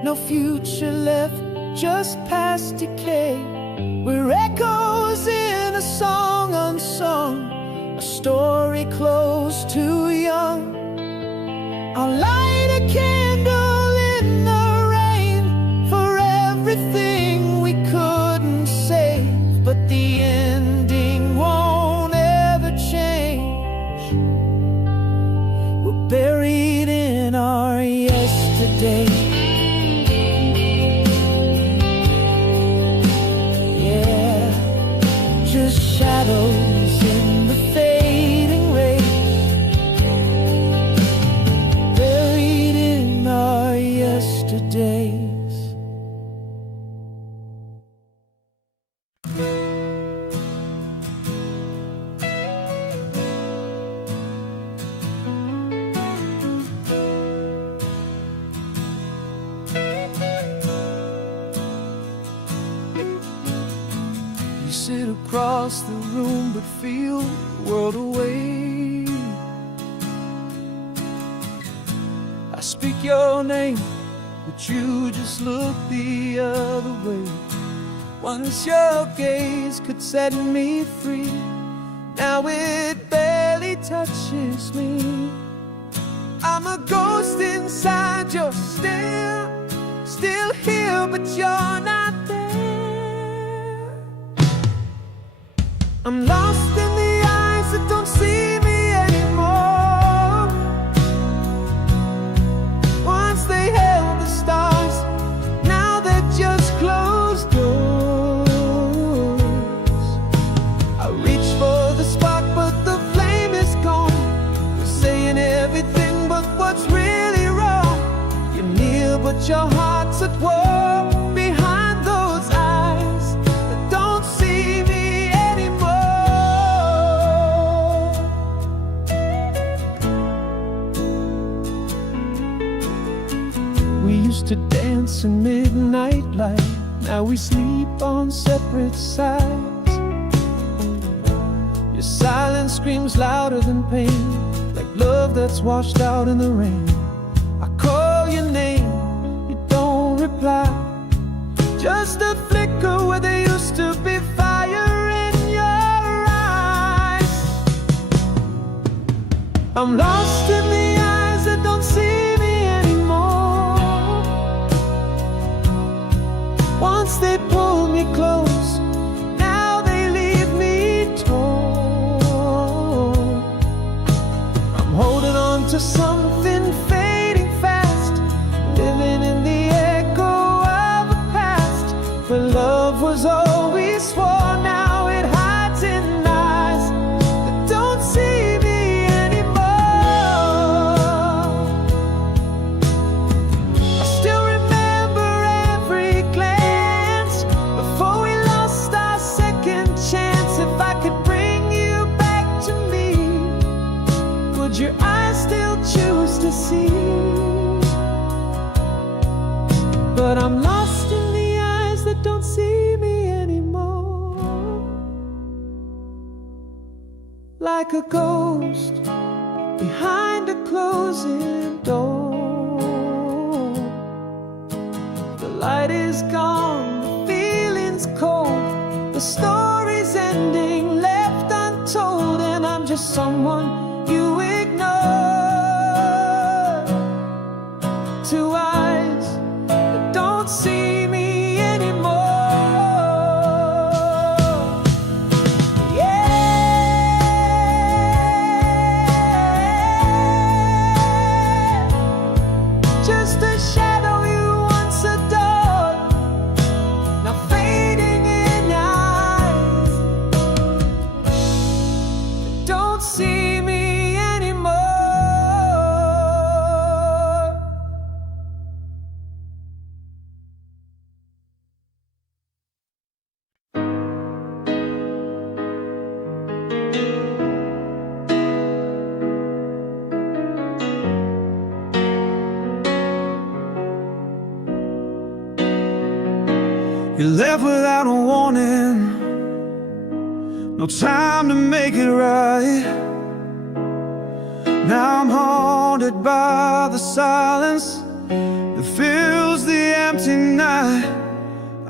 no future left, just past decay. We're echoes in a song unsung, a story close too young. I'll light a candle in the rain for everything we couldn't save, but the ending won't ever change. We're buried in our yesterday. Shadows in the fading rays, buried in our yesterdays. You sit across the room but feel the world away. I speak your name, but you just look the other way. Once your gaze could set me free, now it barely touches me. I'm a ghost inside, you're still here, but you're not there. I'm lost in the eyes that don't see me anymore. Once they held the stars, now they're just closed doors. I reach for the spark, but the flame is gone. You're saying everything but what's really wrong. You're near, but your heart's at war. Behind those eyes that don't see me. We used to dance in midnight light, now we sleep on separate sides. Your silence screams louder than pain, like love that's washed out in the rain. I call your name, you don't reply, just a flicker where there used to be fire in your eyes. I'm lost in the eyes that don't see me anymore. Once they pull me close, now they leave me torn. I'm holding on to something fading fast, living in the echo of a past where love was always sworn. Now it hides in eyes that don't see me anymore. I still remember every glance before we lost our second chance. If I could bring you back to me, would your eyes still choose to see? But I'm lost in the eyes that don't see me anymore. Like a ghost behind a closing door. The light is gone, the feeling's cold, the story's ending, left untold, and I'm just someone you ignore. Two eyes that don't see me anymore. Yeah, just a shadow you once adored, now fading in eyes that don't see me anymore. You left without a warning, no time to make it right. Now I'm haunted by the silence that fills the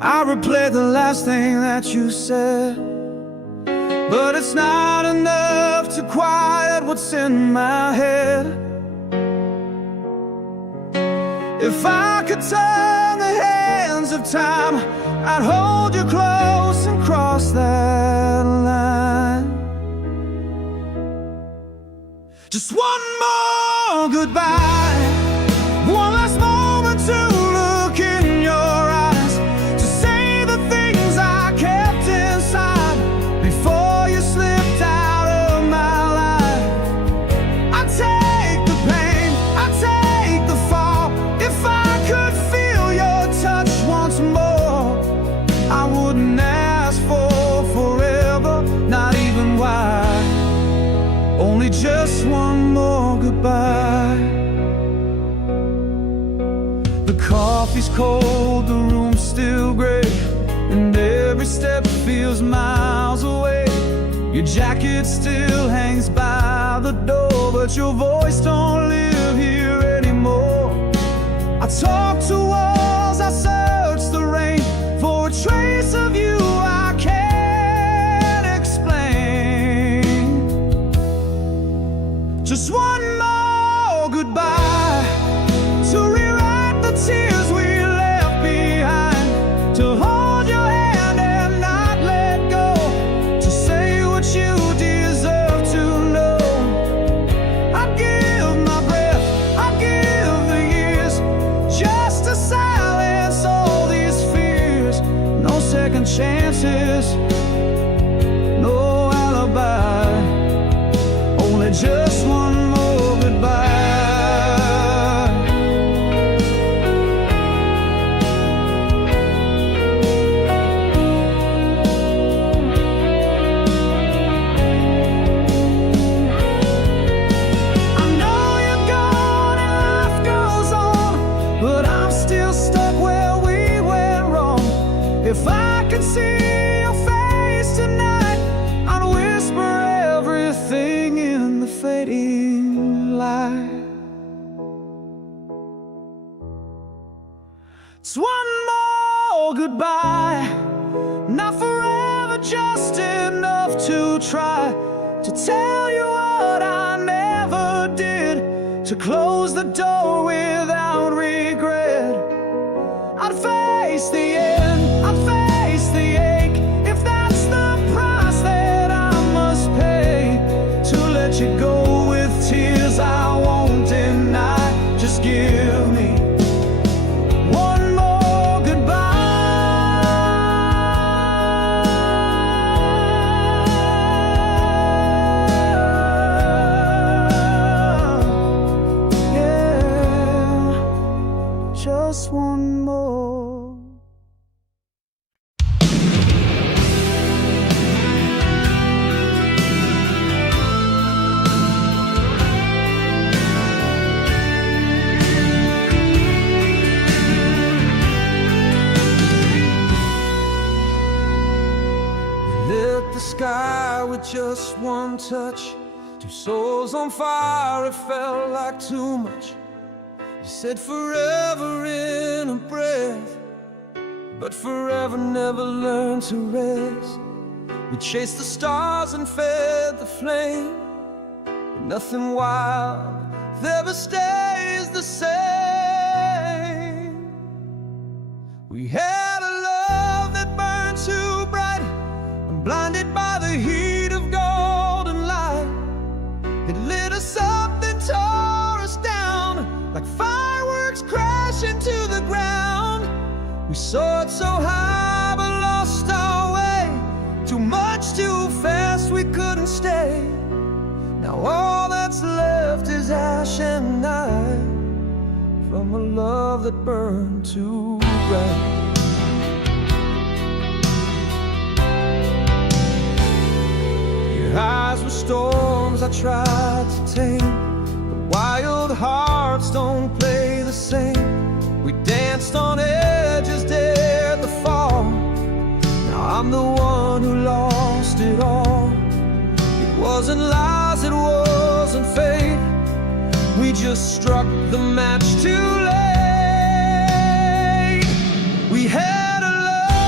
I replay the last thing that you said, but it's not enough to quiet what's in my head. If I could turn the hands of time, I'd hold you close and cross that line. Just one more goodbye, one last moment to look in your eyes, to say the things I kept inside before you slipped out of my life. I take the pain, I take the fall. If I could feel your touch once more, I wouldn't ask for forever, not even why. Only just one more goodbye. The coffee's cold, the room's still gray, and every step feels miles away. Your jacket still hangs by the door, but your voice don't live here anymore. I talk to walls, I search the rain for a trace of you I can't explain. Just one more goodbye, to rewrite the tears we left behind, to hold your hand and not let go, to say what you deserve to know. I'd give my breath, I'd give the years, just to silence all these fears. No second chances, no alibi, only just one more goodbye. I know you're gone and life goes on, but I'm still stuck where we went wrong. If I could see your face tonight, I'd whisper everything in the fading light. It's one more goodbye, not forever, just enough to try to tell you what I never did, to close the door without regret. I'd face the end, I'd face the ache, if that's the price that I must pay, to let you go with tears I won't deny. Just give me one more goodbye. Yeah, just one more. Lit the sky with just one touch, two souls on fire, it felt like too much. You said forever in a breath, but forever never learned to rest. We chased the stars and fed the flame, but nothing wild ever stays the same. We had a love that burned too bright, I'm blinded by the heat of golden light. It lit us up, then tore us down, like fireworks crashing to the ground. We soared so high but lost our way, too much too fast, we couldn't stay. Now all that's left is ash and night, from a love that burned too bright. Your eyes were storms I tried to tame, but wild hearts don't play the same. We danced on edges, dared the fall. Now I'm the one who lost it all. It wasn't lies, it wasn't fate, we just struck the match too late. We had a love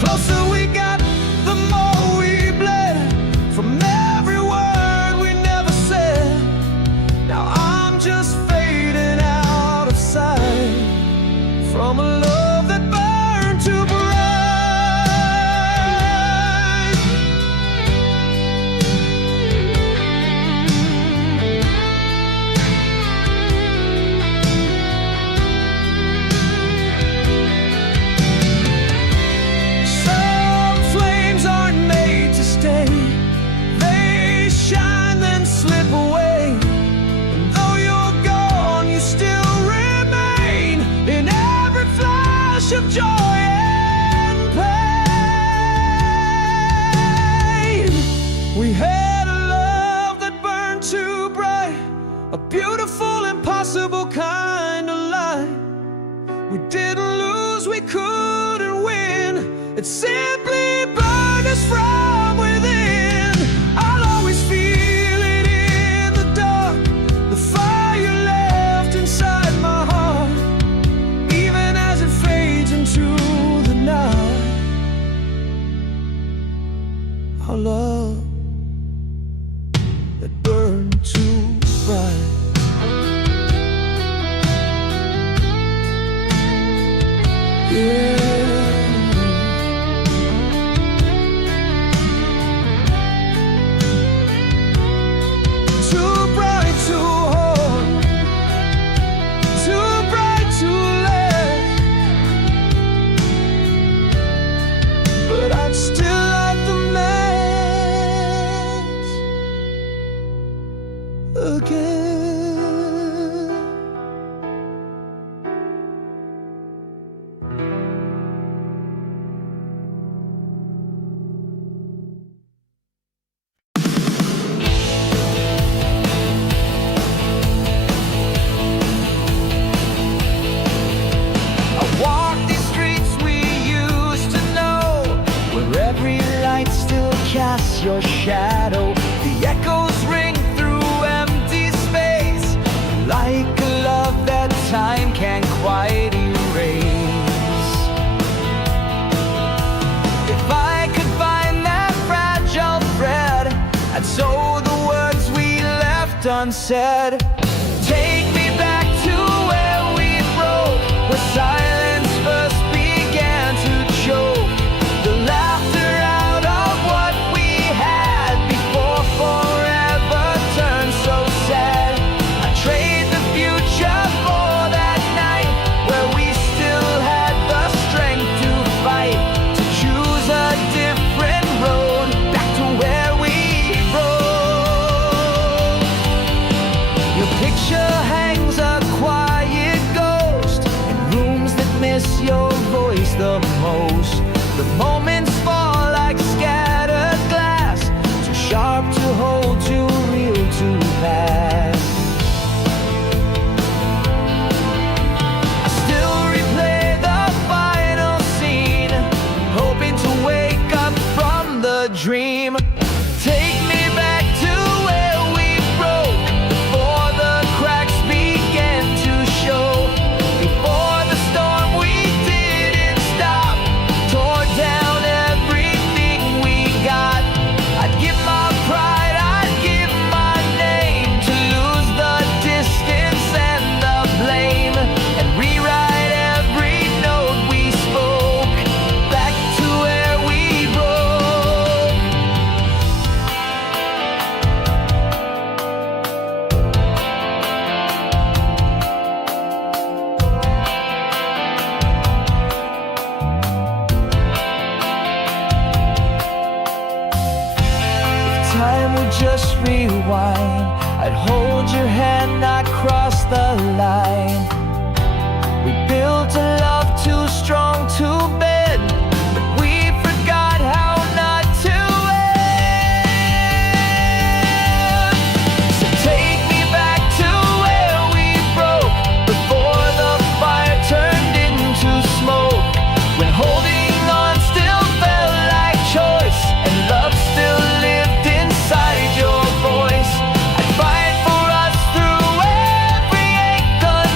closer we got, the more we bled. From every word we never said, now I'm just fading out of sight from a love that burned too bright. Some flames aren't made to stay, they shine then slip away. And though you're gone, you still remain in every flash of joy and pain. We had a love that burned too bright, a beautiful, impossible kind of light. We didn't lose, we couldn't win, it simply burned us from within. I'll always feel it in the dark, the fire you left inside my heart, even as it fades into the night. Our love that burned too bright. Yeah. Too bright, too hard, too bright, too late. But I'd still light the match again. I walk these streets we used to know, where every light still casts your shadow. The echoes ring through empty space, like a love that time can't quite erase. If I could find that fragile thread, I'd sew the words we left unsaid. Take me back to where we broke, where silence first began to choke. The laughter out of what we had before forever turned so sad. I trade the future for that night, where we still had the strength to fight, to choose a different road, back to where we rode. Your picture hangs a quiet ghost in rooms that miss your voice the most. The moments fall like scattered glass, too sharp to hold, too real to pass. I still replay the final scene, hoping to wake up from the dream. Take me back to where we broke, before the cracks began to show, before the storm we didn't stop tore down everything we got. I'd give my pride, I'd give my name, to lose the distance and the blame, and rewrite every note we spoke, back to where we broke. If time would just rewind, I'd hold your hand, not cross the line. We built a love too strong to bend, but we forgot how not to end. So take me back to where we broke, before the fire turned into smoke, when holding on still felt like choice, and love still lived inside your voice. I'd fight for us through every ache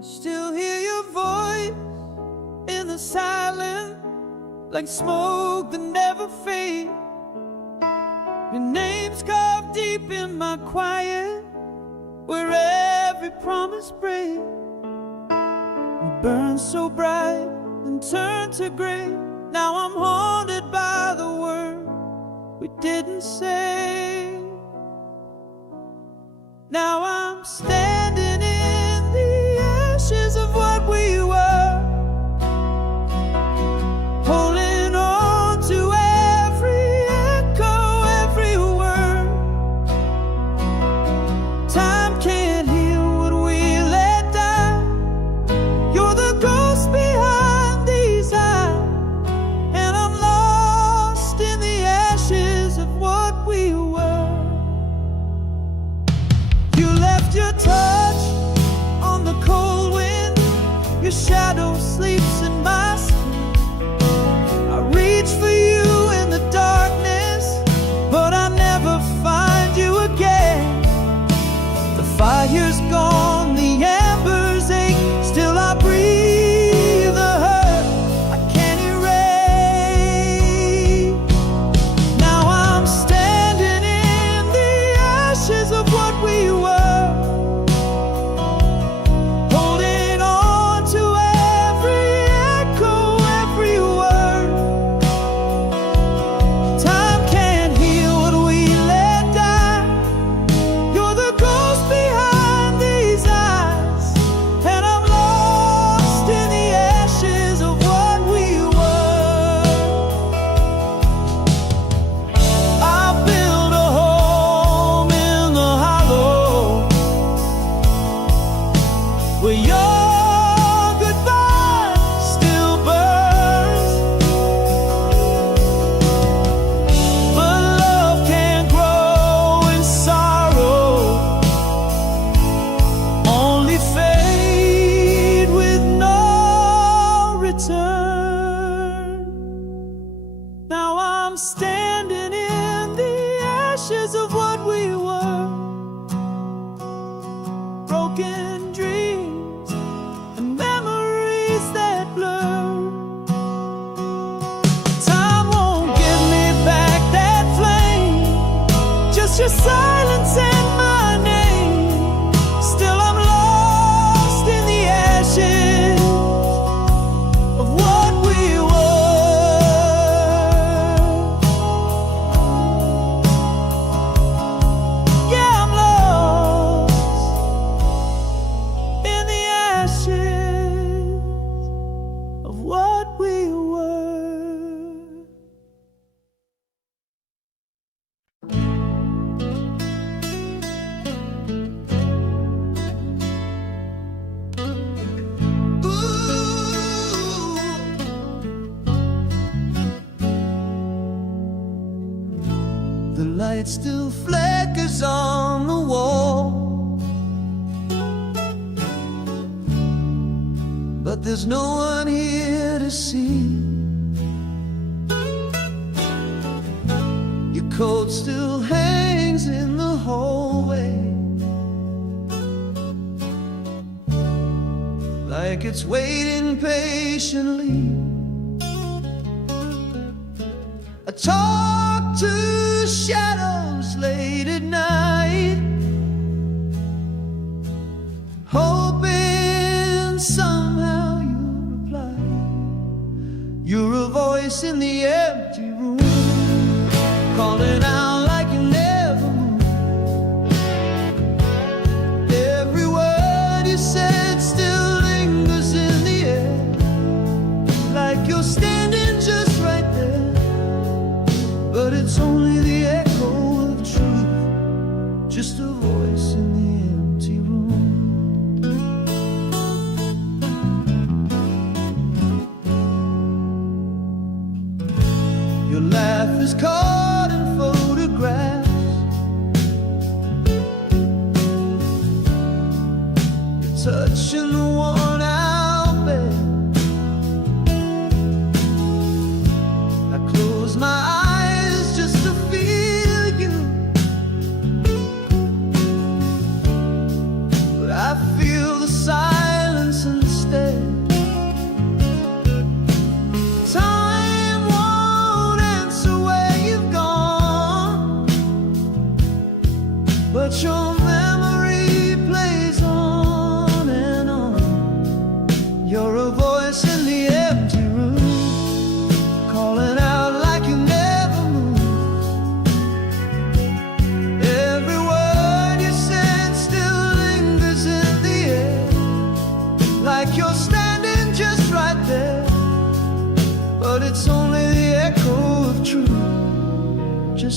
I still hear your voice in the silence, like smoke that never fades. Your name's carved deep in my quiet, where every promise breaks. We burned so bright and turned to gray. Now I'm haunted by the word we didn't say. Now I'm standing in the ashes of what we were, holding on to every echo, every word. Time can't heal what we let die. You're the ghost behind these eyes, and I'm lost in the ashes of what we were. You left your touch on the cold wind. Your shadow sleeps in my skin. I reach for you in the darkness, but I never find you again. The fire's gone, the embers ache. Still I breathe the hurt I can't erase. Now I'm standing in the ashes of what we were, holding on to every echo, every word. Time can't heal what we let die. You're the ghost behind these eyes, and I'm lost in the ashes of what we were. I built a home in the hollow, where your goodbye still burns. But love can't grow in sorrow, only fade with no return. Now I'm standing in the ashes of what we were, broken dreams and memories that blur. Time won't give me back that flame, just your silence and my name. Still I'm lost in the ashes of what we were. Yeah, I'm lost in the ashes of what we were. The light still flickers on the wall, but there's no one here to see. Your coat still hangs in the hallway, like it's waiting patiently. I talk to shadows late at night, hoping somehow you'll reply. You're a voice in the empty room, calling out like you never moved. Every word you said still lingers in the air, like you're standing just right there. But it's only the echo of truth, just a voice in the empty room. Your laugh is caught in photographs, your touch in the worn out bed. I close my eyes just to feel you, but I feel the silence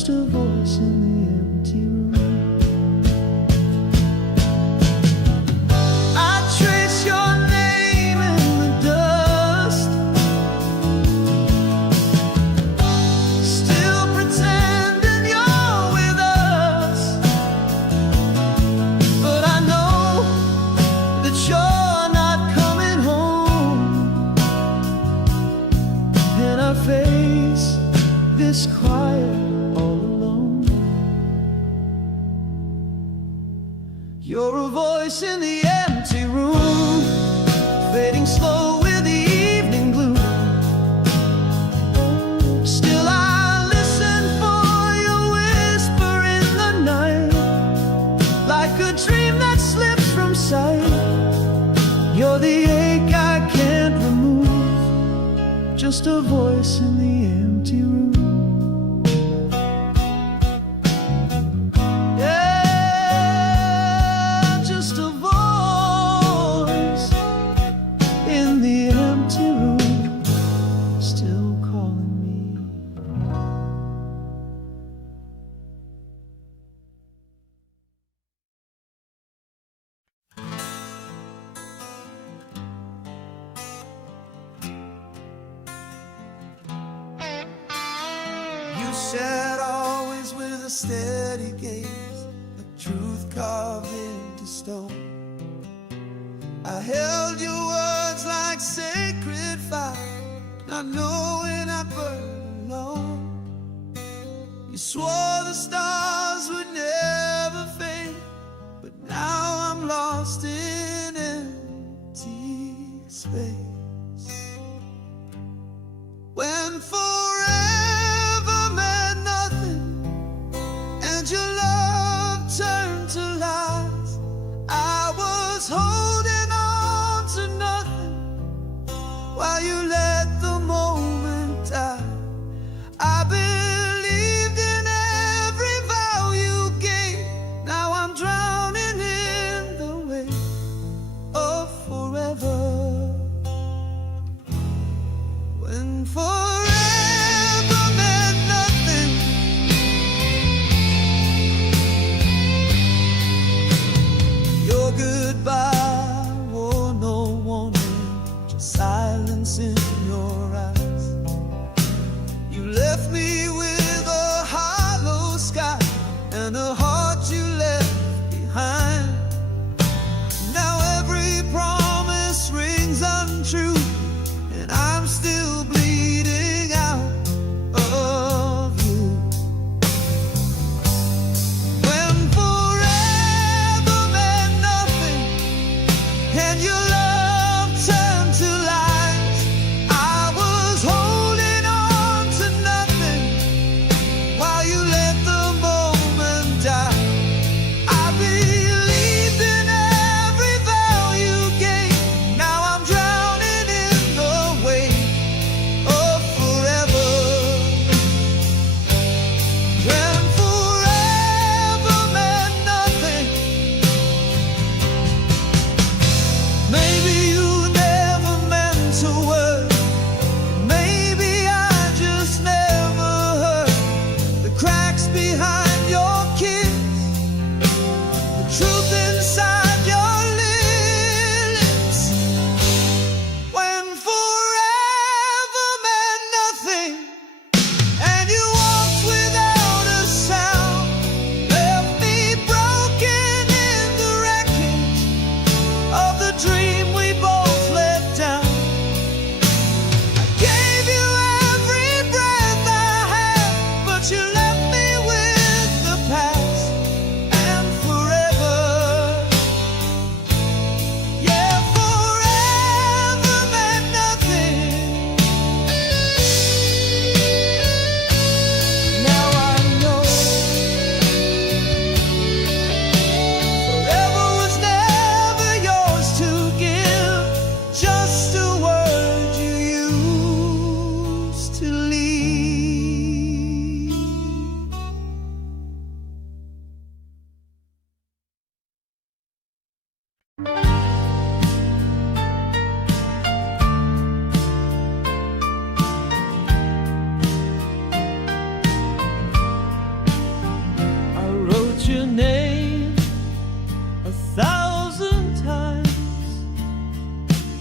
just a voice in the empty room. I trace your name in the dust, still pretending you're with us, but I know that you're not coming home, and I face this quiet all alone. You're a voice in the empty room, fading slow with the evening gloom. Still I listen for your whisper in the night, like a dream that slips from sight. You're the ache I can't remove, just a voice in the empty room. You said always with a steady gaze, like truth carved into stone. I held your words like sacred fire, not knowing I'd burn alone. You swore the stars would never fade, but now I'm lost in empty space. When forever meant nothing and your love turned to lies, I was holding on to nothing while you let the moment die. I believed in every vow you gave, now I'm drowning in the wave of forever. When forever meant nothing, your goodbye wore no warning, just silence in your eyes. You left me with a hollow sky and a heart you left behind. Now every promise rings untrue, and I'm still bleeding out of you. When forever meant nothing and your love turned to lies, I was holding on to nothing while you let the moment die. I believed in every vow you gave, now I'm drowning in the wave of forever. When forever meant nothing, maybe you never meant to work, maybe I just never heard the cracks behind your kiss, the truth inside your lips. When forever meant nothing and you walked without a sound, left me broken in the wreckage of the dream we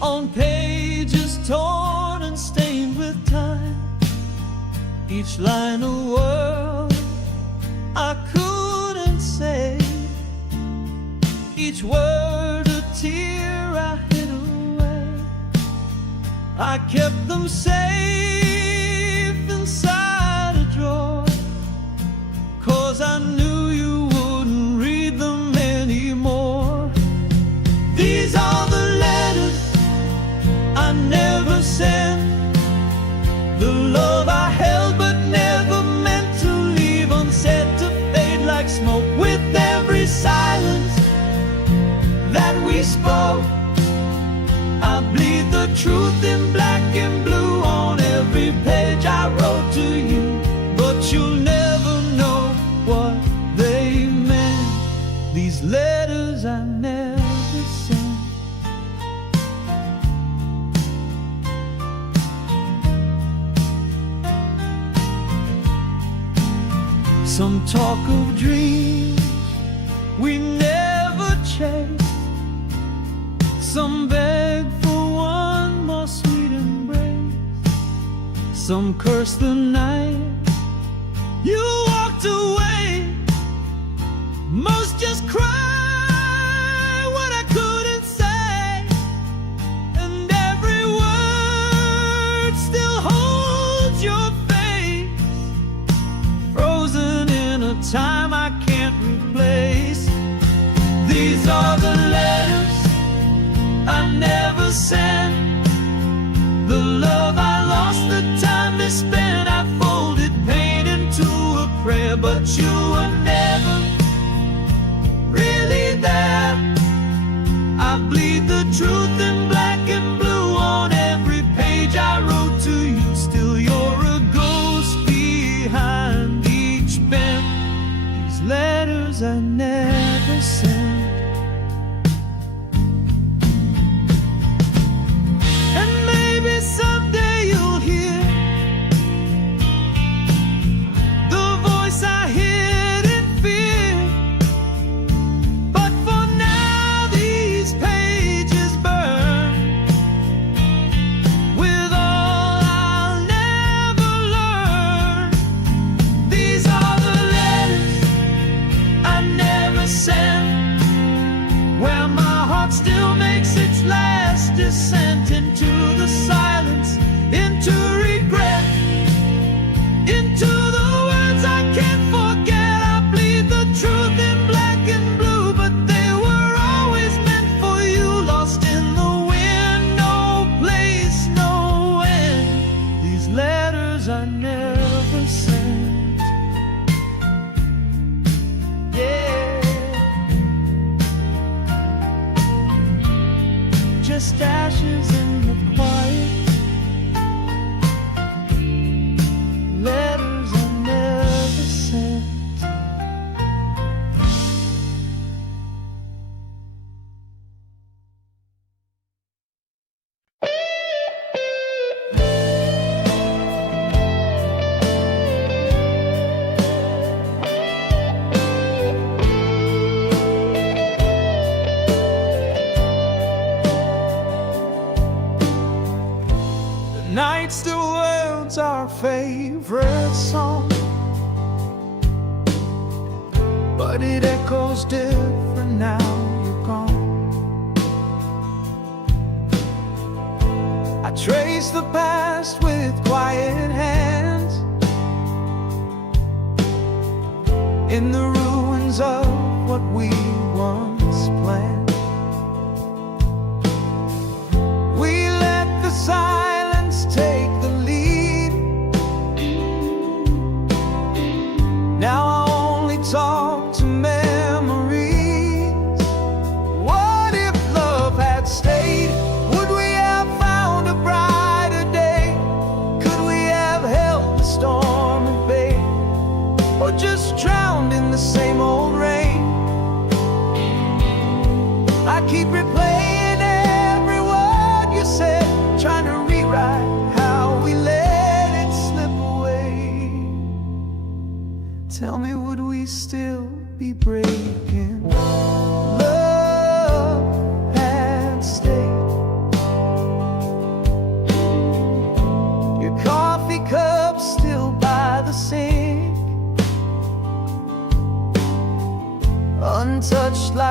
on pages torn and stained with time, each line a word I couldn't say, each word a tear I hid away. I kept them safe inside a drawer, 'cause I knew you wouldn't read them anymore. These are the letters I never sent, the love I held but never meant to leave unsaid, to fade like smoke with every silence that we spoke. I bleed the truth in black and blue on every page I wrote to you, but you'll never know what they meant. These letters I never sent. Some talk of dreams we never chased, some beg for one more sweet embrace, some curse the night you walked away, most just cry what I couldn't say, and every word still holds your face, frozen in a time I can't replace. These are the letters I never sent, the love I lost, the time misspent. I folded pain into a prayer, but you were never really there. I bleed the truth in black and blue on every page I wrote to you. Still you're a ghost behind each bend. These letters I never sent. Someday you'll hear the voice I hid in fear, but for now these pages burn with all I'll never learn. These are the letters I never sent, where my heart still makes its last descent into the silence, into regret, into the words I can't forget. I bleed the truth in black and blue, but they were always meant for you, lost in the wind, no place, no end. These letters I never sent. Yeah, just ashes in the quiet, letters I never sent. Night still world's our favorite song, but it echoes different now you're gone. I trace the past with quiet hands in the ruins of what we once planned. We let the silence take the lead. Now I only talk to memories. What if love had stayed? Would we have found a brighter day? Could we have held the storm at bay, or just drowned in the sand?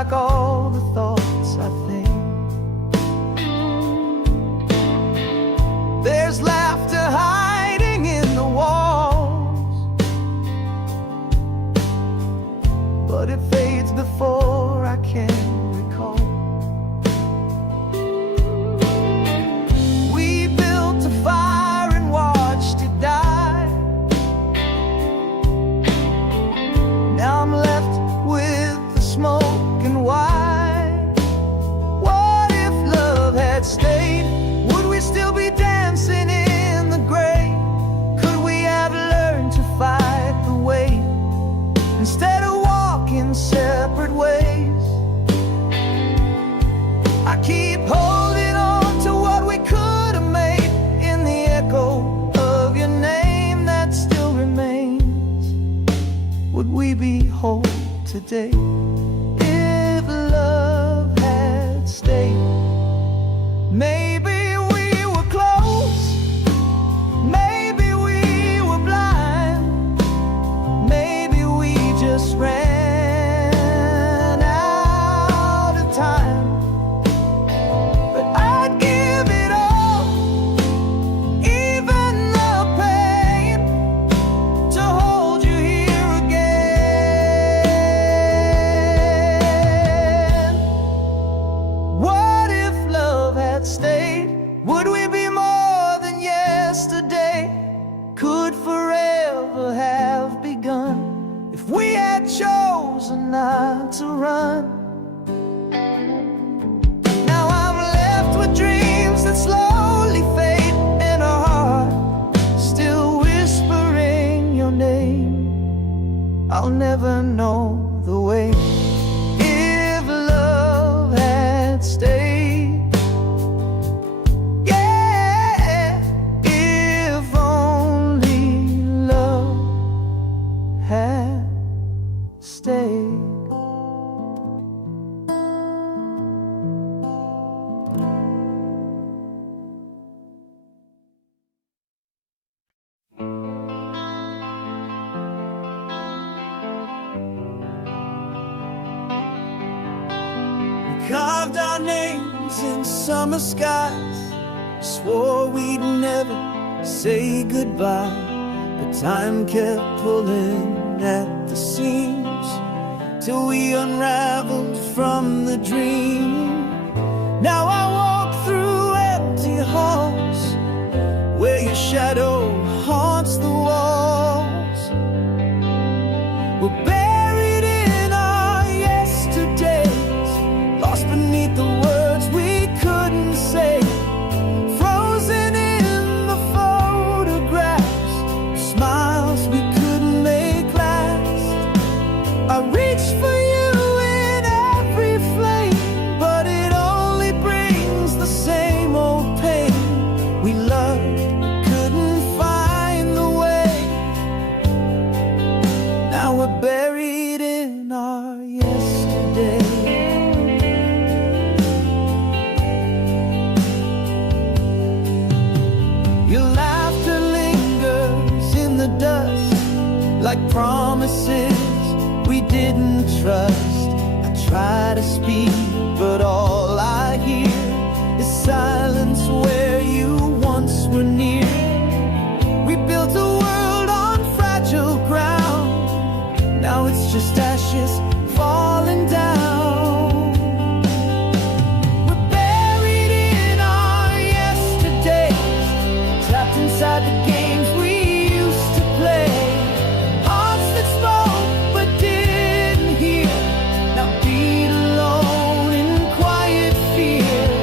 like all the thoughts I think. There's laughter hiding in the walls, but it fades before I can recall. We built a fire and watched it die. Now I'm left with the smoke and why. What if love had stayed? Would we still be dancing in the gray? Could we have learned to fight the weight instead of walking separate ways? I keep holding on to what we could have made in the echo of your name that still remains. Would we be whole today if love had stayed? Maybe we were close, maybe we were blind, maybe we just ran out of time. But I'd give it all, even the pain, to hold you here again. What if love had stayed? Would we be more than yesterday? Could forever have begun if we had chosen not to run? Now I'm left with dreams that slowly fade, and a heart still whispering your name. I'll never know the way if love had stayed. Yeah, if only love had stayed. Carved our names in summer skies, swore we'd never say goodbye, but time kept pulling at the seams till we unraveled from the dream. Now I walk through empty halls where your shadow haunts the walls. We're buried in our yesterdays, lost beneath the words we couldn't say, frozen in the photographs, smiles we couldn't make last. I reach for you in every flame, but it only brings the same old pain. We loved, couldn't find the way. Now we're buried in our yesterday. Your laughter lingers in the dust, like promises we didn't trust. I try to speak, but all I hear is silence where you once were near. We built a world on fragile ground, now it's just ashes falling down. We're buried in our yesterdays, trapped inside the games we used to play. Hearts that spoke but didn't hear, now beat alone in quiet fear.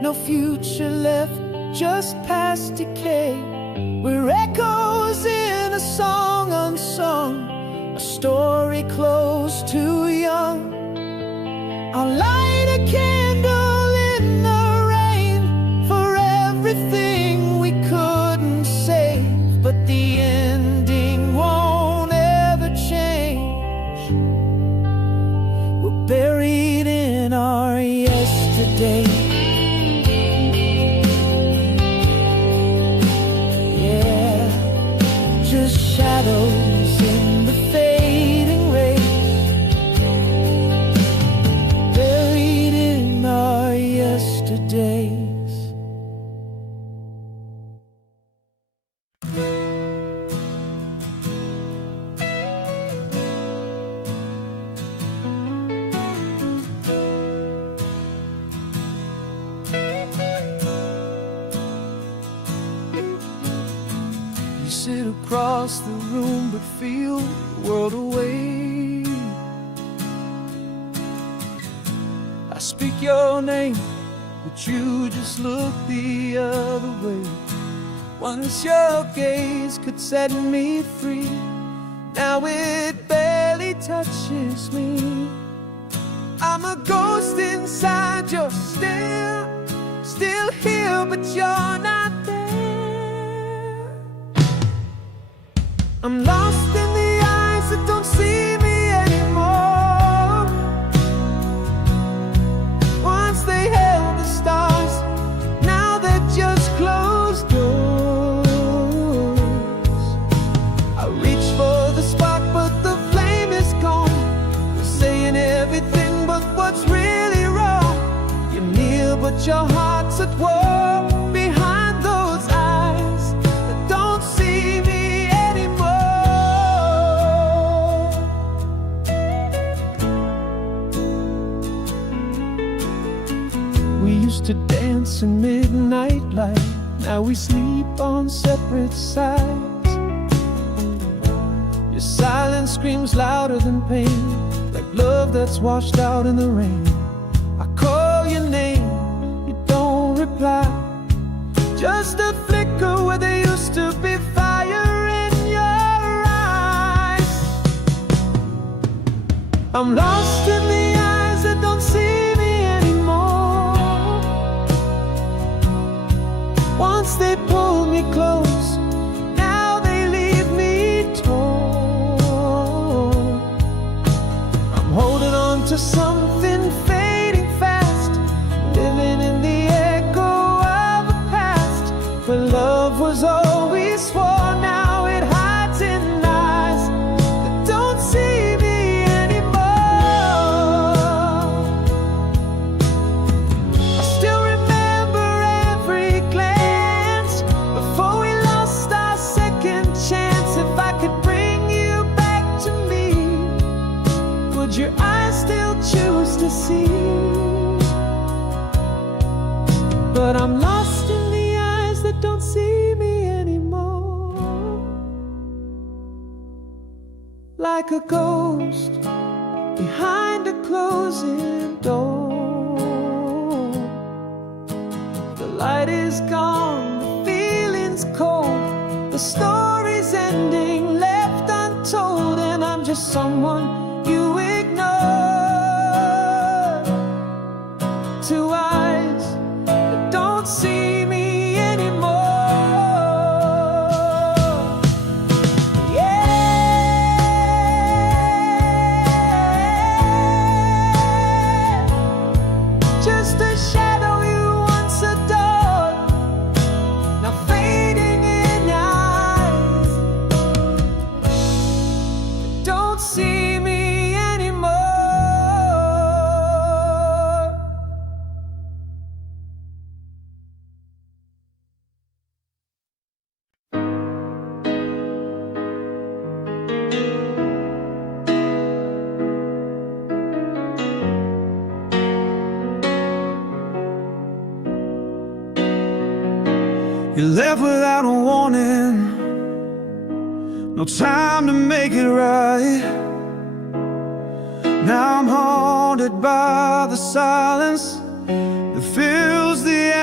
no future left, just past decay. We're echoes in a song unsung, a story close to young. I'll light a candle in the rain for everything we couldn't save, but the ending won't ever change. We're buried in our yesterday. Shadows in the fading rays, buried in our yesterdays. Sit across the room but feel the world away. I speak your name, but you just look the other way. Once your gaze could set me free, now it barely touches me. I'm a ghost inside, you're still here, but you're not there. I'm lost in the eyes that don't see me anymore. Once they held the stars, now they're just closed doors. I reach for the spark, but the flame is gone. You're saying everything but what's really wrong. You're near, but your heart's at war. Behind those eyes that don't see me. We used to dance in midnight light, now we sleep on separate sides. Your silence screams louder than pain, like love that's washed out in the rain. I call your name, you don't reply, just a flicker where there used to be fire in your eyes. I'm lost in the eyes that don't see me anymore. Once they pulled me close, now they leave me torn. I'm holding on to something fading fast, living in the echo of a past where love was always sworn. Now it hides in eyes that don't see me anymore. I still remember every glance before we lost our second chance. If I could bring you back to me, would your eyes still choose to see? But I'm lost in the eyes that don't see me anymore. Like a ghost behind a closing door. The light is gone, the feeling's cold, the story's ending, left untold, and I'm just someone you ignore. Two eyes that don't see me anymore. Yeah, just a shadow you once adored, now fading in eyes that don't see me anymore. You left without a warning, no time to make it right. Now I'm haunted by the silence that fills the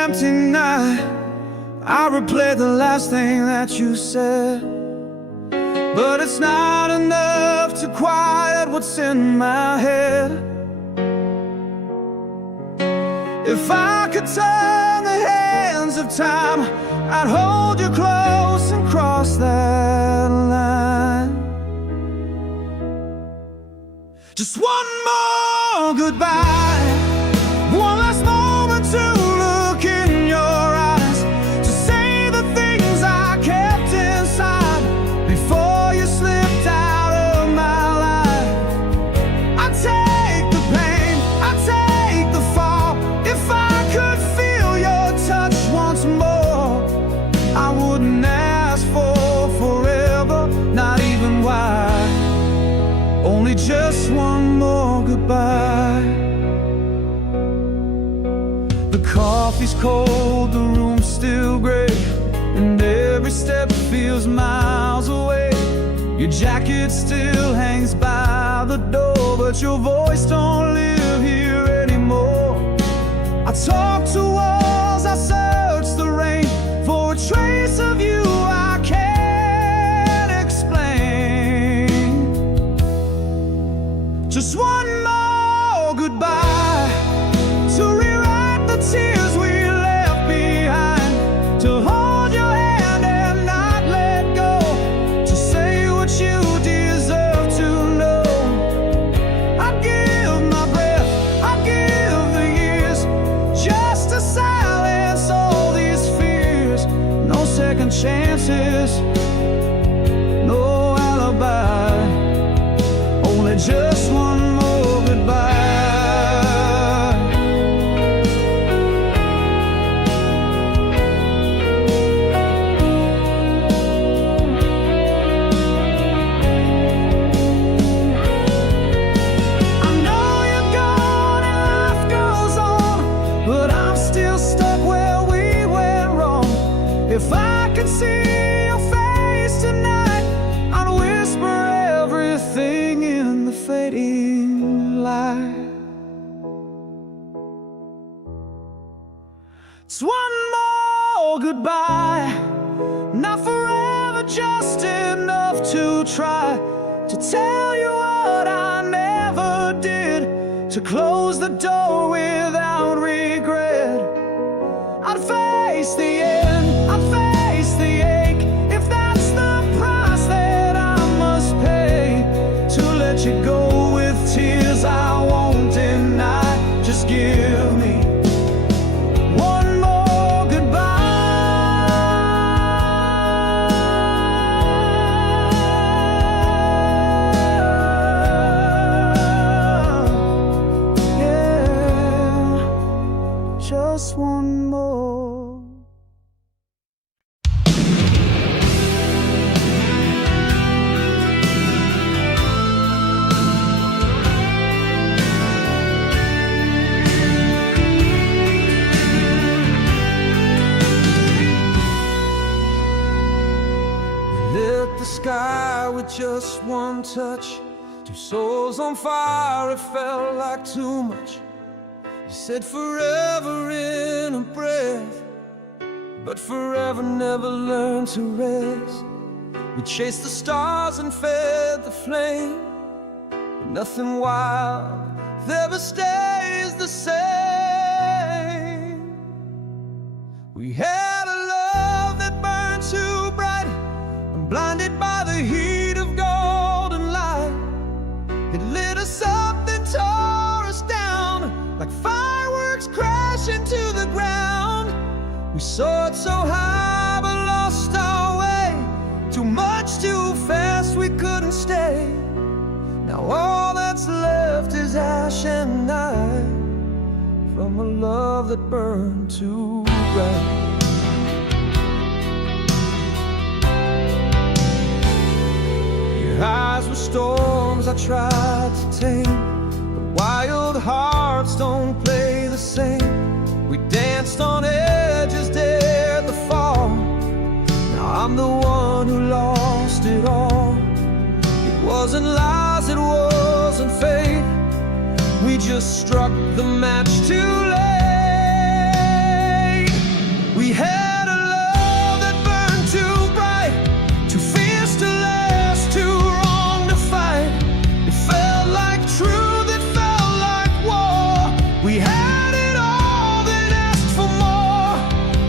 empty night, I replay the last thing that you said. But it's not enough to quiet what's in my head. If I could turn the hands of time, I'd hold you close and cross that line. Just one more goodbye, one last moment to look in your eyes, to say the things I kept inside before you slipped out of my life. I'd take the pain, I'd take the fall. If I could feel your touch once more, I wouldn't ask for forever, not even why. Only just one more goodbye. The coffee's cold, the room's still gray, and every step feels miles away. Your jacket still hangs by the door, but your voice don't live here anymore. I talk to walls, I search the rain for a trace of you I can't explain. Just one more goodbye, to rewrite the tears we left behind, to hold your hand and not let go, to say what you deserve to know. I'd give my breath, I'd give the years, just to silence all these fears. No second chances, no alibi, only just one more goodbye. I know you're gone and life goes on, but I'm still stuck where we went wrong. If I could see your face tonight, I'd whisper everything in the fading light. It's one more goodbye, not forever, just enough to try to tell you what I never did, to close the door without regret. I'd face the end, I'd face the ache, if that's the price that I must pay, to let you go with tears I won't deny. Just give me one more goodbye. Yeah, just one more. Lit the sky with just one touch, two souls on fire, it felt like too much. You said forever in a breath, but forever never learned to rest. We chased the stars and fed the flame, but nothing wild ever stays the same. We had a love that burned too bright, and blinded by the heat of golden light. It lit us up, then tore us down, like fireworks crashing to the ground. We soared so high but lost our way, too much too fast, we couldn't stay. Now all that's left is ash and night, from a love that burned too bright. Your eyes were storms I tried to tame, but wild hearts don't play the same. We danced on edges, dared the fall. Now I'm the one who lost it all. It wasn't lies, it wasn't fate, we just struck the match too late.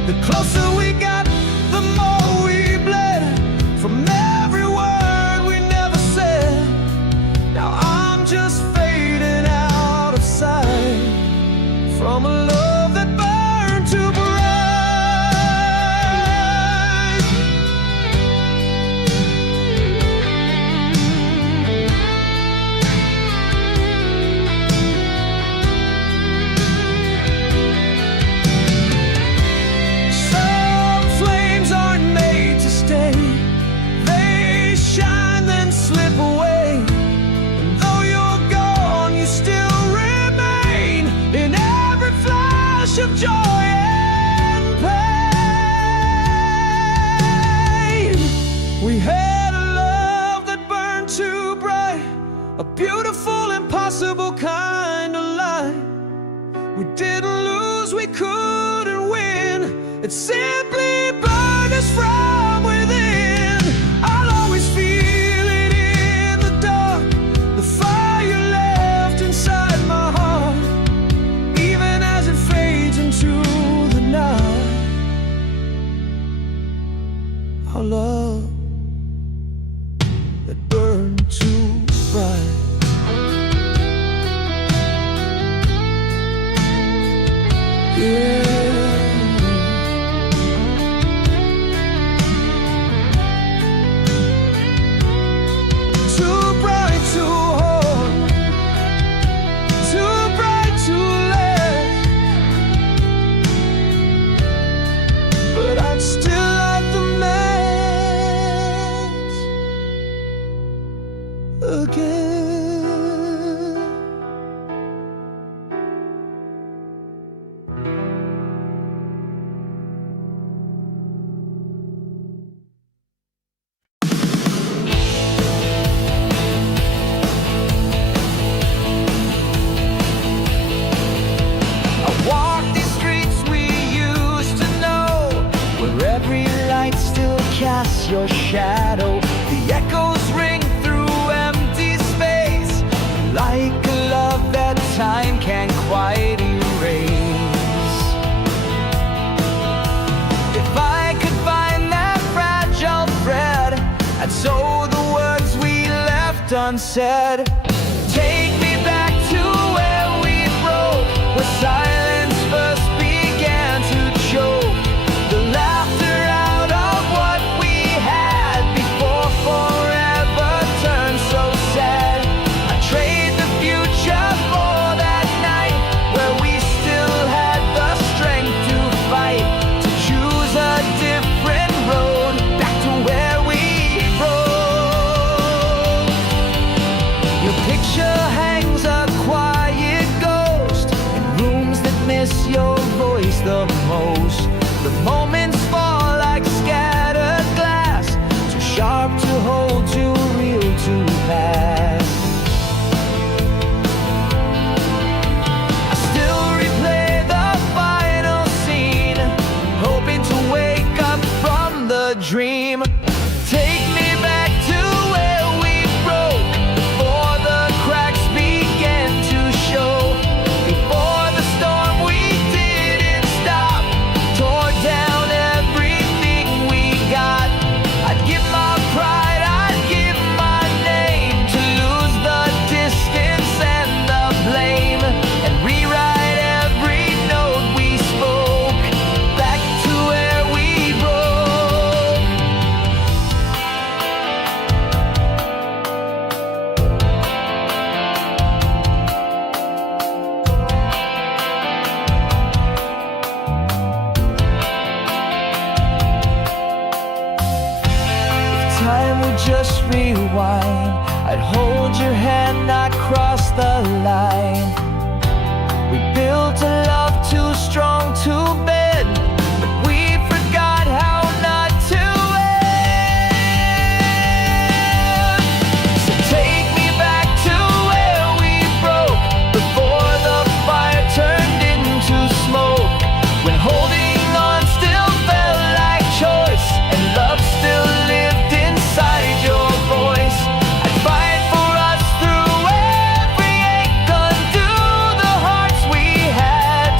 The closer we got, the more we bled. From every word we never said. Now I'm just fading out of sight from a love that burned too bright. Some flames aren't made to stay. They shine then slip away. And though you're gone, you still remain in every flash of joy and pain. We had a love that burned too bright, a beautiful, impossible kind of light. We didn't lose, we couldn't win. It simply burned us from within. I'll always feel it in the dark, the fire you left inside my heart, even as it fades into the night. Our love that burned too bright. Yeah. Too bright to hold, too bright to let. But I'd still light the match again. I walk these streets we used to know, where every light still casts your shadow. The echoes ring through empty space, like a love that time can't quite erase. If I could find that fragile thread, I'd sew the words we left unsaid. Take me back to where we broke, where silence first began to choke. The laughter out of what we had before forever turned so sad. I trade the future for that night, where we still had the strength to fight, to choose a different road, back to where we broke. Your picture hangs a quiet ghost in rooms that miss your voice the most. The moments fall like scattered glass, too sharp to hold, too real to pass. I still replay the final scene, hoping to wake up from the dream. Take me back to where we broke, before the cracks began to show, before the storm we didn't stop tore down everything we got. I'd give my pride, I'd give my name, to lose the distance and the blame, and rewrite every note we spoke, back to where we broke. If time would just rewind, I'd hold your hand, not cross the line. We built a love too strong to bend, but we forgot how not to end. So take me back to where we broke, before the fire turned into smoke, when holding on still felt like choice, and love still lived inside your voice. I'd fight for us through every ache, undo the hearts we had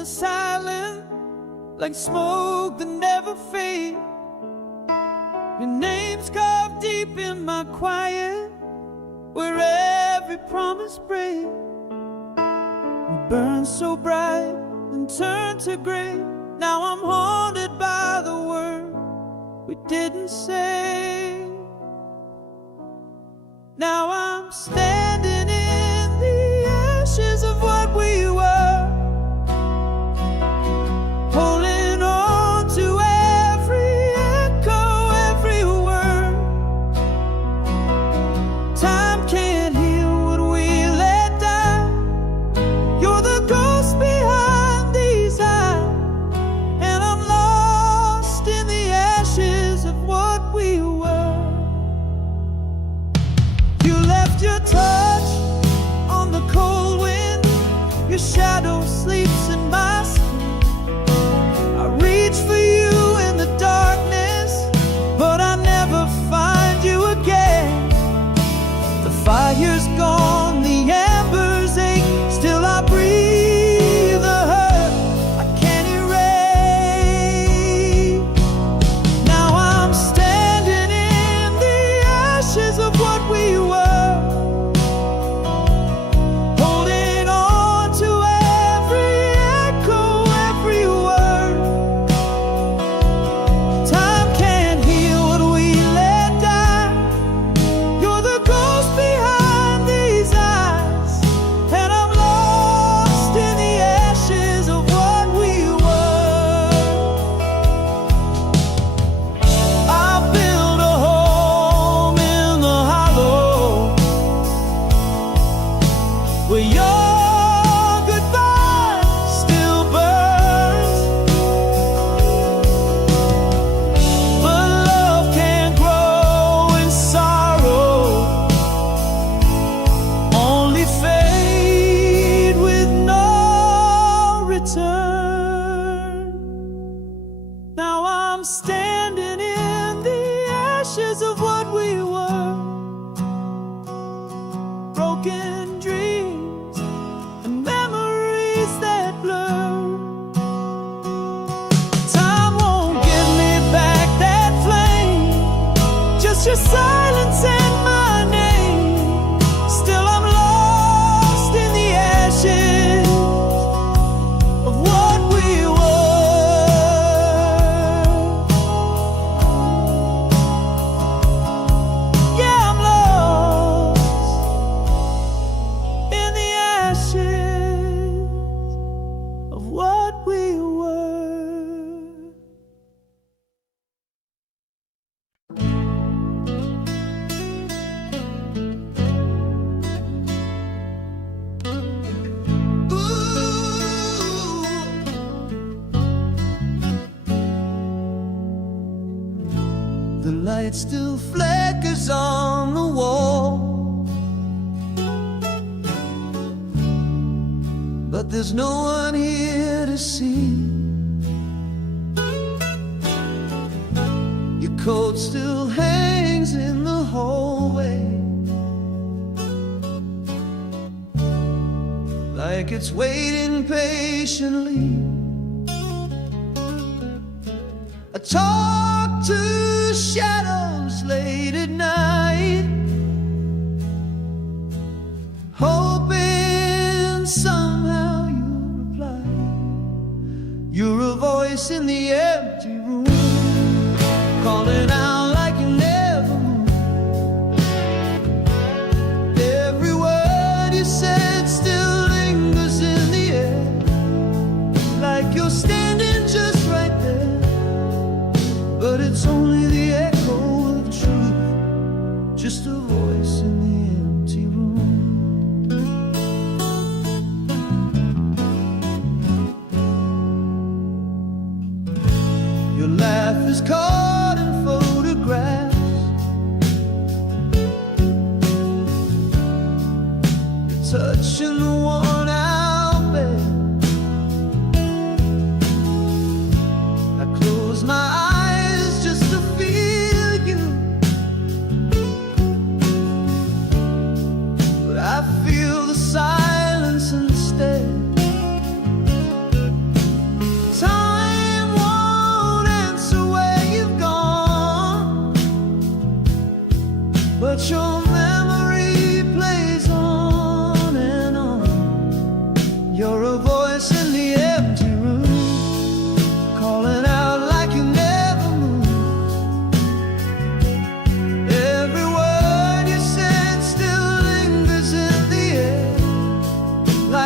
the silence, like smoke that never fades. Your name's carved deep in my quiet, where every promise breaks. We burn so bright and turn to gray. Now I'm haunted by the word we didn't say. Now I'm standing in the ashes of what we were, holding on to every echo, every word. Time can't heal what we let die. You're the ghost behind these eyes, and I'm lost in the ashes of what we were. You left your touch on the cold wind, your shadow sleeps in my skin. I reach for you in the darkness, but I never find you again. The fire's gone, the embers ache, still I breathe the hurt I can't erase. Now I'm standing in the ashes of what we were, holding on to every echo, every word. Time can't heal what we let die. You're the ghost behind these eyes, and I'm lost in the ashes of what we were. I built a home in the hollow, where your goodbye still burns. But love can't grow in sorrow, only fade with no return. Now I'm standing in the ashes of what we were, broken dreams and memories that blur. Time won't give me back that flame, just your silence and my name. Still I'm lost in the ashes of what we were. Yeah, I'm lost in the ashes of what we were. The light still flickers on the wall, but there's no one here to see. Your coat still hangs in the hallway, like it's waiting patiently. I talk to shadows late at night, hoping somehow you'll reply. You're a voice in the empty room, calling out like you never moved. Every word you said still lingers in the air, like you're standing just right there. But it's only the echo of truth, just a voice in the empty room. Your laugh is caught in photographs, your touch in the worn out bed. I close my eyes just to feel you, but I feel the silence instead.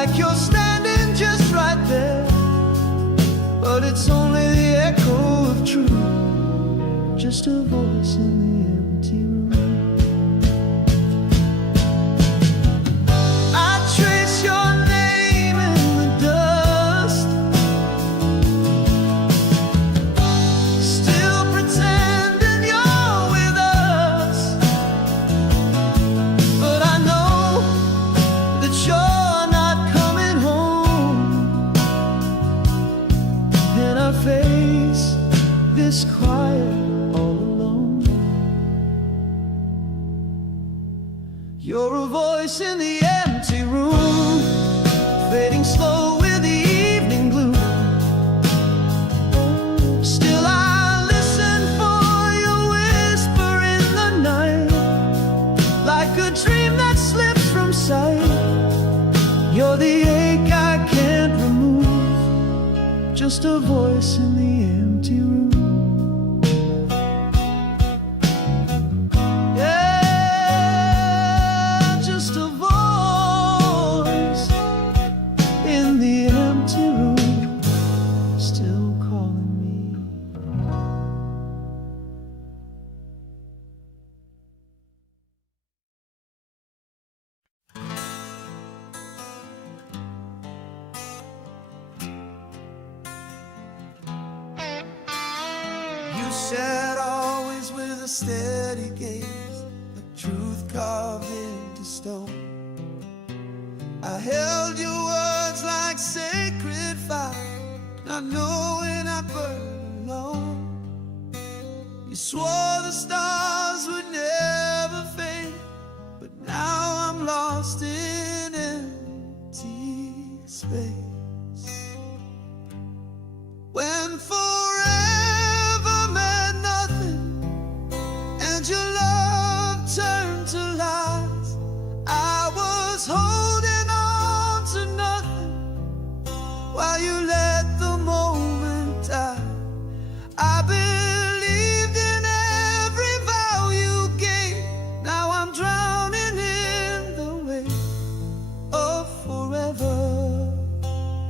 like you're standing just right there, but it's only the echo of truth, just a voice in the empty room. I trace your name in the dust, still pretending you're with us, but I know that you're not coming home. And I face this quiet all alone. You're a voice in the empty room, fading slow with the evening gloom. Still I listen for your whisper in the night, like a dream that slips from sight. You're the ache I can't remove, just a voice in the empty room. Yeah, just a voice in the empty room, still calling me. You said always with a steady gaze, the truth carved into stone. I held your words like sacred fire, not knowing I burned alone. You swore the stars would never fade, but now I'm lost in empty space. When forever meant nothing and your love turned to lies, I was holding on to nothing while you let the moment die. I believed in every vow you gave, now I'm drowning in the wave of forever.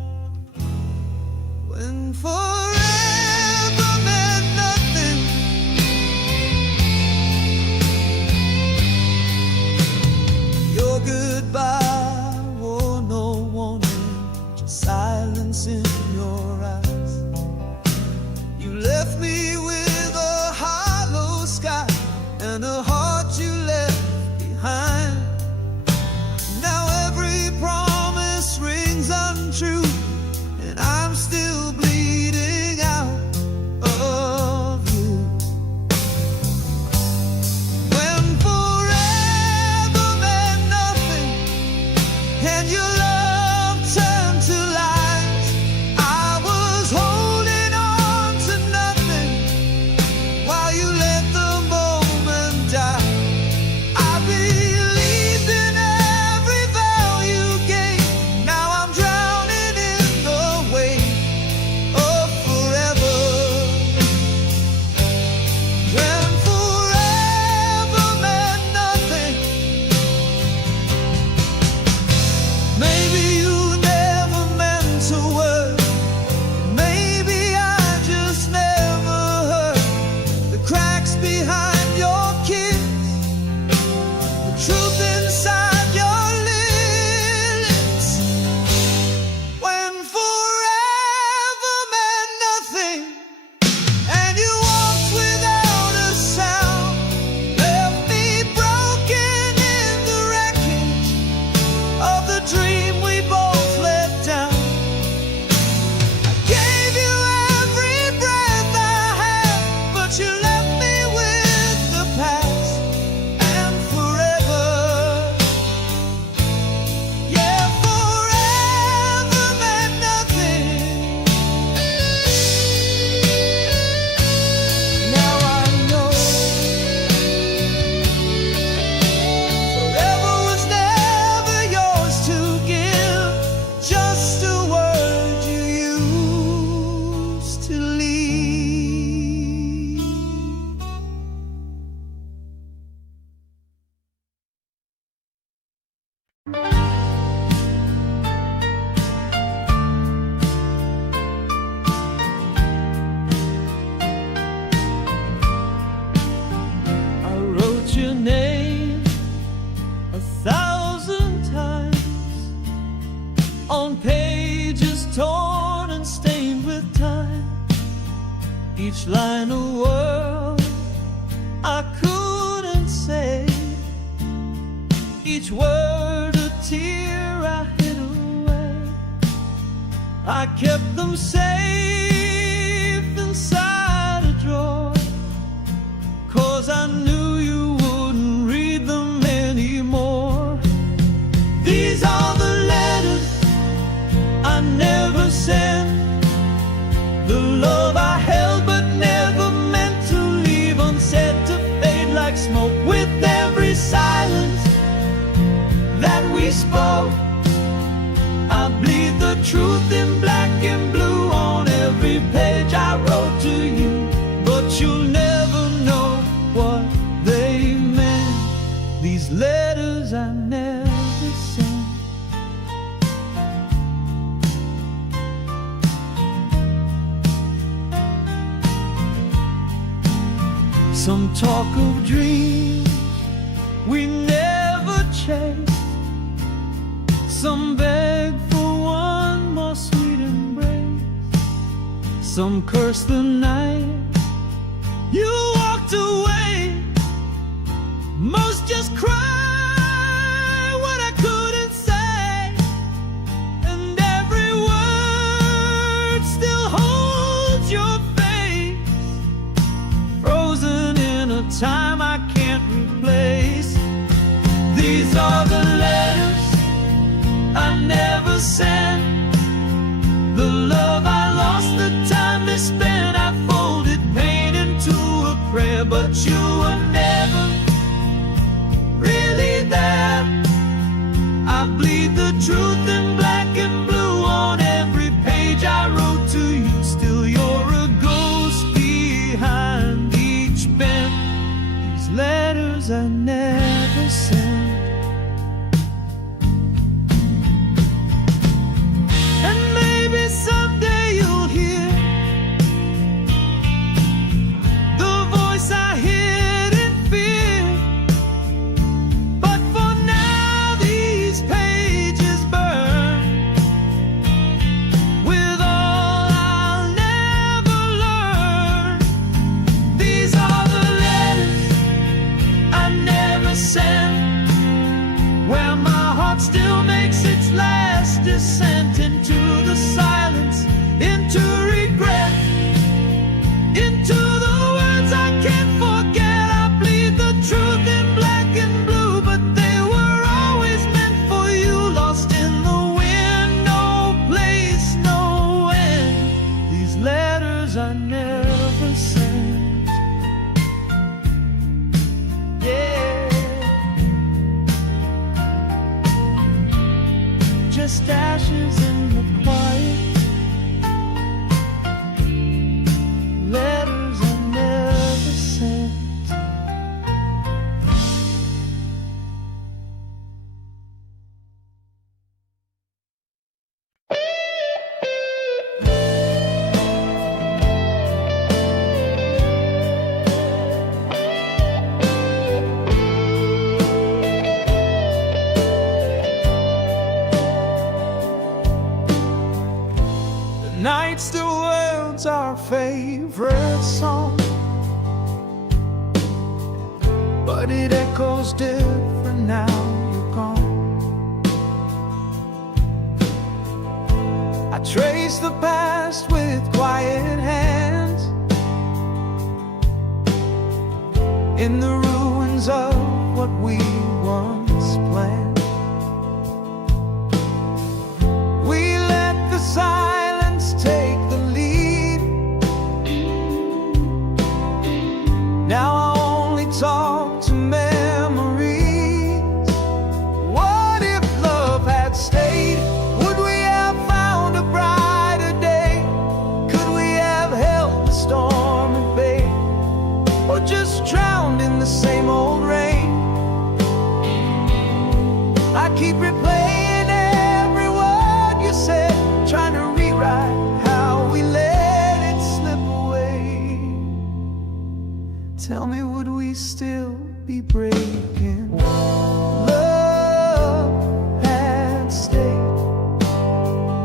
Some pages torn and stained with time, each line a word I couldn't say, each word a tear I hid away. I kept them safe inside a drawer, 'cause I knew you wouldn't read them anymore. These are the letters I never sent, the love I held but never meant to leave unsaid, to fade like smoke with every silence that we spoke. I bleed the truth in black and blue on every page I wrote to you, but you'll never know what they meant. These letters I never sent. Some talk of dreams we never chased, some beg for one more sweet embrace, some curse the night you walked away, most just cry what I couldn't say, and every word still holds your face, frozen in a time I can't replace. These are the letters I never sent, the love I lost, the time misspent. I folded pain into a prayer, but you were never really there. I bleed the truth in black and blue on every page I wrote to you. Still you're a ghost behind each bend. These letters I never sent. And maybe someday you'll hear the voice I hid in fear, but for now these pages burn with all I'll never learn. These are the letters I never sent, where my heart still makes its last descent into the silence, into regret, into the words I can't forget. I bleed the truth in black and blue, but they were always meant for you, lost in the wind, no place, no end. These letters I never sent. Yeah, just ashes in the quiet, letters I never sent. Night still world's our favorite song, but it echoes different now you're gone. I trace the past with quiet hands in the ruins of what we once planned. We let the silence take the lead. Now I only talk to memories. What if love had stayed? Would we have found a brighter day? Could we have held the storm at bay, or just drowned in the same old rain? I keep replaying every word you said, trying to rewrite how we let it slip away. Tell me, would we still be breaking? Love had stayed.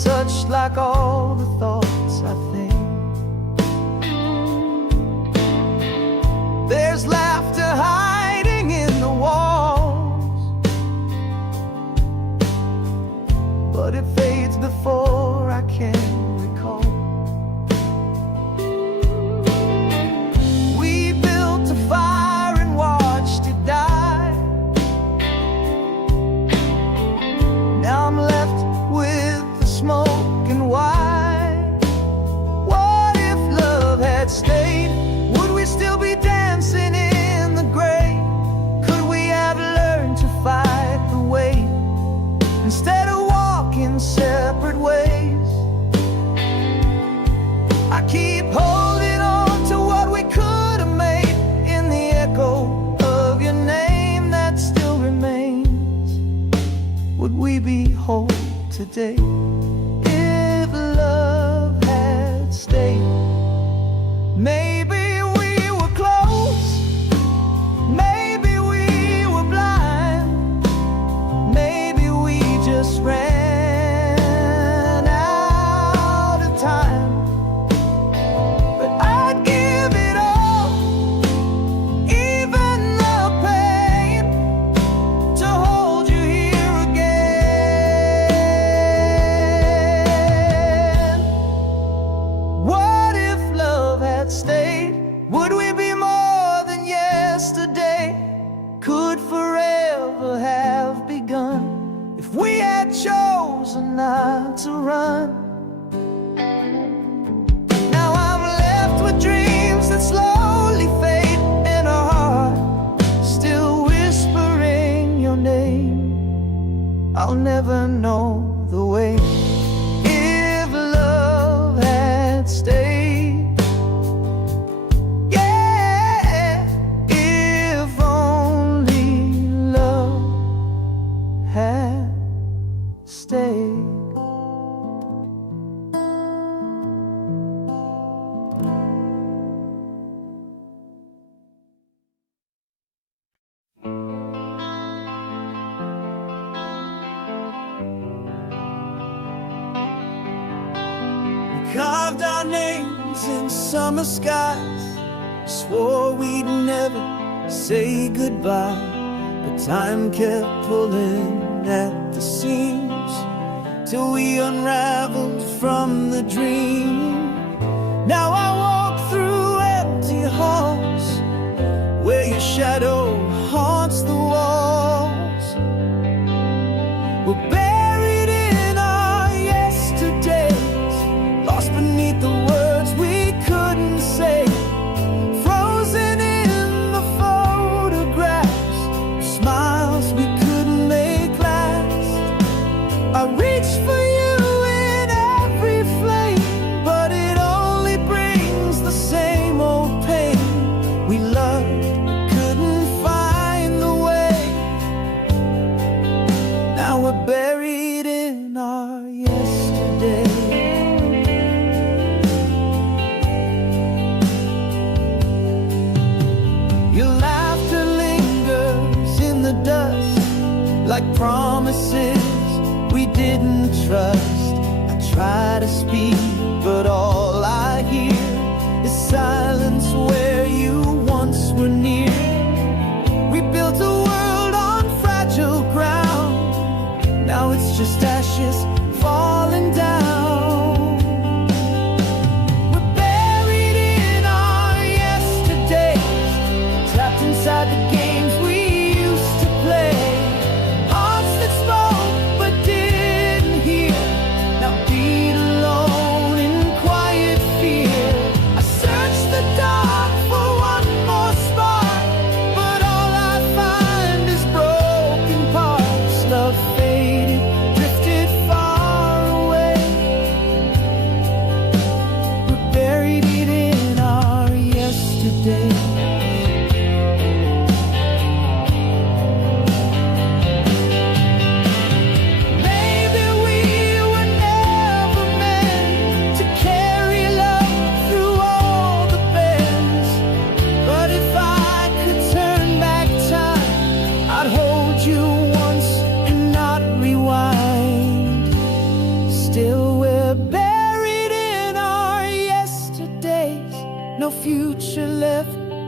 untouched like all the thoughts I think. There's laughter hiding in the walls, but it fades before I can recall. We built a fire and watched it die. Now I'm left with the smoke and why. What if love had stayed? Would we still be dancing in the gray? Could we have learned to fight the weight instead of walking separate ways? I keep holding on to what we could have made in the echo of your name that still remains. Would we be whole today if love had stayed? Maybe we were close, maybe we were blind, maybe we just ran out of time. But I'd give it all, even the pain, to hold you here again. What if love had stayed? Would we be more than yesterday? Could forever have begun if we had chosen not to run? Now I'm left with dreams that slowly fade, and a heart still whispering your name. I'll never know the way if love had stayed. Yeah, if only love had stayed. Carved our names in summer skies, swore we'd never say goodbye, but time kept pulling at the seams till we unraveled from the dream. Now I walk through empty halls where your shadow haunts the walls. We're buried in our yesterdays, lost beneath the words we couldn't say, frozen in the photographs, smiles we couldn't make last. I reach for you in every flame, but it only brings the same old pain. We loved, couldn't find the way. Now we're buried in our yesterday. Your laughter lingers in the dust, like promises we didn't trust. I try to speak, but all I hear is silence where you once were near. We built a world on fragile ground, now it's just ashes falling down. We're buried in our yesterdays, trapped inside the games we used to play. Hearts that spoke but didn't hear, now beat alone in quiet fear. I search the dark for one more spark, but all I find is broken parts. Love faded, drifted far away. We're buried in our yesterday. Maybe we were never meant to carry love through all the bends, but if I could turn back time, I'd hold you once and not rewind. Still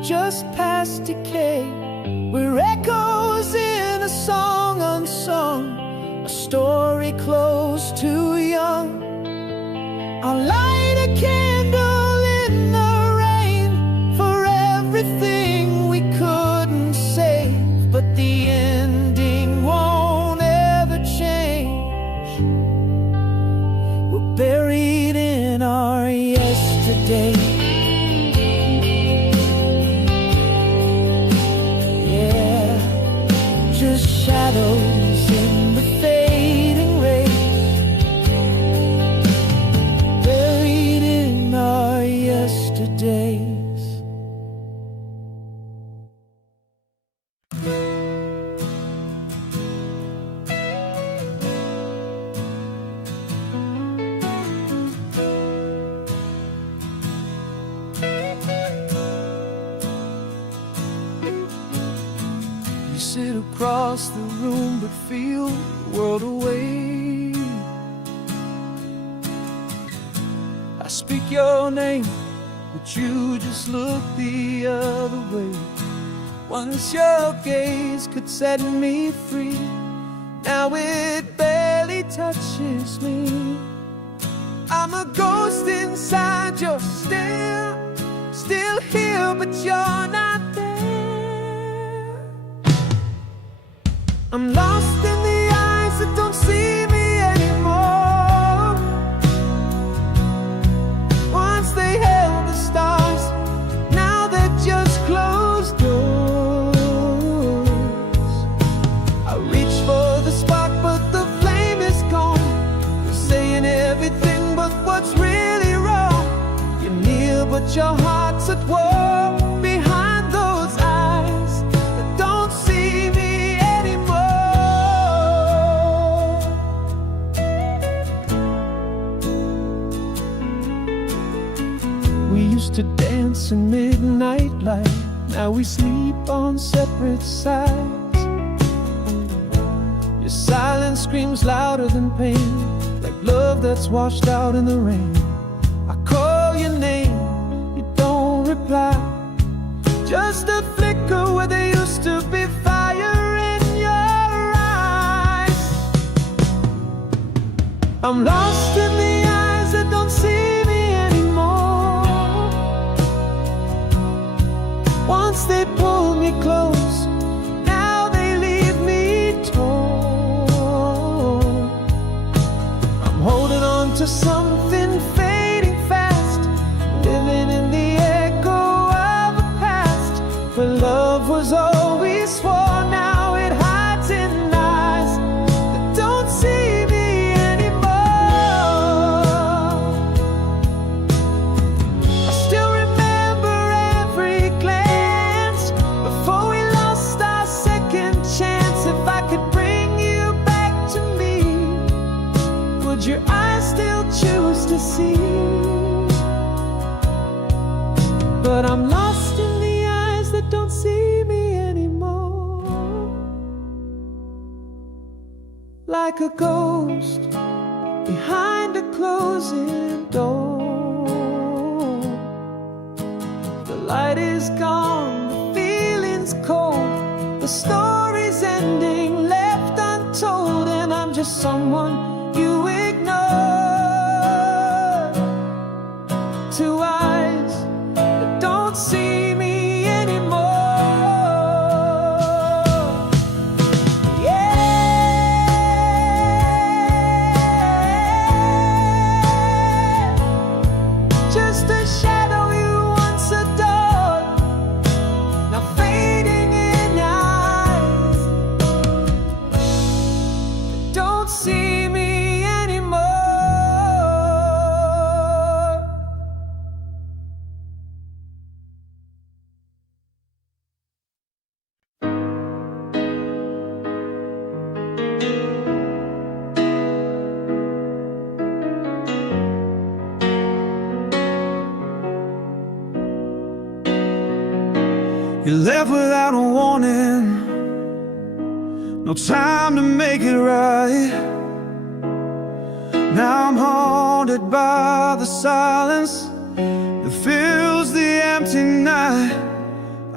just past decay. We're echoes in a song unsung, a story close to young. I'll light a candle in the rain for everything we couldn't save, but the ending won't ever change. We're buried in our yesterday. Yeah, just shadows in the fading rays, buried in our yesterdays. You sit across the room but feel the world away. I speak your name, but you just look the other way. Once your gaze could set me free, now it barely touches me. I'm a ghost inside, you're still here, but you're not there. I'm lost in the eyes that don't see me anymore. Once they held the stars, now they're just closed doors. I reach for the spark, but the flame is gone. You're saying everything but what's really wrong. You're near, but your heart's at war behind those eyes that don't see me anymore. We used to dance in midnight light, now we sleep on separate sides. Your silence screams louder than pain, like love that's washed out in the rain. I call your name, you don't reply, just a flicker where there used to be fire in your eyes. I'm lost in the eyes that don't see me anymore. Once they pulled me close, now they leave me torn. I'm holding on to something fading fast, living in the echo of a past where love was all we swore. Now it hides in eyes that don't see me anymore. I still remember every glance before we lost our second chance. If I could bring you back to me, would your eyes still choose to see? But I'm lost in the eyes that don't see me anymore. Like a ghost behind a closing door. The light is gone, the feeling's cold, the story's ending, left untold, and I'm just someone you ignore. Two eyes that don't see me anymore. Yeah, just a shadow you once adored, now fading in eyes that don't see me anymore. You left without a warning, no time to make it right. Now I'm haunted by the silence that fills the empty night.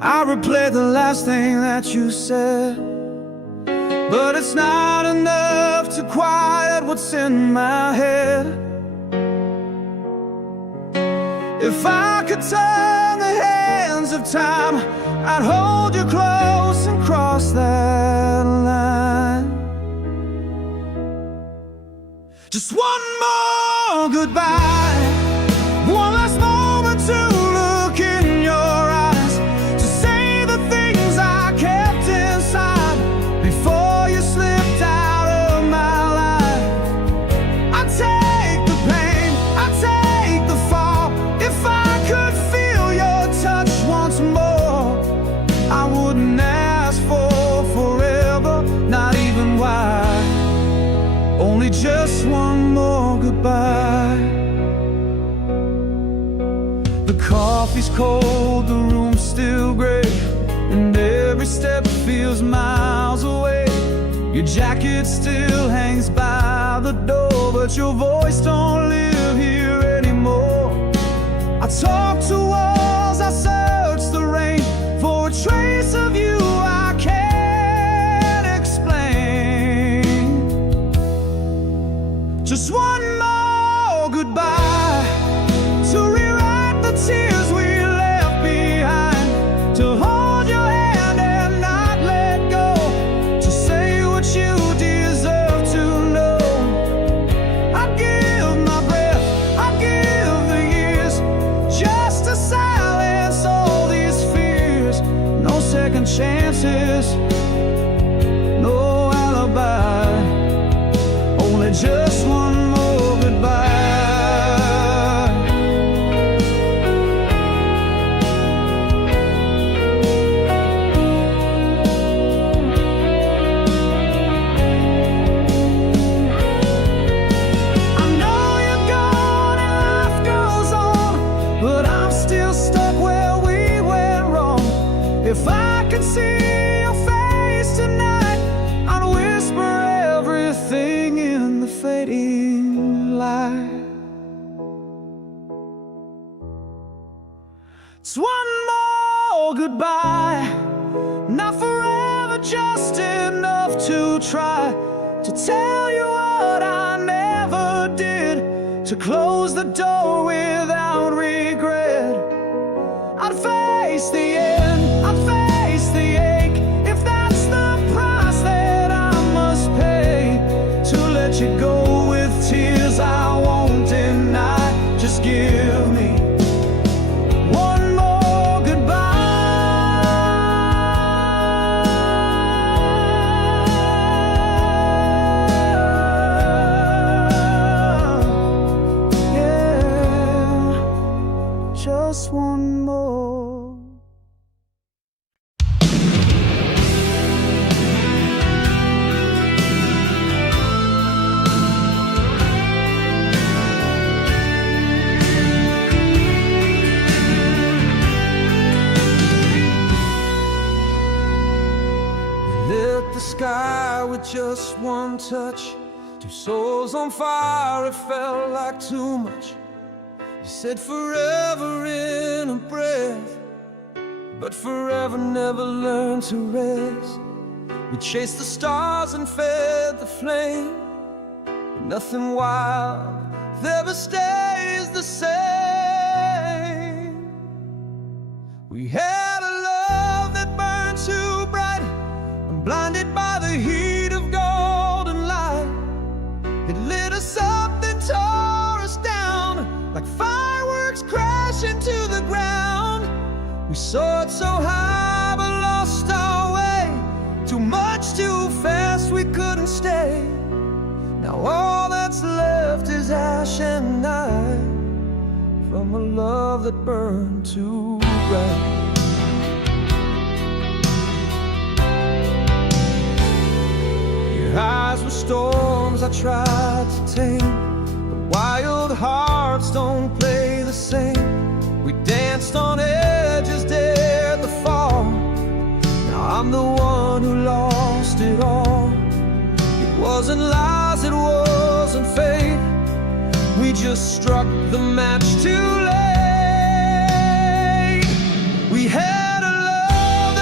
replayed the last thing that you said, but it's not enough to quiet what's in my head. If I could turn the hands of time, I'd hold you close and cross that line. Just one more goodbye, one last moment to look in your eyes, to say the things I kept inside before you slipped out of my life. I'd take the pain, I'd take the fall. If I could feel your touch once more, I wouldn't ask for forever, not even why. Only just one more goodbye. The coffee's cold, the room's still gray, and every step feels miles away. Your jacket still hangs by the door, but your voice don't live here anymore. I talk to walls, I search the rain for a trace of you I can't explain. Just one more goodbye, to rewrite the tears we left behind, to hold your hand and not let go, to say what you deserve to know. I'd give my breath, I'd give the years, just to silence all these fears. No second chances, no alibi, only just one more goodbye. I know you're gone and life goes on, but I'm still stuck where we went wrong. If I could see your face tonight, I'd whisper everything in the fading light. It's one more goodbye, not forever, just enough to try to tell you what I never did, to close the door without regret. I'd face the end, I'd face the ache, if that's the price that I must pay, to let you go with tears I won't deny. Just give me one more goodbye. Yeah, just one more. Lit the sky with just one touch, two souls on fire, it felt like too much. You said forever in a breath, but forever never learned to rest. We chased the stars and fed the flame, but nothing wild ever stays the same. We had a love that burned too bright, I'm blinded by the heat of golden light. It lit us up, then tore us down, like fireworks crashing to the ground. We soared so high but lost our way, too much too fast, we couldn't stay. Now all that's left is ash and night, from a love that burned too bright. Your eyes were storms I tried to tame, but wild hearts don't play the same. We danced on edges, dared the fall. Now I'm the one who lost it all. It wasn't lies, it wasn't fate, we just struck the match too late. We had a love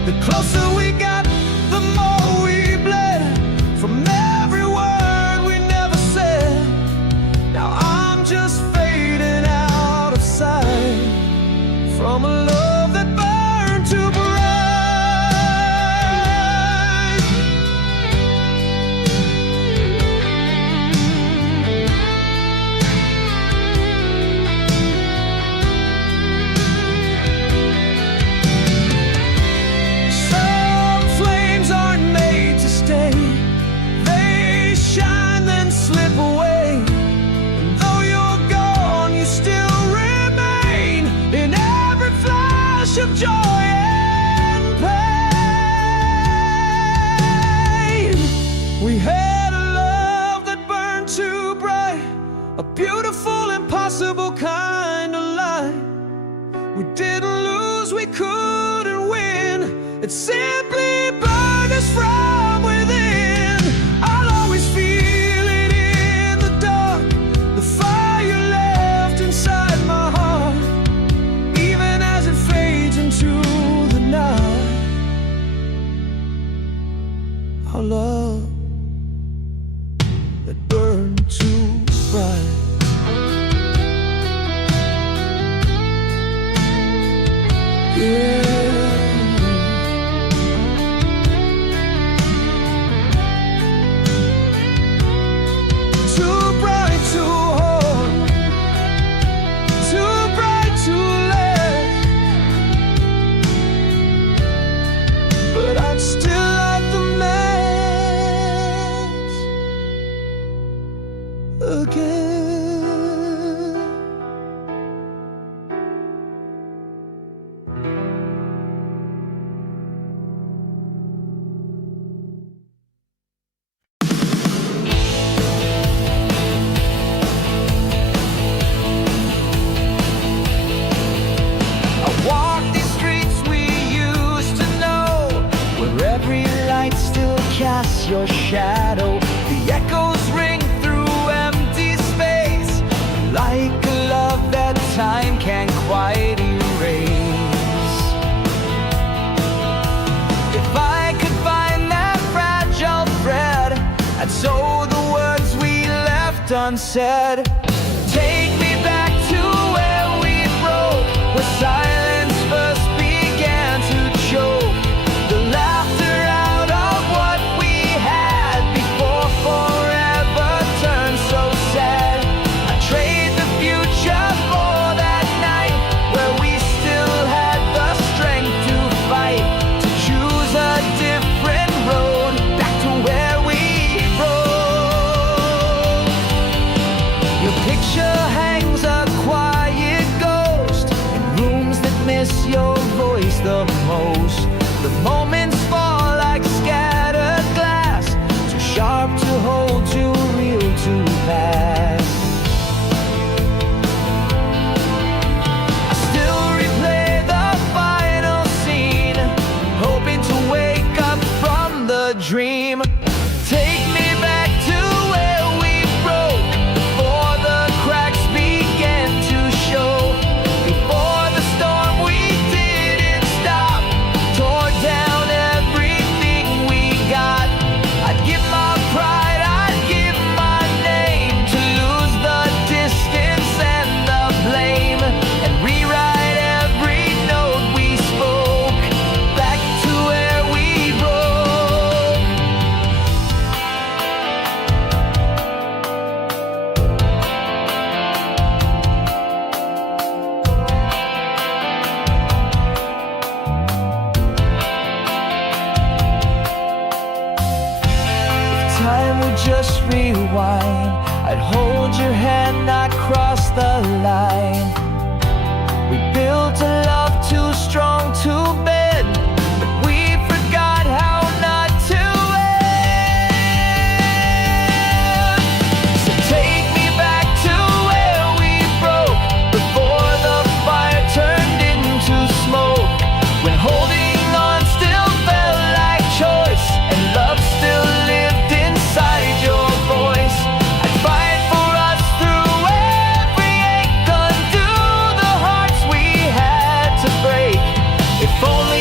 The closer we got, the more we bled. From every word we never said. Now I'm just fading out of sight from a love that burned too bright. Some flames aren't made to stay. They shine then slip away. And though you're gone, you still remain in every flash of joy and pain. We had a love that burned too bright, a beautiful, impossible kind of light. We didn't lose, we couldn't win. It simply burned us from within. I'll always feel it in the dark, the fire left inside my heart, even as it fades into the night. Our love that burned too bright. Yeah. Too bright to hold, too bright to let. But I'd still light the match again. I walk these streets we used to know, where every light still casts your shadow. The echoes ring through empty space, like a love that time can't quite erase. If I could find that fragile thread, I'd sew the words we left unsaid. Take me back to where we broke, where silence first began to choke. The laughter out of what we had before forever turned so sad. I trade the future for that night, where we still had the strength to fight, to choose a different road back to where we broke. Your picture hangs a quiet ghost in rooms that miss your voice the most. The moments fall like scattered glass, too sharp to hold, too real to pass. I still replay the final scene, hoping to wake up from the dream. Take me back to where we broke, before the cracks began to show, before the storm we didn't stop tore down everything we got. I'd give my pride, I'd give my name, to lose the distance and the blame, and rewrite every note we spoke back to where we broke. If time would just rewind, I'd hold your hand, not cross the line. We built a love too strong to bend, but we forgot how not to end. So take me back to where we broke, before the fire turned into smoke, when holding on still felt like choice, and love still lived inside your voice. I'd fight for us through every ache, undo the hearts we had to break. If only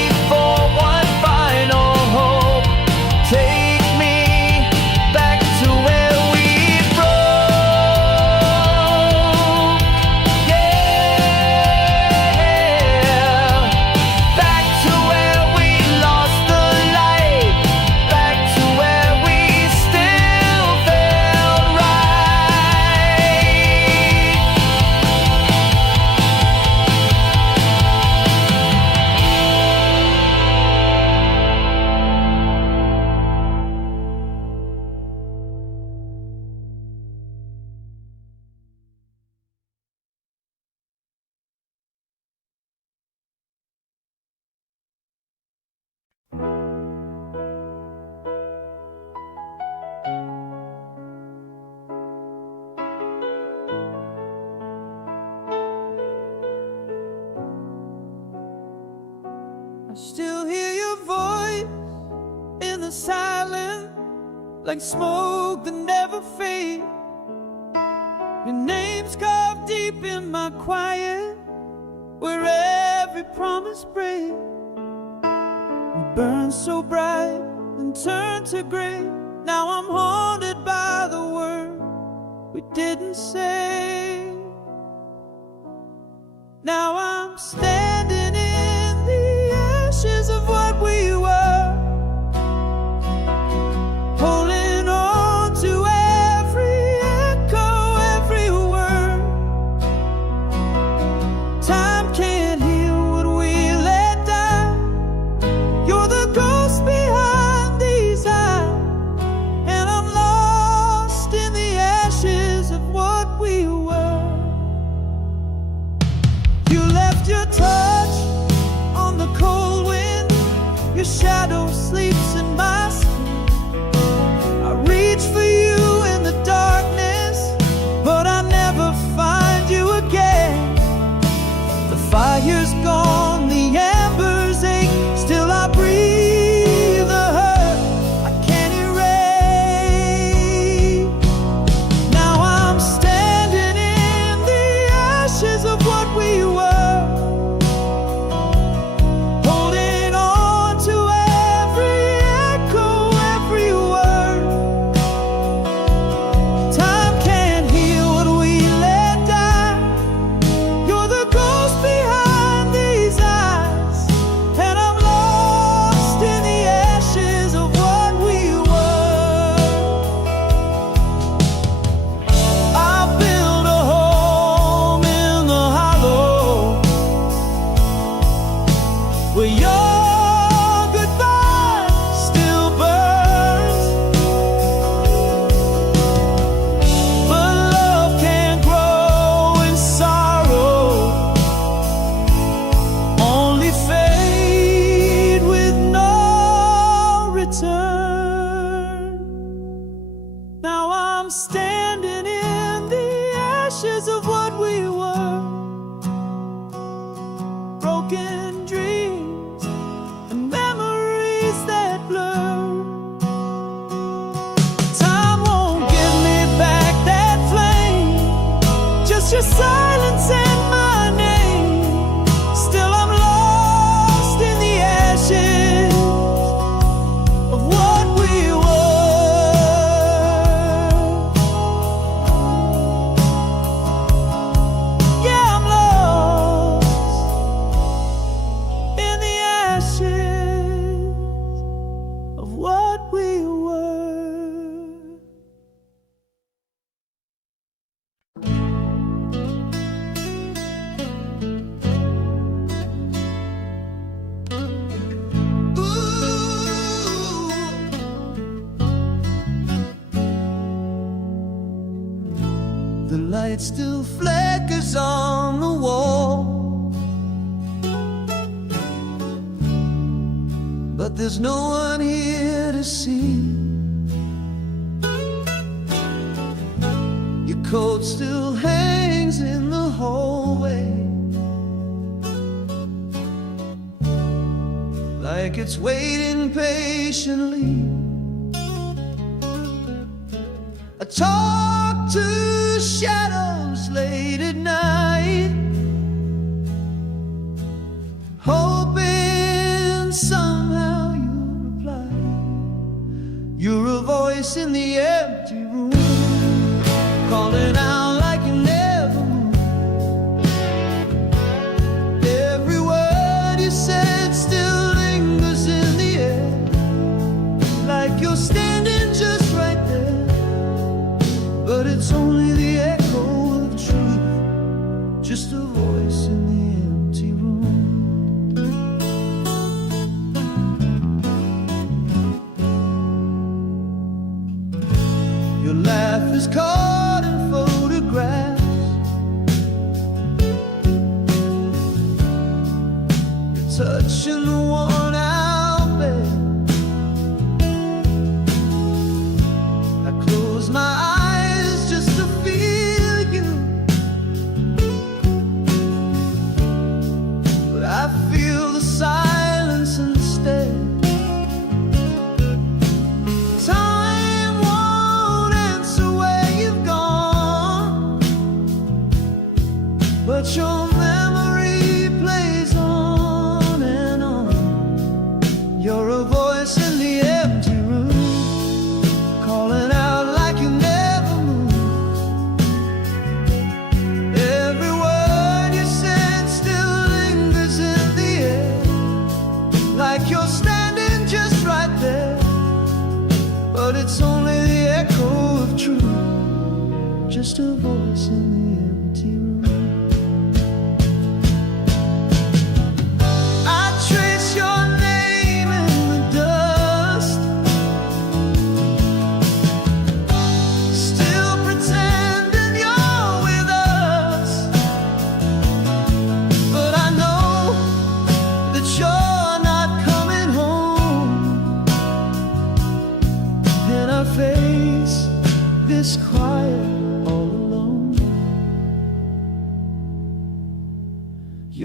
the silence, like smoke that never fades. Your name's carved deep in my quiet, where every promise breaks. We burned so bright and turned to gray. Now I'm haunted by the word we didn't say. Now I'm standing in the ashes of what we were, holding on to every echo, every word. Time can't heal what we let die. You're the ghost behind these eyes, and I'm lost in the ashes of what we were. You left your touch on the cold wind, your shadow sleeps in my skin. I reach for you in the darkness, but I never find you again. The fire's gone, the embers ache, still I breathe the hurt I can't erase. Now I'm standing in the ashes of what we were, holding on to every echo, every word. Time can't heal what we let die. You're the ghost behind these eyes, and I'm lost in the ashes of what we were. I built a home in the hollow, where your goodbye still burns. But love can't grow in sorrow, only fade with no return. Now I'm standing in the ashes of what we were, broken dreams and memories that blur. Time won't give me back that flame, just your silence and my name. Still I'm lost in the ashes of what we were. Yeah, I'm lost in the ashes of what we were. The light still flickers on the wall, but there's no one here to see. Your coat still hangs in the hallway, like it's waiting patiently. I talk to shadows late at night, hoping somehow you'll reply. You're a voice in the empty room, calling out like you never moved. Every word you said still lingers in the air, like you're standing just right there. But it's only the echo of truth, just a voice in the empty room. Your laugh is caught in photographs, your touch in the worn out bed. I close my eyes just to feel you, but I feel the silence instead.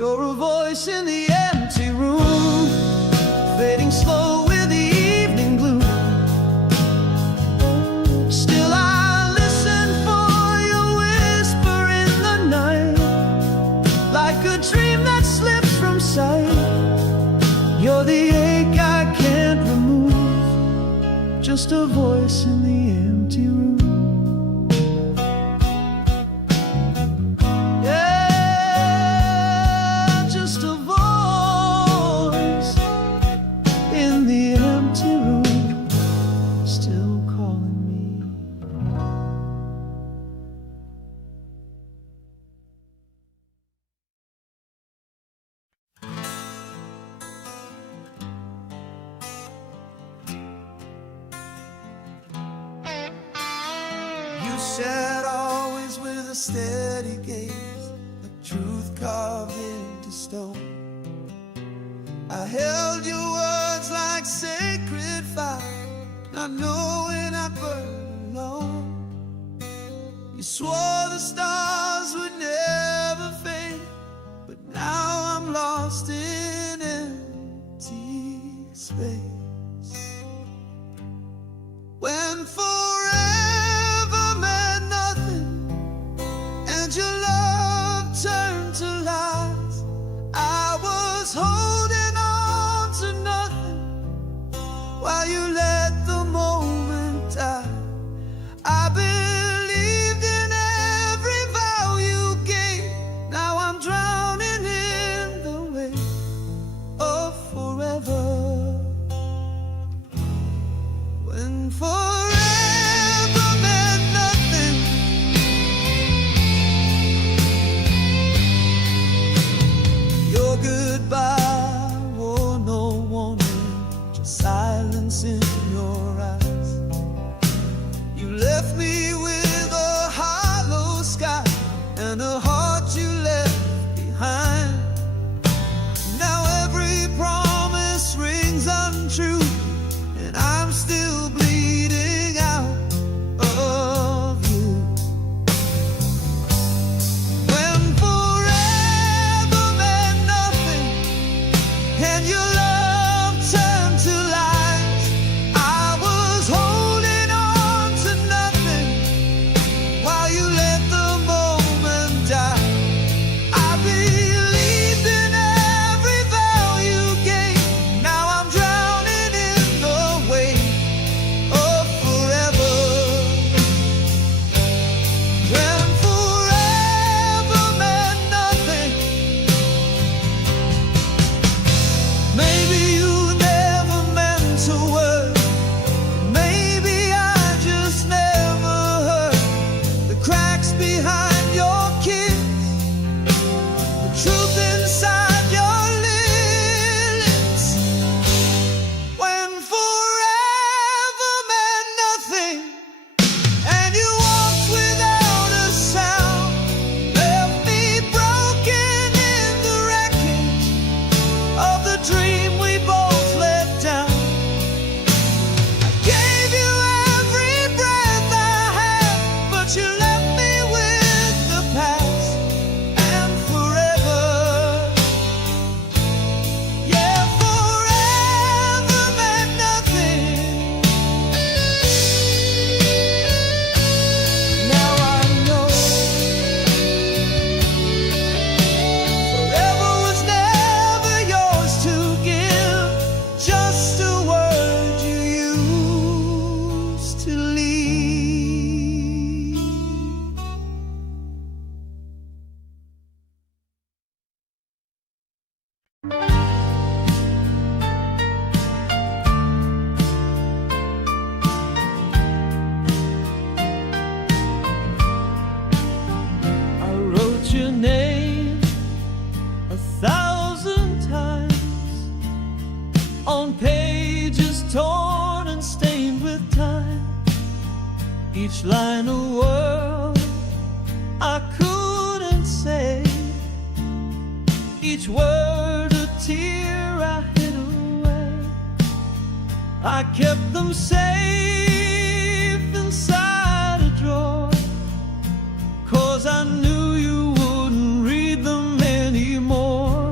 You're a voice in the empty room, fading slow with the evening gloom. Still I listen for your whisper in the night, like a dream that slips from sight. You're the ache I can't remove, just a voice in the empty room. You said always with a steady gaze, the truth carved into stone. I held your words like sacred fire, not knowing I'd burn alone. You swore the stars would never fade, but now I'm lost in empty space. When forever meant nothing and your love turned to lies, I was holding on to nothing while you let the moment die. I believed in every vow you gave. Now I'm drowning in the wave of forever. When forever meant nothing, your goodbye wore no warning, just silence in your eyes. You left me with a hollow sky and a heart you left behind. Now every promise rings untrue, and I'm still bleeding out of you. When forever meant nothing and your love turned to lies, I was holding on to nothing while you let the moment die. I believed in every vow you gave. Now I'm drowning in the wave of forever. When forever meant nothing, maybe you never meant a word, maybe I just never heard the cracks behind your kiss, the truth inside your lips. When forever meant nothing and you walked without a sound, left me broken in the wreckage of the dream we both let down. I gave you every breath I had, but you left me with the past and forever. Yeah, forever meant nothing. Now I know forever was never yours to give, just a word you used to leave. I wrote your name 1,000 times on pages torn and stained with time. Each line a word I couldn't say, each word a tear I hid away. I kept them safe inside a drawer, 'cause I knew you wouldn't read them anymore.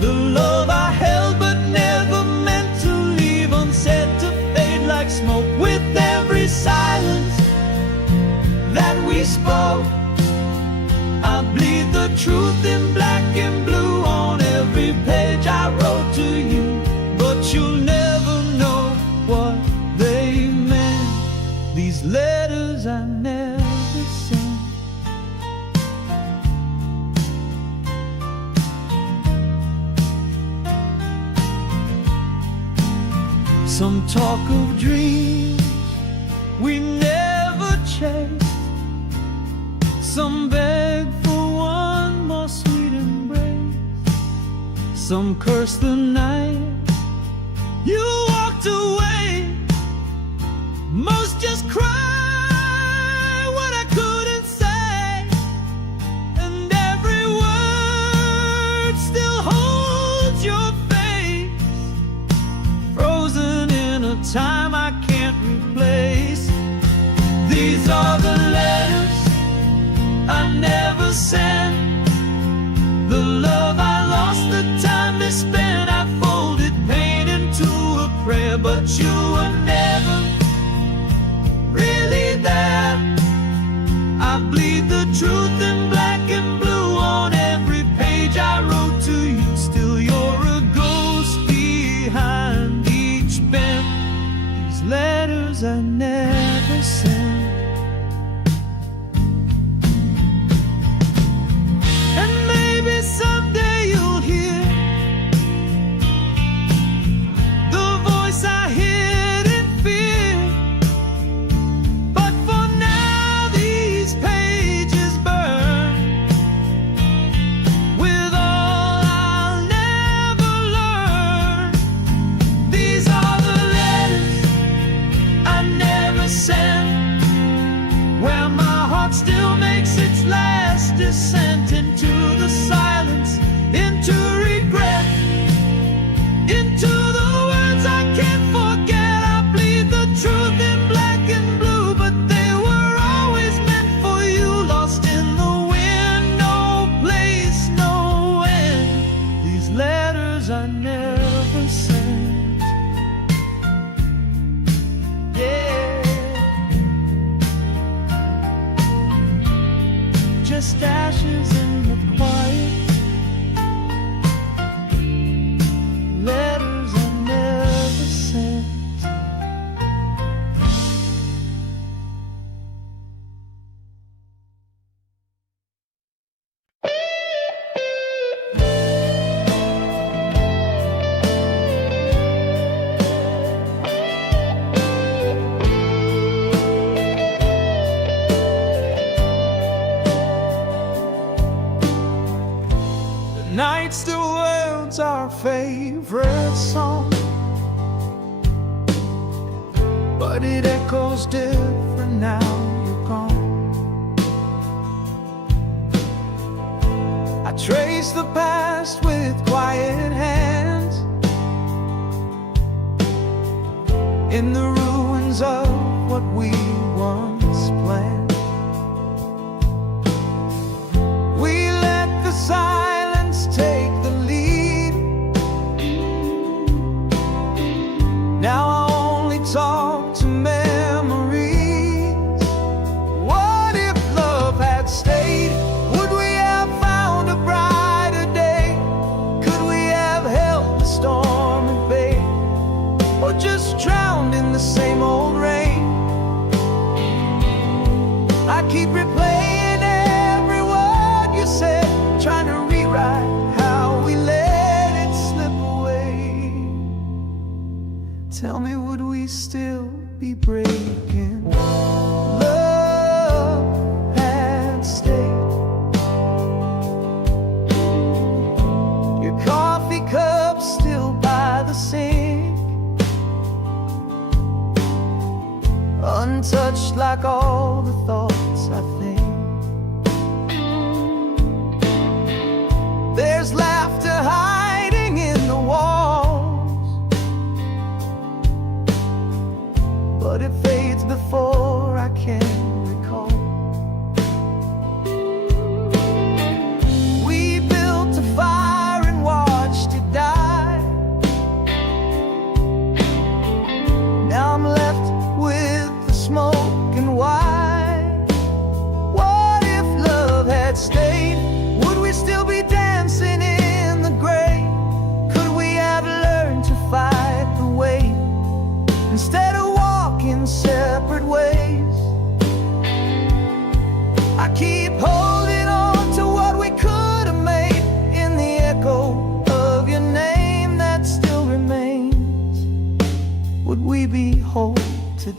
The love I held but never meant to leave, unsaid to fade like smoke with every silence that we spoke. I bleed the truth in black and blue on every page I wrote to you, but you'll never know what they meant. These letters I never sent. Some talk of dreams we never chased. Some beg for one more sweet embrace. Some curse the night you walked away. Most just cry what I couldn't say, and every word still holds your face, frozen in a time I can't replace. These are the letters I never sent, the love I lost, the time misspent. I folded pain into a prayer, but you were never really there. I bleed the truth in black and blue on every page I wrote to you. Still you're a ghost behind each bend. These letters I never sent. And maybe someday you'll hear the voice I hid in fear. But for now these pages burn with all I'll never learn. These are the letters I never sent, where my heart still makes its last descent into the silence, into regret, into the words I can't forget. I bleed the truth in black and blue, but they were always meant for you. Lost in the wind, no place, no end. These letters I never sent. Yeah, just ashes in the quiet. Letters I never sent. Night still learns our favorite song, but it echoes different now you're gone. I trace the past with quiet hands in the ruins of what we once planned. We let the silence take the lead. Now I only talk to memories. What if love had stayed? Would we have found a brighter day? Could we have held the storm at bay, or just drowned in the same old rain? I keep replaying every word you said, trying to rewrite how we let it slip away. Tell me, would we still be breaking? Love had stayed. Your coffee cup still by the sink, untouched like all the thoughts I think. There's laughter hiding in the walls, but it fades before I can recall. We built a fire and watched it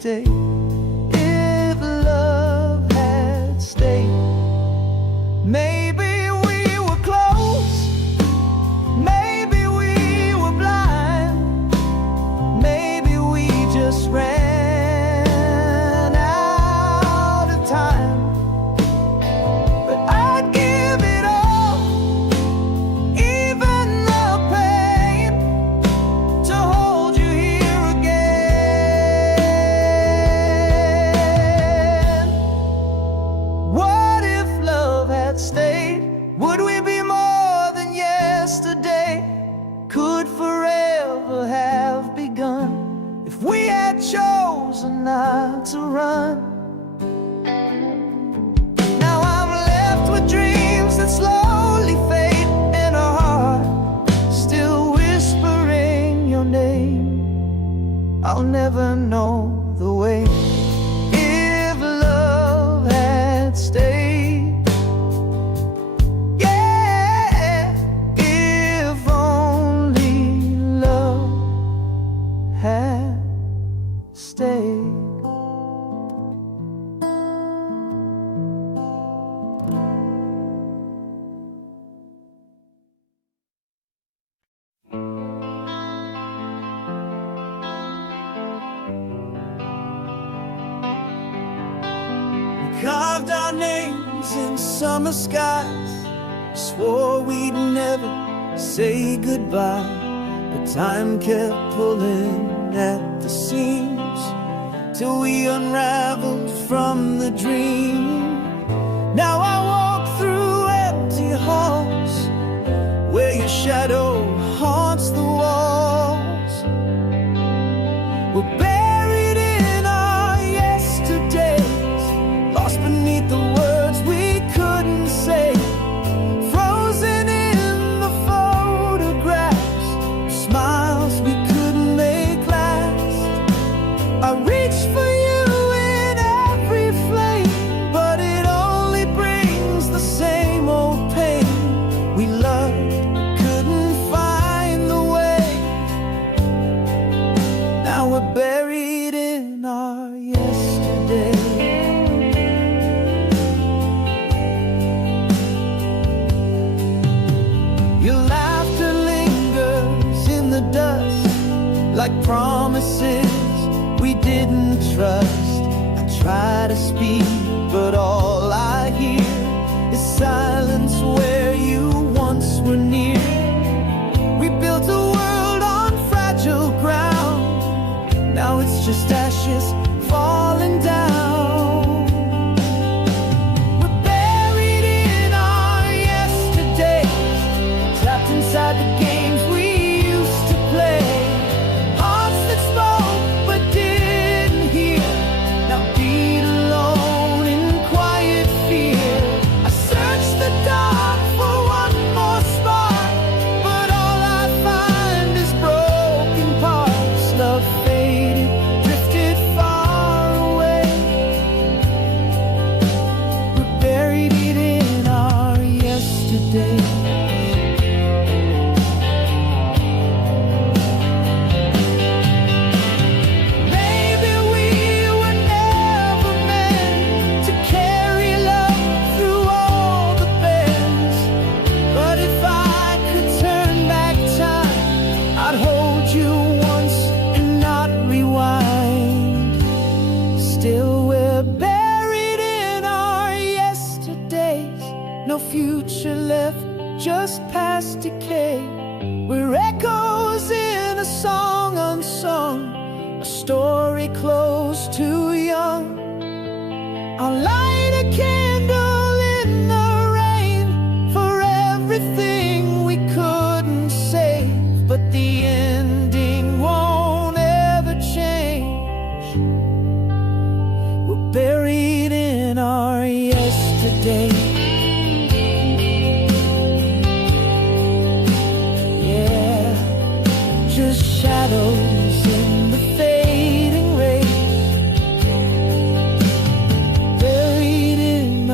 yesterday. If love had stayed, maybe we were close, maybe we were blind, maybe we just ran out of time. But I'd give it all, even the pain, to hold you here again. What if love had stayed? Would we be more than yesterday? Could forever have begun if we had chosen not to run? Now I'm left with dreams that slowly fade, and a heart still whispering your name. I'll never know the way. If love had stayed, yeah, if only love had stayed. Carved our names in summer skies, swore we'd never say goodbye, but time kept pulling at the seams till we unraveled from the dream. Now I walk through empty halls where your shadow haunts the walls. We're buried in our yesterdays, lost beneath the words we couldn't say, frozen in the photographs, smiles we couldn't make last. I reach for you in every flame, but it only brings the same old pain. We loved, couldn't find the way. Now we're buried in our yesterday. Your laughter lingers in the dust, like promises we didn't trust. I try to speak, but all I hear is silence where you once were near. We built a world on fragile ground, now it's just ashes falling down. We're buried in our yesterdays, trapped inside the games we used to play. Hearts that spoke but didn't hear, now beat alone in quiet fear. I search the dark for one more spark, but all I find is broken parts. Love faded, drifted far away. We're buried in our yesterday. Maybe we were never meant to carry love through all the bends, but if I could turn back time, I'd hold you once and not rewind. Still we're buried in our yesterdays, no future left, just past decay. We're echoes in a song unsung, a story close too young. I'll light a candle in the rain for everything we couldn't save, but the ending won't ever change. We're buried in our yesterday. Yeah, just shadows in the fading rays, buried in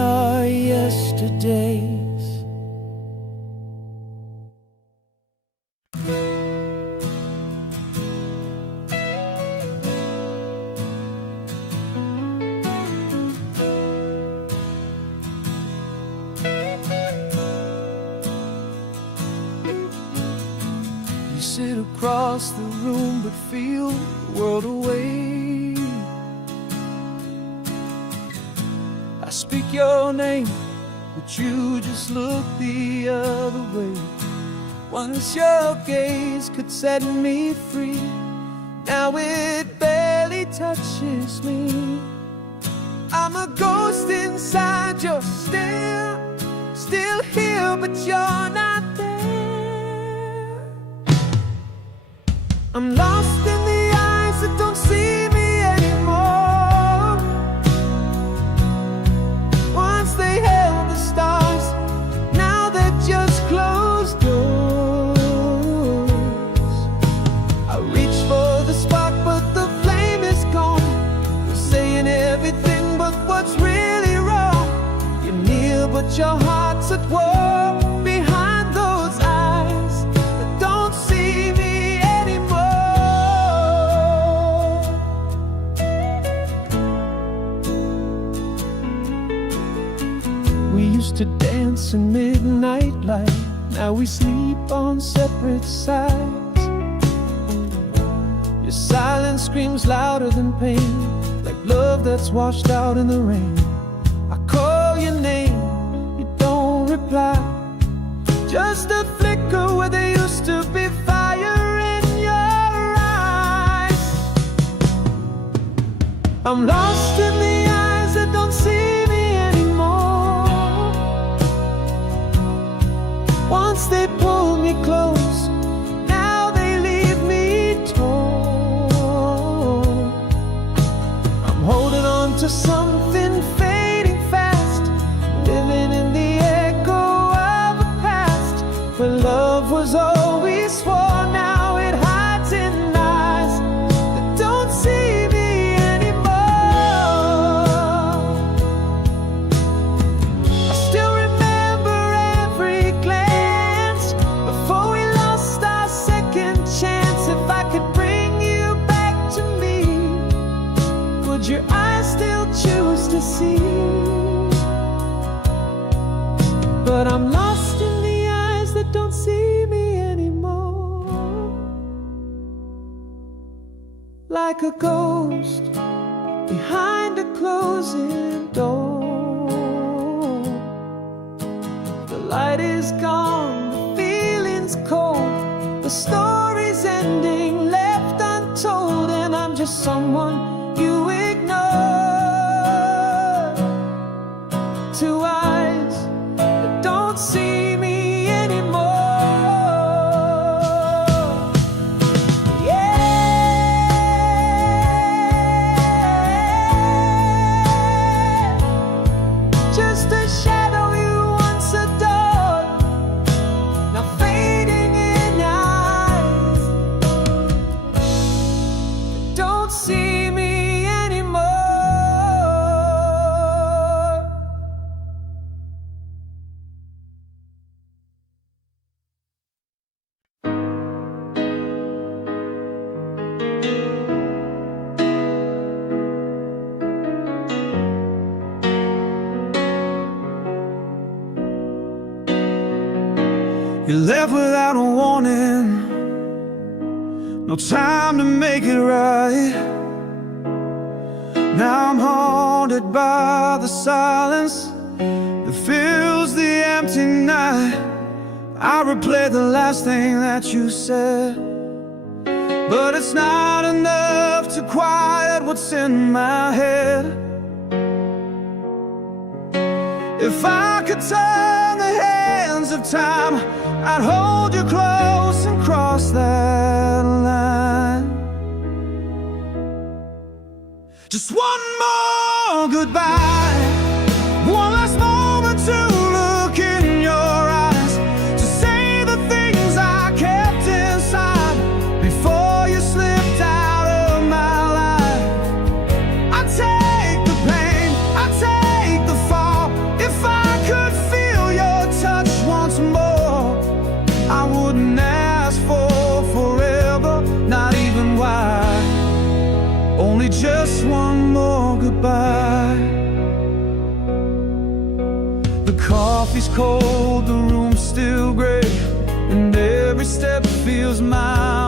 sit across the room but feel the world away. I speak your name, but you just look the other way. Once your gaze could set me free, now it barely touches me. I'm a ghost inside your stare, still here but you're not there. I'm lost in the eyes that don't see me anymore. Once they held the stars, now they're just closed doors. I reach for the spark but the flame is gone. You're saying everything but what's really wrong. You're near but your heart's at war behind those eyes that don't see me anymore. We used to dance in midnight light, now we sleep on separate sides. Your silence screams louder than pain, like love that's washed out in the rain. I call your name, you don't reply. Just a flicker where there used to be fire in your eyes. I'm lost in the eyes that don't see me anymore. Once they pulled me close, now they leave me torn. I'm holding on to something fading fast, living in the echo of a past where love was all we swore. Now it hides in eyes that don't see me anymore. I still remember every glance before we lost our second chance. If I could bring you back to me, would your eyes still choose to see? But I'm lost in the eyes that don't see me anymore. Like a ghost behind a closing door. The light is gone, the feeling's cold, the story's ending, left untold, and I'm just someone you ignore. Two eyes that don't see me anymore. Yeah, just a shadow you once adored, now fading in eyes that don't see me anymore. You left without a warning, no time to make it right. Now I'm haunted by the silence that fills the empty night. I replay the last thing that you said, but it's not enough to quiet what's in my head. If I could turn the hands of time, I'd hold you close and cross that line. Just one more goodbye, one last moment to look in your eyes, to say the things I kept inside before you slipped out of my life. I take the pain, I take the fall. If I could feel your touch once more, I wouldn't ask for forever, not even why. Only just one more goodbye. The coffee's cold, the room's still gray, and every step feels mine.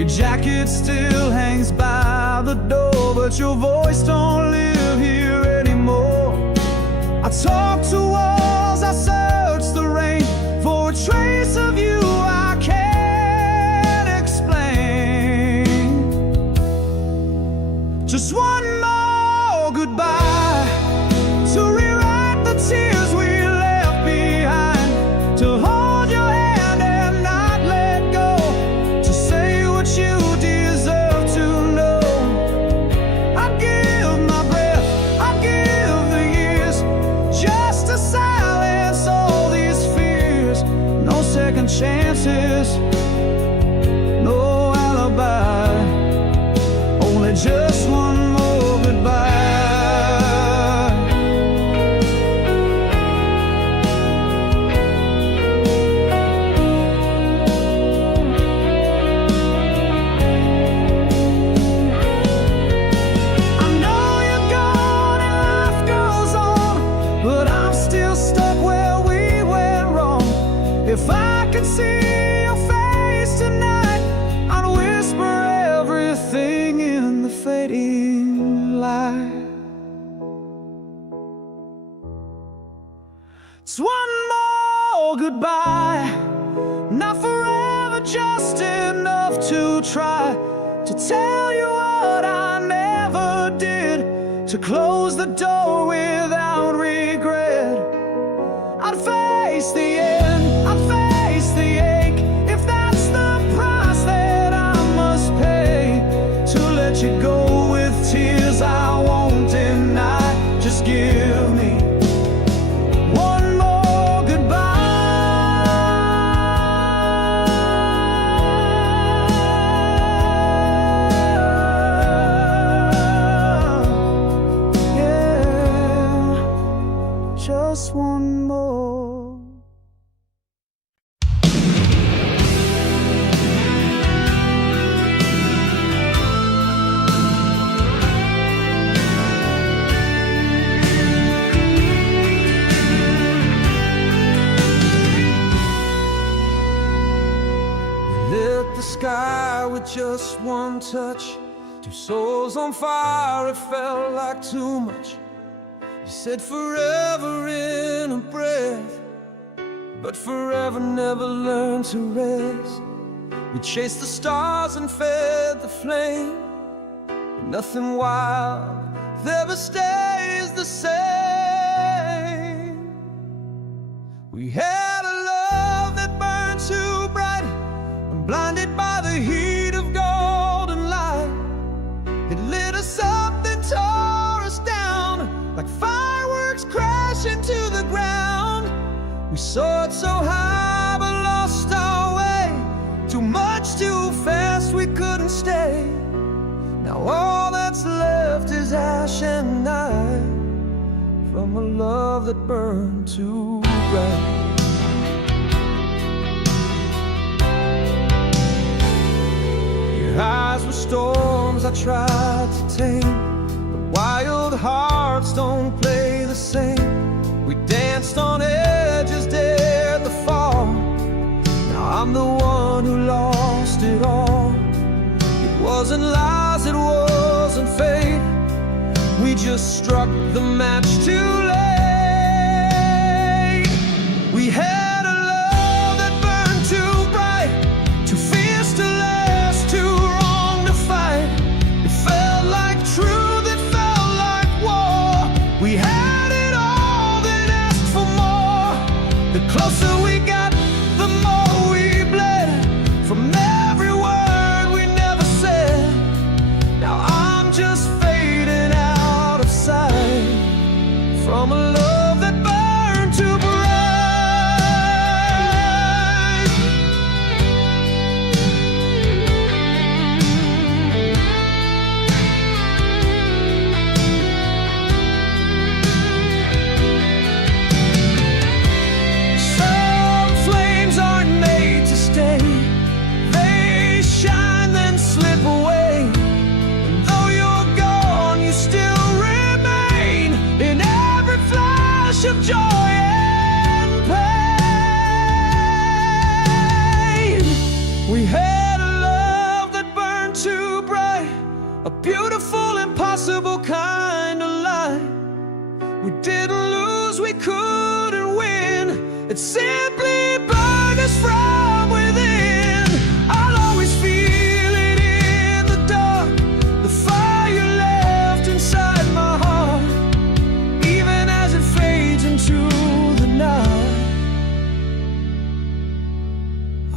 Your jacket still hangs by the door, but your voice don't live here anymore. I talk to walls, I search the rain for a trace of you I can't explain. Just one more goodbye to rewrite the tears we left behind, to hold your hand and not let go, to say what you deserve to know. I'd give my breath, I'd give the years, just to silence all these fears. No second chances, no alibi, only just one more goodbye. I know you're gone and life goes on, but I'm still stuck where we went wrong. If I could see your face tonight, I'd whisper everything in the fading light. It's one more goodbye, not forever, just enough to try to tell you what I never did, to close the door without regret. I'd face the end, I'd face the ache, if that's the price that I must pay, to let you go with tears I won't deny. Just give me one more goodbye. Yeah, just one more. Lit the sky with just one touch, two souls on fire, it felt like too much. You said forever in a breath, but forever never learned to rest. We chased the stars and fed the flame, but nothing wild ever stays the same. We had a love that burned too bright, I'm blinded by the heat of golden light. It lit us up, then tore us down, like fireworks crashing to the ground. We soared so high but lost our way, too much too fast, we couldn't stay. Now all that's left is ash and night, from a love that burned too bright. Your eyes were storms I tried to tame, but wild hearts don't play the same. We danced on edges, dared the fall. Now I'm the one who lost it all. It wasn't lies, it wasn't fate, we just struck the match too late. We had a love that burned too bright, too fierce to last, too wrong to fight. It felt like truth, it felt like war. We had it all, then asked for more. The closer we got, the more we bled, from every word we never said. Now I'm just fading out of sight, from a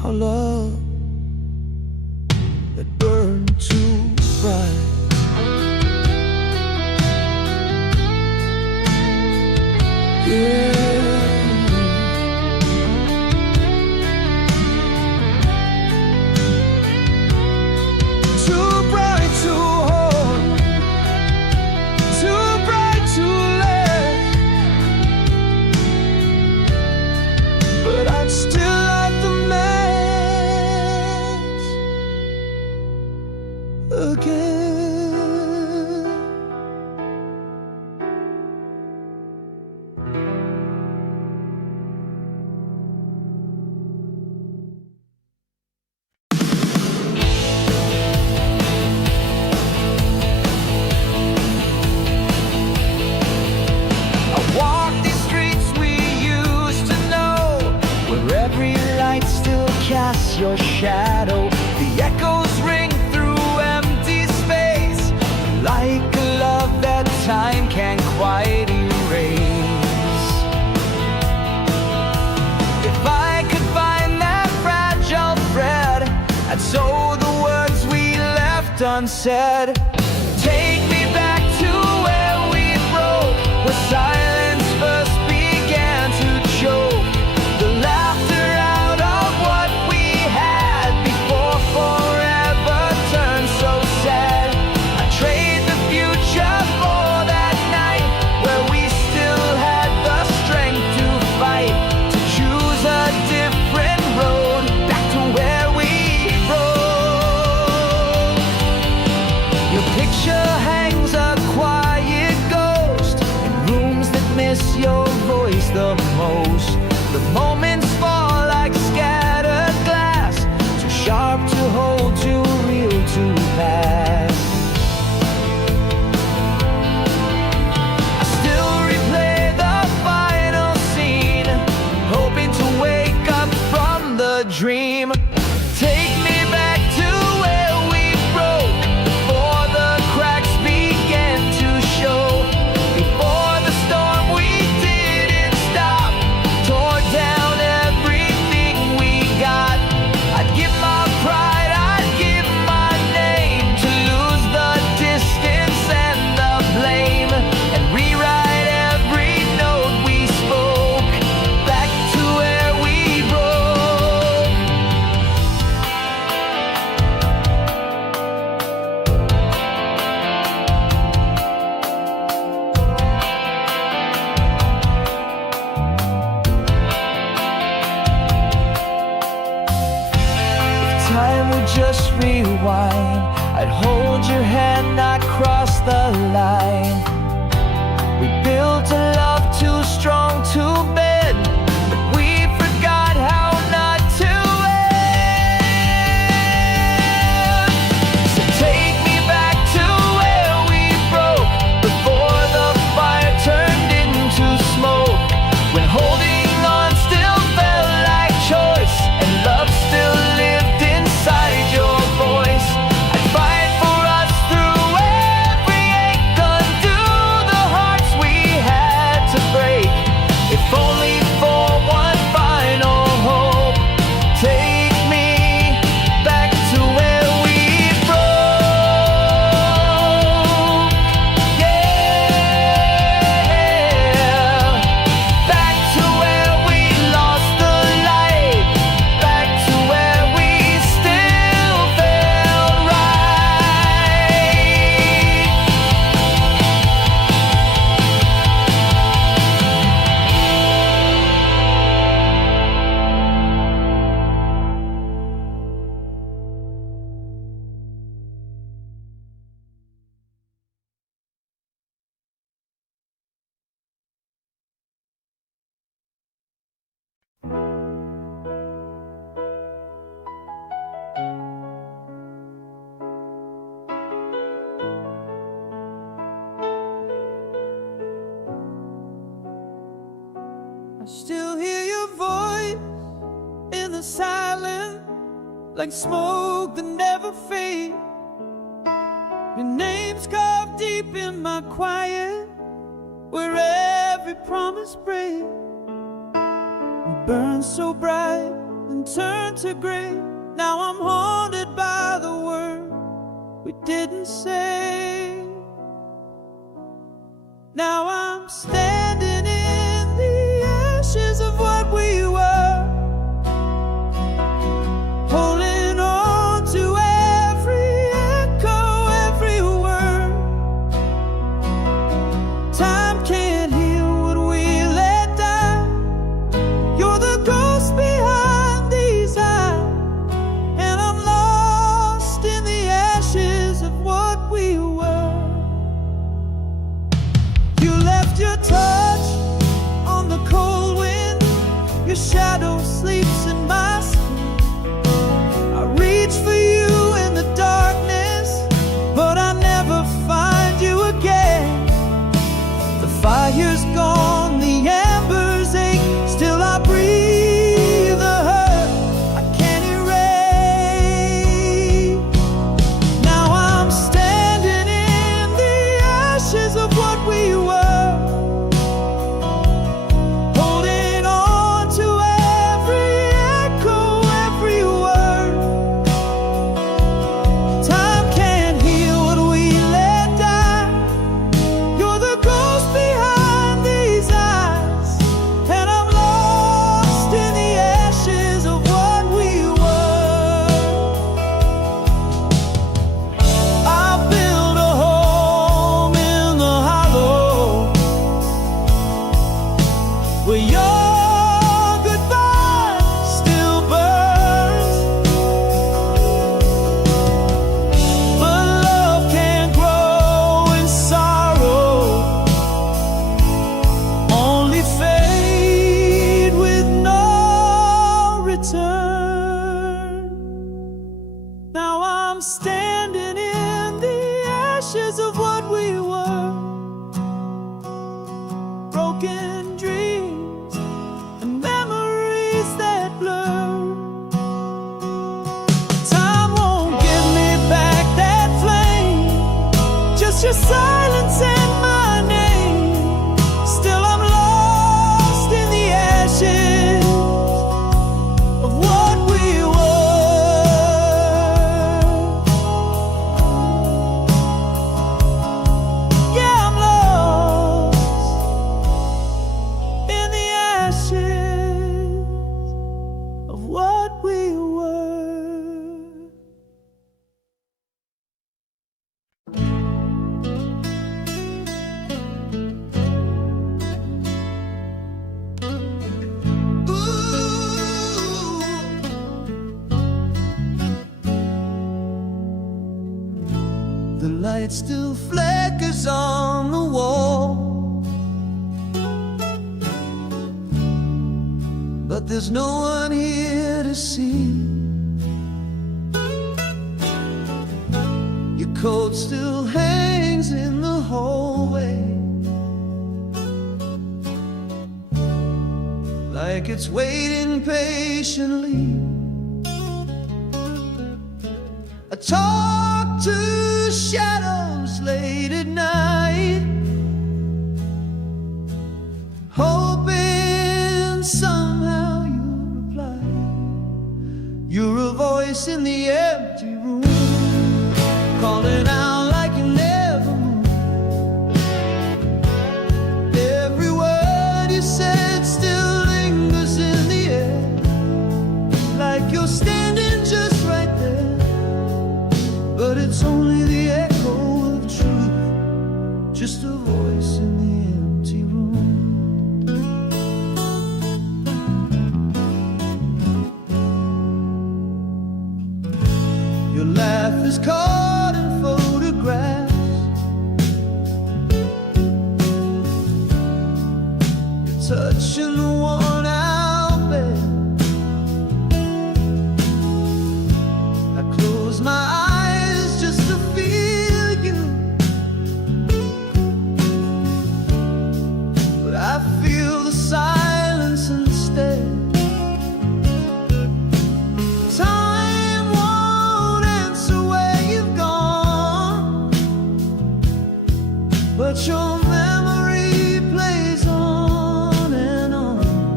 our love that burned too bright. Yeah. Too bright to hold, too bright to let, but I'd still light the match again. Cast your shadow, the echoes ring through empty space, like a love that time can't quite erase. If I could find that fragile thread, I'd sew the words we left unsaid. Take me back to where we broke, where silence first began to choke. The laughter out of what we had before forever turned so sad. I trade the future for that night where we still had the strength to fight, to choose a different road back to where we rode. Your picture hangs a quiet ghost in rooms that miss your voice the most. The moments fall like scattered glass, too sharp to hold, too real to pass. I still replay the final scene, hoping to wake up from the dream. Take me back to where we broke, before the cracks began to show, before the storm we didn't stop tore down everything we got. I'd give my pride, I'd give my name, to lose the distance and the blame, and rewrite every note we spoke back to where we broke. If time would just rewind, I'd hold your hand, not cross the line. We built a love too strong to bend, but we forgot how not to end. So take me back to where we broke, before the fire turned into smoke, when holding on still felt like choice, and love still lived inside your voice. I'd fight for us through every ache, undo the hearts we had to break, if only for one final hope. Take me back to where we broke. Yeah, back to where we lost the light, back to where we still felt right. I still hear your voice in the silence, like smoke that never fades. Your name's carved deep in my quiet, where every promise breaks. You burn so bright and turn winter gray. Now I'm haunted by the word we didn't say. Now I'm standing in the ashes of what we were, holding on to every echo, every word. Time can't heal what we let die. You're the ghost behind these eyes, and I'm lost in the ashes of what we were. You left your touch on the cold wind. Your shadow sleeps in my skin. I reach for you in the darkness, but I never find you again. The fire's gone, the embers ache, still I breathe the hurt I can't erase. Now I'm standing in the ashes of what we were, holding on to every echo, every word. Time can't heal what we let die. You're the ghost behind these eyes, and I'm lost in the ashes of what we were. I built a home in the hollow, where your goodbye still burns. But love can't grow in sorrow, only fade with no return. Now I'm standing in the ashes of what we were, broken dreams and memories that blur. Time won't give me back that flame, just your silence and my name. Still I'm lost in the ashes of what we were. Yeah, I'm lost in the ashes of what we were. The light still flickers on the wall, but there's no one here to see. Your coat still hangs in the hallway, like it's waiting patiently. I talk to shadows late at night, hoping somehow you'll reply. You're a voice in the empty room, calling out like you never moved. Every word you said still lingers in the air, like you're standing just right there. But it's only the echo of truth, just a voice in the empty room. Your laugh is caught in photographs, your touch in the worn out bed. I close my eyes just to feel you, but I feel the silence instead. Time won't answer where you've gone, but your memory plays on and on.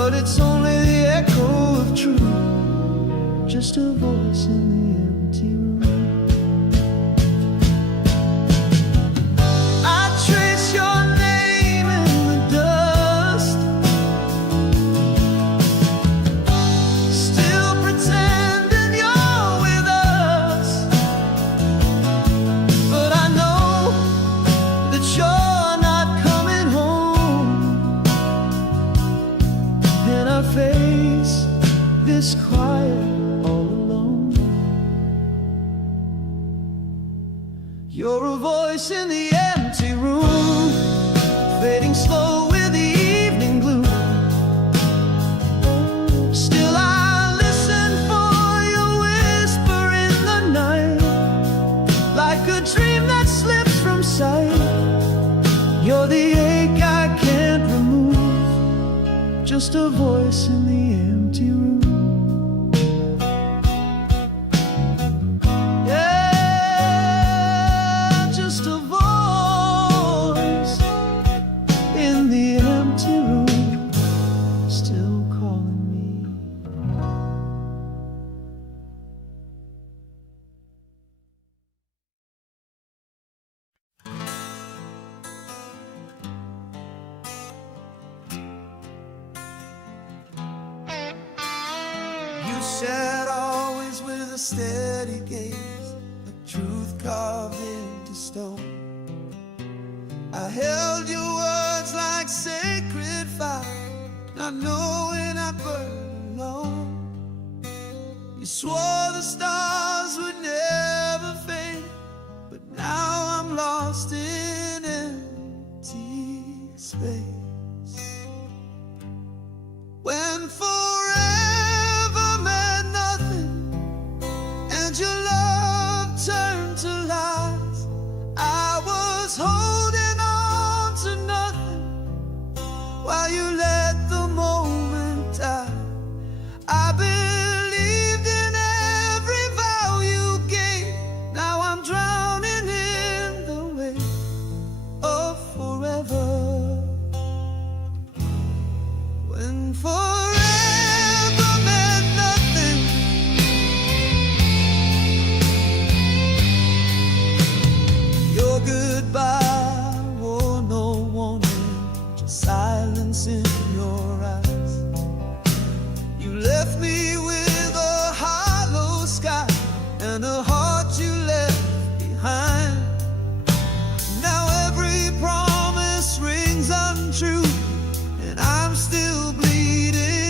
but it's only the echo of truth, just a voice in the empty room. I trace your name in the dust, still pretending you're with us, but I know that you're not coming home, and I face this quiet all alone. You're a voice in the empty room, fading slow with the evening gloom. Still I listen for your whisper in the night, like a dream that slips from sight. You're the ache I can't remove, just a voice in the empty room. Yeah, just a voice in the empty room, still calling me. You said always with a steady gaze, a truth carved into stone. I held your words like sacred fire, not knowing I'd burn alone. You swore the stars would never fade, but now I'm lost in empty space. When forever meant nothing and your love turned to lies, I was holding on to nothing while you let the moment die. I believed in every vow you gave, now I'm drowning in the wave of forever. When forever meant nothing, your goodbye wore no warning, just silence in your eyes. You left me with a hollow sky and a heart you left behind. Now every promise rings untrue, and I'm still bleeding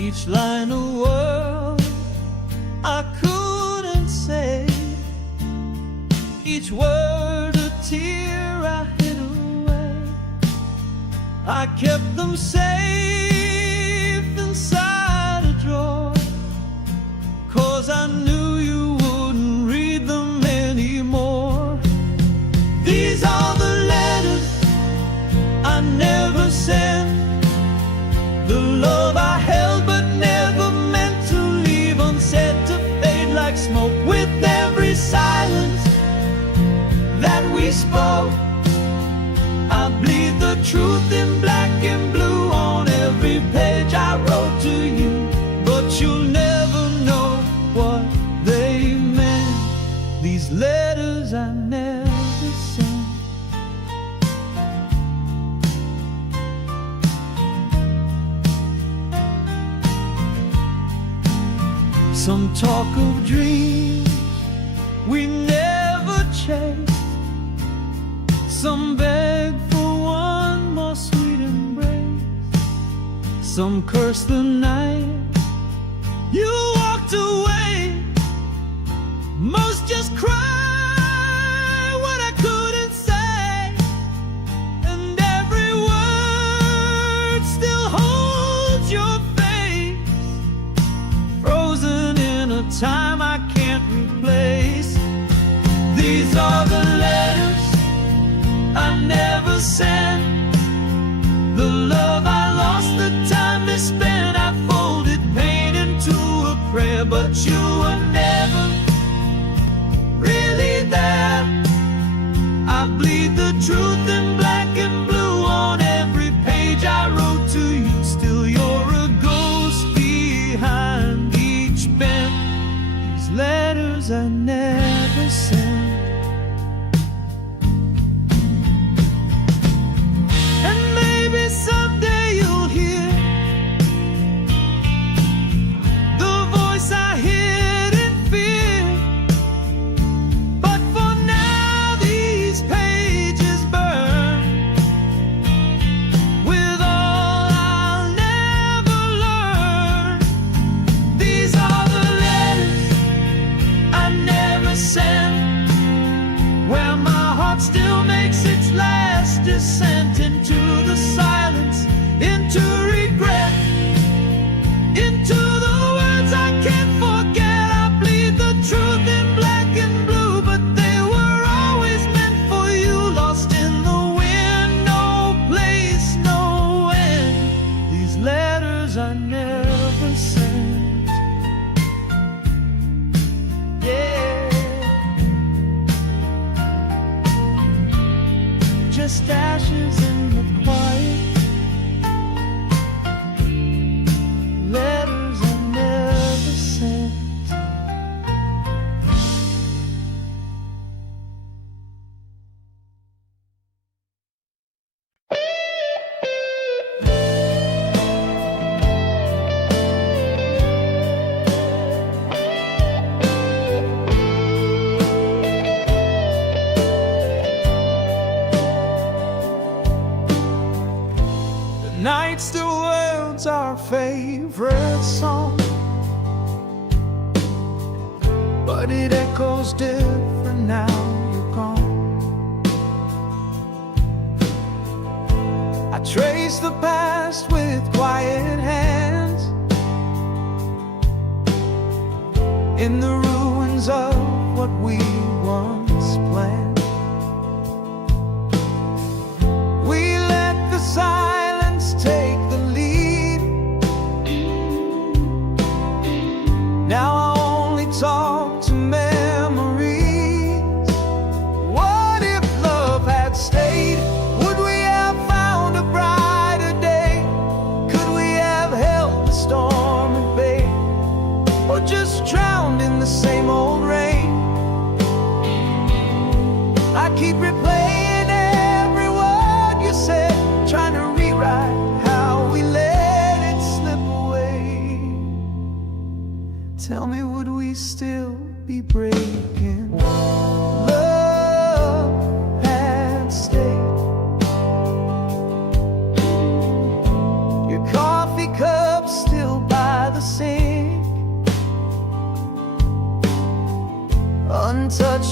Each line a word I couldn't say, each word a tear I hid away. I kept them safe inside a drawer, 'cause I knew you wouldn't read them anymore. These are the letters I never sent, the love I held but never meant to leave unsaid, to fade like smoke with every silence that we spoke. I bleed the truth in black and blue on every page I wrote to you, but you'll never know what they meant. These letters I never sent. Some talk of dreams we never chased, some beg for one more sweet embrace, some curse the night you walked away. Most just cry what I couldn't say, and every word still holds your face, frozen in a time I can't replace. These are the letters I never sent, the love I lost, the time misspent. I folded pain into a prayer, but you were never really there. I bleed the truth in black and blue on every page I wrote to you. Still you're a ghost behind each bend. These letters I never sent. Someday you'll hear the voice I hid in fear, but for now these pages burn with all I'll never learn. These are the letters I never sent, where my heart still makes its last descent into the silence, into regret, into the words I can't forget. I bleed the truth in black and blue, but they were always meant for you. Lost in the wind, no place, no end. These letters I never sent. Yeah, just ashes in the quiet. Letters I never sent. The night still world's our favorite song, but it echoes different now you're gone. I trace the past with quiet hands in the ruins of what we once planned. We let the silence take the lead. Now I only talk to memories. What if love had stayed? Would we have found a brighter day? Could we have held the storm at bay, or just drowned in the same old rain? I keep replaying every word you said, trying to rewrite how we let it slip away. Tell me, would we still be breaking? Love had stayed. Your coffee cup still by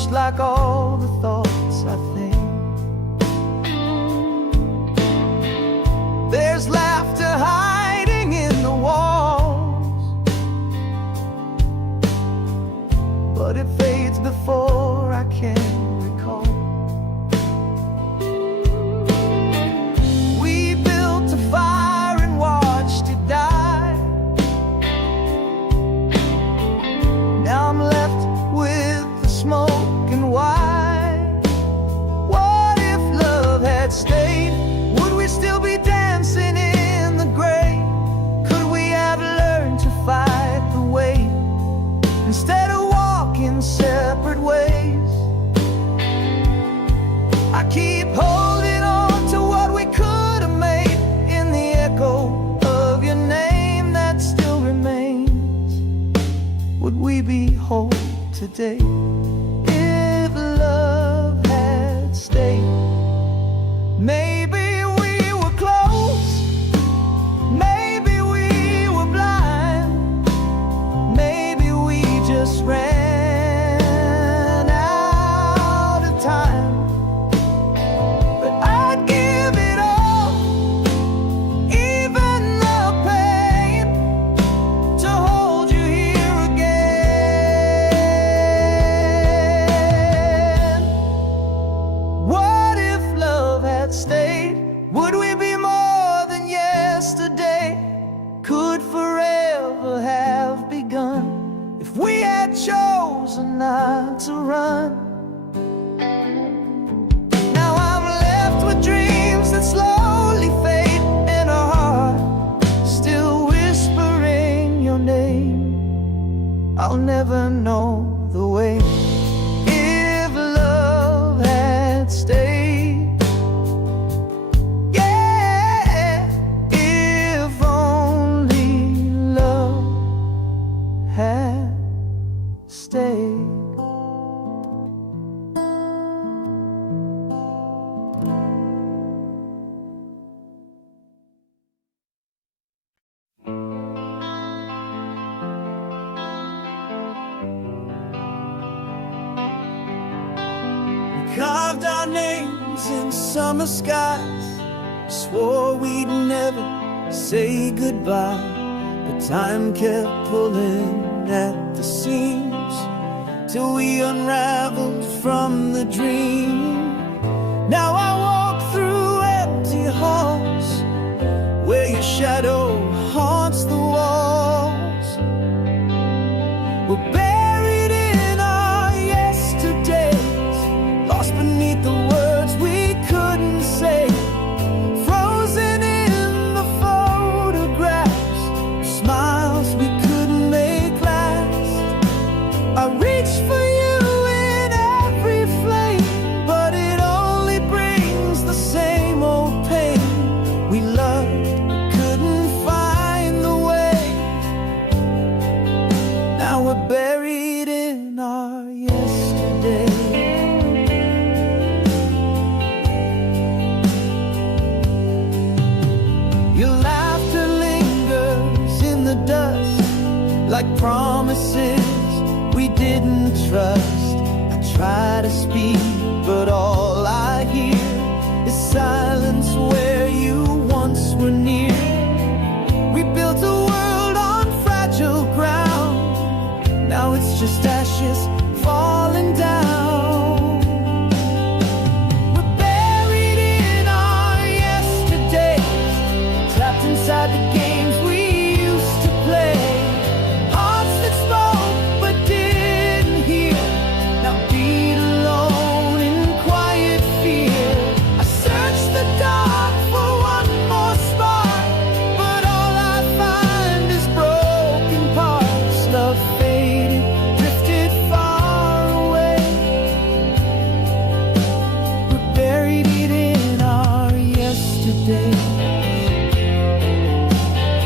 just like all the thoughts I think. There's laughter hiding in the walls, but it fades before I can recall. We built a fire and watched it die. Now I'm left with the smoke and why. What if love had stayed? Would we still be dancing in the gray? Could we have learned to fight the weight instead of walking separate ways? I keep holding on to what we could have made in the echo of your name that still remains. Would we be whole today if love had stayed? Maybe we were close, maybe we were blind, maybe we just ran out of time. But I'd give it all, even the pain, to hold you here again. What if love had stayed? Would we be more than yesterday? Could forever have begun if we had chosen not to run? Now I'm left with dreams that slowly fade, and a heart still whispering your name. I'll never know the way if love had stayed. Yeah, if only love had stayed. Carved our names in summer skies, swore we'd never say goodbye, but time kept pulling at the seams till we unraveled from the dream. Now I walk through empty halls where your shadow haunts the walls. We're buried in our yesterdays, lost beneath the words we couldn't say, frozen in the photographs, smiles we couldn't make last. I reach for you in every flame, but it only brings the same old pain. We loved, but couldn't find the way. Now we're buried in our yesterday. Your laughter lingers in the dust, like promises we didn't trust. I try to speak, but all I hear is silence where you once were near. We built a world on fragile ground, now it's just ashes falling down. We're buried in our yesterdays, trapped inside the games we used to play. Hearts that spoke but didn't hear, now beat alone in quiet fear. I search the dark for one more spark, but all I find is broken parts. Love faded, drifted far away. We're buried in our yesterday.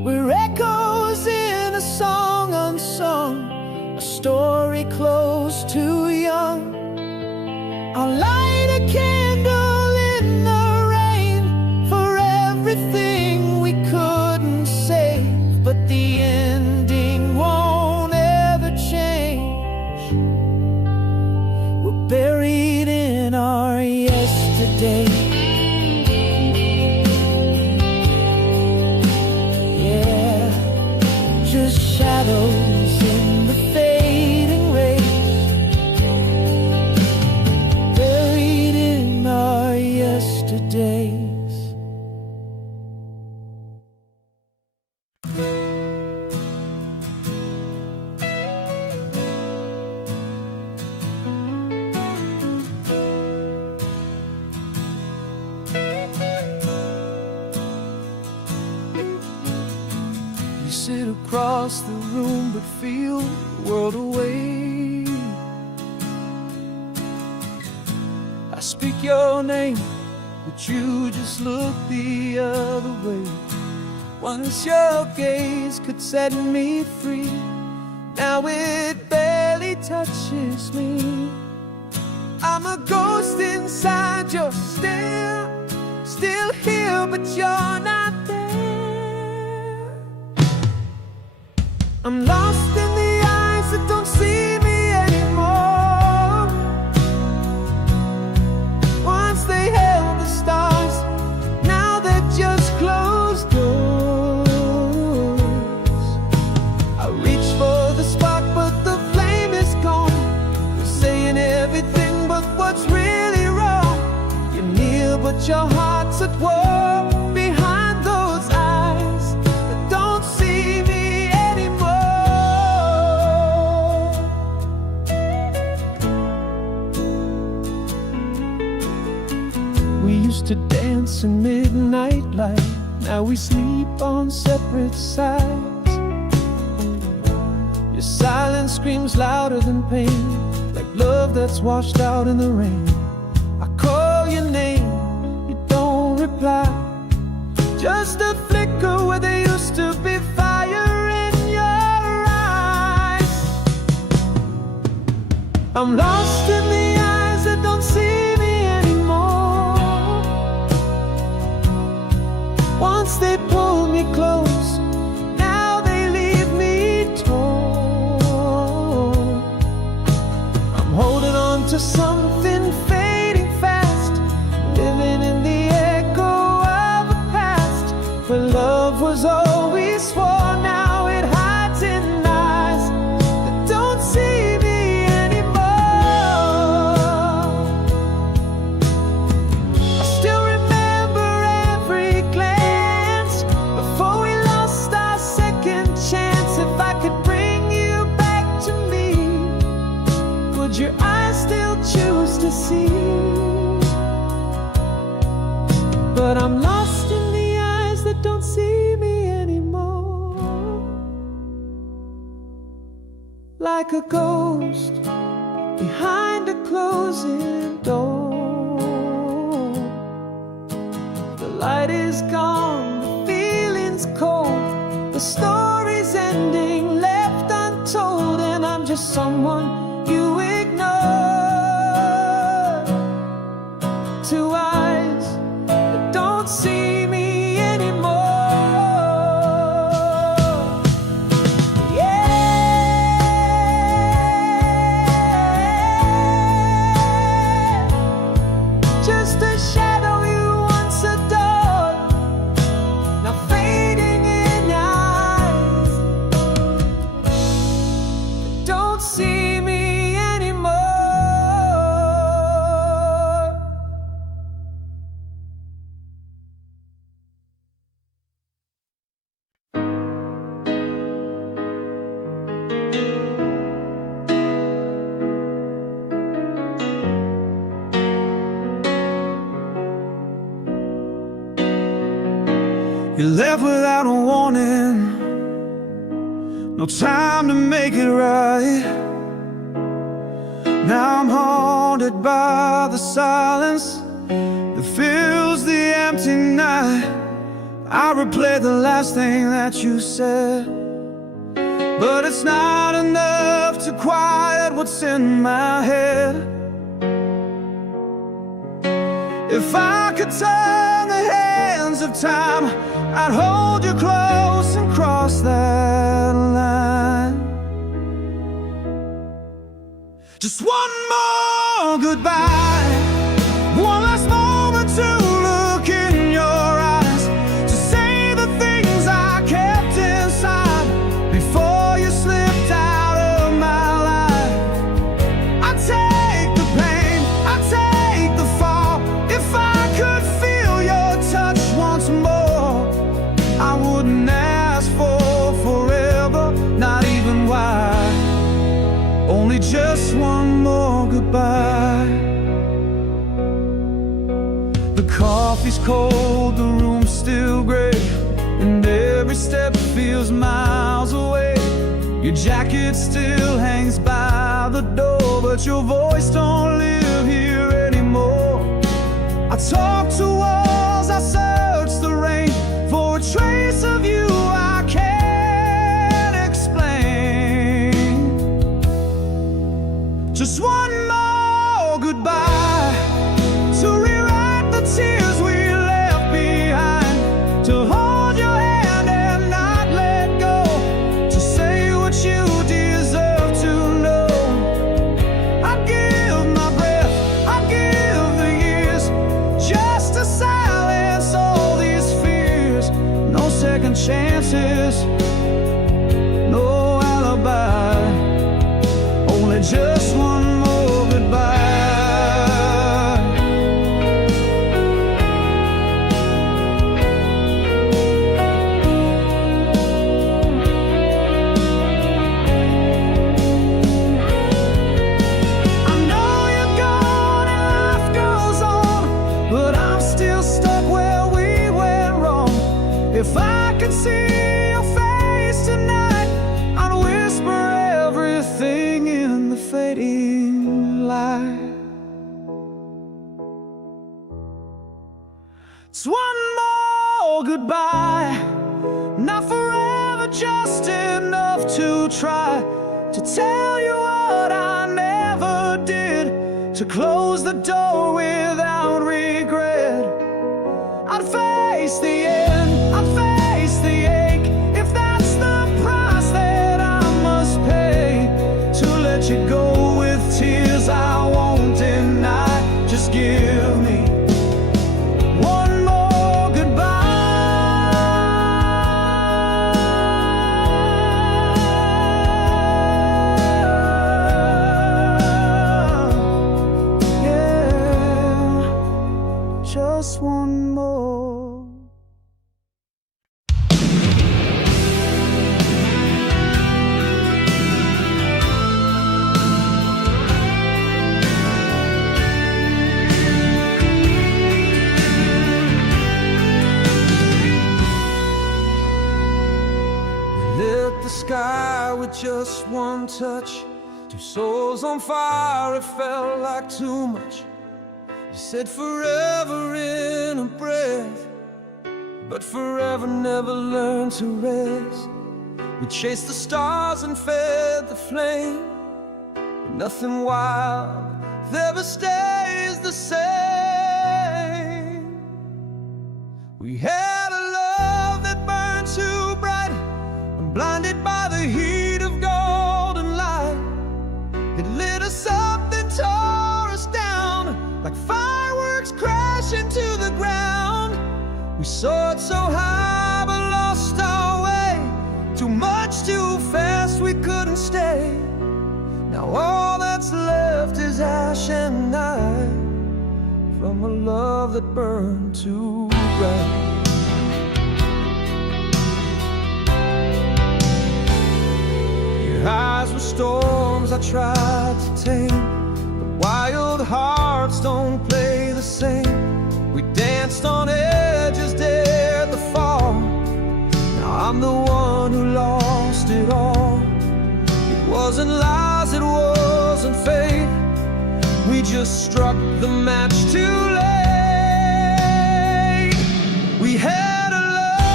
We're echoes in a song unsung, a story close to young. I'll light a candle in the rain for everything we couldn't save, but the ending won't ever change. We're buried in our yesterday. Yeah, just shadows in the fading rays, buried in our yesterdays. You sit across the room but feel the world away. I speak your name, but you just look the other way. Once your gaze could set me free, now it barely touches me. I'm a ghost inside your stare, still here but you're not there. I'm lost in the eyes that don't see me anymore. Once they held the stars, now they're just closed doors. I reach for the spark but the flame is gone. You're saying everything but what's really wrong. You're near but your heart's at war behind those eyes that don't see me. We used to dance in midnight light, now we sleep on separate sides. Your silence screams louder than pain, like love that's washed out in the rain. I call your name, you don't reply, just a flicker where there used to be fire in your eyes. I'm lost in the eyes that don't see me anymore. Once they pulled me close, now they leave me torn. I'm holding on to something fading fast, living in the echo of a past where love was all we swore. Now it hides in eyes that don't see me anymore. I still remember every glance before we lost our second chance. If I could bring you back to me, would your eyes still choose to see? But I'm lost in the eyes that don't see me anymore. Like a ghost behind a closing door. The light is gone, the feeling's cold, the story's ending left untold, and I'm just someone you ignore. Two eyes that don't see me anymore. Yeah, just a shadow you once adored, now fading in eyes that don't see me anymore. You left without a warning, no time to make it right. Now I'm haunted by the silence that fills the empty night. I replay the last thing that you said, but it's not enough to quiet what's in my head. If I could turn the hands of time, I'd hold you close and cross that line. Just one more goodbye, one last moment to look in your eyes, to say the things I kept inside before you slipped out of my life. I take the pain, I take the fall. If I could feel your touch once more, I wouldn't ask for forever, not even why. Only just one more goodbye. The coffee's cold, the room's still gray, and every step feels miles away. Your jacket still hangs by the door, but your voice don't live here anymore. I talk to walls, I search the rain for a trace of you I can't explain. Just one more goodbye, to rewrite the tears we left behind, to hold your hand and not let go, to say what you deserve to know. I'd give my breath, I'd give the years, just to silence all these fears. No second chances, no alibi, only just one more goodbye. I know you're gone and life goes on, but I'm still stuck where we went wrong. If I could see your face tonight, I'd whisper everything in the fading light. It's one more goodbye, not forever, just enough to try to tell you what I never did, to close the door without regret. I'd face the end, I'd face the ache, if that's the price that I must pay, to let you go with tears I won't deny. Just give me one more goodbye. Yeah, just one more. Lit the sky with just one touch, two souls on fire, it felt like too much. You said forever in a breath, but forever never learned to rest. We chased the stars and fed the flame, but nothing wild ever stays the same. We had a love that burned too bright, I'm blinded by the heat of golden light. It lit us up, then tore us down, like fireworks crashing to the ground. We soared so high but lost our way, too much too fast, we couldn't stay. Now all that's left is ash and night, from a love that burned too bright. Your eyes were storms I tried to tame, but wild hearts don't play the same. We danced on edges, dared the fall. Now I'm the one who lost it all. It wasn't lies, it wasn't fate, we just struck the match too late. We had a love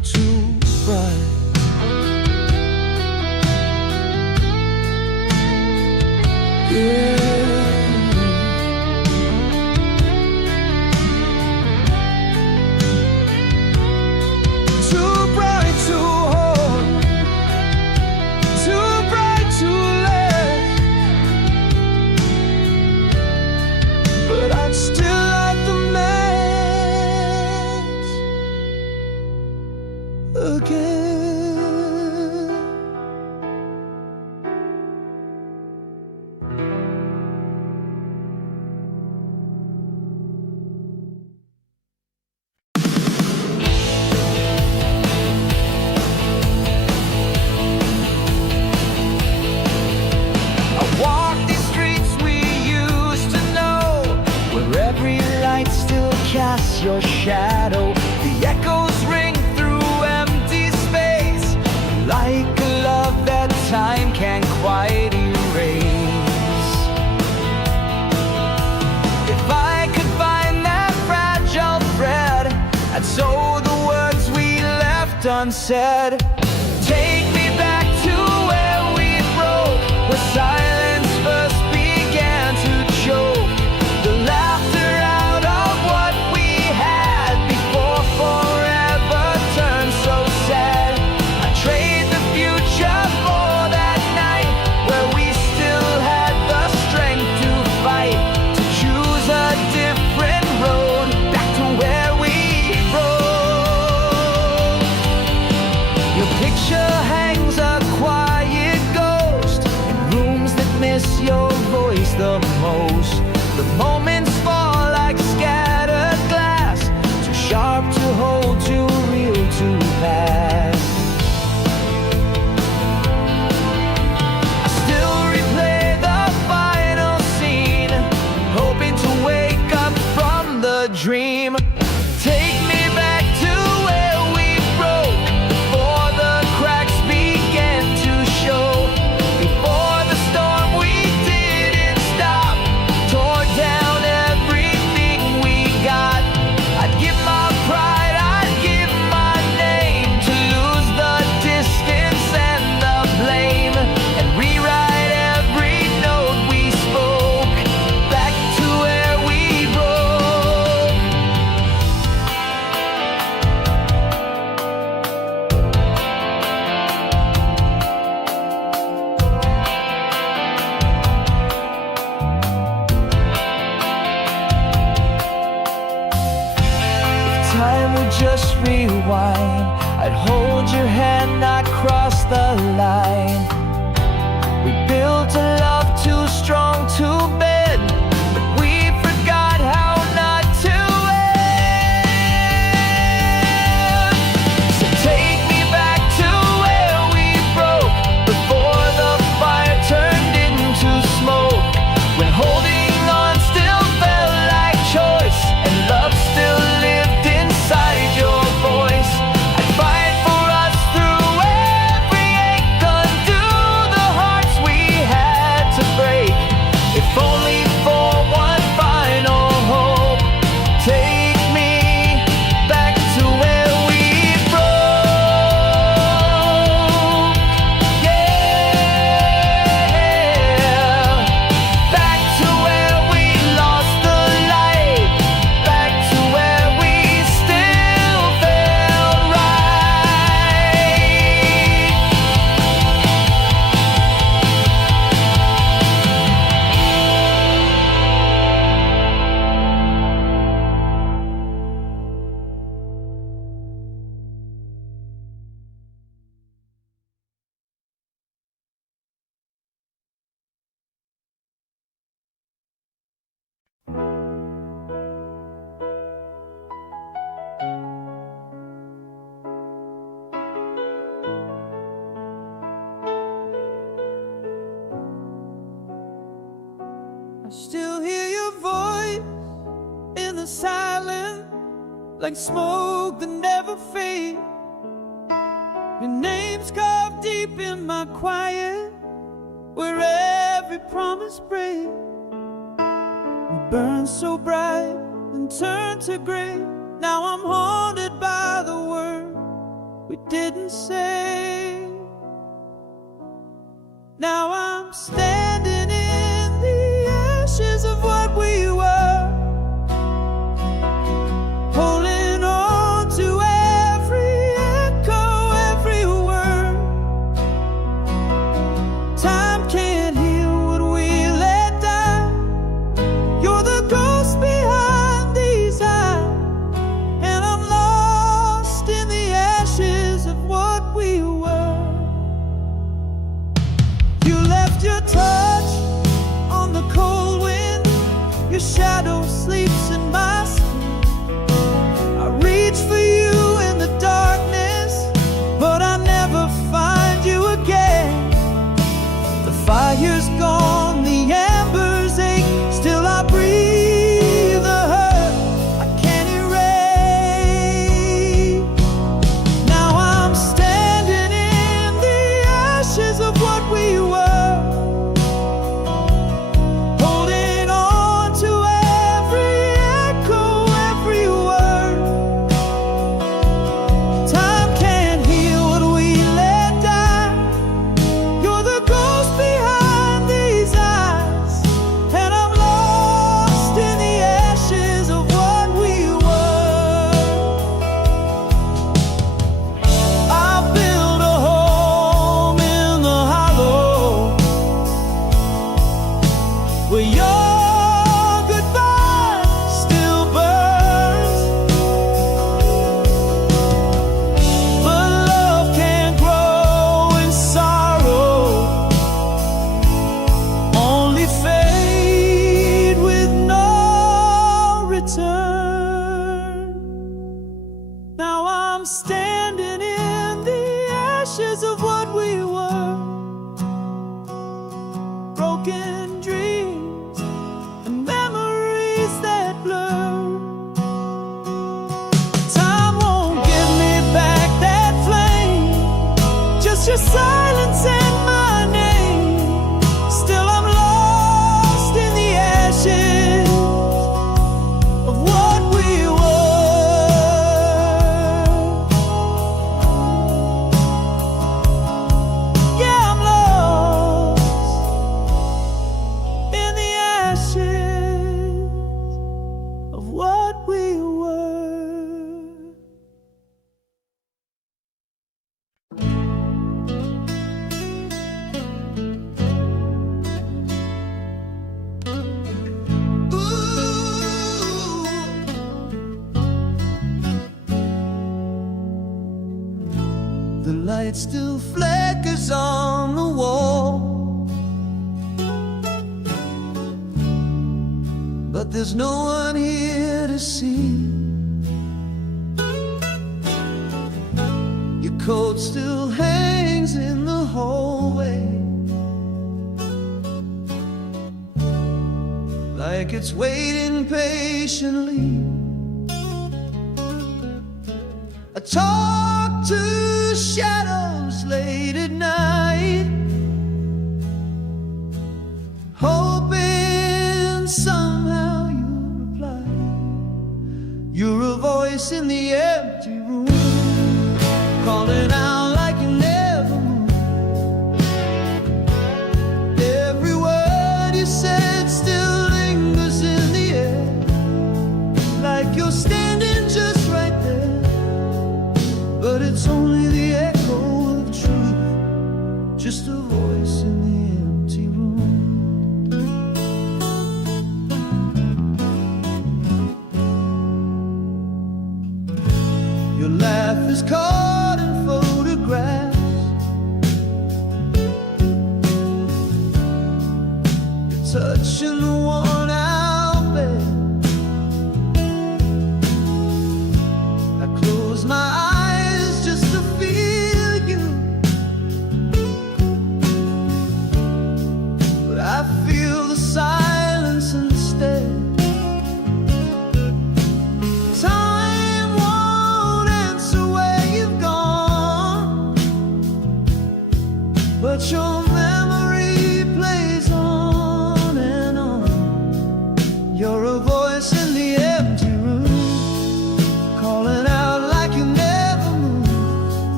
too bright. Yeah. Too bright to hold, too bright to let, but I'd still light the match again. Cast your shadow, the echoes ring through empty space, like a love that time can't quite erase. If I could find that fragile thread, I'd sew the words we left unsaid. Take me back to where we broke, where silence first began to choke. The laughter out of what we had before forever turned so sad. I trade the future for that night where we still had the strength to fight, to choose a different road back to where we broke. Your picture hangs a quiet ghost in rooms that miss your voice the most. The moments fall like scattered glass, too sharp to hold, too real to pass. I still replay the final scene, hoping to wake up from the dream. Take me back to where we broke, before the cracks began to show, before the storm we didn't stop tore down everything we got. I'd give my pride, I'd give my name, to lose the distance and the blame, and rewrite every note we spoke, back to where we broke. If time would just rewind, I'd hold your hand, not cross the line. We built a love too strong to bend, but we forgot how not to end. So take me back to where we broke, before the fire turned into smoke, when holding on still felt like choice, and love still lived inside your voice. I'd fight for us through every ache, undo the hearts we had to break, if only for one final hope. Take me back to where we broke. Yeah, back to where we lost the light, back to where we still felt right. I still hear your voice in the silence, like smoke that never fades. Your name's carved deep in my quiet, where every promise breaks. We burned so bright and turned to gray. Now I'm haunted by the word didn't say. Now I'm standing in the ashes of what we were, holding on to every echo, every word. Time can't heal what we let die. You're the ghost behind these eyes, and I'm lost in the ashes of what we were. You left your touch on the cold wind, your shadow sleeps in my skin. I reach for you in the darkness, but I never find you again. The fire's gone, the embers ache, still I breathe the hurt I can't erase. Now I'm standing in the ashes of what we were, holding on to every echo, every word. Time can't heal what we let die. You're the ghost behind these eyes, and I'm lost in the ashes of what we were. I built a home in the hollow where your goodbye still burns. But love can't grow in sorrow, only fade with no return. Now I'm standing in the ashes of what we were, broken dreams and memories that blur. Time won't give me back that flame, just your silence and my name. Still I'm lost in the ashes of what we were. Yeah, I'm lost in the ashes of what we were. The light still flickers on the wall, but there's no one here to see. Your coat still hangs in the hallway, like it's waiting patiently. I talk to shadows late at night, hoping somehow you'll reply. You're a voice in the empty room, calling out like you never moved. Every word you said still lingers in the air, like you're standing just right there. But it's only the echo of truth, just a voice in the empty room. Your laugh is caught in photographs, your touch in the worn-out bed. I close my eyes just to feel you, but I feel the silence instead. Time won't answer where you've gone, but your memory plays on and on. You're a voice in the empty room, calling out like you never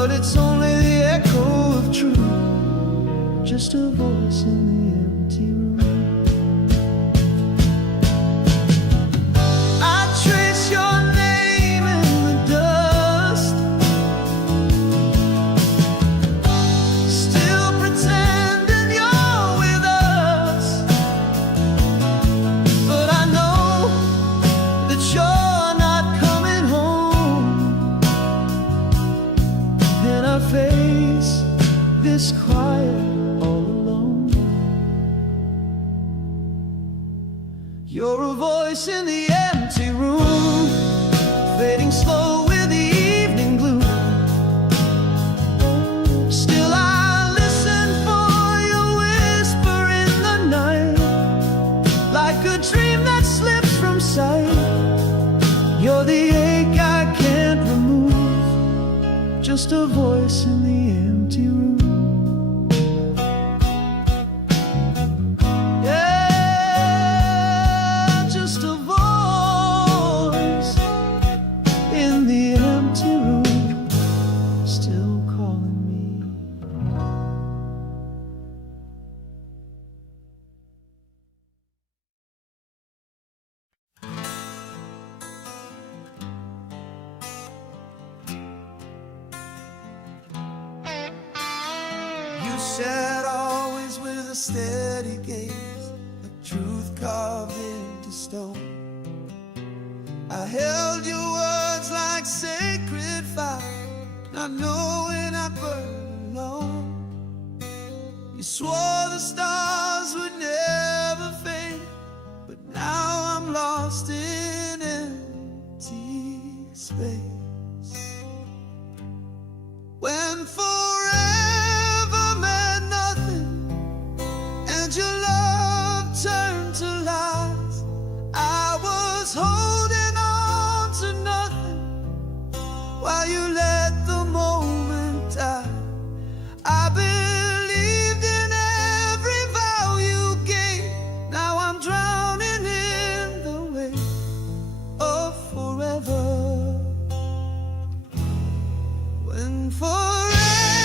but it's only the echo of truth, just a voice in the empty room. I trace your name in the dust, still pretending you're with us, but I know that you're not coming home. And I face this quiet all alone. You're a voice in the empty room, fading slow with the evening gloom. Still I listen for your whisper in the night, like a dream that slips from sight. You're the ache I can't remove, just a voice in the empty room. Yeah, just a voice in the empty room, still calling me. You said always with a steady gaze, like truth carved into stone. I held your words like sacred fire, not knowing I'd burn alone. You swore the stars would never fade, but now I'm lost in empty space. When forever meant nothing and your love turned to lies, I was holding on to nothing while you let the moment die. I believed in every vow you gave. Now I'm drowning in the wave of forever. When forever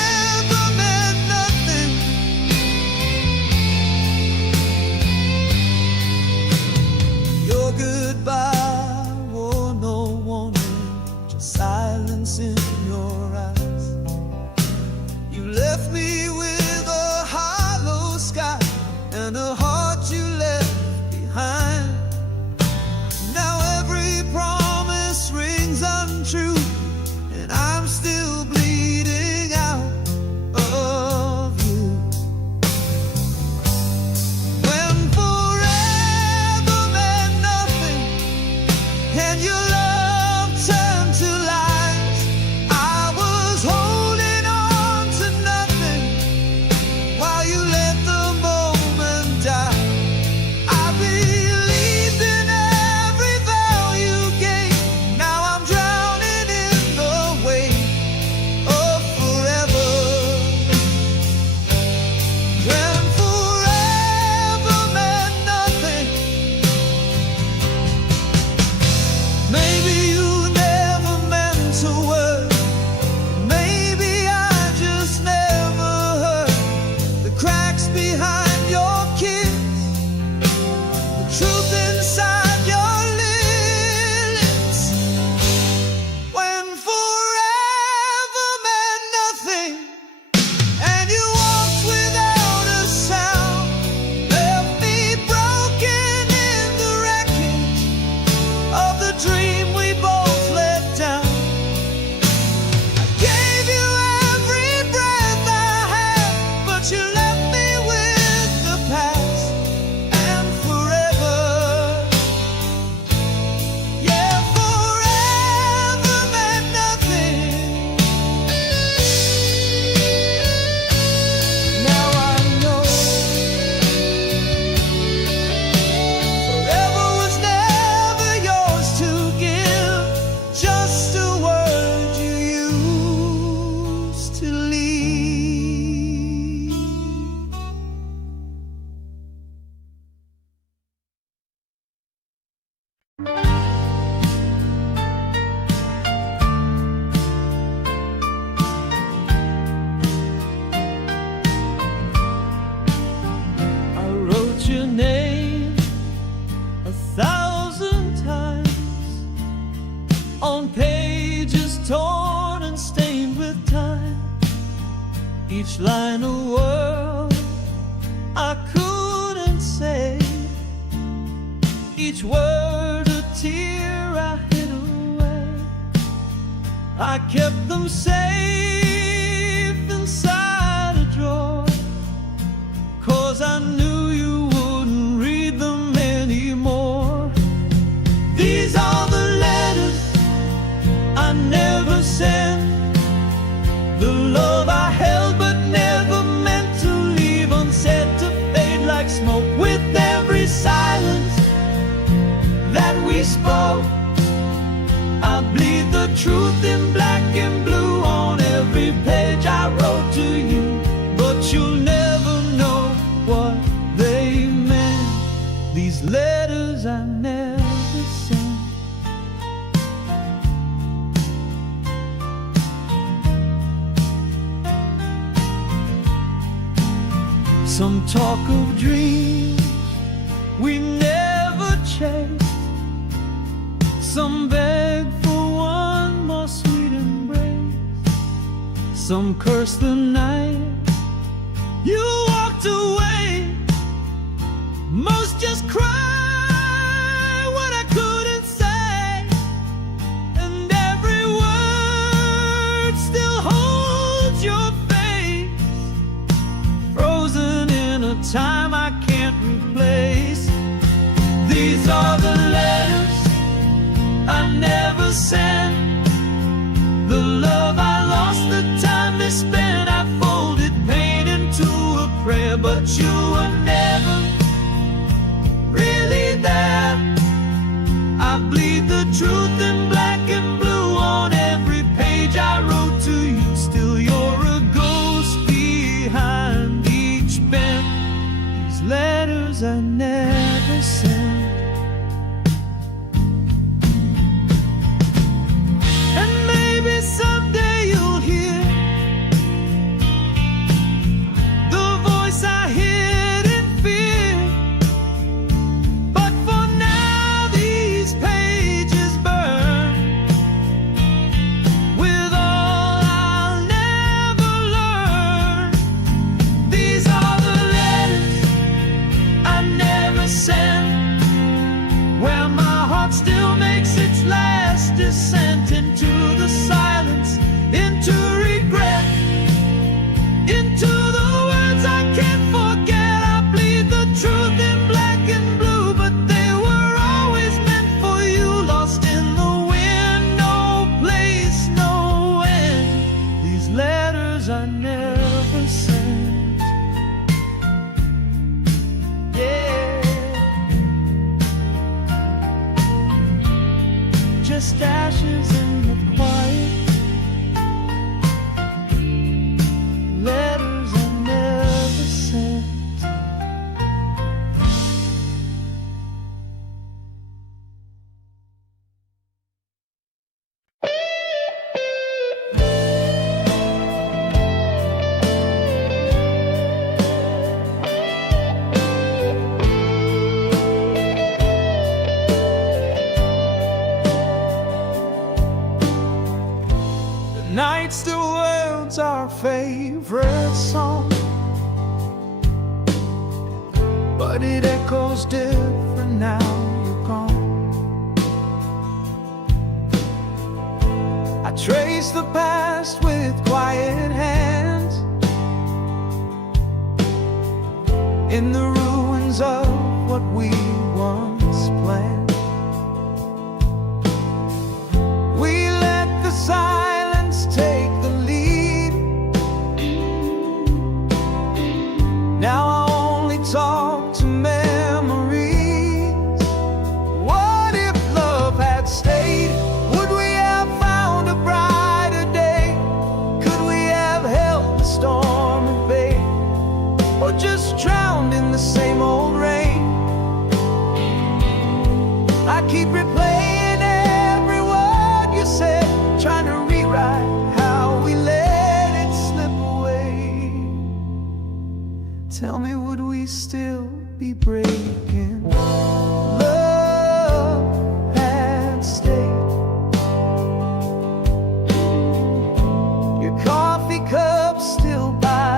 each line a word I couldn't say, each word a tear I hid away. I kept them safe inside a drawer, 'cause I knew you wouldn't read them anymore. These are the letters I never sent, the love I held but never meant to leave unsaid, to fade like smoke with every silence that we spoke. I bleed the truth in black and blue on every page I wrote to you, but you'll never know what they meant. These letters I never sent. Some talk of dreams we never chased, some beg for one more sweet embrace, some curse the night you walked away. Most just cry what I couldn't say, and every word still holds your face, frozen in a time I can't replace. These are the letters I never sent, the love I lost, the time they spent. I folded pain into a prayer, but you were never really there. I bleed the truth in black and blue on every page I wrote to you. Still you're a ghost behind each bend. These letters I never sent. And maybe someday you'll hear the voice I hid in fear, but for now these pages burn with all I'll never learn. These are the letters I never sent, where my heart still makes its last descent into the silence, into regret, into the words I can't forget. I bleed the truth in black and blue, but they were always meant for you, lost in the wind, no place, no end. These letters I never sent. Yeah, just ashes in the quiet, letters I never sent. Night still world's our favorite song, but it echoes different now you're gone. I trace the past with quiet hands in the ruins of what we once planned. We let the silence take the lead. Now I only talk to memories. What if love had stayed? Would we have found a brighter day? Could we have held the storm at bay, or just drowned in the same old rain? I keep replaying every word you said, trying to rewrite how we let it slip away. Tell me, would we still be breaking? Love had stayed. Your coffee cup still by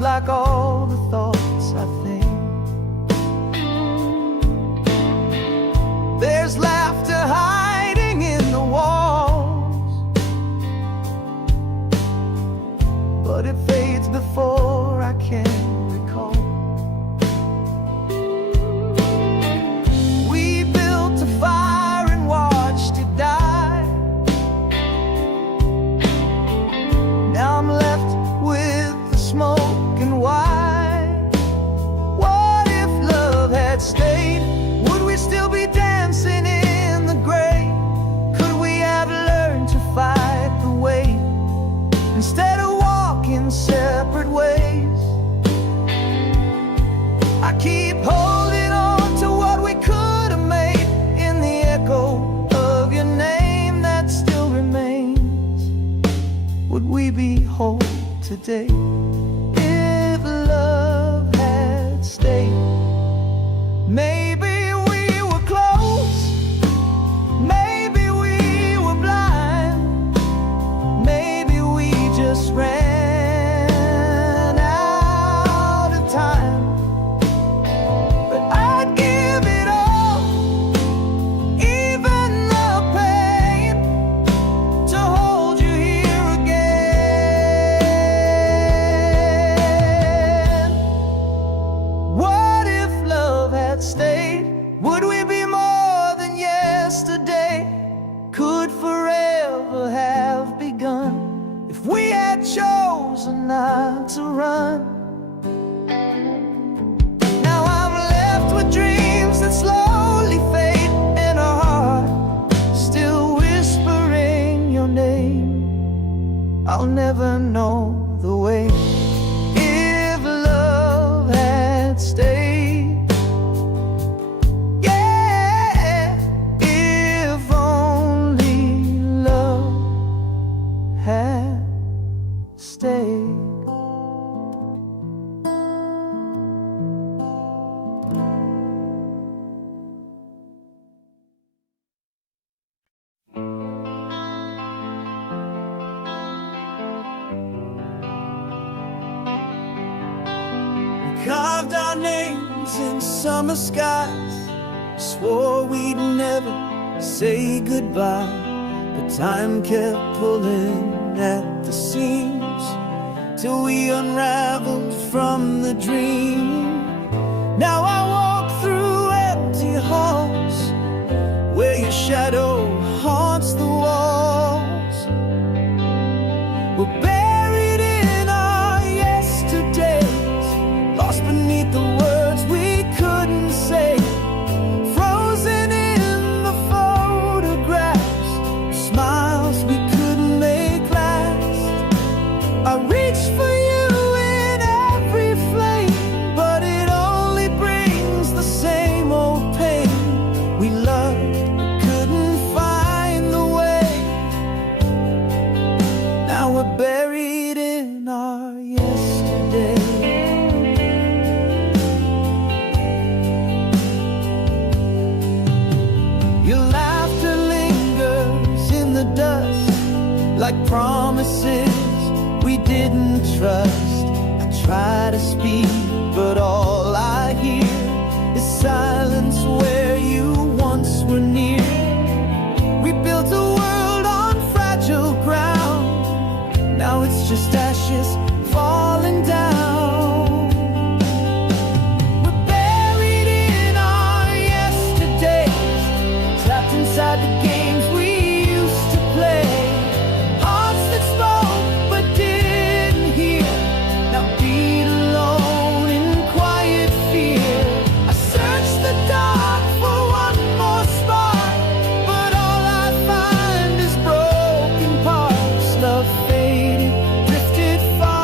like all the thoughts I think. There's laughter hiding in the walls, but it fades before I can recall. We built a fire and watched it die. Now I'm left with the smoke and why. What if love had stayed? Would we still be dancing in the gray? Could we have learned to fight the weight instead of walking separate ways? I keep holding on to what we could have made in the echo of your name that still remains. Would we be whole today if love had stayed? Maybe we were close, maybe we were blind, maybe we just ran out of time. But I'd give it all, even the pain, to hold you here again. What if love had stayed? Would we be more than yesterday? Could forever have begun if we had chosen not to run? Now I'm left with dreams that slowly fade, and a heart still whispering your name. I'll never know the way if love had stayed. Yeah, if only love had stayed. Carved our names in summer skies, swore we'd never say goodbye, but time kept pulling at the seams till we unraveled from the dream. Now I walk through empty halls where your shadow haunts the walls. We're buried in our yesterdays, lost beneath the words we couldn't say, frozen in the photographs, smiles we couldn't make last. I reach for you in every flame, but it only brings the same old pain. We loved but couldn't find the way. Now we're buried in our yesterday. Your laughter lingers in the dust, like promises we didn't trust. I try to speak, but all I hear is silence where you once were near. We built a world on fragile ground, now it's just ashes falling down. We're buried in our yesterdays, trapped inside the games we used to play. Hearts that spoke but didn't hear, now beat alone in quiet fear. I search the dark for one more spark, but all I find is broken parts. Love faded, drifted far.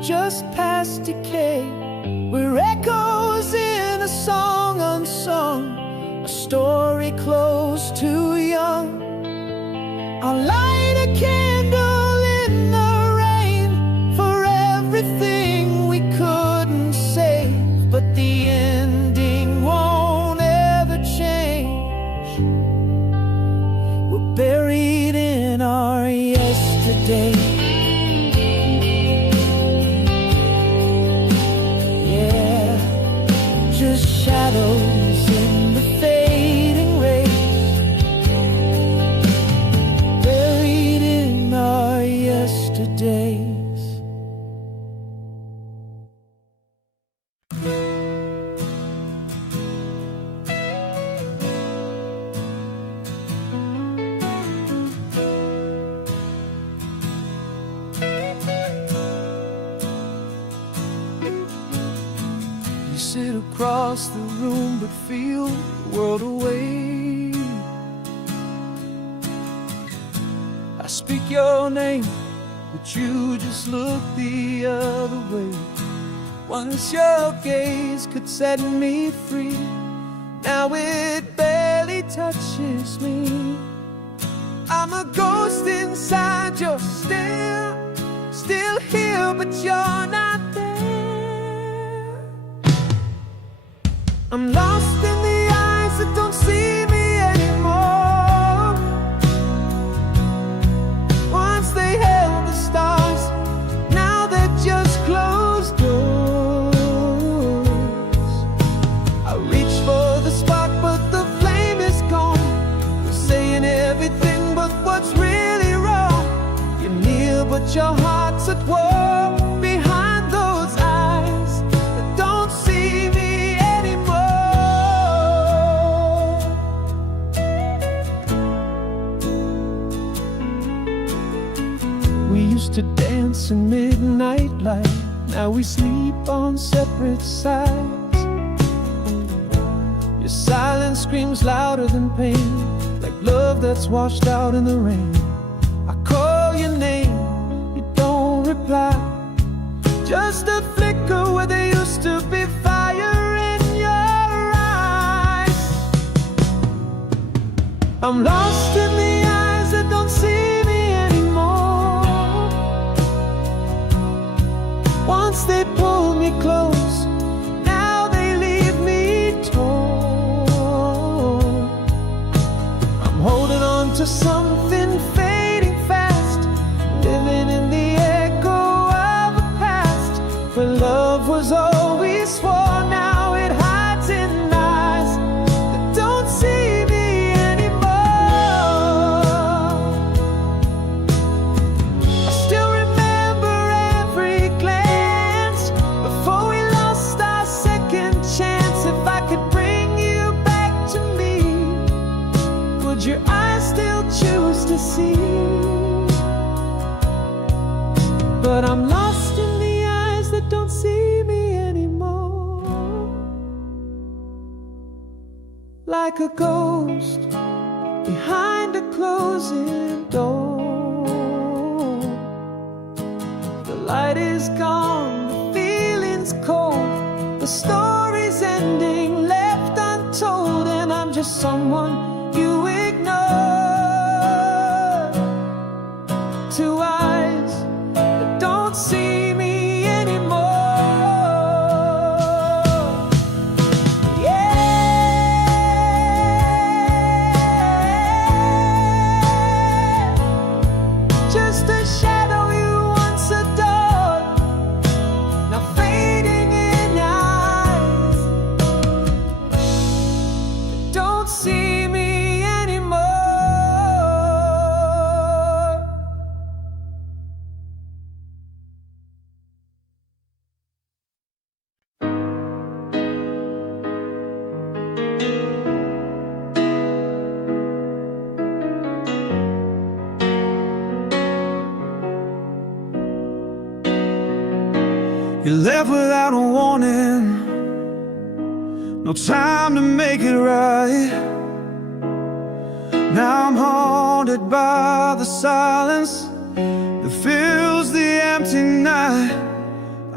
just past decay. We're echoes in a song unsung, a story close to young. I'll light a candle in the rain for everything we couldn't save, but the ending won't ever change. We're buried in our yesterday. Shadows in the fading rays, buried in our yesterdays. Sit across the room but feel the world away. I speak your name, but you just look the other way. Once your gaze could set me free, now it barely touches me. I'm a ghost inside, you're still here, but you're not there. I'm lost in the eyes that don't see me anymore. Once they held the stars, now they're just closed doors. I reach for the spark, but the flame is gone. You're saying everything but what's really wrong. You're near, but your heart's at war. Behind those eyes that don't see me. To dance in midnight light, now we sleep on separate sides. Your silence screams louder than pain, like love that's washed out in the rain. I call your name, you don't reply, just a flicker where there used to be fire in your eyes. I'm lost in the eyes that don't see me anymore. Once they pulled me close, now they leave me torn. I'm holding on to something fading fast, living in the echo of a past where love was always sworn. Now it hides in eyes that don't see me anymore. I still remember every glance before we lost our second chance. If I could bring you back to me, would your eyes still choose to see? But I'm lost in the eyes that don't see me anymore. Like a ghost behind a closing door. The light is gone, the feeling's cold, the story's ending, left untold, and I'm just someone you ignore. Two eyes that don't see me anymore. Yeah, just a shadow you once adored, now fading in eyes that don't see me anymore. You left without a warning, no time to make it right. Now I'm haunted by the silence that fills the empty night.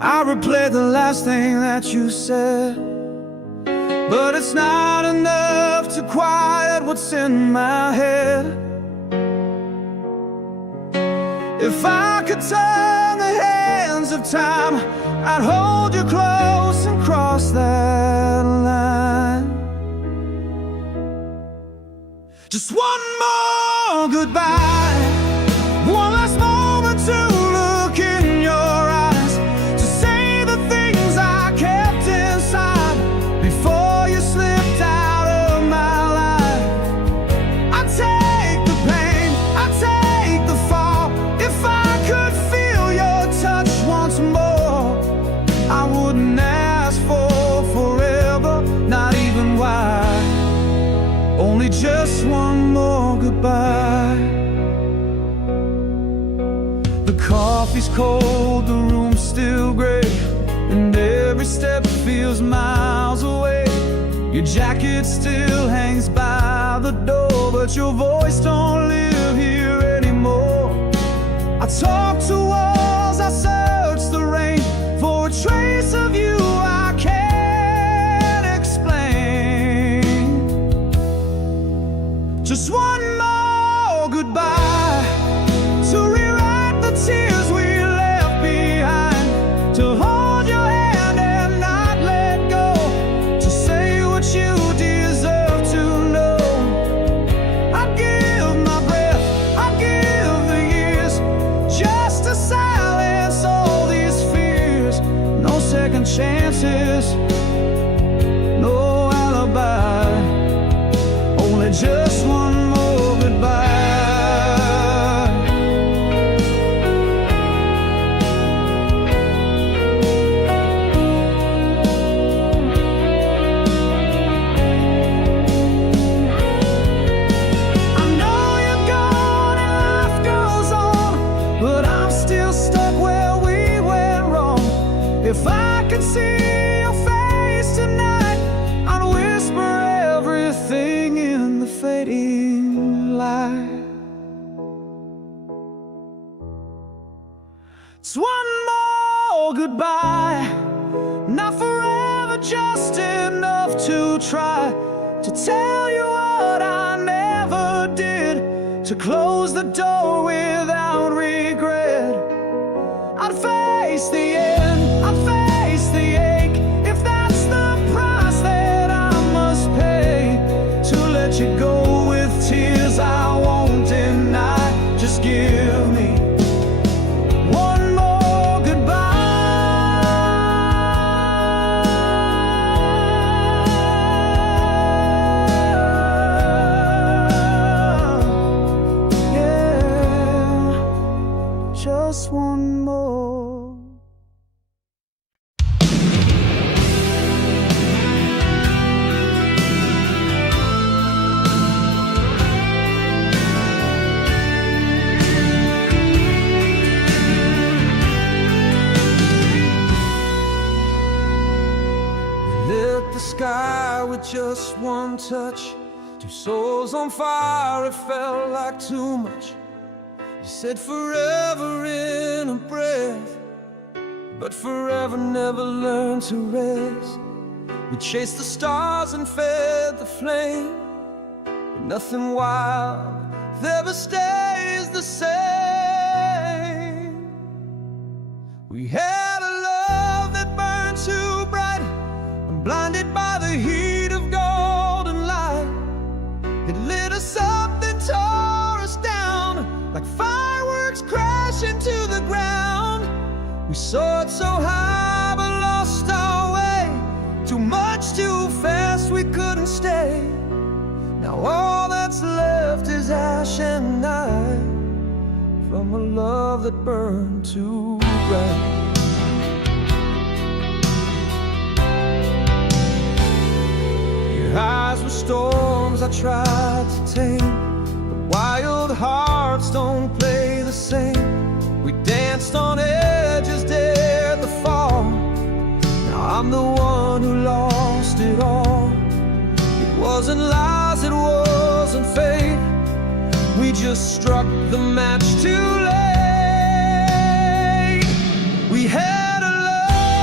I replay the last thing that you said, but it's not enough to quiet what's in my head. If I could turn the hands of time, I'd hold you close and cross that line. Just one more goodbye, one last moment to look in your eyes, to say the things I kept inside before you slipped out of my life. I'd take the pain, I'd take the fall. If I could feel your touch once more, I wouldn't ask for forever, not even why. Only just one more goodbye. The coffee's cold, the room's still gray, and every step feels miles away. Your jacket still hangs by the door, but your voice don't live here anymore. I talk to walls, I search the rain for a trace of you I can't explain. Just one more goodbye, to rewrite the tears we left behind, to hold your hand and not let go, to say what you deserve to know. I'd give my breath, I'd give the years, just to silence all these fears. No second chances, no alibi, only just one more goodbye. I know you're gone and life goes on, but I'm still stuck where we went wrong. If I could see your face tonight, I'd whisper everything in the fading light. It's one more goodbye, not forever, just enough to try to tell you what I never did, to close the door without regret. I'd face the end, I'd face the ache, if that's the price that I must pay, to let you go with tears I won't deny. Just give me one more goodbye. Yeah, just one more. Lit the sky with just one touch, two souls on fire, it felt like too much. You said forever in a breath, but forever never learned to rest. We chased the stars and fed the flame, but nothing wild ever stays the same. We had a love that burned too bright, I'm blinded by the heat of golden light. It lit us up, then tore us down, like fireworks crashing to the ground. We soared so high but lost our way, too much too fast, we couldn't stay. Now all that's left is ash and night, from a love that burned too bright. Your eyes were storms I tried to tame, but wild hearts don't play the same. We danced on edges, dared the fall. Now I'm the one who lost it all. It wasn't lies, it wasn't fate, we just struck the match too late. We had a love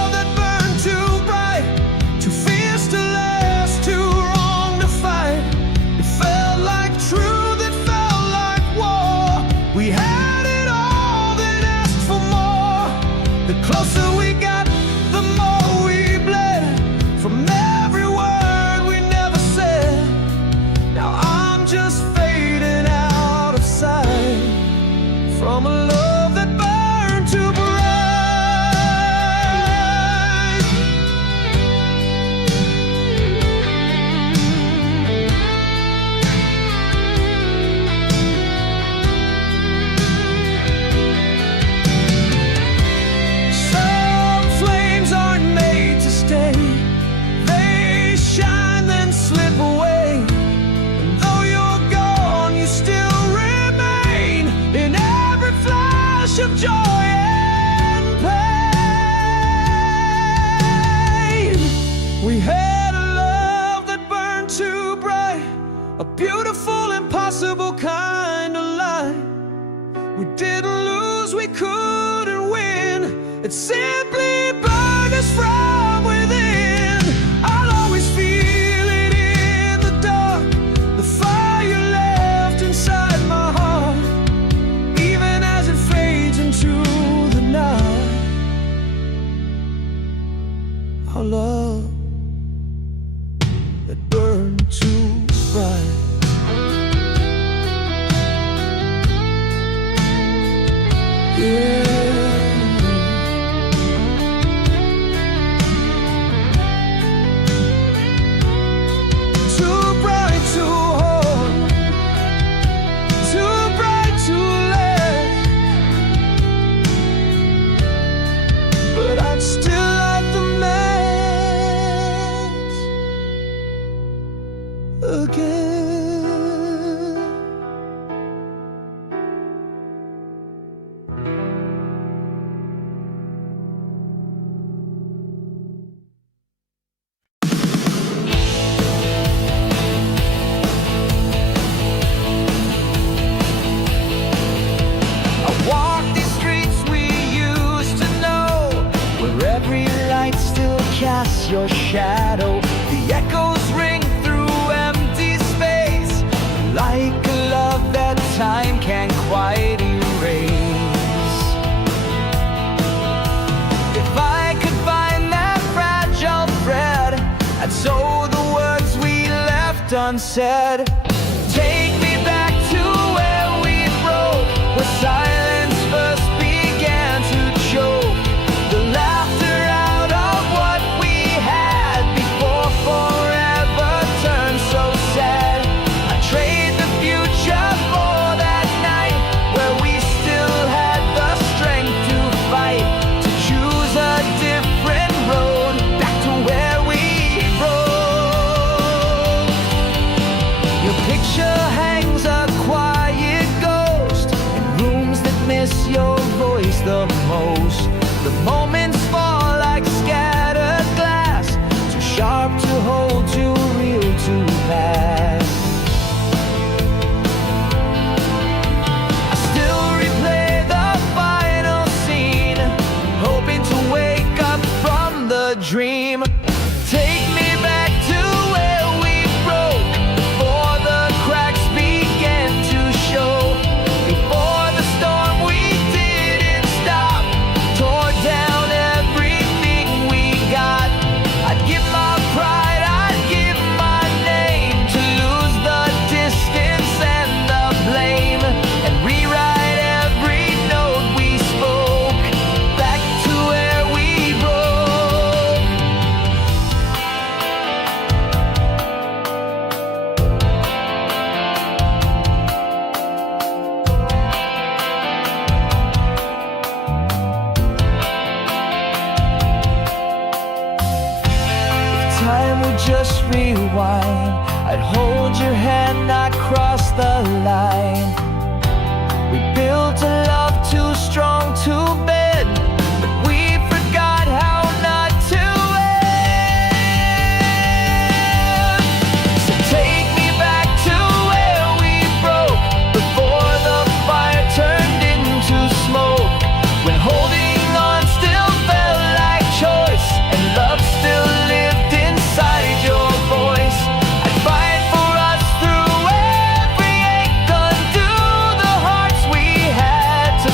just fading out of sight from a love that burned too bright. Some flames aren't made to stay. They shine then slip away. And though you're gone, you still remain in every flash of joy and pain. We had a love that burned too bright, a beautiful, impossible kind of light. We didn't lose, we couldn't win. It simply burned us from within. I'll always feel it in the dark, the fire you left inside my heart, even as it fades into the night. Our love that burned too bright. Yeah. Too bright to hold, too bright to let, but I'd still light the match again. I walk these streets we used to know, where every light still casts your shadow. The echoes ring through empty space, like a love that time can't quite erase. If I could find that fragile thread, I'd sew the words we left unsaid. Take me back to where we broke, where silence first began to choke. The laughter out of what we had before forever turned so sad. I trade the future for that night, where we still had the strength to fight, to choose a different road back to where we broke. Your picture hangs a quiet ghost in rooms that miss your voice the most. The moments fall like scattered glass, too sharp to hold, too real to pass. I still replay the final scene, hoping to wake up from the dream. Take me back to where we broke, before the cracks began to show, before the storm we didn't stop tore down everything we got. I'd give my pride, I'd give my name, to lose the distance and the blame, and rewrite every note we spoke back to where we broke. If time would just rewind, I'd hold your hand, not cross the line. We built a love too strong to bend, but we forgot how not to end. So take me back to where we broke, before the fire turned into smoke, when holding on still felt like choice, and love still lived inside your voice. I'd fight for us through every ache, undo the hearts we had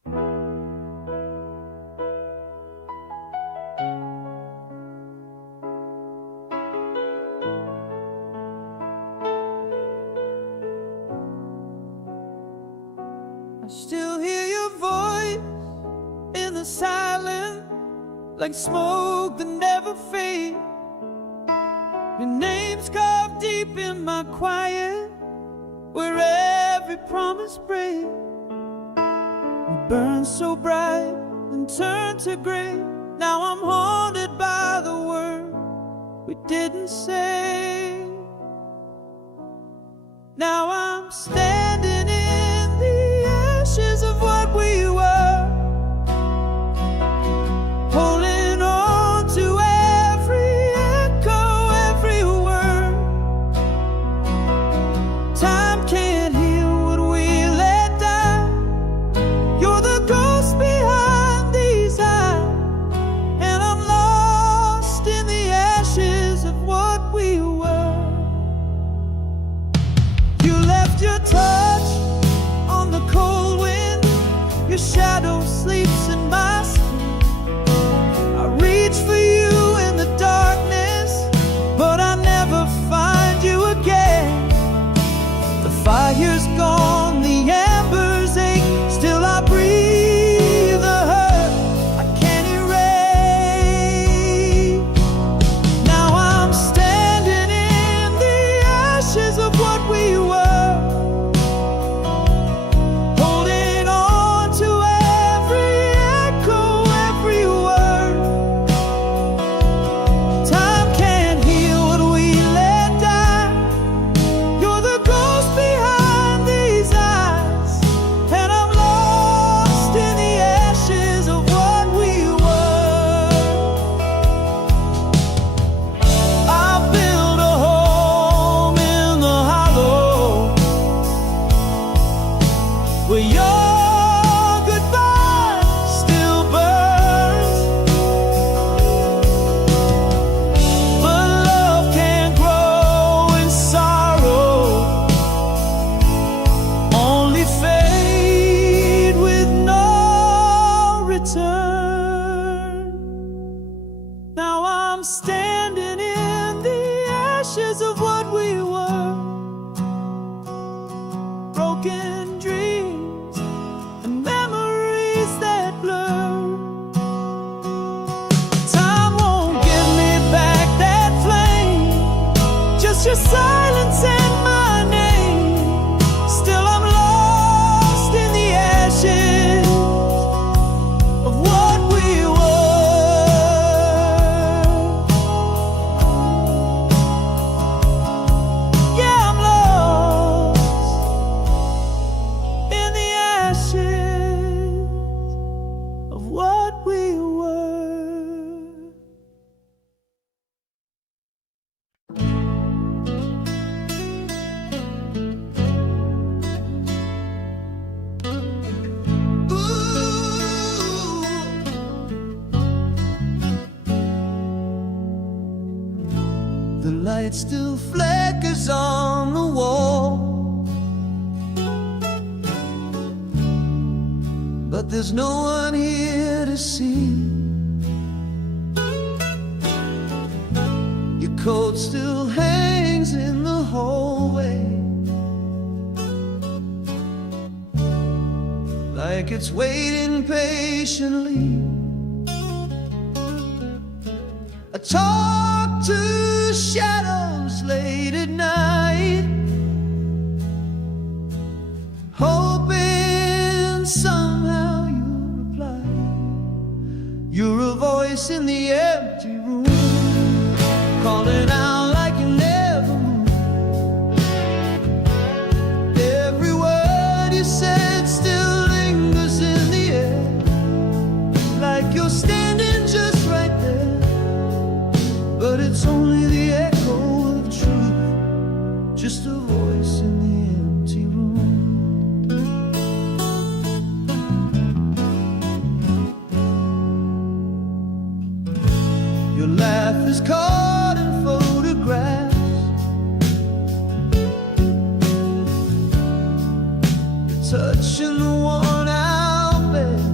I still hear your voice in the silence, like smoke that never fades. Your name's carved deep in my quiet, where every promise breaks. We burned so bright and turned to gray. Now I'm haunted by the word we didn't say. Now I'm standing in the ashes of what we were, holding on to every echo, every word. Time can't heal what we let die. You're the ghost behind these eyes, and I'm lost in the ashes of what we were. You left your touch on the cold wind. Your shadow sleeps in my skin. I reach for you in the darkness, but I never find you again. The fire's gone, the embers ache. Still I breathe the hurt I can't erase. Now I'm standing in the ashes of what we were, holding on to every echo, every word. Time can't heal what we let die. You're the ghost behind these eyes, and I'm lost in the ashes of what we were. I built a home in the hollow, where your goodbye still burns. But love can't grow in sorrow, only fade with no return. Now I'm standing in the ashes of what we were, broken dreams and memories that blur. Time won't give me back that flame, just your silence and my name. Still I'm lost in the ashes of what we were. Yeah, I'm lost in the ashes of what we were. Ooh. The light still flickers on the wall, but there's no one here to see. Your coat still hangs in the hallway, like it's waiting patiently. I talk to shadows late at night, hoping somehow you'll reply. You're a voice in the empty room, calling out like you never moved. Every word you said still lingers in the air, like you're standing just right there. But it's only the echo of truth, just a voice in the empty room. Your laugh is caught in photographs, your touch in the worn out bed.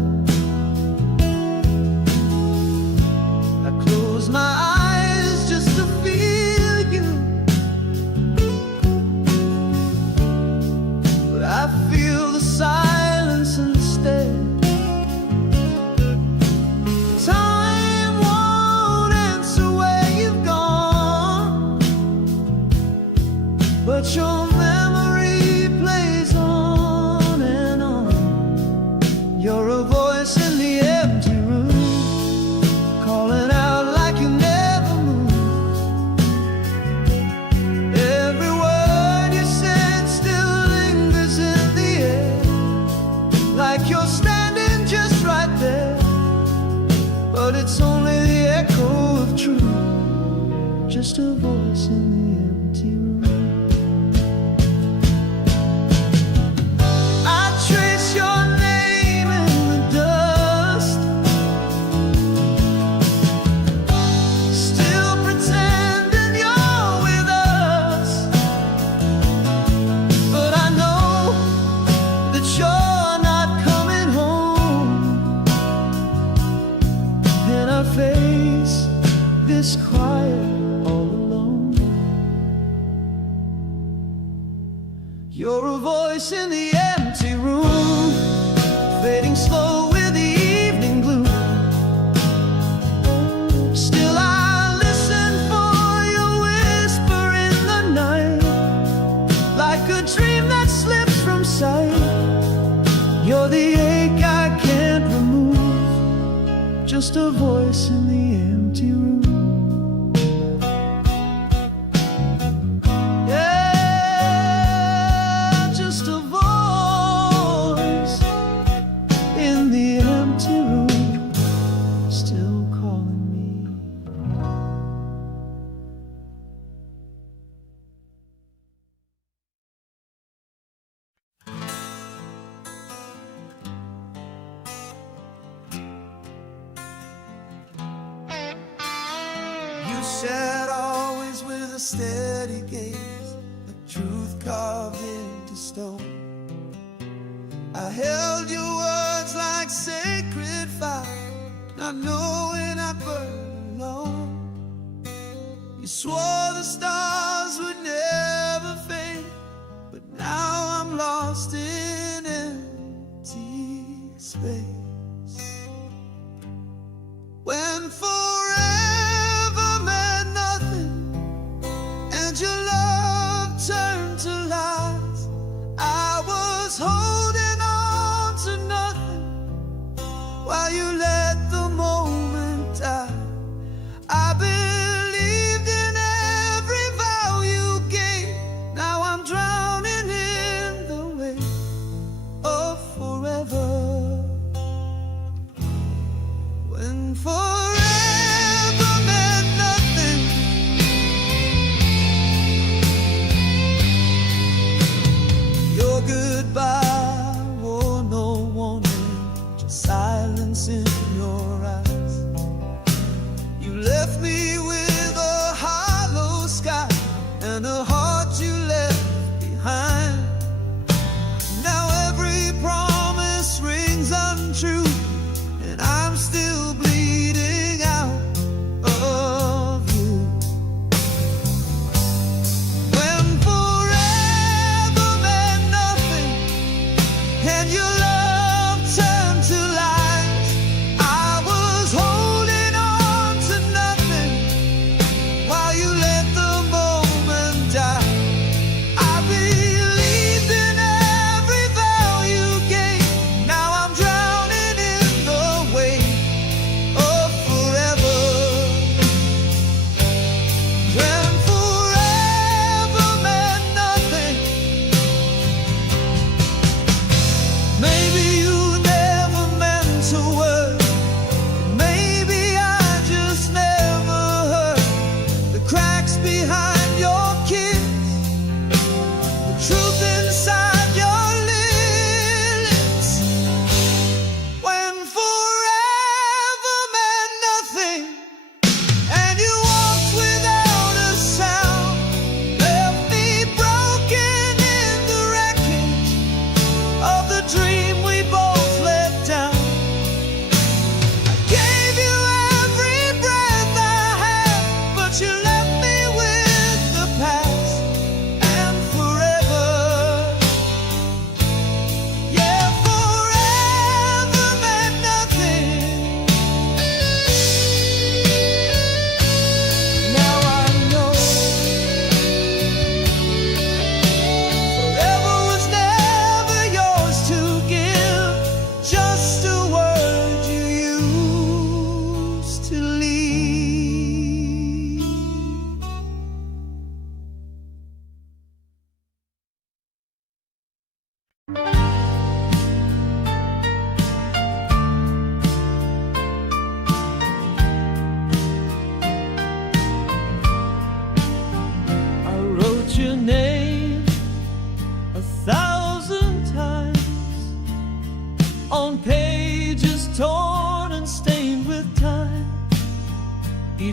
close my eyes just to feel you, but I feel the silence instead. Time won't answer where you've gone, but your memory plays on and on. You're a voice in the empty room, calling out like you never moved. Every word you said still lingers in the air, like you're standing just right there. But it's only the echo of truth, just a voice in the empty room. I trace your name in the dust, still pretending you're with us, but I know that you're not coming home. And I face this quiet all alone. You're a voice in the empty room, fading slow with the evening gloom. Still I listen for your whisper in the night, like a dream that slips from sight. You're the ache I can't remove, just a voice in the empty room. Yeah, just a voice in the empty room, still calling me. You said always with a steady gaze, the truth carved into stone. I held your words like sacred fire, not knowing I'd burn alone. You swore the stars would never fade, but now I'm lost in empty space. When forever meant nothing and your love turned to lies, I was holding on to nothing while you let the moment die. I believed in every vow you gave. Now I'm drowning in the wave of forever. When forever meant nothing, your goodbye wore no warning, just silence in your eyes. You left me with a hollow sky and a heart you left behind. Now every promise rings untrue, and I'm still bleeding out of you. When forever meant nothing and your love turned to lies, I was holding on to nothing while you let the moment die.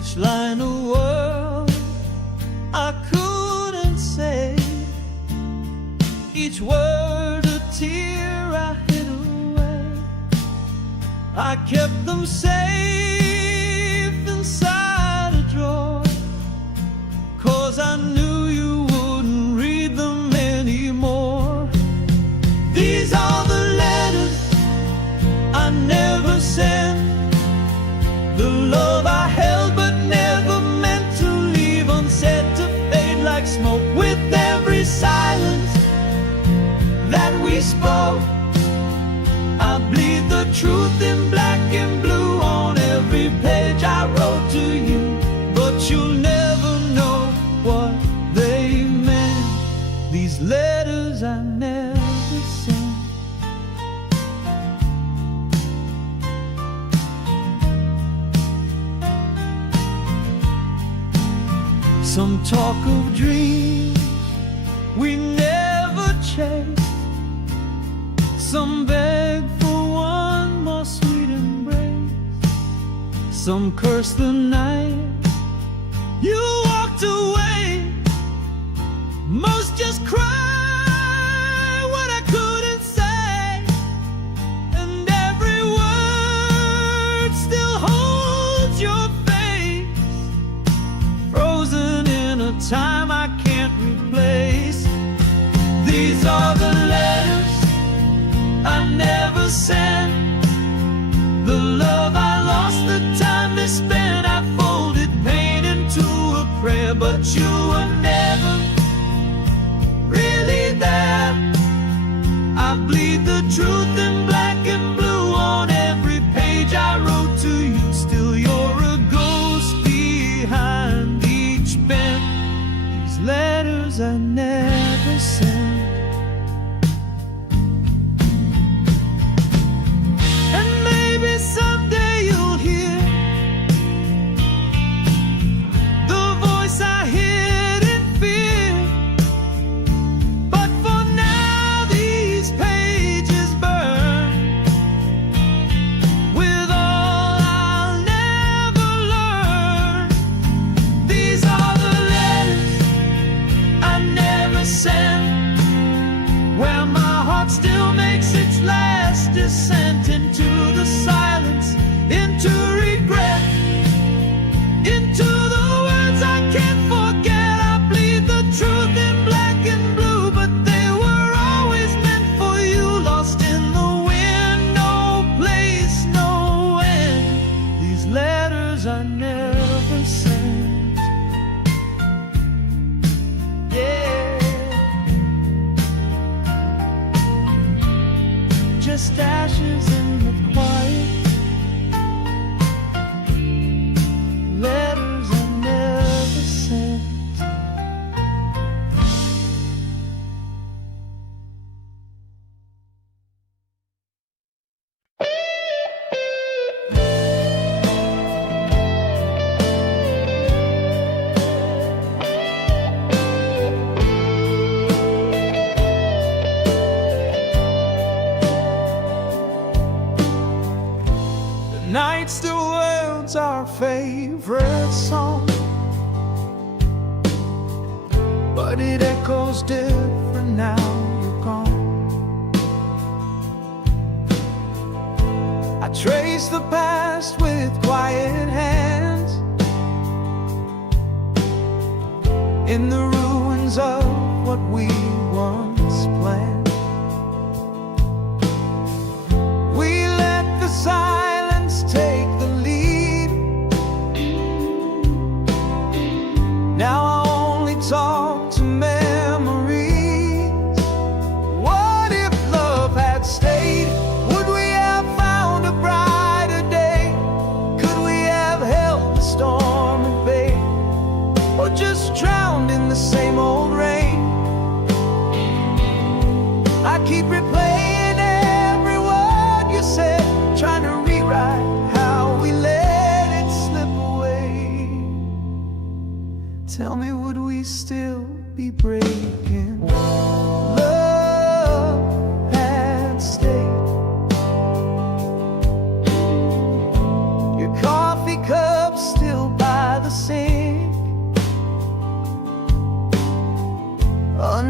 each line a word I couldn't say, each word a tear I hid away. I kept them safe inside a drawer, 'cause I knew you wouldn't read them anymore. These are the letters I never sent, the love I held but never meant to leave unsaid, to fade like smoke with every silence that we spoke. I bleed the truth in black and blue on every page I wrote to you, but you'll never know what they meant. These letters I never sent. Some talk of dreams we never chased, some beg for one more sweet embrace, some curse the night you walked away. Most just cry what I couldn't say, and every word still holds your face, frozen in a time I can't replace. These are the letters I never sent, the love I lost, the time misspent. I folded pain into a prayer, but you were never really there. I bleed the truth in black and blue on every page I wrote to you. Still you're a ghost behind each bend. These letters I never sent. Someday you'll hear the voice I hid in fear, but for now these pages burn with all I'll never learn. These are the letters I never sent, where my heart still makes its last descent into the silence, into regret, into the words I can't forget. I bleed the truth in black and blue, but they were always meant for you, lost in the wind, no place, no end. These letters I never sent. Yeah, just ashes in the quiet, letters I never sent. Night still world's our favorite song, but it echoes different now you're gone. I trace the past with quiet hands in the ruins of what we once planned. We let the silence take the lead. Now I only talk to memories. What if love had stayed? Would we have found a brighter day? Could we have held the storm at bay, or just drowned in the same old rain? I keep replaying every word you said, trying to rewrite how we let it slip away. Tell me, would we still be breaking? Love had stayed. Your coffee cup still by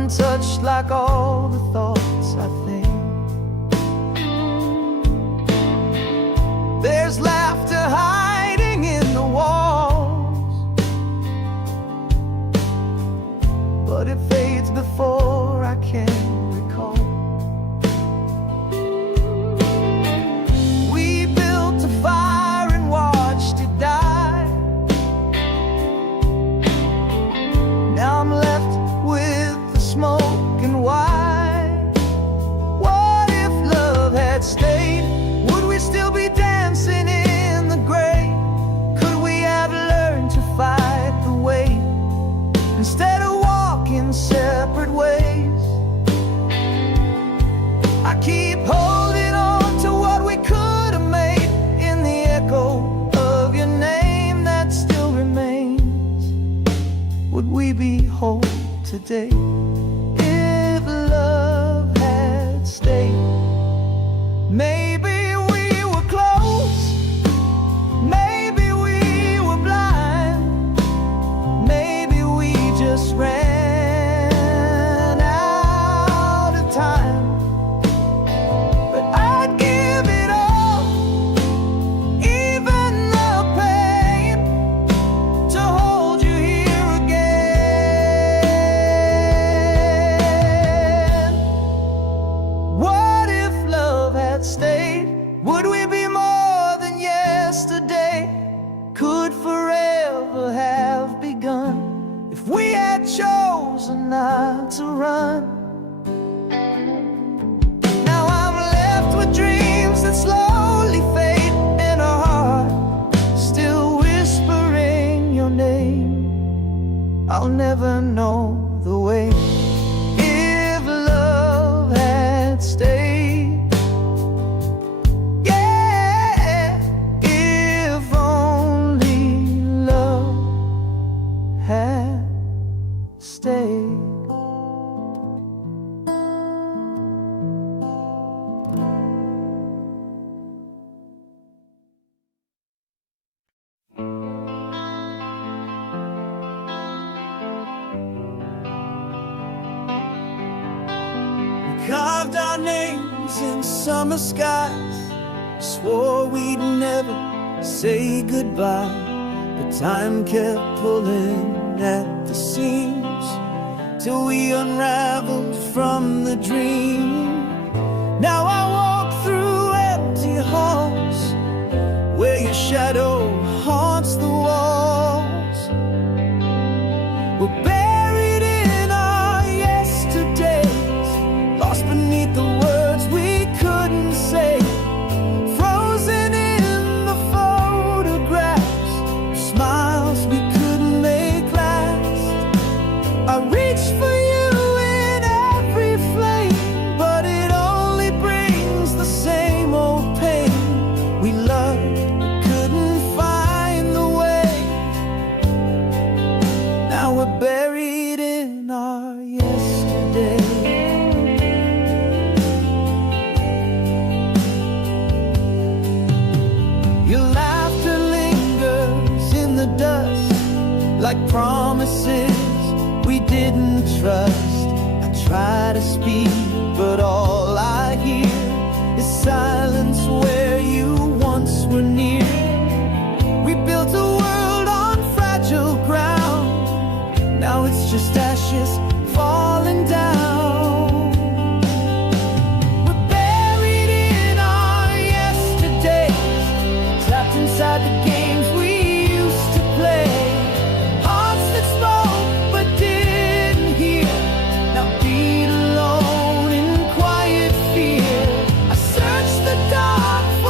untouched like all the thoughts I think. There's laughter hiding in the walls, but it fades before I can recall. We built a fire and watched it die. Now I'm left with the smoke and why. What if love had stayed? Would we still be dancing in the gray? Could we have learned to fight the weight instead of walking separate ways? I keep holding on to what we could have made in the echo of your name that still remains. Would we be whole today if love had stayed? Maybe we were close, maybe we were blind, maybe we just ran out of time. But I'd give it all, even the pain, to hold you here again. What if love had stayed? Would we be more than yesterday? Could forever have begun if we had chosen not to run? Now I'm left with dreams that slowly fade and a heart still whispering your name. I'll never know the way if love had stayed. Yeah, if only love had stayed. Carved our names in summer skies, swore we'd never say goodbye, but time kept pulling at the seams till we unraveled from the dream. Now I walk through empty halls where your shadow haunts the walls. We're buried in our yesterdays, lost beneath the words we couldn't say, frozen in the photographs, smiles we couldn't make last. I reach for you in every flame, but it only brings the same old pain. We loved but couldn't find the way. Now we're buried in our yesterday. Your laughter lingers in the dust like promises we didn't trust. I try to speak, but all I hear is silence where you once were near. We built a world on fragile ground, now it's just ashes falling down. We're buried in our yesterdays, trapped inside the games we used to play. Hearts that spoke but didn't hear, now beat alone in quiet fear. I search the dark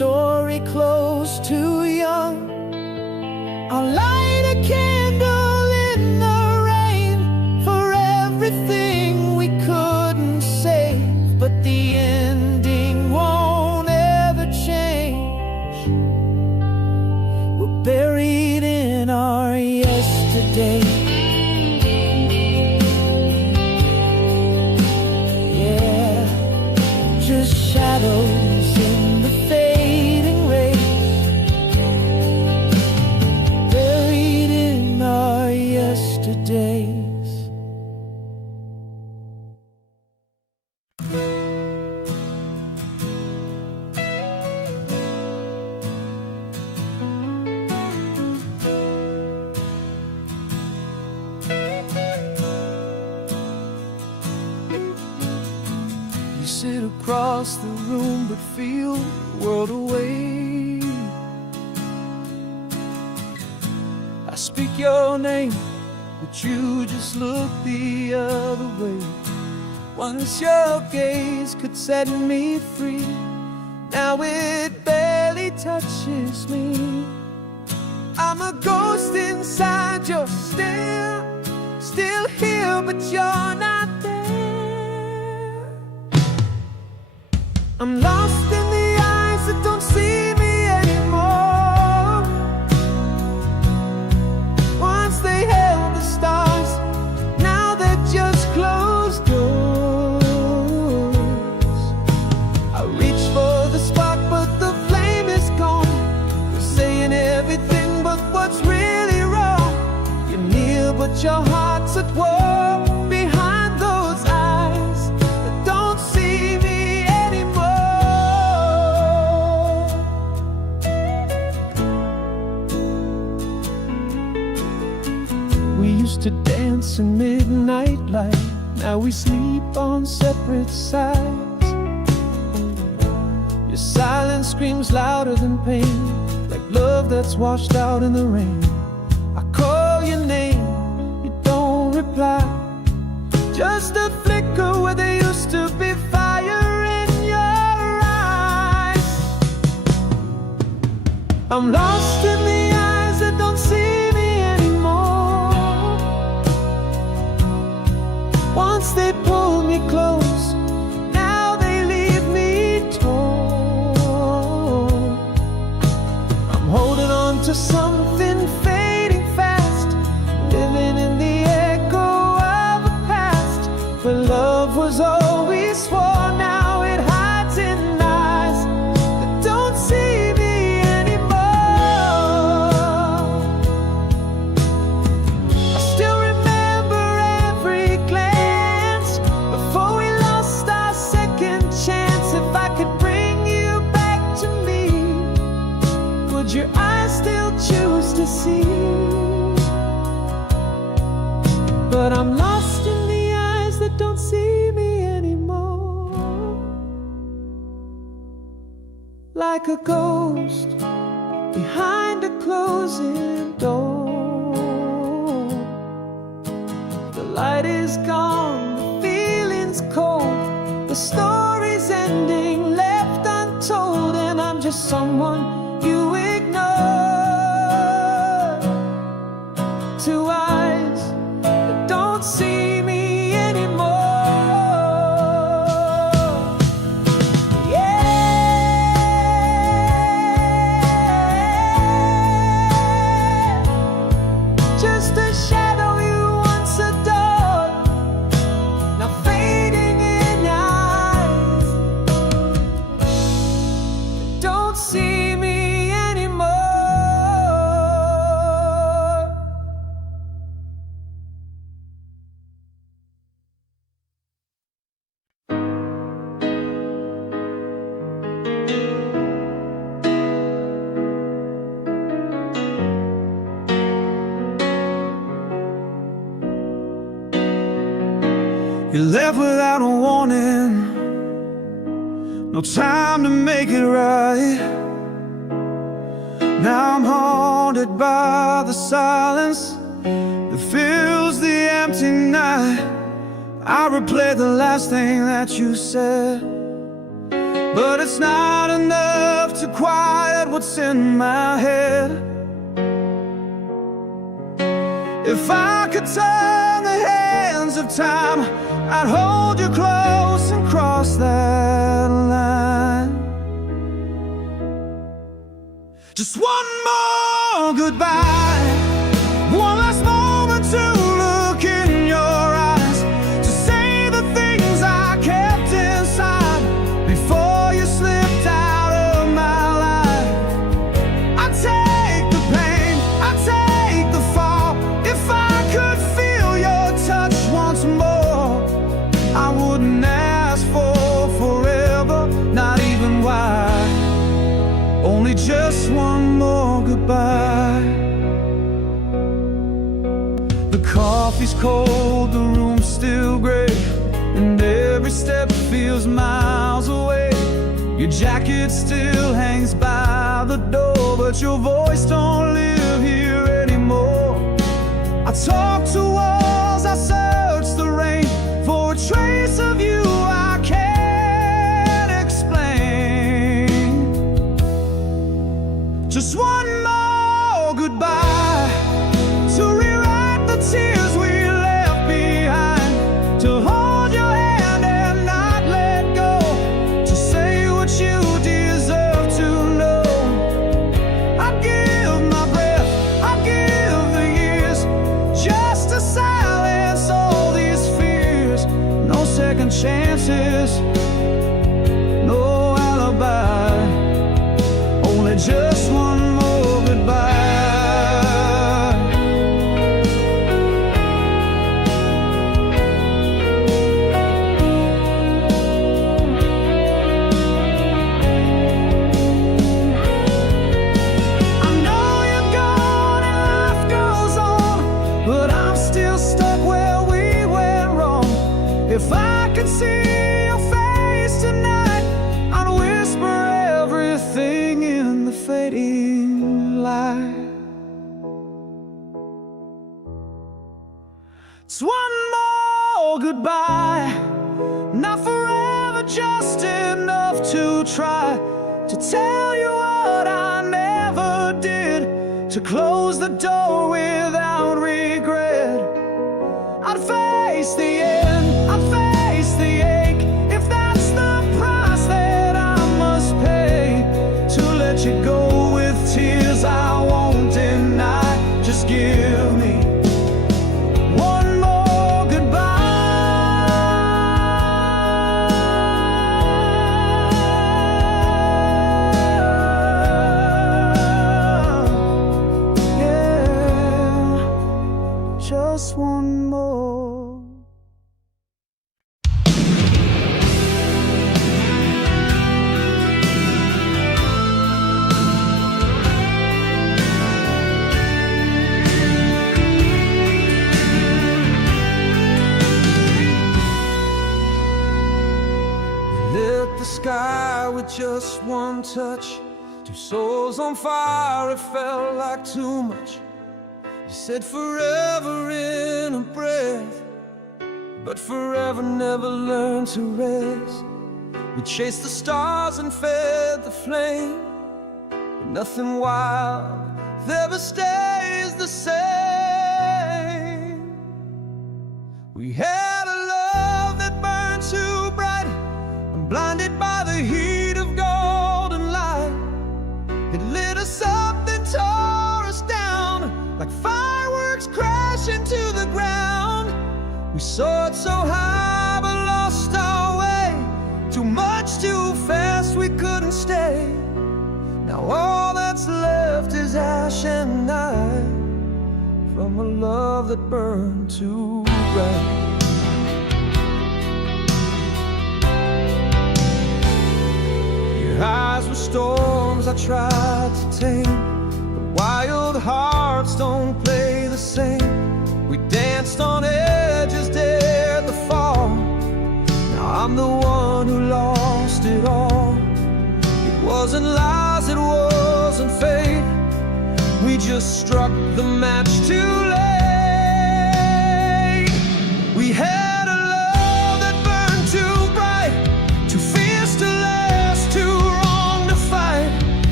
story close too young. I'll light a candle in the rain for everything we couldn't save, but the ending won't ever change. We're buried in our yesterday. Yeah, just shadows in the fading rays, buried in our yesterdays. You sit across the room but feel the world away. I speak your name, but you just look the other way. Once your gaze could set me free, now it barely touches me. I'm a ghost inside, you're still here, but you're not there. I'm lost in the eyes that don't see me anymore. Once they held the stars, now they're just closed doors. I reach for the spark, but the flame is gone. You're saying everything but what's really wrong. You're near, but your heart's at war behind those eyes that don't see me anymore. We used to dance in midnight light, now we sleep on separate sides. Your silence screams louder than pain, like love that's washed out in the rain. I call your name, you don't reply. Just a flicker where there used to be fire in your eyes. I'm lost in the eyes that don't see me anymore. Once they pulled me close, now they leave me torn. I'm holding on to something fading fast, living in the echo of a past where love was all we swore. Now it hides in eyes that don't see me anymore. I still remember every glance before we lost our second chance. If I could bring you back to me, would your eyes still choose to see? But I'm lost in the eyes that don't see me anymore. Like a ghost behind a closing door. The light is gone, the feeling's cold, the story's ending left untold, and I'm just someone you ignore. Two eyes that don't see me anymore. Yeah, just a shadow you once adored, now fading in eyes that don't see me anymore. You left without a warning, no time to make it right. Now I'm haunted by the silence that fills the empty night. I replay the last thing that you said, but it's not enough to quiet what's in my head. If I could turn the hands of time, I'd hold you close and cross that line. Just one more goodbye, one last moment to look in your eyes, to say the things I kept inside before you slipped out of my life. I'd take the pain, I'd take the fall. If I could feel your touch once more, I wouldn't ask for forever, not even why. Only just one more goodbye. The coffee's cold, the room's still gray, and every step feels miles away. Your jacket still hangs by the door, but your voice don't live here anymore. I talk to walls, I search the rain for a trace of you I can't explain. Just one more goodbye, to rewrite the tears we left behind, to hold your hand and not let go, to say what you deserve to know. I'd give my breath, I'd give the years, just to silence all these fears. No second chances, no alibi, only just one more goodbye. I know you're gone and life goes on, but I'm still stuck where we went wrong. If I could see your face tonight, I'd whisper everything in the fading light. It's one more goodbye, not forever, just enough to try to tell you what I never did, to close the door without regret. I'd face the end, I'd face the ache, if that's the price that I must pay, to let you go with tears I won't deny. Just give me one more goodbye. Yeah, just one more. Lit the sky with just one touch, two souls on fire, it felt like too much. You said forever in a breath, but forever never learned to rest. We chased the stars and fed the flame, but nothing wild ever stays the same. We had a love that burned too bright, I'm blinded by the heat of golden light. It lit us up, then tore us down, like fireworks crashing to the ground. We soared so high but lost our way, too much too fast, we couldn't stay. Now all that's left is ash and night, from a love that burned too bright. Your eyes were storms I tried to tame, but wild hearts don't play the same. We danced on edges, dared the fall. Now I'm the one who lost it all. It wasn't lies, it wasn't fate, we just struck the match too late. We had a love that burned too bright, too fierce to last, too wrong to fight.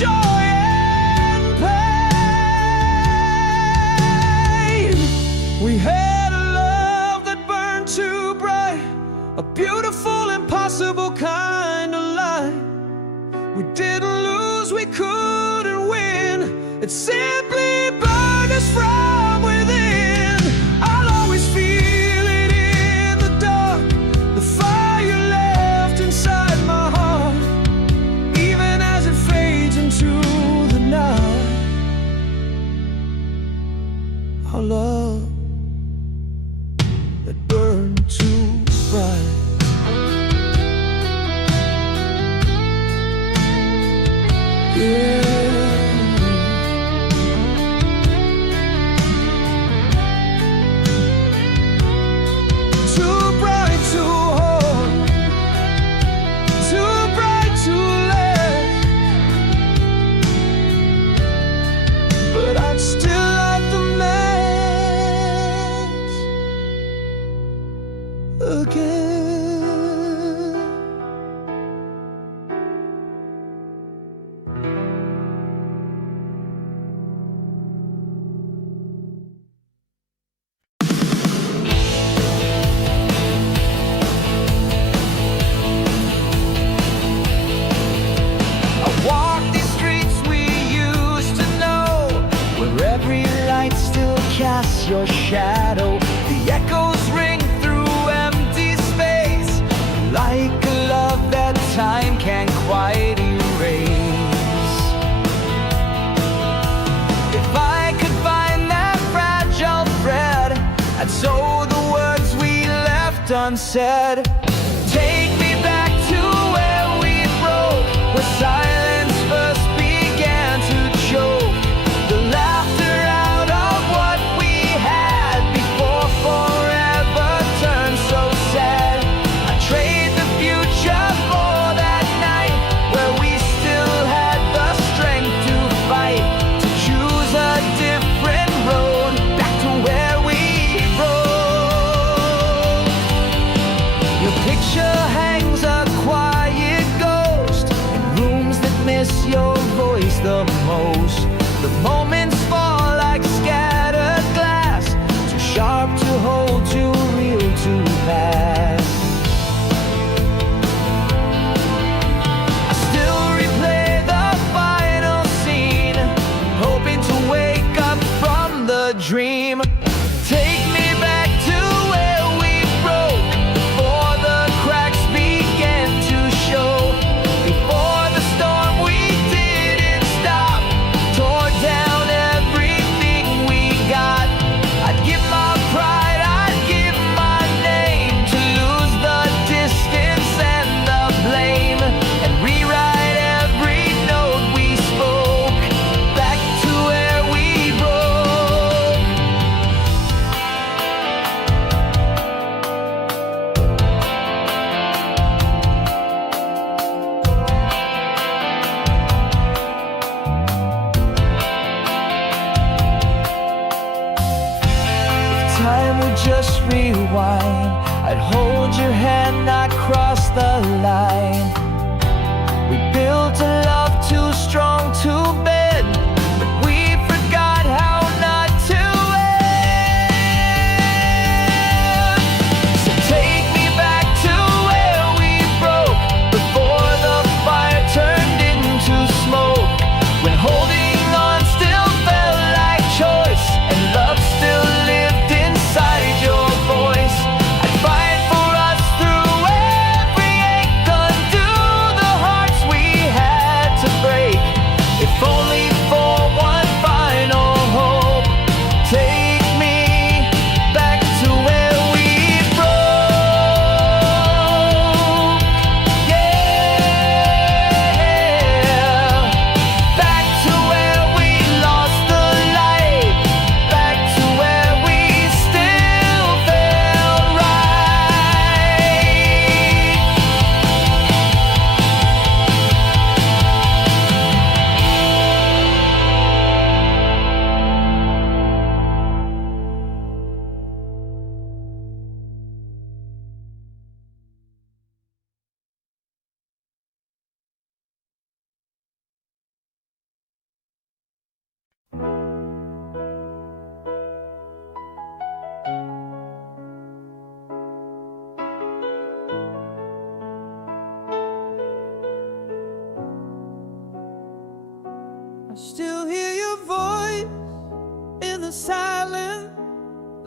joy and pain. We had a love that burned too bright, a beautiful, impossible kind of light. We didn't lose, we couldn't win. It simply burned us from within. I'll always feel it in the dark, the fire left inside my heart, even as it fades into the night. Our love that burned too bright. Yeah. Too bright to hold, too bright to let, but I'd still light the match again. Cast your shadow, the echoes ring through empty space, like a love that time can't quite erase. If I could find that fragile thread, I'd sew the words we left unsaid. Take me back to where we broke, where silence first began to choke, the laughter out of what we had before forever turned so sad. I trade the future for that night where we still had the strength to fight, to choose a different road back to where we broke. Your picture hangs a quiet ghost in rooms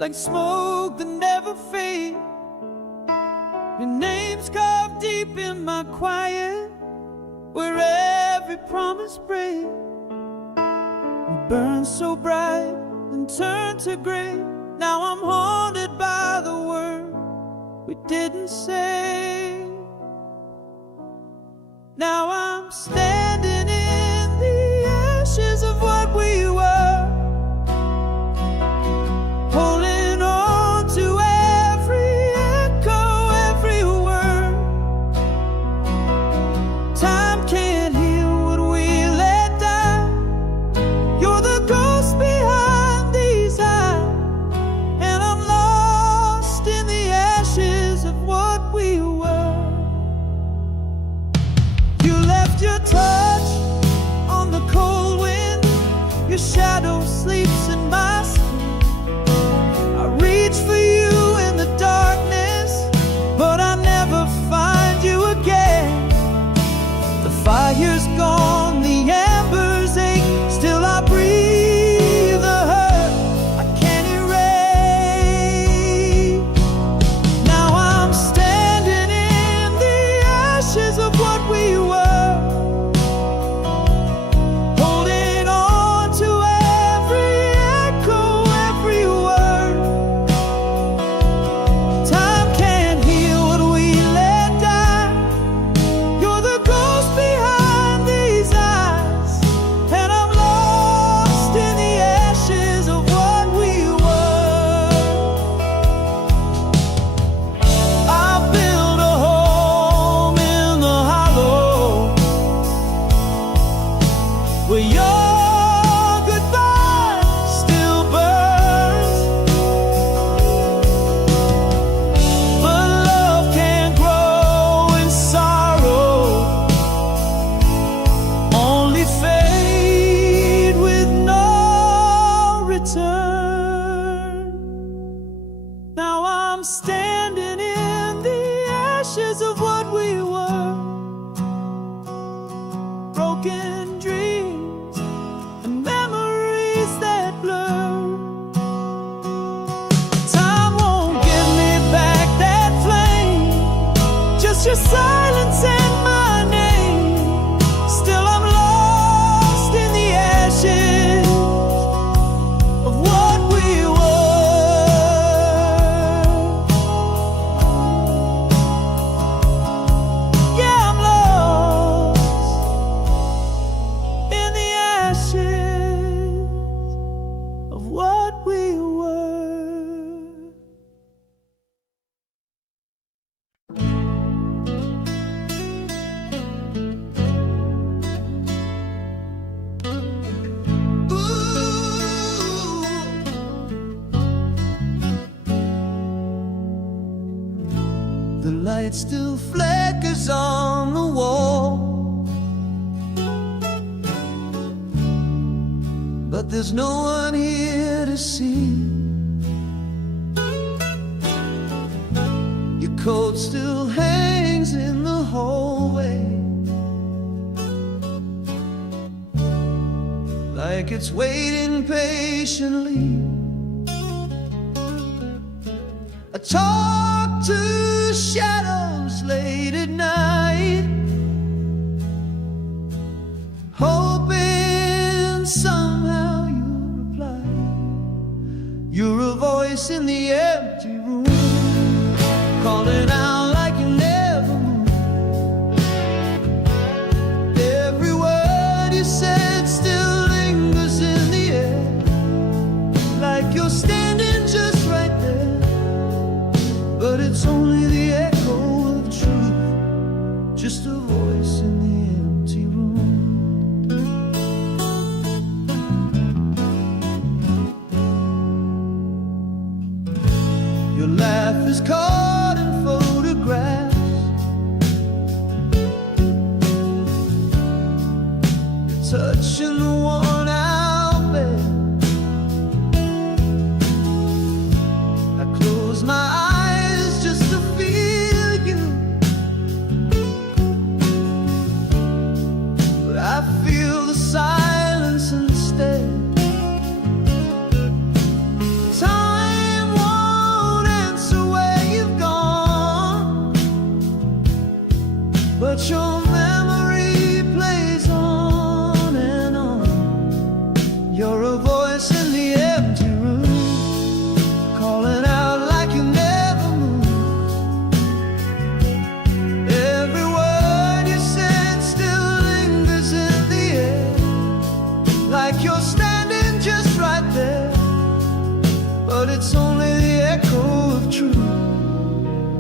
like smoke that never fades. Your name's carved deep in my quiet, where every promise breaks. We burned so bright and turned to gray. Now I'm haunted by the word we didn't say. Now I'm standing in the ashes of what we were, holding on to every echo, every word. Time can't heal what we let die. You're the ghost behind these eyes, and I'm lost in the ashes of what we were. You left your touch on the cold wind. Your shadow sleeps in my skin. I reach for you in the darkness, but I never find you again. The fire's gone, the embers ache. Still I breathe the hurt I can't erase. Now I'm standing in the ashes of what we were, holding on to every echo, every word. Time can't heal what we let die. You're the ghost behind these eyes, and I'm lost in the ashes of what we were. I built a home in the hollow, where your goodbye still burns. But love can't grow in sorrow, only fade with no return. Now I'm standing in the ashes of what we were, broken dreams and memories that blur. Time won't give me back that flame, just your silence and my name. Still I'm lost in the ashes of what we were. Yeah, I'm lost in the ashes of what we were. The light still flickers on the wall, but there's no one here to see. Your coat still hangs in the hallway, like it's waiting patiently. I talk to shadows late at night, hoping somehow you'll reply. You're a voice in the empty room, calling out like you never moved. Every word you said still lingers in the air, like you're standing just right there. But it's only the echo of truth, just a voice in the empty room. Your laugh is caught in photographs, your touch in the worn out bed. I close my eyes just to feel you, but I feel the silence instead. Time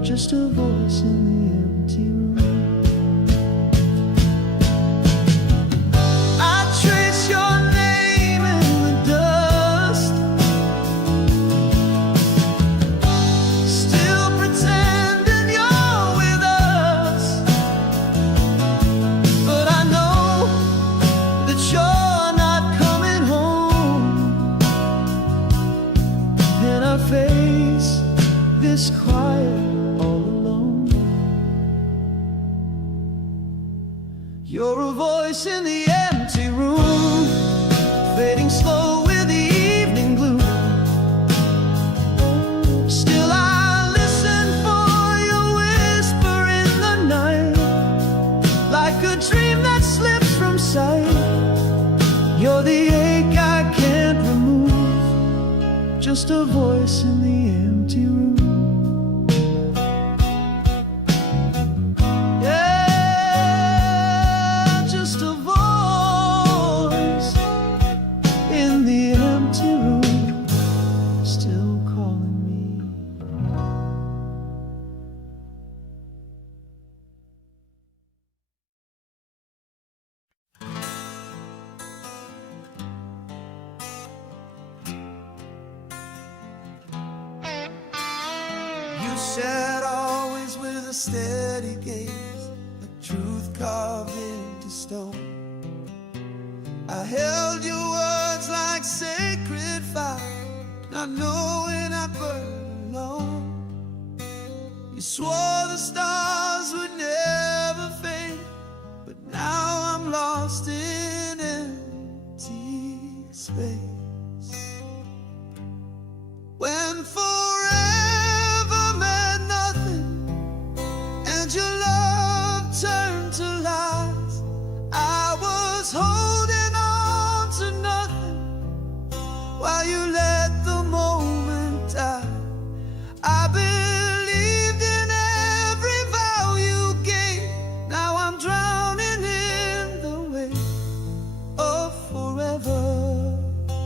just a voice in the empty room. I trace your name in the dust, still pretending you're with us, but I know that you're not coming home. And I face this quiet all alone. You're a voice in the empty room, fading slow with the evening gloom. Still I listen for your whisper in the night, like a dream that slips from sight. You're the ache I can't remove, just a voice in the empty room. Yeah, just a voice in the empty room, still calling me. You said always with a steady gaze, a truth carved into stone. I held your words like sacred fire, not knowing I'd burn alone. You swore the stars would never fade, but now I'm lost in empty space. When forever meant nothing and your love turned to lies, I was holding on to nothing while you let the moment die. I believed in every vow you gave. Now I'm drowning in the wave of forever.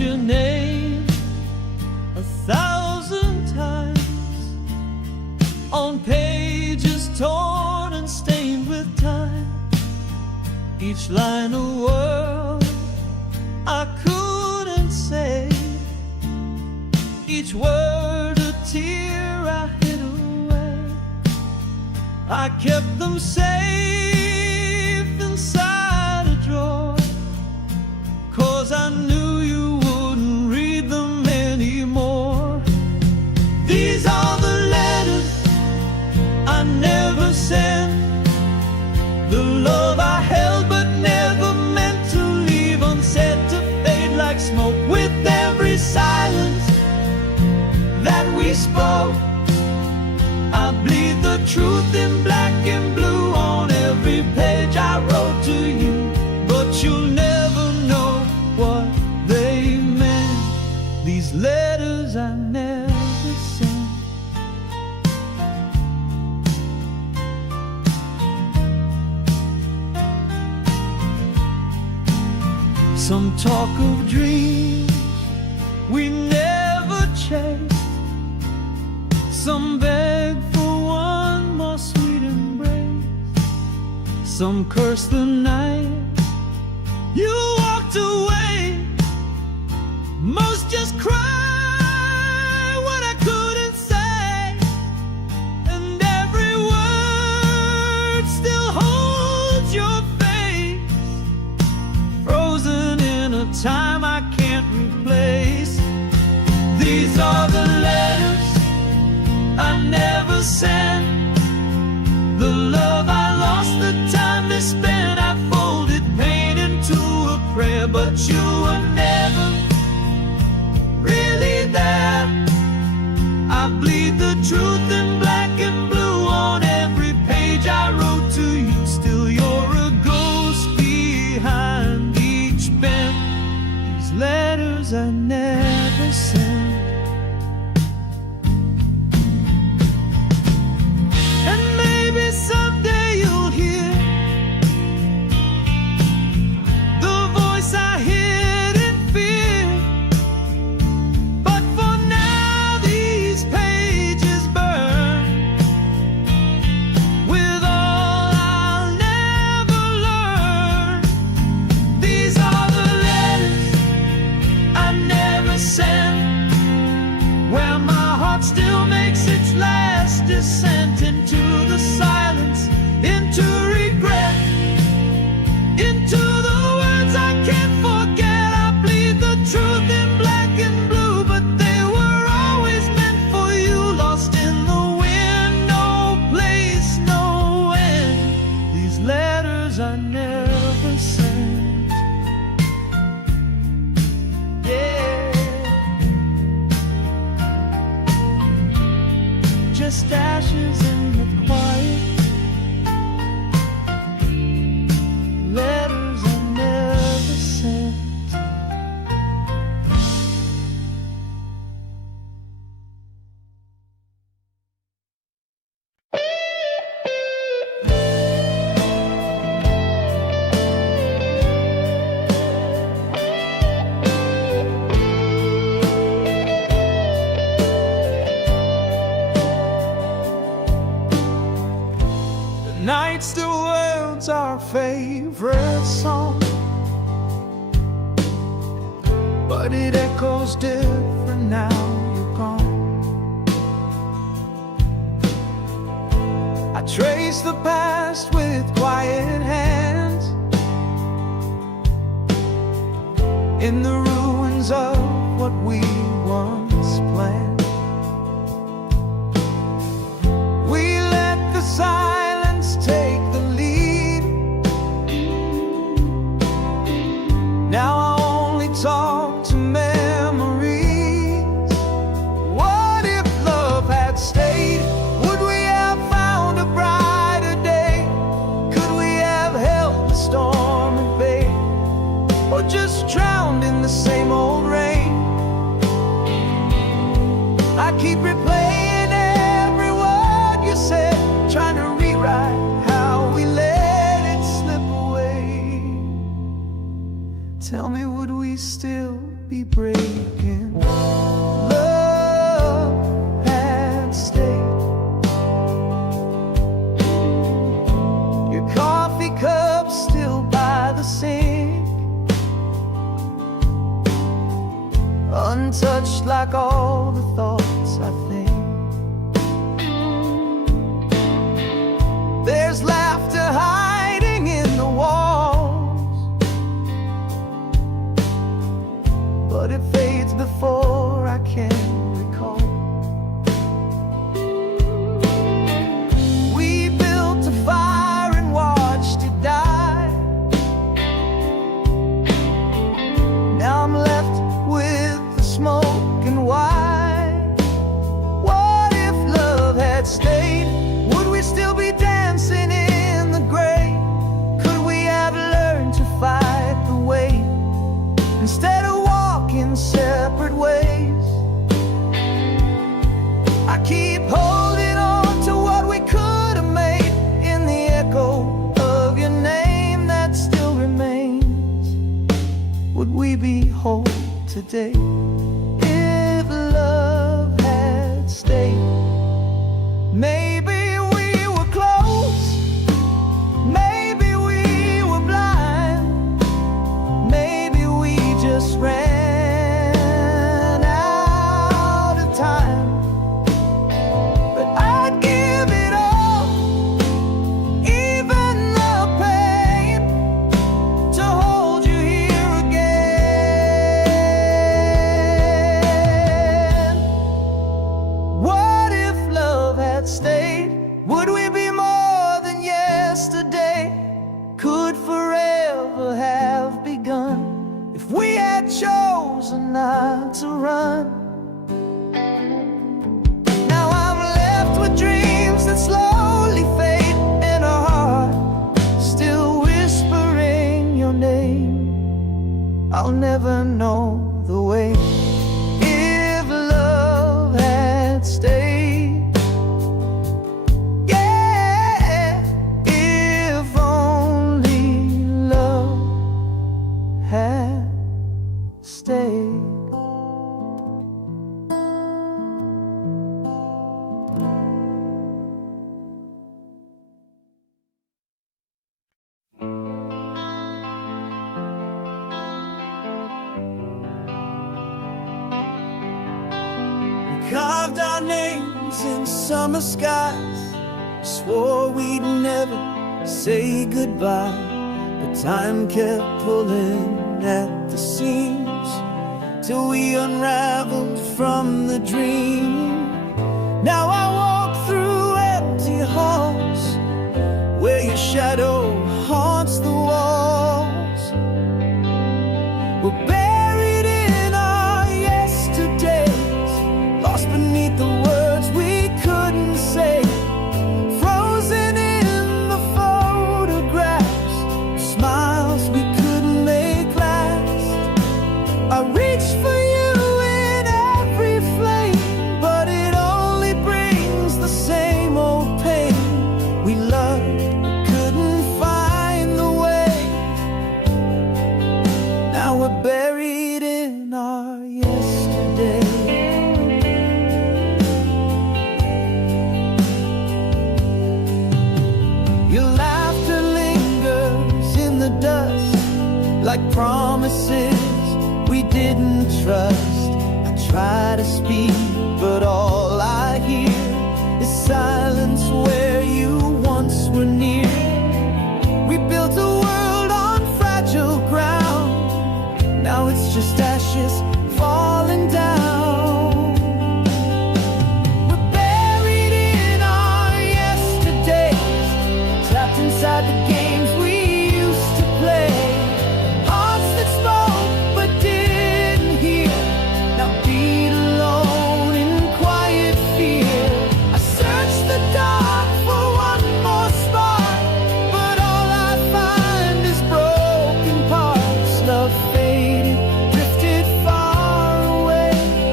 your name 1,000 times on pages torn and stained with time. Each line a word I couldn't say, each word a tear I hid away. I kept them safe inside a drawer, 'cause I knew you wouldn't read them anymore. These are the letters I never sent, the love I held but never meant to leave unsaid, to fade like smoke with every silence that we spoke. I bleed the truth in black and blue on every page I wrote to you, but you'll never know what they meant. These letters I never sent. Some talk of dreams we never chased, some beg for one more sweet embrace, some curse the night you walked away. Most just cry what I couldn't say, and every word still holds your face, frozen in a time I can't replace. These are the letters I never sent, the love I lost, the time they spent. I folded pain into a prayer, but you were never really there. I bleed the truth in black and blue on every page I wrote to you. Still you're a ghost behind each pen. These letters I never sent. And maybe someday you'll hear the voice I hid in fear, but for now these pages burn with all I'll never learn. These are the letters I never sent, where my heart still makes its last descent into the silence, into regret, into the words I can't forget. I bleed the truth in black and blue, but they were always meant for you, lost in the wind, no place, no end. These letters I never sent. Yeah, just ashes in the quiet, letters I never sent. Night still learns our favorite song, but it echoes different now you're gone. I trace the past with quiet hands in the ruins of what we once planned. We let the silence take the lead. Now I only talk to memories. What if love had stayed? Would we have found a brighter day? Could we have held the storm at bay, or just drowned in the same old rain? I keep replaying every word you said, trying to rewrite how we let it slip away. Tell me, would we still be breaking? Love had stayed. Your coffee cup still by the sink, untouched like all the thoughts I think. There's laughter hiding in the walls, but it fades before I can recall. We built a fire and watched it die. Now I'm left with the smoke and why. What if love had stayed? Would we still be dancing in the gray? Could we have learned to fight the weight instead of walking separate ways? I keep holding on to what we could have made in the echo of your name that still remains. Would we be whole today if love had stayed? Maybe we were close, maybe we were blind, maybe we just ran out of time. But I'd give it all, even the pain, to hold you here again. What if love had stayed? Would we be more than yesterday? Could forever have begun if we had chosen not to run? Now I'm left with dreams that slowly fade, and a heart still whispering your name. I'll never know the way if love had stayed. Yeah, if only love had stayed. Carved our names in summer skies, swore we'd never say goodbye, but time kept pulling at the seams till we unraveled from the dream. Now I walk through empty halls where your shadow haunts the walls. We're buried in our yesterdays, lost beneath the words we couldn't say, frozen in the photographs, smiles we couldn't make last. I reach for you in every flame, but it only brings the same old pain. We loved, couldn't find the way. Now we're buried in our yesterday. Your laughter lingers in the dust, like promises we didn't trust. I try to speak, but all I hear is silence where you once were near. We built a world on fragile ground, now it's just ashes falling down. We're buried in our yesterdays, trapped inside the games we used to play. Hearts that spoke but didn't hear, now beat alone in quiet fear. I search the dark for one more spark, but all I find is broken parts. Love faded, drifted far away.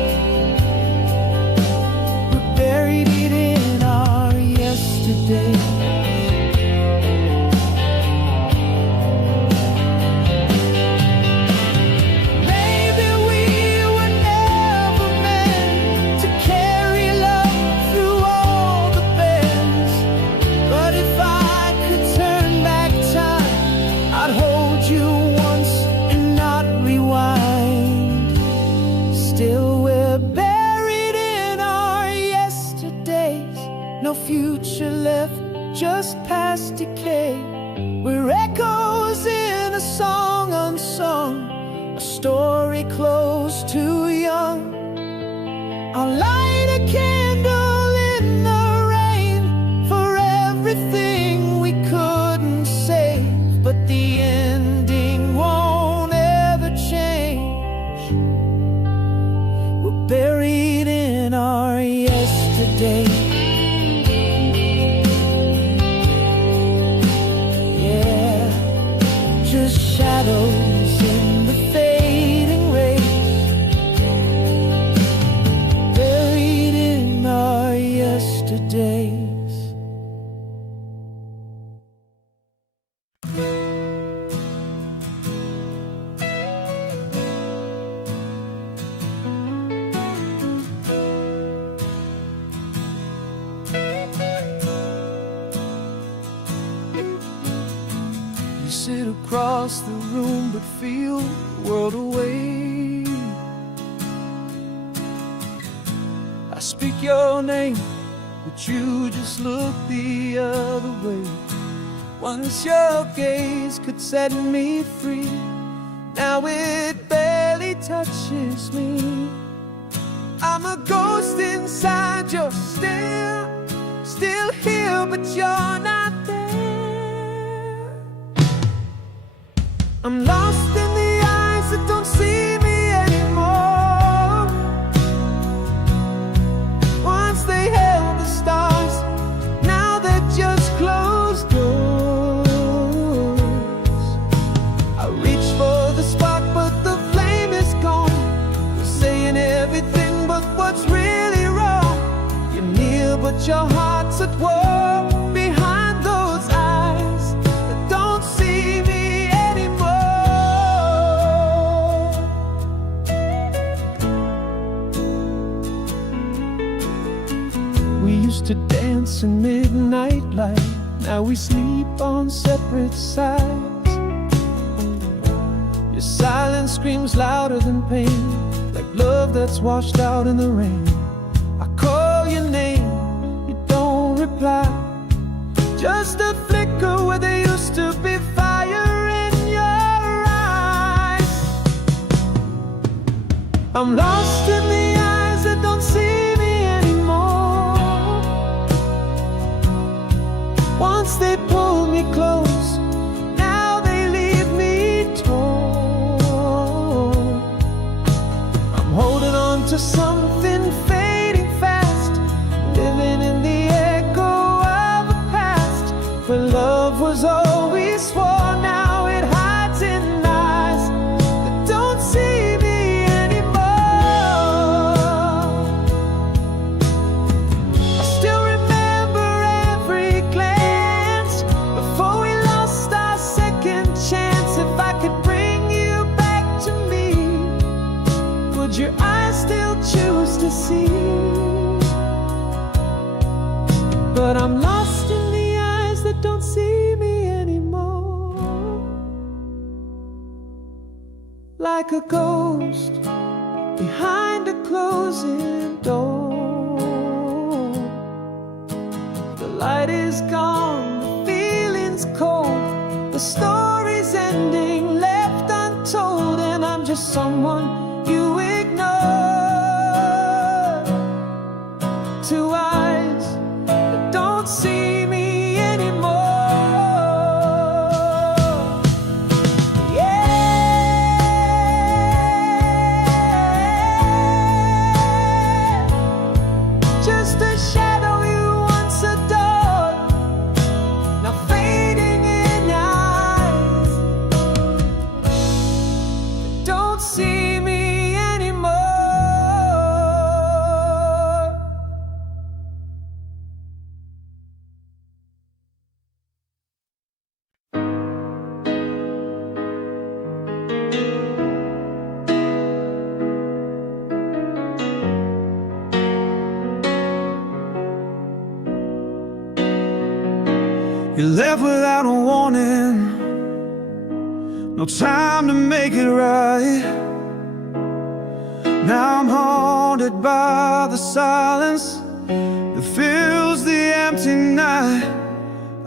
just past decay. We're echoes in a song unsung, a story close to young. I'll light a candle in the rain for everything we couldn't save, but the ending won't ever change. We're buried in our yesterday. Yeah, just shadows in the fading rays, buried in our yesterdays. You sit across the room but feel the world away. I speak your name, but you just look the other way. Once your gaze could set me free, now it barely touches me. I'm a ghost inside, you're still here, but you're not there. I'm lost in the eyes that don't see me anymore. Once they held the stars, now they're just closed doors. I reach for the spark, but the flame is gone. You're saying everything, but what's really wrong? You're near, but your heart's at war behind those eyes that don't see me. We used to dance in midnight light, now we sleep on separate sides. Your silence screams louder than pain, like love that's washed out in the rain. I call your name, you don't reply, just a flicker where there used to be fire in your eyes. I'm lost in the eyes that don't see me anymore. Once they pulled me close, now they leave me torn. I'm holding on to something fading fast, living in the echo of a past where love was all we swore. Now it hides in eyes that don't see me anymore. I still remember every glance before we lost our second chance. If I could bring you back to me, would your eyes still choose to see? But I'm lost in the eyes that don't see me anymore. Like a ghost behind a closing door. The light is gone, the feeling's cold, the story's ending, left untold, and I'm just someone you ignore. Two eyes that don't see me anymore. Yeah, just a shadow you once adored, now fading in eyes that don't see me anymore. You left without a warning, no time to make it right. Now I'm haunted by the silence that fills the empty night.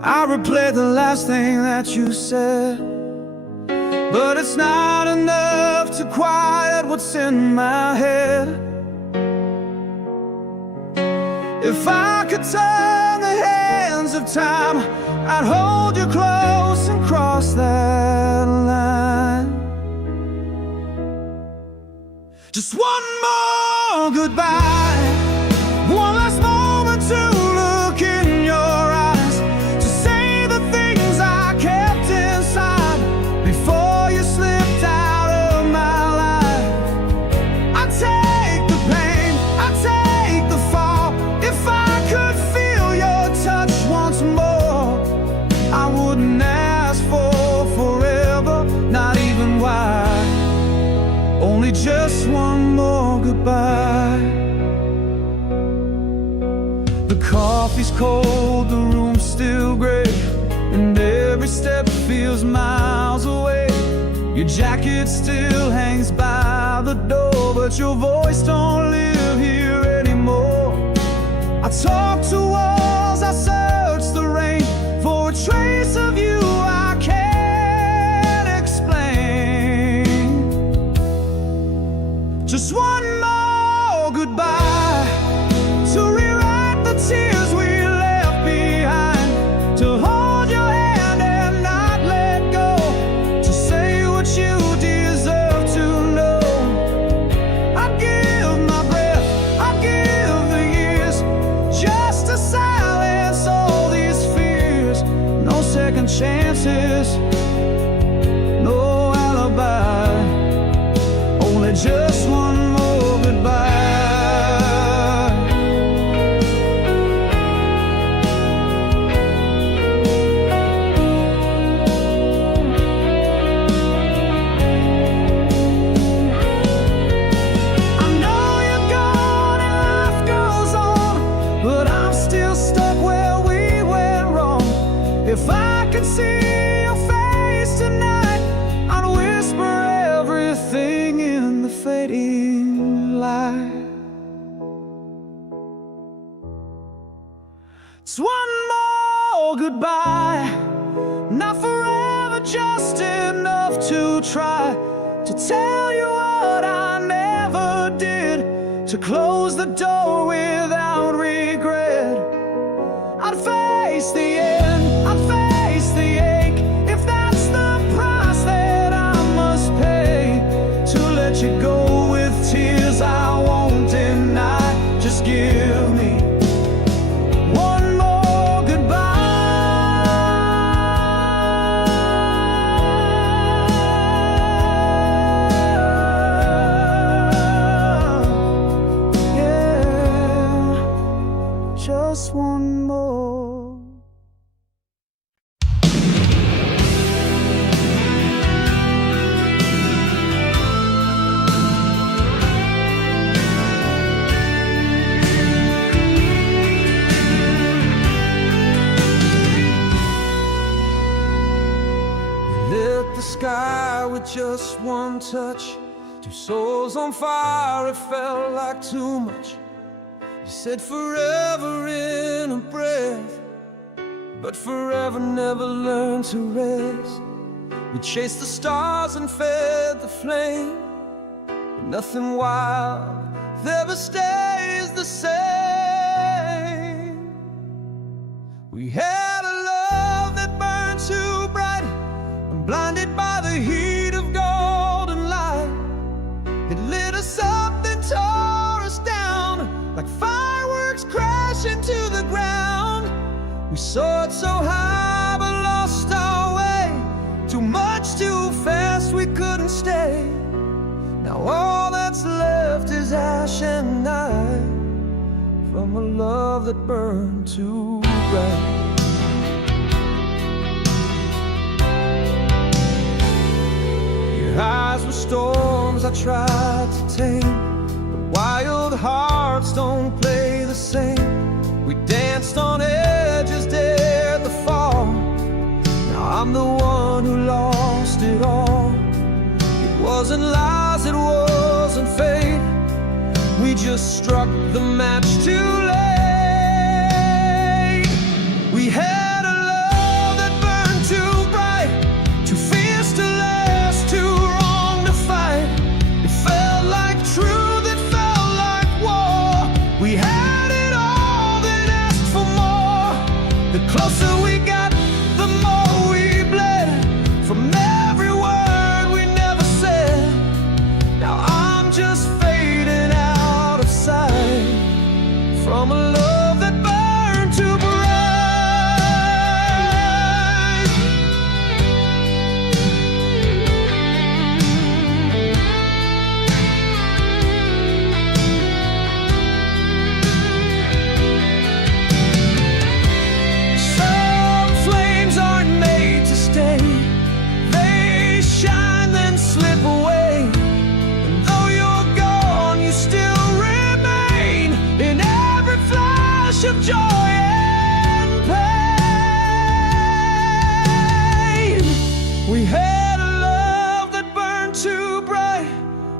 I replay the last thing that you said, but it's not enough to quiet what's in my head. If I could turn the hands of time, I'd hold you close and cross that line. Just one more goodbye, one last moment to look in your eyes, to say the things I kept inside before you slipped out of my life. I'd take the pain, I'd take the fall. If I could feel your touch once more, I wouldn't ask for forever, not even why. Only just one more goodbye. The coffee's cold, the room's still gray, and every step feels miles away. Your jacket still hangs by the door, but your voice don't live here anymore. I talk to walls, I search the rain for a trace of you I can't explain. Just one more goodbye, to rewrite the tears we left behind, to hold your hand and not let go, to say what you deserve to know. I'd give my breath, I'd give the years, just to silence all these fears. No second chances, no alibi, only just one more goodbye. I know you're gone and life goes on, but I'm still stuck where we went wrong. If I could see your face tonight, I'd whisper everything in the fading light. It's one more goodbye, not forever, just enough to try to tell you what I never did, to close the door without regret. I'd face the end, I'd face the ache, if that's the price that I must pay, to let you go with tears I won't deny. Just give me one more goodbye. Yeah, just one more. Lit the sky with just one touch, two souls on fire, it felt like too much. You said forever in a breath, but forever never learned to rest. We chased the stars and fed the flame, but nothing wild ever stays the same. We had a love that burned too bright, I'm blinded by the heat of golden light. It lit us up, then tore us down, like fireworks crashing to the ground. We soared so high but lost our way, too much too fast, we couldn't stay. Now all that's left is ash and night, from a love that burned too bright. Your eyes were storms I tried to tame, but wild hearts don't play the same. We danced on edges, dared the fall. Now I'm the one who lost it all. It wasn't lies, it wasn't fate, we just struck the match too late. We had a love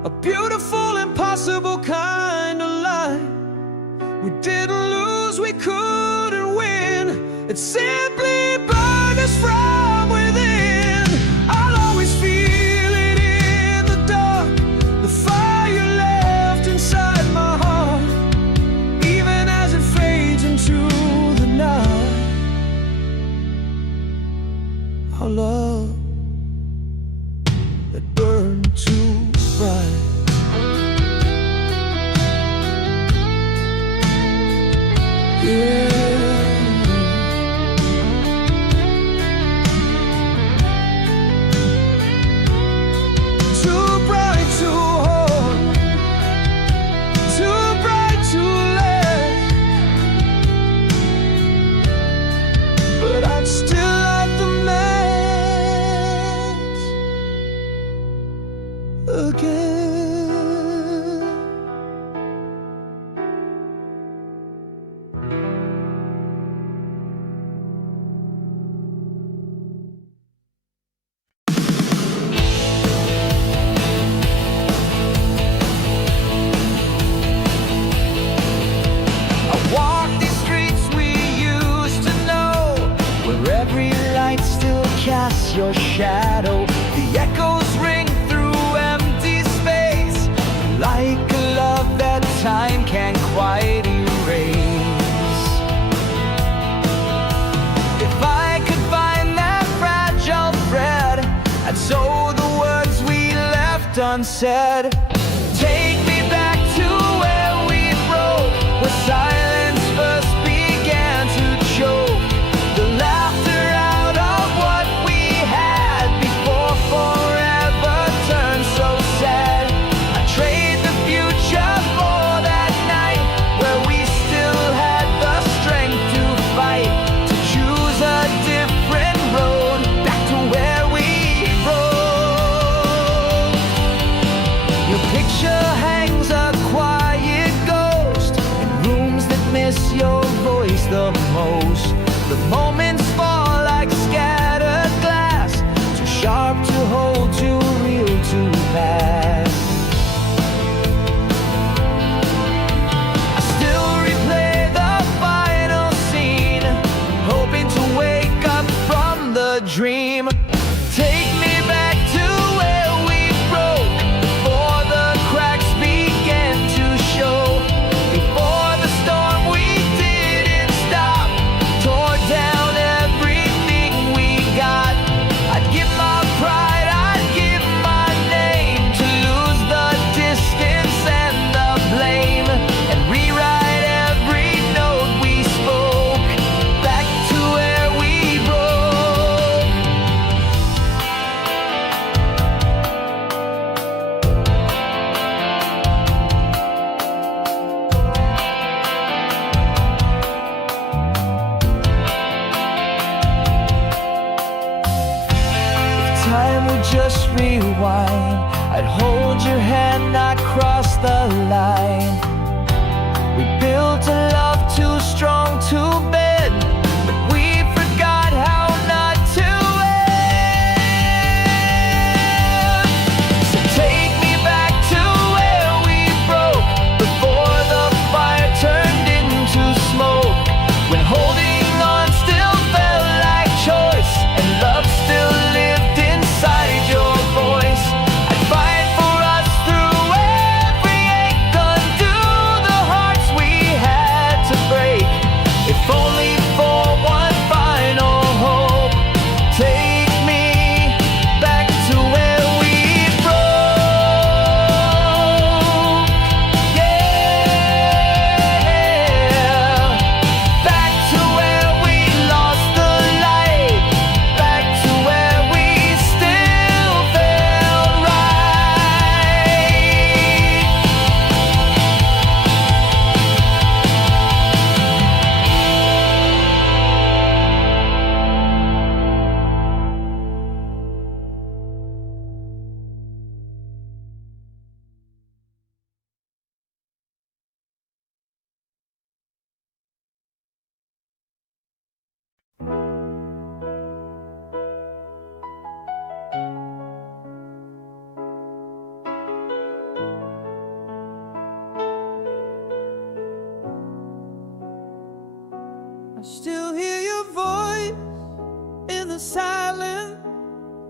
a beautiful, impossible kind of light. We didn't lose, we couldn't win. It simply burned us from within. I'll always feel it in the dark, the fire left inside my heart, even as it fades into the night. Our love that burned too bright. Yeah. Too bright to hold, too bright to let, but I'd still light the match again. Cast your shadow, the echoes ring through empty space, like a love that time can't quite erase. If I could find that fragile thread and sew the words we left unsaid, take me back to where we broke, where silence first began to choke, the laughter out of what we had before forever turned so sad. I trade the future for that night where we still had the strength to fight, to choose a different road back to where we rode. Your picture hangs a quiet ghost in rooms that miss your voice the most. The moments fall like scattered glass, too sharp to hold, too real to pass. I still replay the final scene, hoping to wake up from the dream. Take me back to where we broke, before the cracks began to show, before the storm we didn't stop tore down everything we got. I'd give my pride, I'd give my name, to lose the distance and the blame, and rewrite every note we spoke, back to where we broke. If time would just rewind, I'd hold your hand, not cross the line. We built a love too strong to bend, but we forgot how not to end. So take me back to where we broke, before the fire turned into smoke, when holding on still felt like choice, and love still lived inside your voice. I'd fight for us through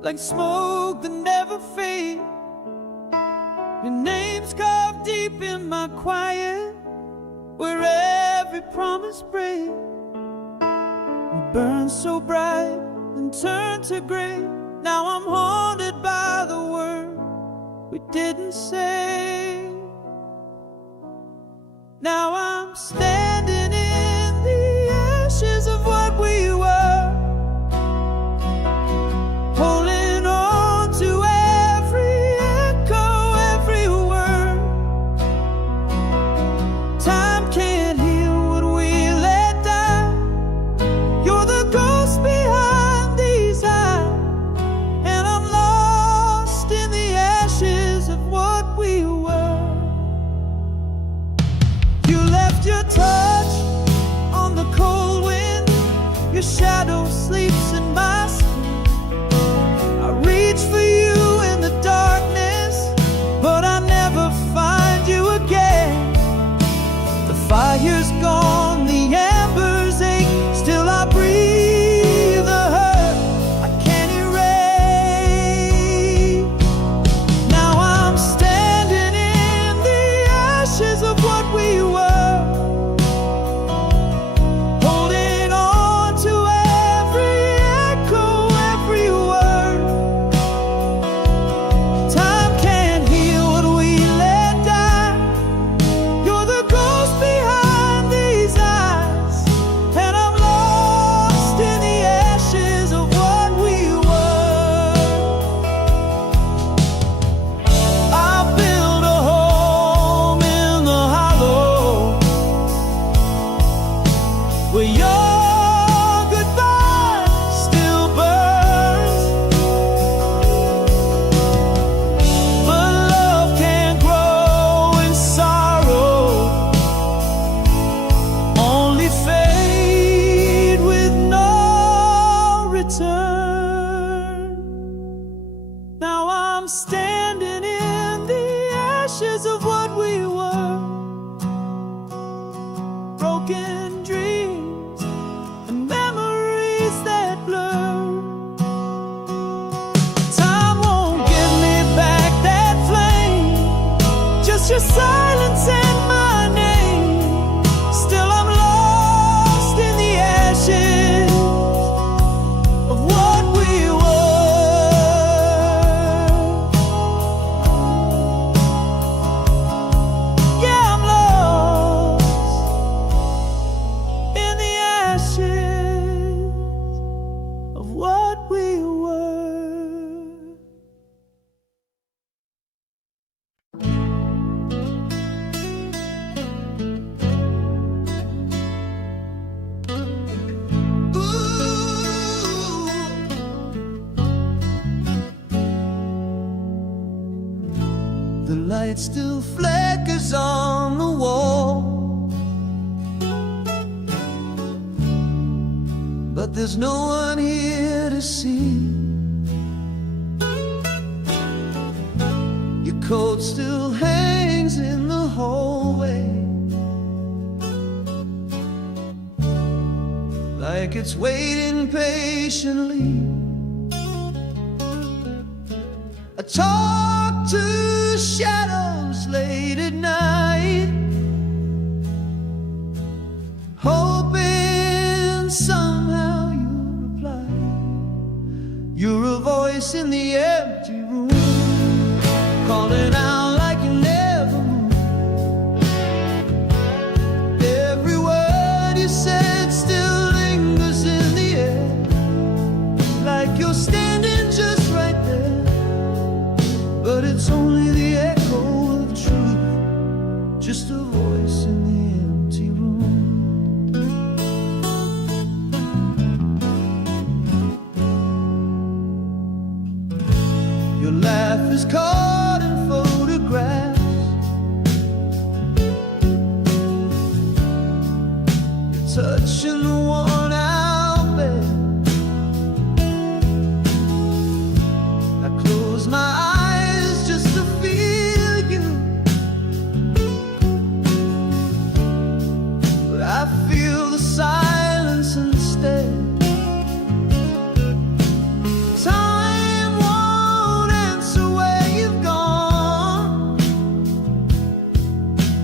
like smoke that never fades. Your name's carved deep in my quiet, where every promise breaks. We burned so bright and turned to gray. Now I'm haunted by the word we didn't say. Now I'm standing in the ashes of what we were, holding on to every echo, every word. Time can't heal what we let die. You're the ghost behind these eyes, and I'm lost in the ashes of what we were. You left your touch on the cold wind. Your shadow sleeps in my skin. I reach for you in the darkness, but I never find you again. The fire's gone, the embers ache. Still I breathe the hurt I can't erase. Now I'm standing in the ashes of what we were, holding on to every echo, every word. Time can't heal what we let die. You're the ghost behind these eyes, and I'm lost in the ashes of what we were. I built a home in the hollow, where your goodbye still burns. But love can't grow in sorrow, only fade with no return. Now I'm standing in the ashes of what we were, broken dreams and memories that blur. Time won't give me back that flame, just your silence and my name. Still I'm lost in the ashes of what we were. Yeah, I'm lost in the ashes of what we were. The light still flickers on the wall, but there's no one here to see. Your coat still hangs in the hallway, like it's waiting patiently. I talk to shadows late at night, hoping somehow you'll reply. You're a voice in the empty room, calling out like you never moved. Every word you said still lingers in the air, like you're standing just right there. But it's only the echo of truth, just a voice in the empty room. Your laugh is caught in photographs, your touch in the worn out bed. I close my eyes just to feel you, but I feel the silence instead. Time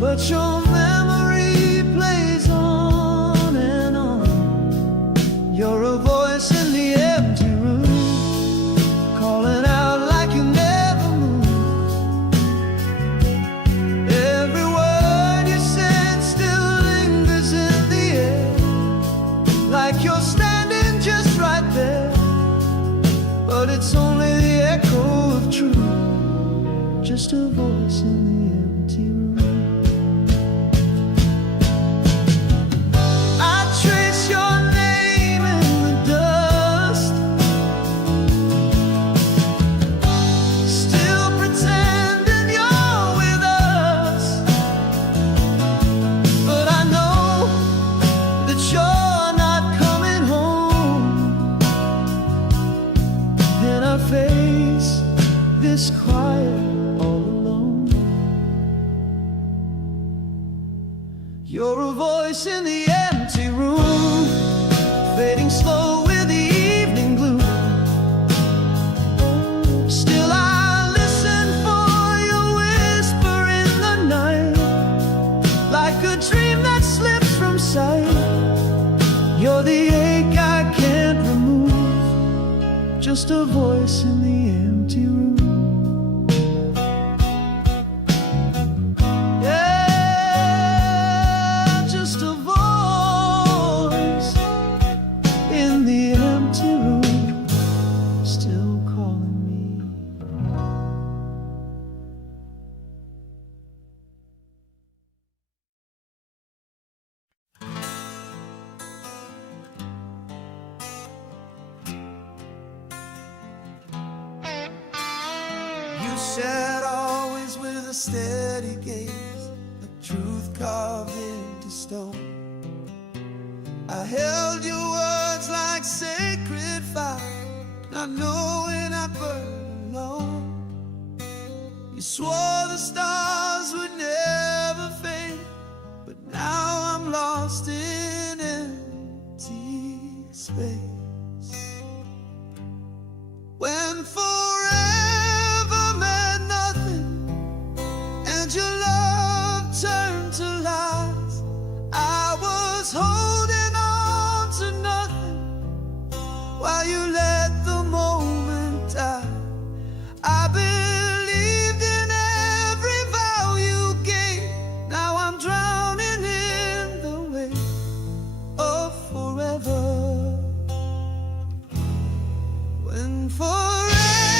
but your memory plays on and on. You're a voice in the empty room, calling out like you never moved. Every word you said still lingers in the air, like you're standing just right there. But it's only the echo of truth, just a voice in the empty room. I trace your name in the dust, still pretending you're with us. But I know that you're not coming home, and I face this quiet all alone. You're a voice in the empty room, fading slow with the evening gloom. Still I listen for your whisper in the night, like a dream that slips from sight. You're the ache I can't remove, just a voice in the empty room. Yeah, just a voice in the empty room, still calling me. You said always with a steady gaze, a truth carved into stone. I held your words like sacred fire, not knowing I'd burn alone. You swore the stars would never fade, but now I'm lost in empty space. When forever meant nothing and your love turned to lies, I was holding on to nothing while you let the moment die. I believed in every vow you gave. Now I'm drowning in the wave of forever. When forever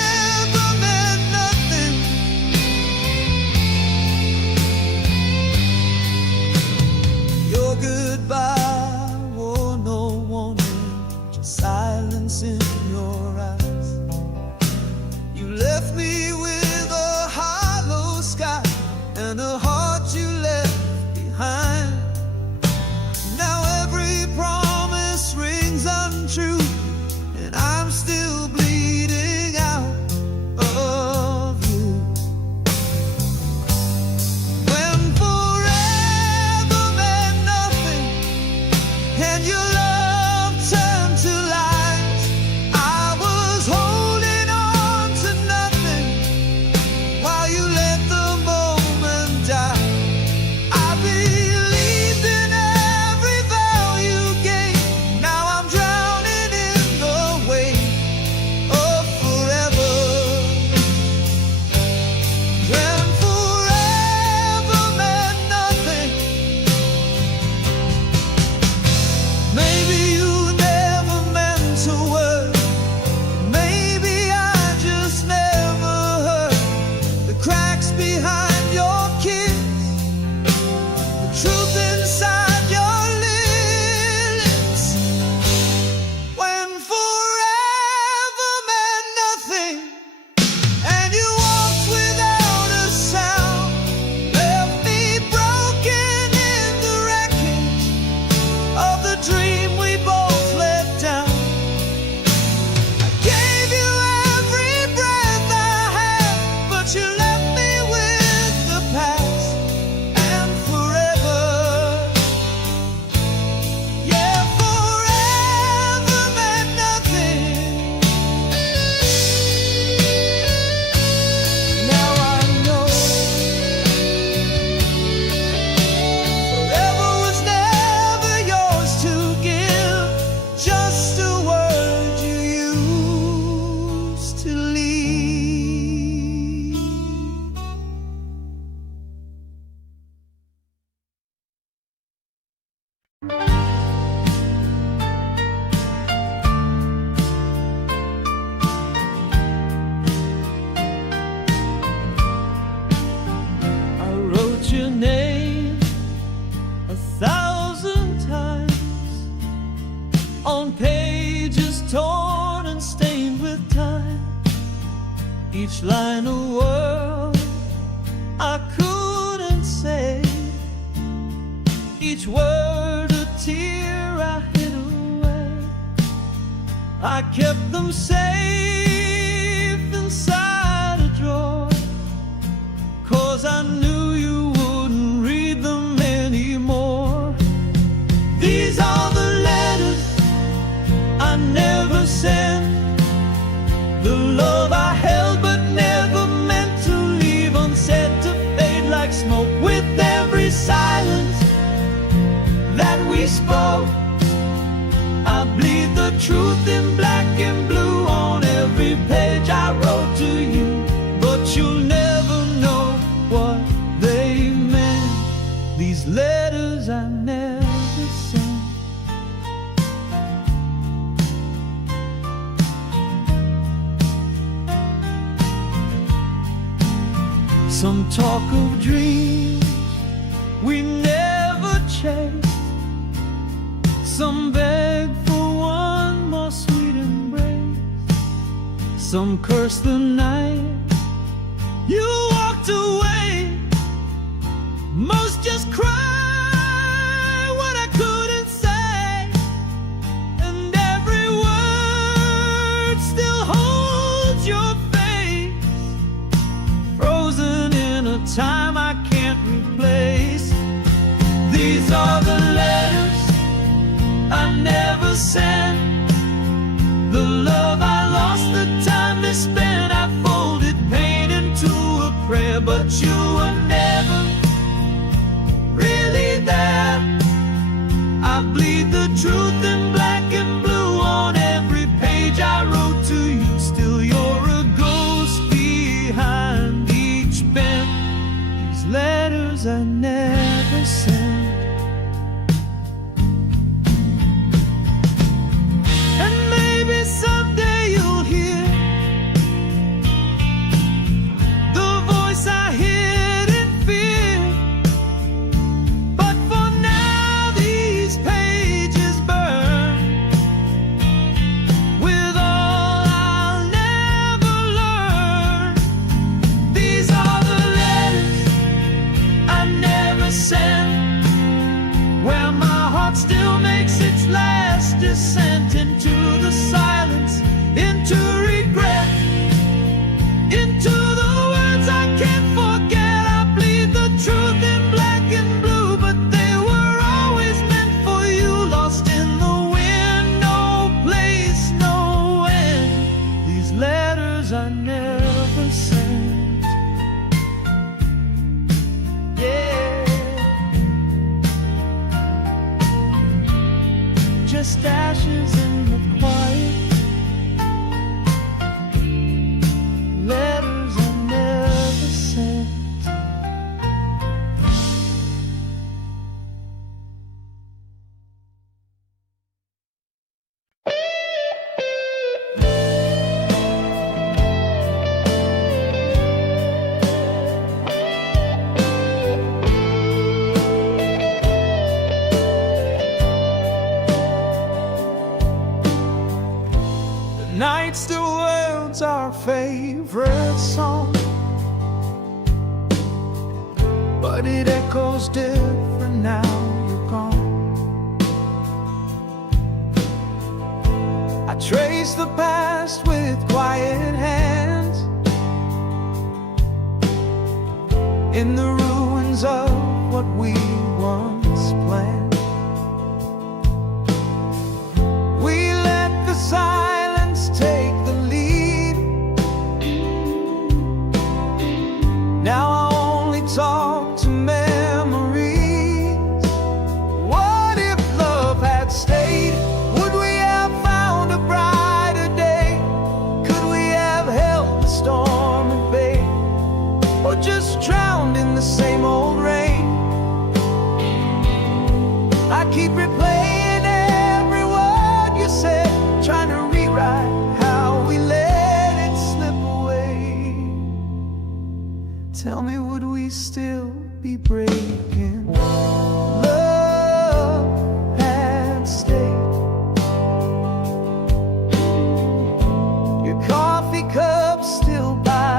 Each line a word I couldn't say, each word a tear I hid away. I kept them safe inside a drawer, 'cause I knew you wouldn't read them anymore. These are the letters I never sent, the love I held but never meant to leave unsaid, to fade like smoke with every silence that we spoke. I bleed the truth in black and blue on every page I wrote to you, but you'll never know what they meant. These letters I never sent. Some talk of dreams we never chased, some beg for one more sweet embrace, some curse the night you walked away. Most just cry what I couldn't say, and every word still holds your face, frozen in a time I can't replace. These are the letters I never sent, the love I lost, the time they spent. I folded pain into a prayer, but you were never really there. I bleed the truth in black and blue on every page I wrote to you. Still you're a ghost behind each bend. These letters I never sent. Someday you'll hear the voice I hid in fear, but for now these pages burn with all I'll never learn. These are the letters I never sent, where my heart still makes its last descent into the silence, into regret, into the words I can't forget. I bleed the truth in black and blue, but they were always meant for you. Lost in the wind, no place, no end. These letters I never sent. Yeah, just ashes in the quiet. Letters I never sent. Night still world's our favorite song, but it echoes different now you're gone. I trace the past with quiet hands in the ruins of what we once planned. We let the silence take the lead. Now I only talk to memories. What if love had stayed? Would we have found a brighter day? Could we have held the storm at bay, or just drowned in the same old rain? I keep replaying every word you said, trying to rewrite how we let it slip away. Tell me, would we still be breaking? Love had stayed. Your coffee cup still by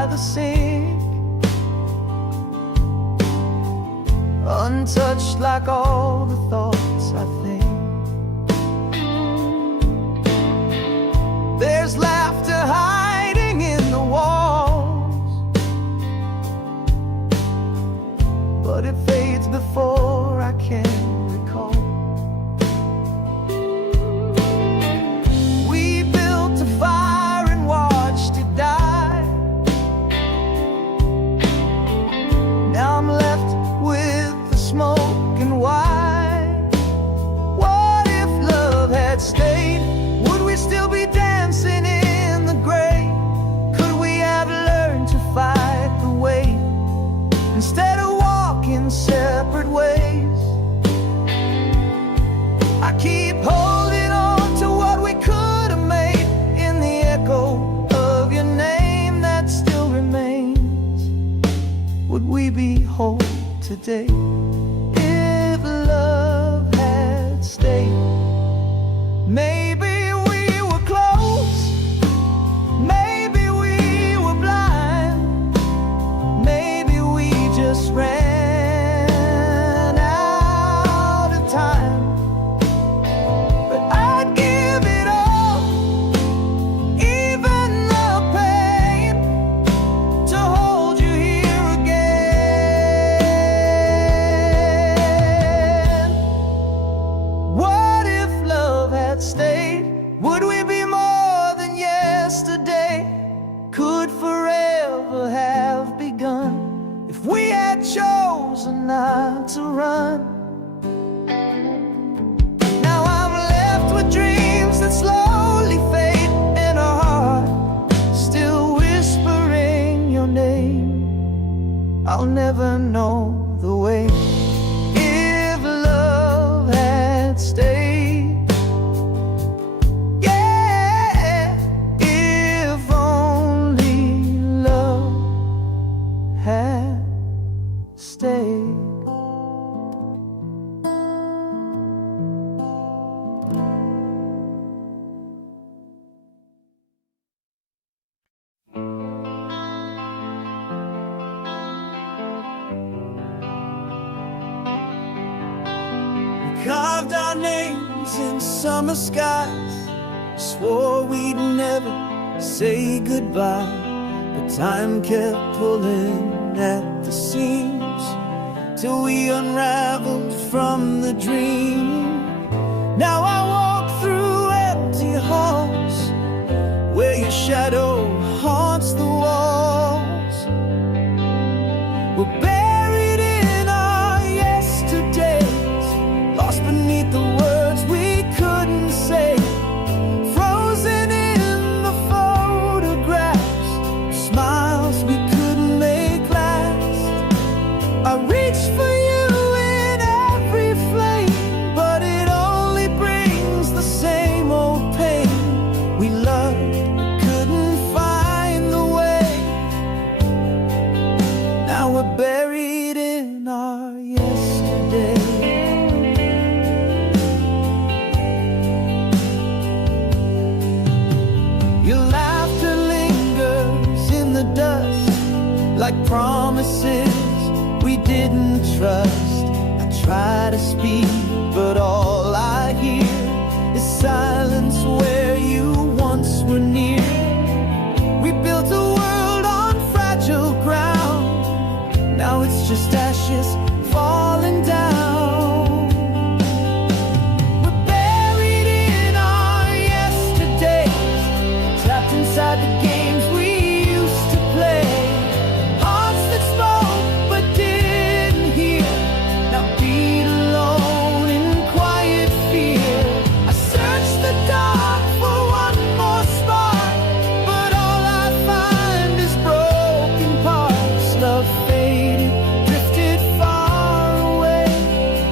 untouched like all the thoughts I think. There's laughter hiding in the walls, but it fades before I can recall. We built a fire and watched it die. Now I'm left with the smoke and why. What if love had stayed? Would we still be dancing in the gray? Could we have learned to fight the weight instead of walking separate ways? I keep holding on to what we could have made in the echo of your name that still remains. Would we be whole today if love had stayed? Maybe we were close, maybe we were blind, maybe we just ran out of time. But I'd give it all, even the pain, to hold you here again. What if love had stayed? Would we be more than yesterday? Could forever have begun if we had chosen not to run? Now I'm left with dreams that slowly fade, and a heart still whispering your name. I'll never know the way if love had stayed. Yeah, if only love had stayed. Carved our names in summer skies, swore we'd never say goodbye, but time kept pulling at the seams till we unraveled from the dream. Now I walk through empty halls where your shadow haunts the walls. We're buried in our yesterdays, lost beneath the words we couldn't say, frozen in the photographs, smiles we couldn't make last. I reach for you in every flame, but it only brings the same old pain. We loved, couldn't find the way. Now we're buried in our yesterday. Your laughter lingers in the dust, like promises we didn't trust. I try to speak, but all I hear is silence where you once were near. We built a world on fragile ground, now it's just ashes falling down. We're buried in our yesterdays, trapped inside the games we used to play. Hearts that spoke but didn't hear, now beat alone in quiet fear. I search the dark for one more spark, but all I find is broken parts. Love faded, drifted far away.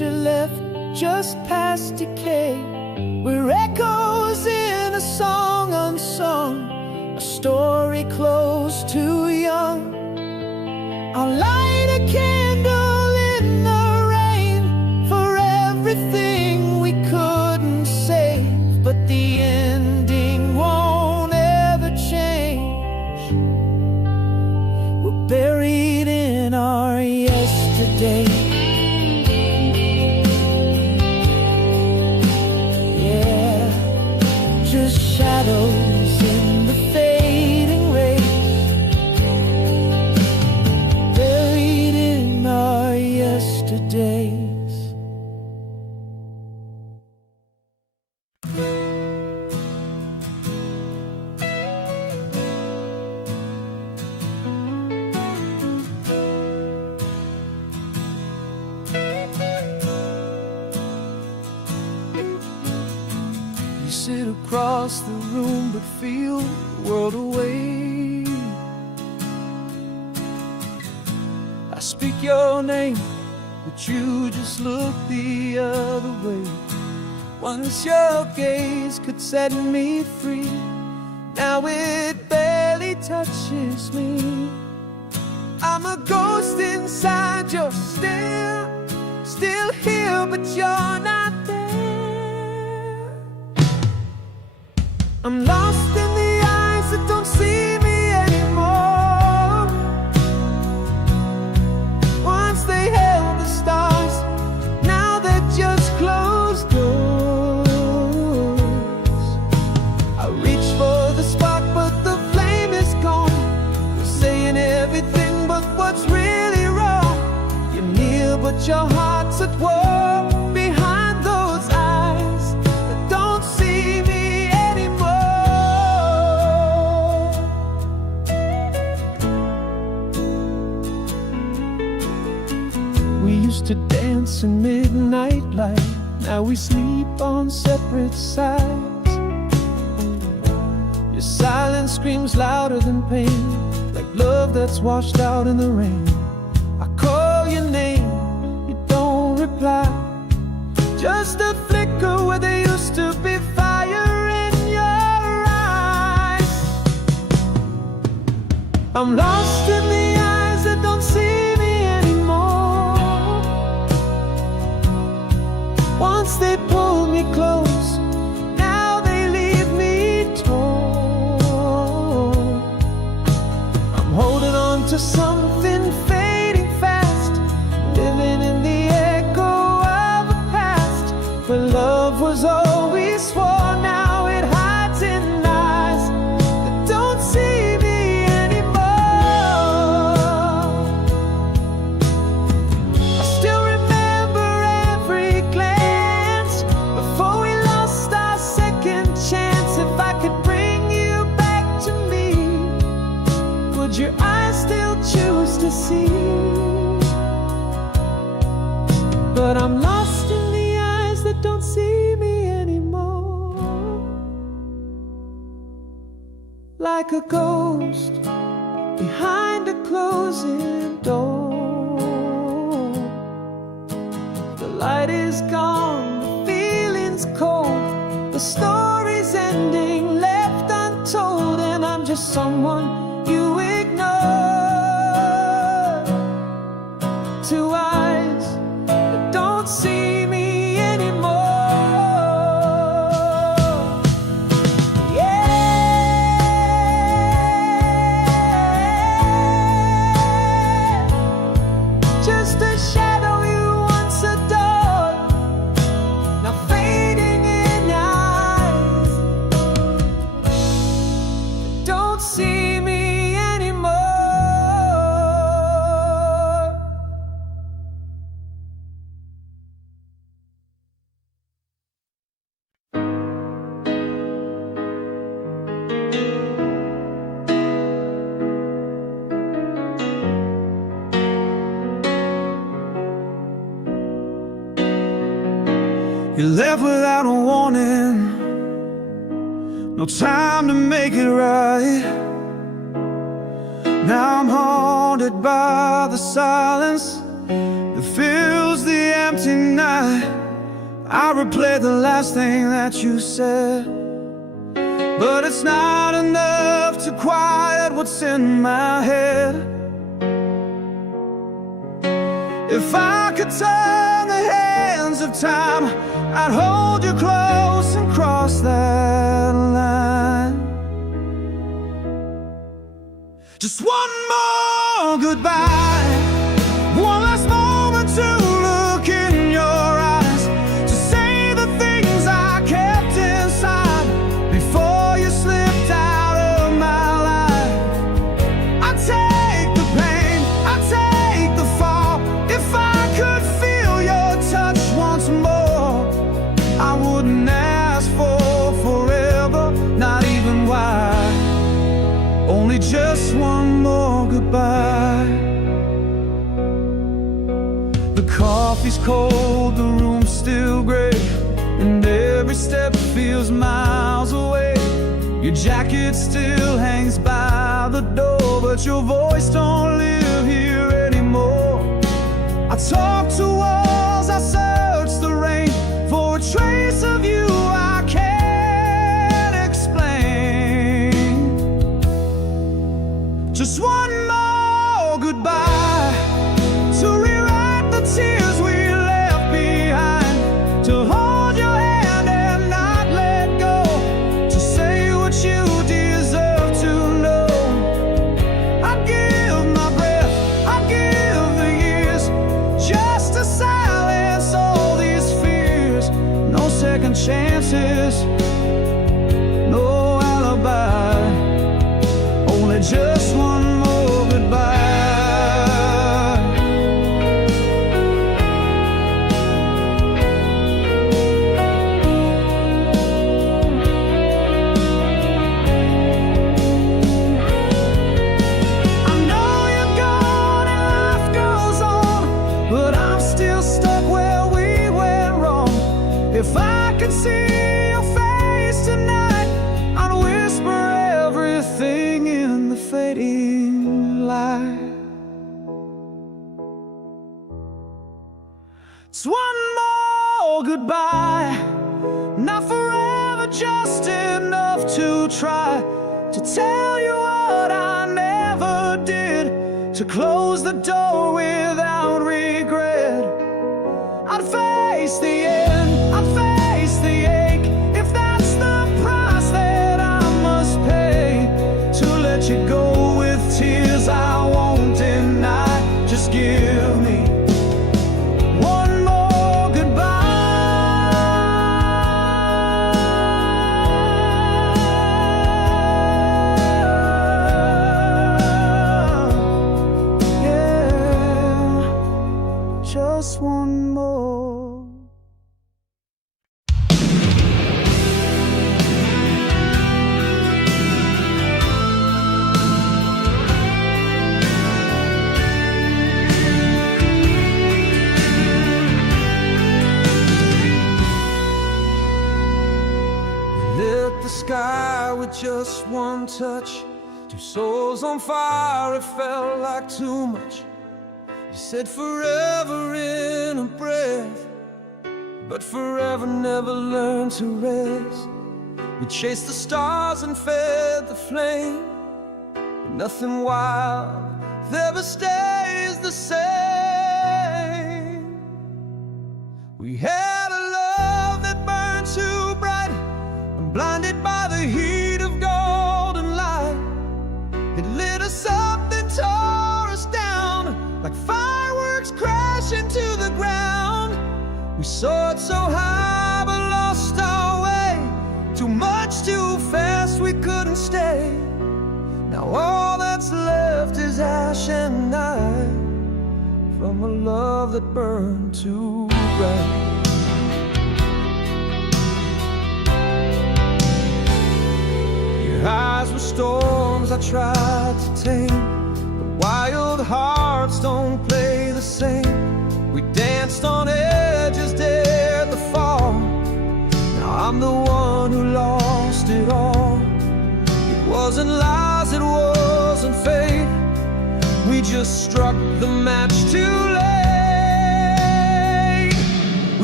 picture left just past decay. We're echoes in a song unsung, a story close to young. I'll light a candle in the rain for everything we couldn't save, but the ending won't ever change. We're buried in our yesterday. Yeah, just shadows in the fading rays, buried in our yesterdays. You sit across the room but feel the world away. I speak your name, but you just look the other way. Once your gaze could set me free, now it barely touches me. I'm a ghost inside your stare, still here but you're not there. I'm lost in the eyes that don't see me anymore. Once they held the stars, now they're just closed doors. I reach for the spark but the flame is gone. You're saying everything but what's really wrong. You're near but your heart's at war behind those eyes that don't see me. We used to dance in midnight light, now we sleep on separate sides. Your silence screams louder than pain, like love that's washed out in the rain. I call your name, you don't reply, just a flicker where there used to be fire in your eyes. I'm lost in the eyes that don't see me anymore. Once they pulled me close, now they leave me torn. I'm holding on to something fading fast, living in the echo of a past where love was always sworn. Now it hides in eyes that don't see me anymore. I still remember every glance before we lost our second chance. If I could bring you back to me, would your eyes still choose to see? But I'm lost in the eyes that don't see me anymore. Like a ghost behind a closing door. The light is gone, the feeling's cold, the story's ending left untold, and I'm just someone you ignore. Two eyes that don't see me anymore. Yeah, just a shadow you once adored, now fading in eyes that don't see me anymore. You left without a warning, no time to make it right. Now I'm haunted by the silence that fills the empty night. night I replay the last thing that you said, but it's not enough to quiet what's in my head. If I could turn the hands of time, I'd hold you close and cross that line. Just one more goodbye, one last moment to look in your eyes, to say the things I kept inside before you slipped out of my life. I take the pain, I take the fall. If I could feel your touch once more, I wouldn't ask for forever, not even why. Only just one more goodbye. The coffee's cold, the room's still gray, and every step feels miles away. Your jacket still hangs by the door, but your voice don't live here anymore. I talk to walls, I search the rain for a trace of you I can't explain. Just one more goodbye, to rewrite the tears we left behind, to hold your hand and not let go, to say what you deserve to know. I'd give my breath, I'd give the years, just to silence all these fears. No second chances, no alibi, only just one more goodbye. I know you're gone and life goes on, but I'm still stuck where we went wrong. If I could see your face tonight, I'd whisper everything in the fading light. It's one more goodbye, not forever, just enough to try to tell you what I never did, to close the door without regret. I'd face the end, I'd face the ache, if that's the price that I must pay, to let you go with tears I won't deny. Just give me one more goodbye. Yeah, just one more. Lit the sky with just one touch, two souls on fire, it felt like too much. You said forever in a breath, but forever never learned to rest. We chased the stars and fed the flame, but nothing wild ever stays the same. We had a love that burned too bright, I'm blinded by the heat of golden light. It lit us up, then tore us down, like fireworks crashing to the ground. We soared so high but lost our way, too much too fast, we couldn't stay. Now all that's left is ash and night, from a love that burned too bright. Your eyes were storms I tried to tame, but wild hearts don't play the same. We danced on edges, dared the fall. Now I'm the one who lost it all. It wasn't lies, it wasn't fate, we just struck the match too late.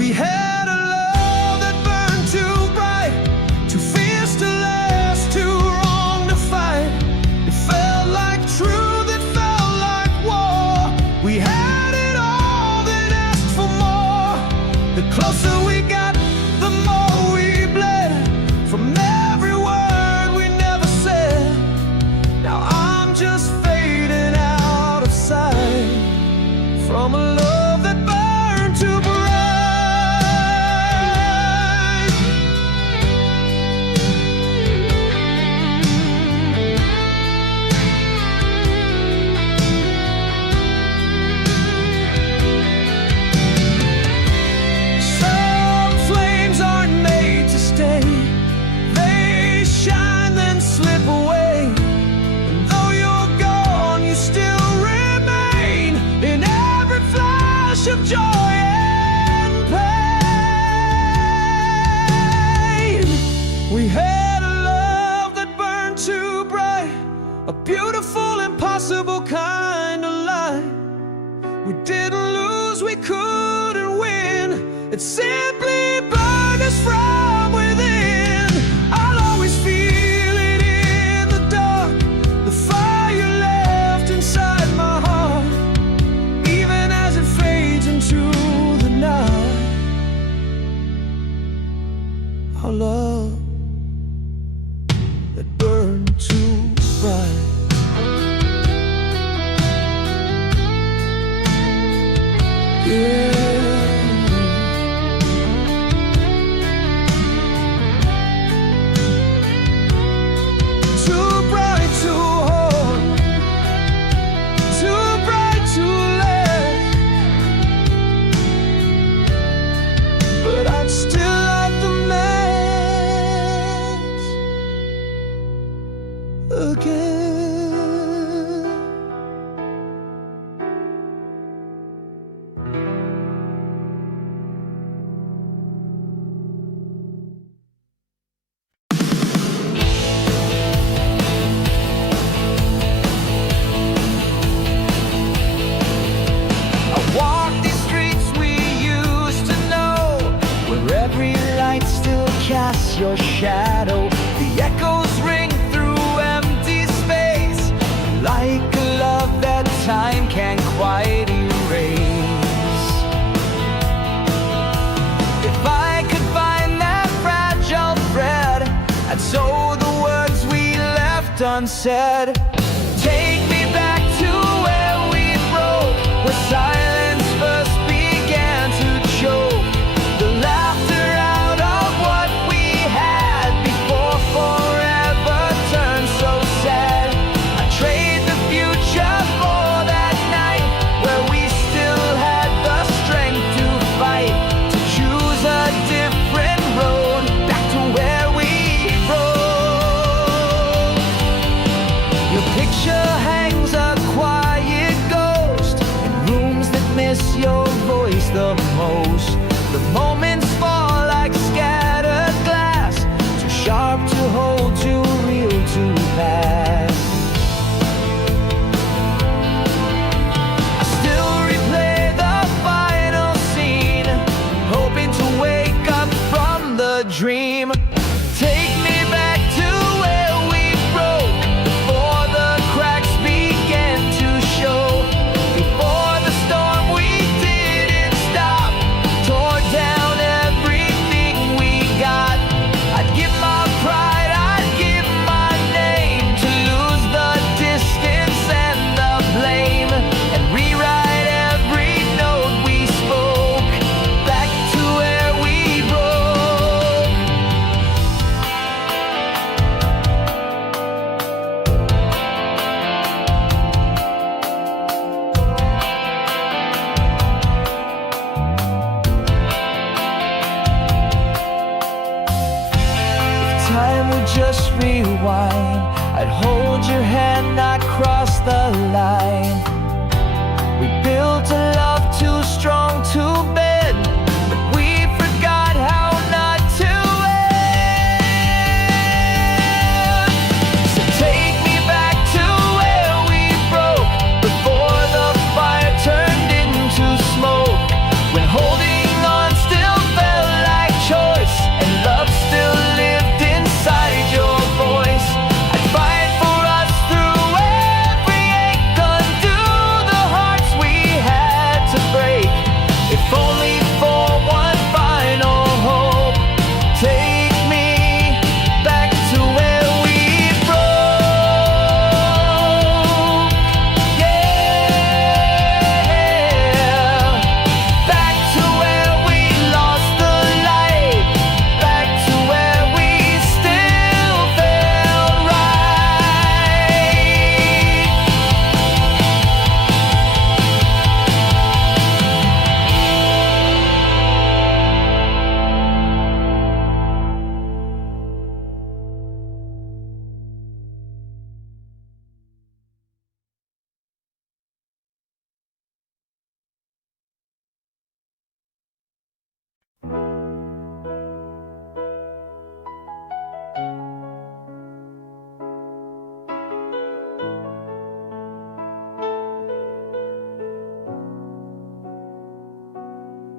beautiful, impossible kind of light. We didn't lose, we couldn't win. It simply burned us from within. I'll always feel it in the dark, the fire you left inside my heart, even as it fades into the night. Our love that burned too bright. Yeah. Too bright to hold, too bright to let, but I'd still light the match again. Cast your shadow, the echoes ring through empty space, like a love that time can't quite erase. If I could find that fragile thread and sew the words we left unsaid, take me back to where we broke, where silence first began to choke, the laughter out of what we had before forever turned so sad. I trade the future for that night where we still had the strength to fight, to choose a different road back to where we rode. Your picture hangs a quiet ghost in rooms that miss your voice the most. The moments fall like scattered glass, too sharp to hold, too real to pass. I still replay the final scene, hoping to wake up from the dream. Take me back to where we broke, before the cracks began to show, before the storm we didn't stop tore down everything we got. I'd give my pride, I'd give my name, to lose the distance and the blame, and rewrite every note we spoke, back to where we broke. If time would just rewind, I'd hold your hand, not cross the line. We built a love too strong to bend, but we forgot how not to end. So take me back to where we broke, before the fire turned into smoke, when holding on still felt like choice, and love still lived inside your voice. I'd fight for us through every ache, undo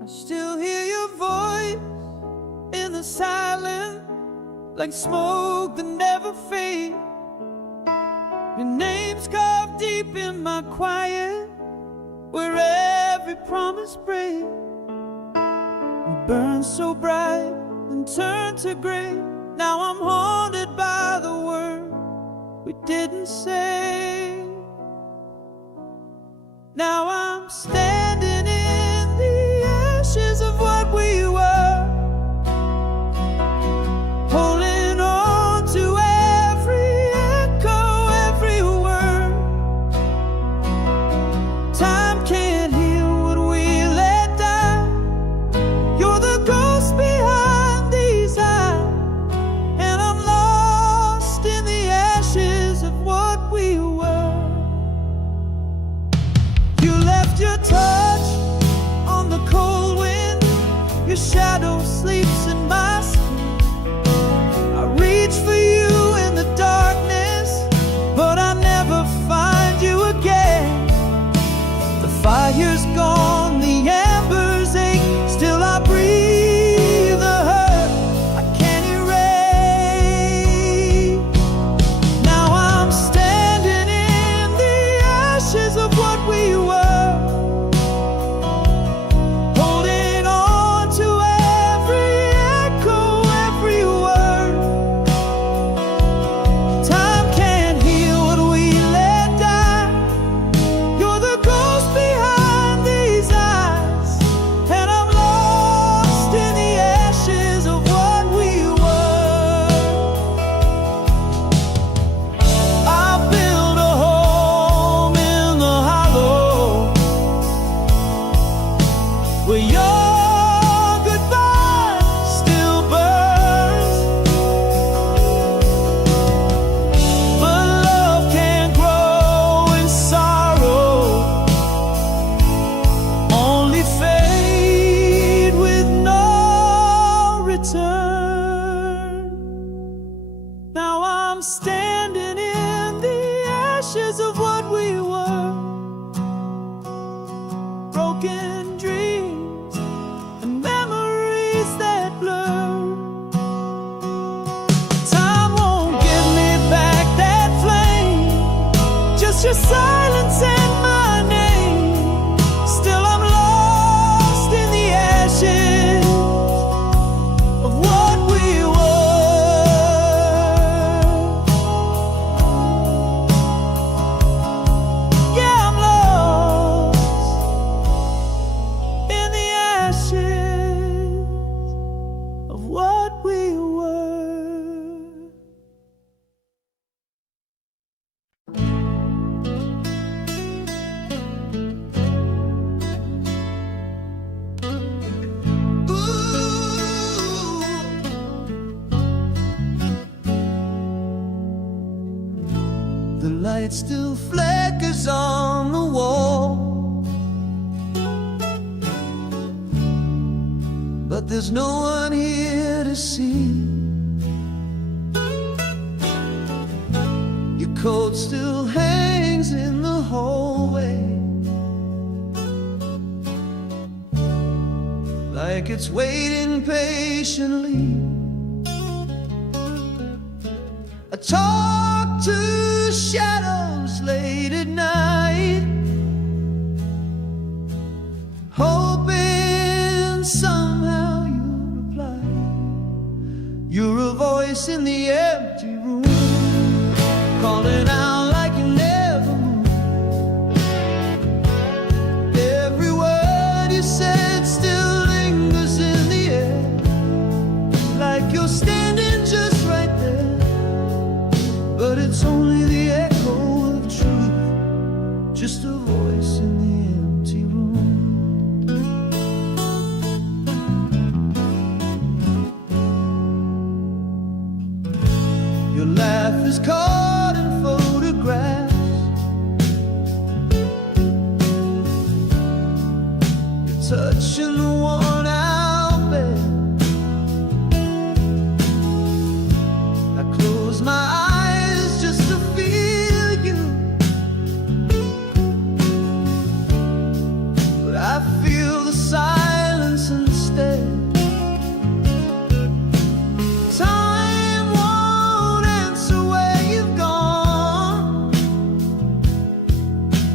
still hear your voice in the silence, like smoke that never fades. Your name's carved deep in my quiet, where every promise breaks. We burned so bright and turned to gray. Now I'm haunted by the word we didn't say. Now I'm standing in the ashes of what we were, holding on to every echo, every word. Time can't heal what we let die. You're the ghost behind these eyes, and I'm lost in the ashes of what we were. You left your touch on the cold wind, your shadow sleeps in my skin. I reach for you in the darkness, but I never find you again. The fire's gone, the embers ache, still I breathe the hurt I can't erase. Now I'm standing in the ashes of what we were, holding on to every echo, every word. Time can't heal what we let die. You're the ghost behind these eyes, and I'm lost in the ashes of what we were. I built a home in the hollow, where your goodbye still burns. But love can't grow in sorrow, only fade with no return. Now I'm standing in the ashes of what we were, broken dreams and memories that blur. Time won't give me back that flame, just your silence and my name. Still I'm lost in the ashes of what we were. Yeah, I'm lost in the ashes of what we were. The light still flickers on the wall, but there's no one here to see. Your coat still hangs in the hallway, like it's waiting patiently. I talk to shadows late at night, hoping somehow you'll reply. You're a voice in the empty room, calling out like you never moved. Every word you said still lingers in the air, like you're standing just right there. But it's only the echo of truth, just a voice in the empty room. Your laugh is caught in photographs, your touch in the worn-out bed. I close my eyes just to feel you, but I feel the silence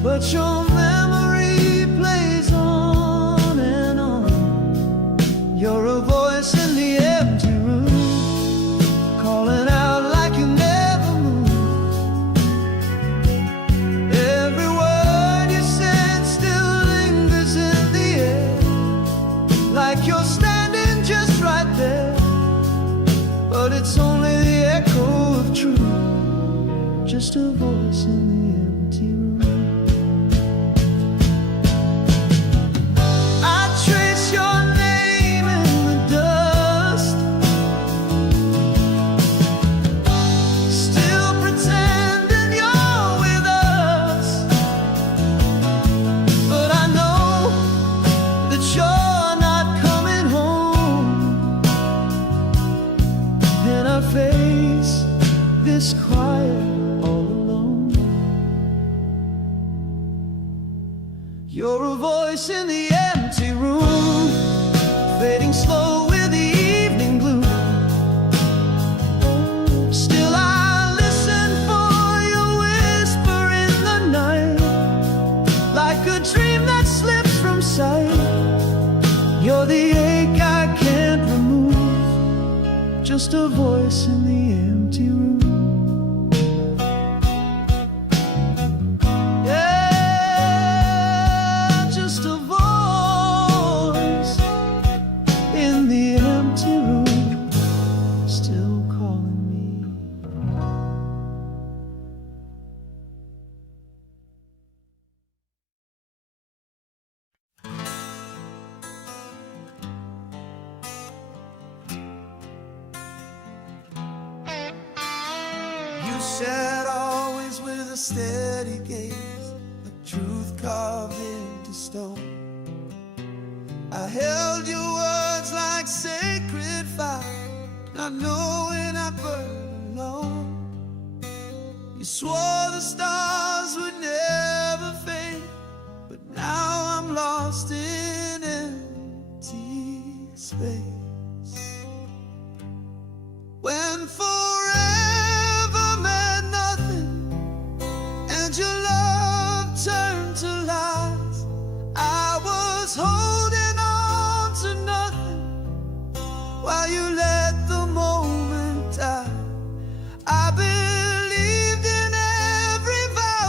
but your memory plays on and on. You're a voice in the empty room, calling out like you never moved. Every word you said still lingers in the air, like you're standing just right there. But it's only the echo of truth, just a voice in the empty room. I trace your name in the dust, still pretending you're with us. But I know that you're not coming home. And I face this quiet all alone. You're a voice in the empty room, fading slow with the evening gloom. Still I listen for your whisper in the night, like a dream that slips from sight. You're the ache I can't remove, just a voice in the empty room. Yeah, just a voice in the empty room, still calling me. You said always with a steady gaze, like truth carved into stone. I held your words like sacred fire, not knowing I'd burn alone. You swore the stars would never fade, but now I'm lost in empty space. When forever meant nothing and your love turned to lies, I was holding on to nothing while you let the moment die. I believed in every vow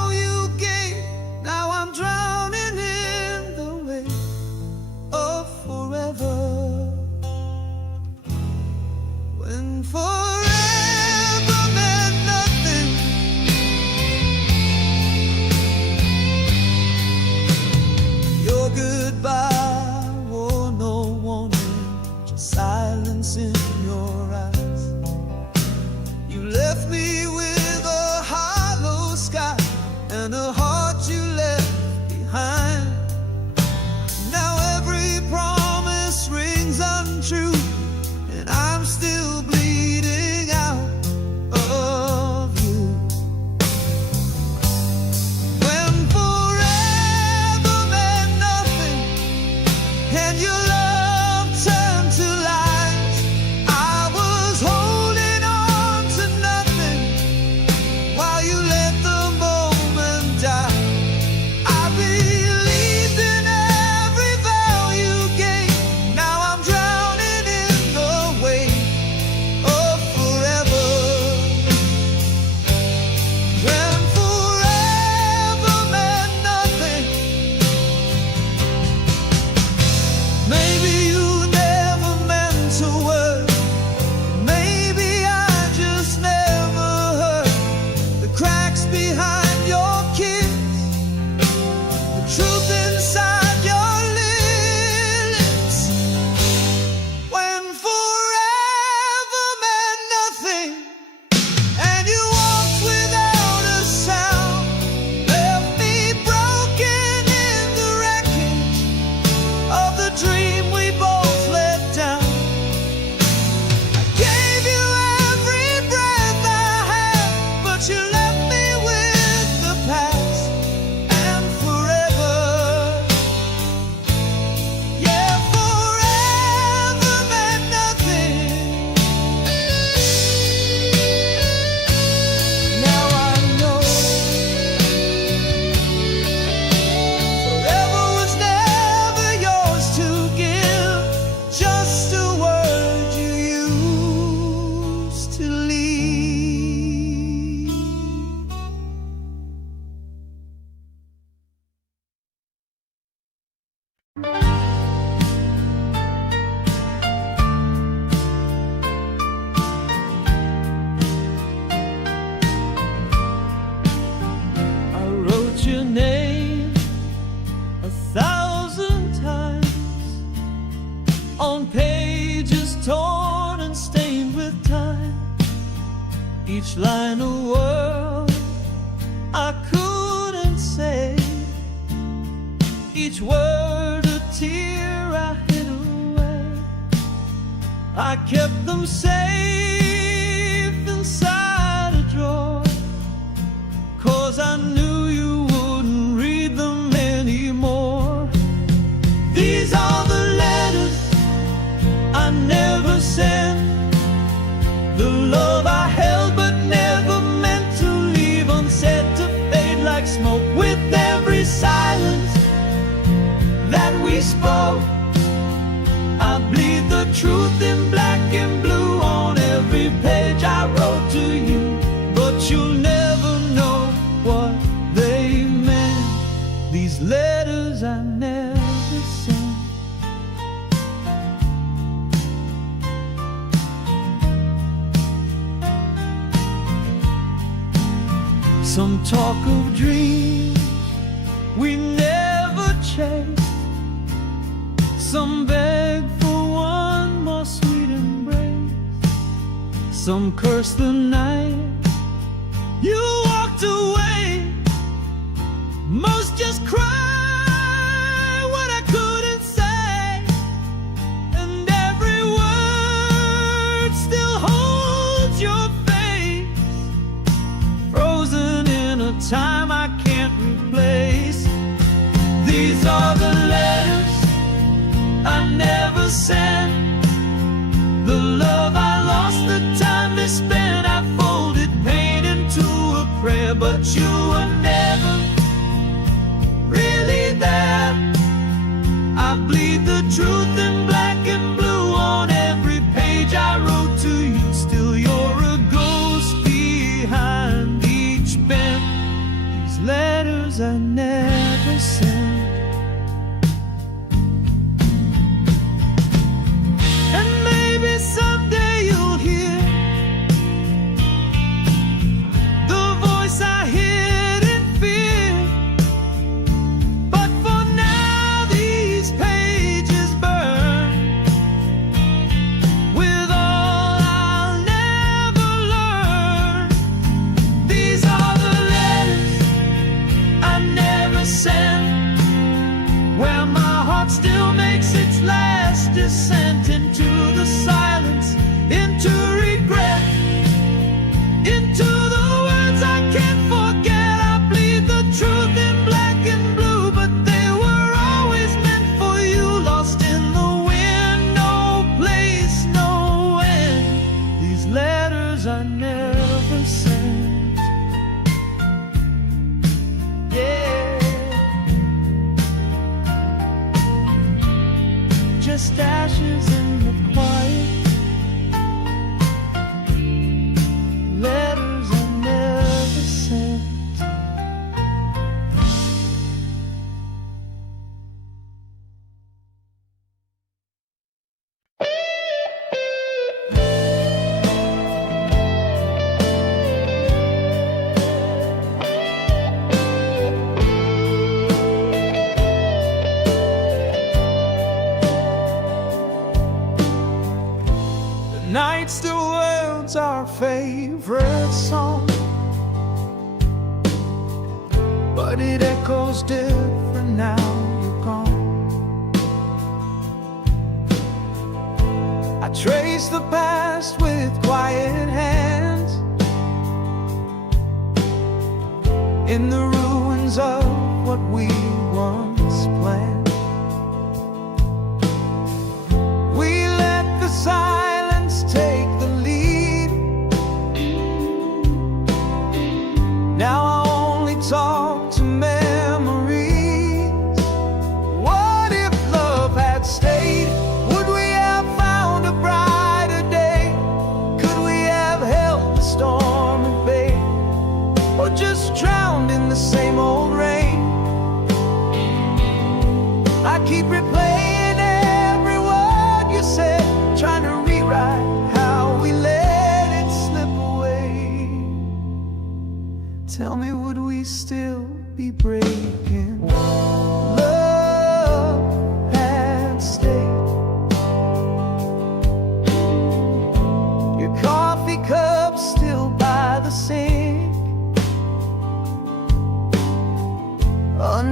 each line a word I couldn't say, each word a tear I hid away. I kept them safe inside a drawer, 'cause I knew you wouldn't read them anymore. These are the letters I never sent, the love I held but never meant to leave unsaid, to fade like smoke with every silence that we spoke. I bleed the truth in black and blue on every page I wrote to you, but you'll never know what they meant, these letters I never sent. Some talk of dreams we never chased, some beg for one more sweet embrace, some curse the night you walked away, most just cry what I couldn't say, and every word still holds your face, frozen in a time I can't replace. These are the letters I never sent, the love I lost, the time misspent. I folded pain into a prayer, but you were never really there. I bleed the truth in black and blue on every page I wrote to you. Still you're a ghost behind each bend, these letters I never sent. And maybe someday you'll hear the voice I hid in fear, but for now these pages burn with all I'll never learn. These are the letters I never sent, where my heart still makes its last descent into the silence, into regret, into the words I can't forget. I bleed the truth in black and blue, but they were always meant for you, lost in the wind, no place, no end, these letters I never sent. Yeah, just ashes in the quiet, letters I never sent. Night still world's our favorite song, but it echoes different now you're gone. I trace the past with quiet hands in the ruins of what we once planned. We let the silence take the lead. Now I only talk to memories. What if love had stayed? Would we have found a brighter day? Could we have held the storm at bay, or just drowned in the same old rain? I keep replaying every word you said, trying to rewrite how we let it slip away. Tell me, would we still be breaking? Love had stayed. Your coffee cup still by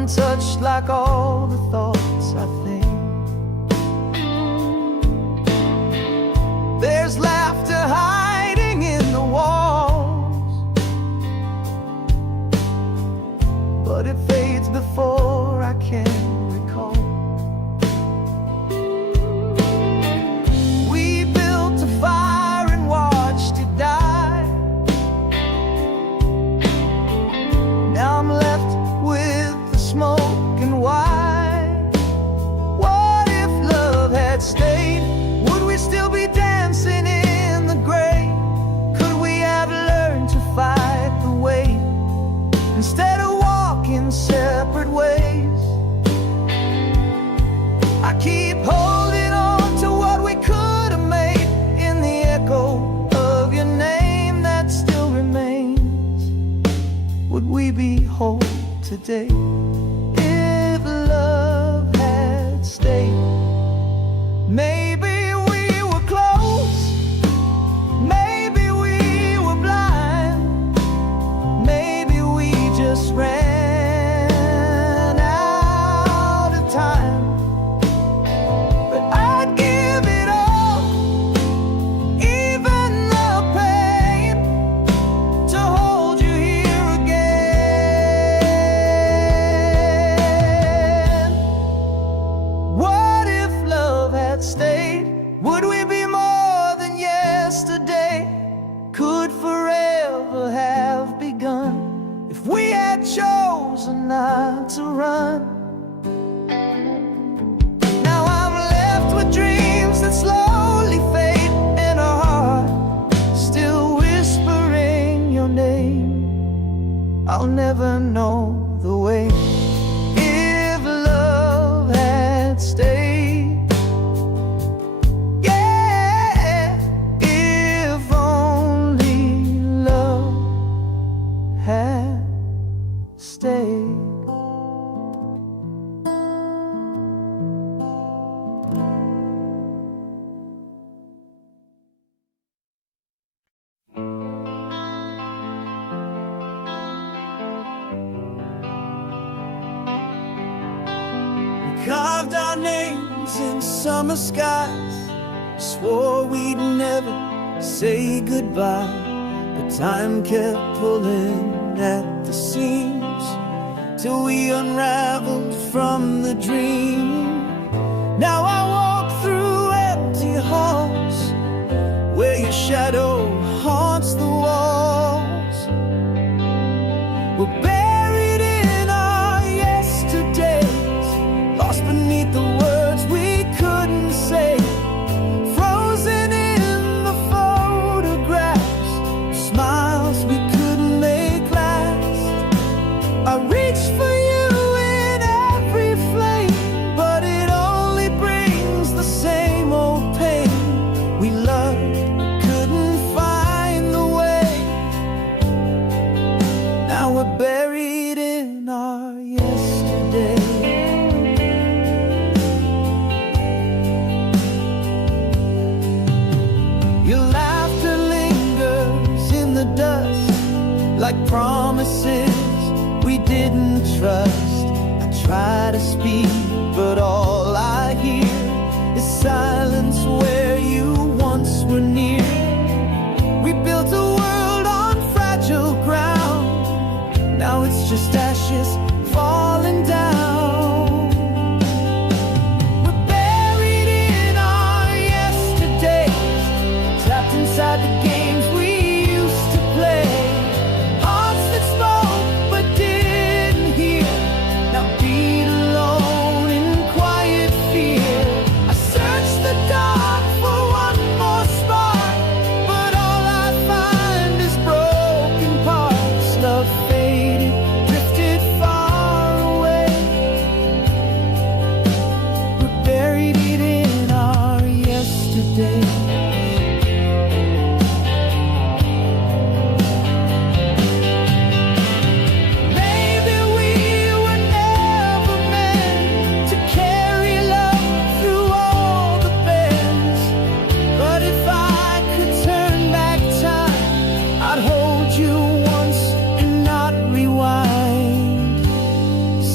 untouched like all the thoughts I think. There's laughter hiding in the walls, but it fades before I can recall. We built a fire and watched it die. Now I'm left with the smoke and why. What if love had stayed? Would we still be dancing in the gray? Could we have learned to fight the weight instead of walking separate ways? I keep holding on to what we could have made in the echo of your name that still remains. Would we be whole today if love had stayed? Maybe we were close, maybe we were blind, maybe we just ran out of time. But I'd give it all, even the pain, to hold you here again. What if love had stayed? Would we be more than yesterday? Could forever have begun if we had chosen not to run? Now I'm left with dreams that slowly fade, and a heart still whispering your name. I'll never know the way if love had stayed. Yeah, if only love had stayed. Carved our names in summer skies, swore we'd never say goodbye, but time kept pulling at the seams till we unraveled from the dream. Now I walk through empty halls where your shadow haunts the walls. We're buried in our yesterdays, lost beneath the words we couldn't say, frozen in the photographs, smiles we couldn't make last. I reach for you in every flame, but it only brings the same old pain. We loved, couldn't find the way. Now we're buried in our yesterday. Your laughter lingers in the dust, like promises we didn't trust. I try to speak, but all I hear is silence where you once were near. We built a world on fragile ground, now it's just ashes falling down. We're buried in our yesterdays, trapped inside the games we used to play. Hearts that spoke but didn't hear, now beat alone in quiet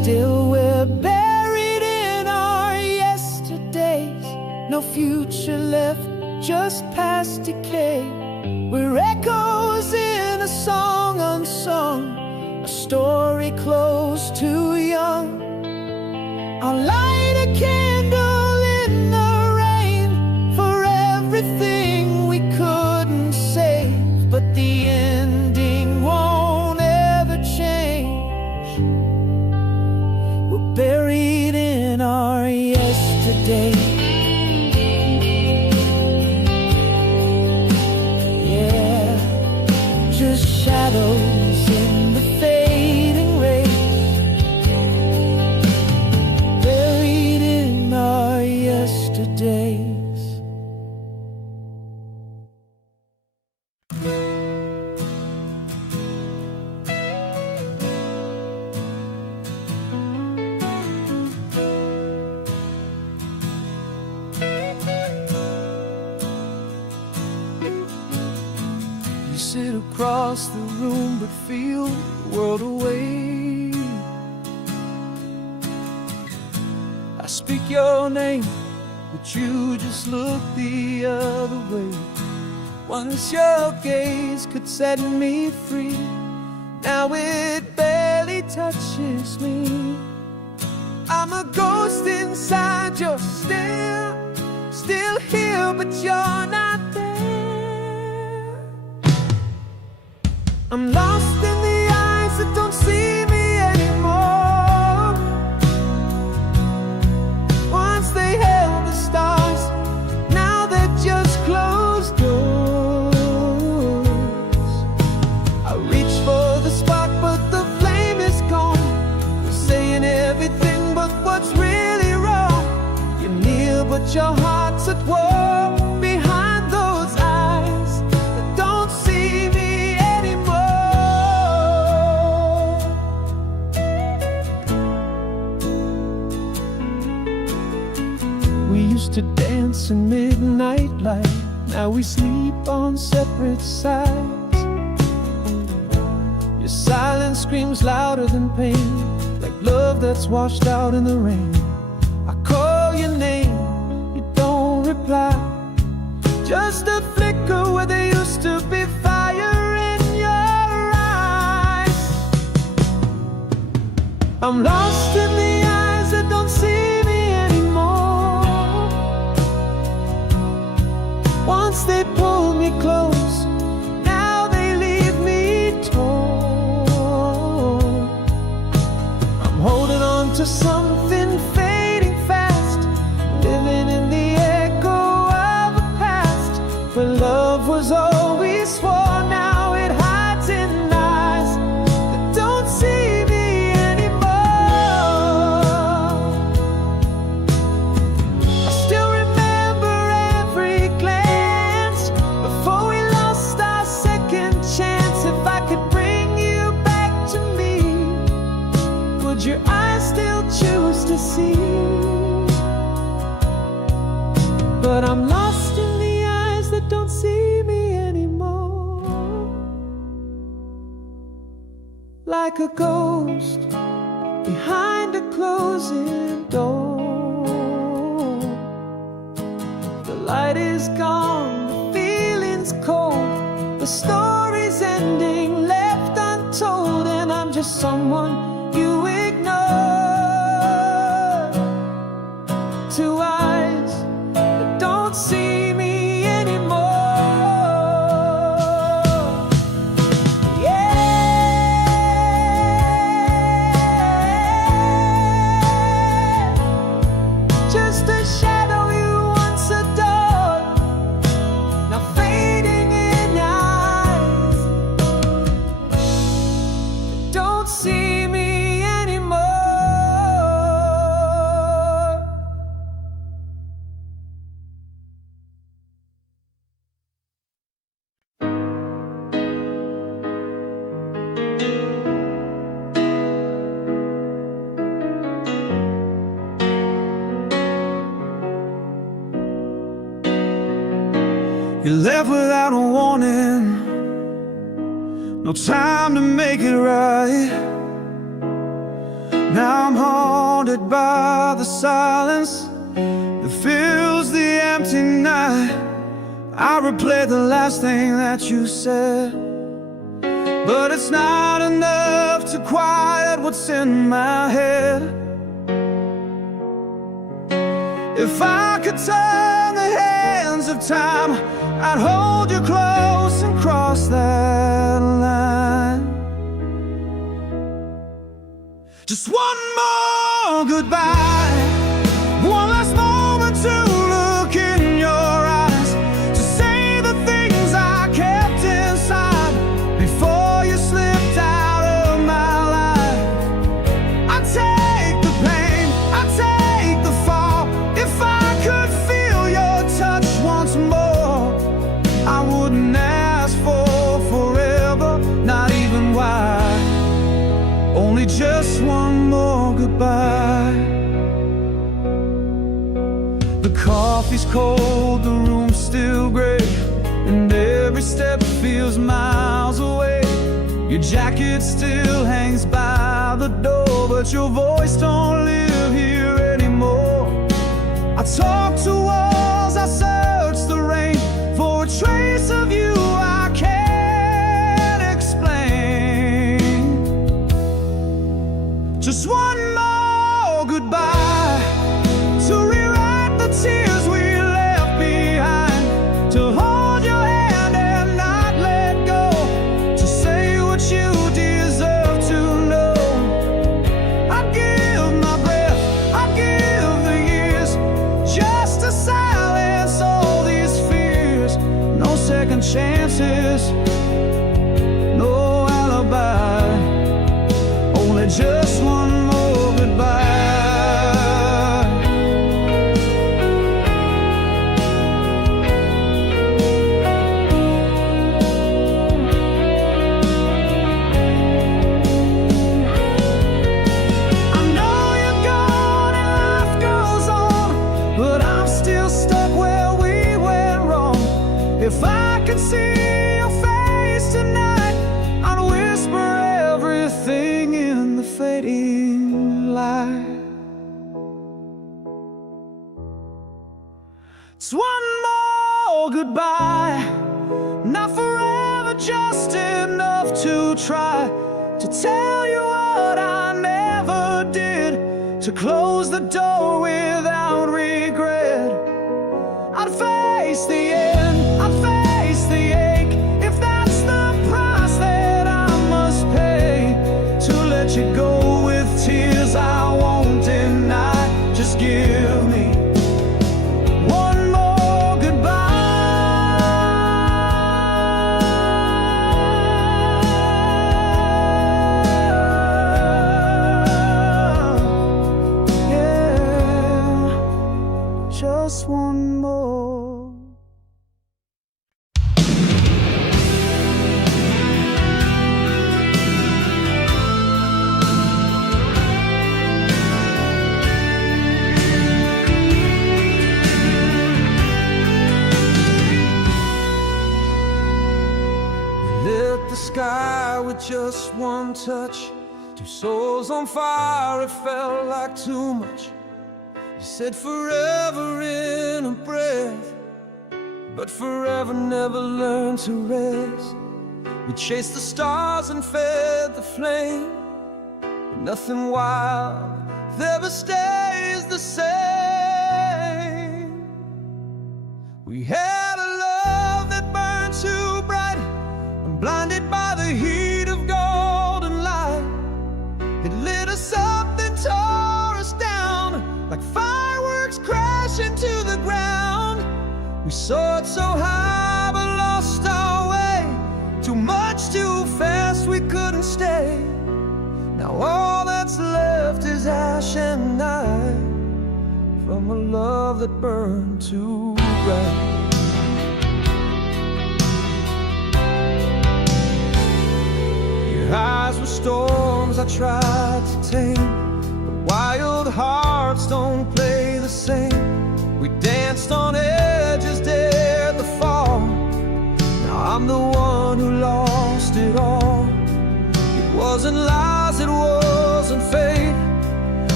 Still we're buried in our yesterdays. No future left, just past decay. We're echoes in a song unsung, a story close to young. I'll light a candle in the rain for everything we couldn't save, but the ending won't ever change. We're buried in our yesterday. Yeah, just shadows in the fading rain. Buried in our yesterdays. You sit across the room but feel the world away. I speak your name, but you just look the other way. Once your gaze could set me free, now it barely touches me. I'm a ghost inside your stare, still here but you're not there. I'm lost in the eyes that don't see me anymore. Once they held the stars, now they're just closed doors. I reach for the spark but the flame is gone. You're saying everything but what's really wrong. You're near but your heart's at war behind those eyes that don't see me anymore. We used to dance in midnight light, now we sleep on separate sides. Your silence screams louder than pain, like love that's washed out in the rain. I call your name, you don't reply, just a flicker where there used to be fire in your eyes. I'm lost in the eyes that don't see me anymore. Once they pulled me close, now they leave me torn. I'm holding on to something fading fast, living in the echo of a past where love was all we swore. Now it hides in eyes that don't see me anymore. I still remember every glance before we lost our second chance. If I could bring you back to me, would your eyes still choose to see? But I'm lost in the eyes that don't see me anymore. Like a ghost behind a closing door. The light is gone, the feeling's cold, the story's ending, left untold, and I'm just someone you ignore. Two eyes that don't see me anymore. Yeah, just a shadow you once adored, now fading in eyes that don't see me anymore. You left without a warning, no time to make it right. Now I'm haunted by the silence that fills the empty night. I replay the last thing that you said, but it's not enough to quiet what's in my head. If I could turn the hands of time, I'd hold you close and cross that line. Just one more goodbye, one last moment to look in your eyes, to say the things I kept inside before you slipped out of my life. I'd take the pain, I'd take the fall. If I could feel your touch once more, I wouldn't ask for forever, not even why. Only just one more goodbye. The coffee's cold, the room's still gray, and every step feels miles away. Your jacket still hangs by the door, but your voice don't live here anymore. I talk to walls, I search the rain for a trace of you I can't explain. Just one more goodbye, to rewrite the tears we left behind, to hold your hand and not let go, to say what you deserve to know. I'd give my breath, I'd give the years, just to silence all these fears. No second chances, no alibi, only just one more goodbye. I know you're gone and life goes on, but I'm still stuck where we went wrong. If I could see your face tonight, I'd whisper everything in the fading light. It's one more goodbye, not forever, just enough to try to tell you what I never did, to close the door without regret. I'd face the end, I'd face the ache, if that's the price that I must pay, to let you go with tears I won't deny. Just give me one more goodbye. Yeah, just one more. Lit the sky with just one touch, two souls on fire, it felt like too much. You said forever in a breath, but forever never learned to rest. We chased the stars and fed the flame, but nothing wild ever stays the same. We had a love that burned too bright, I'm blinded by the heat of golden light. It lit us up, then tore us down, like fireworks crashing to the ground. We soared so high but lost our way, too much too fast, we couldn't stay. Now all that's left is ash and night, from a love that burned too bright. Your eyes were storms I tried to tame, but wild hearts don't play the same. We danced on edges, dared the fall. Now I'm the one who lost it all. It wasn't lies, it wasn't fate,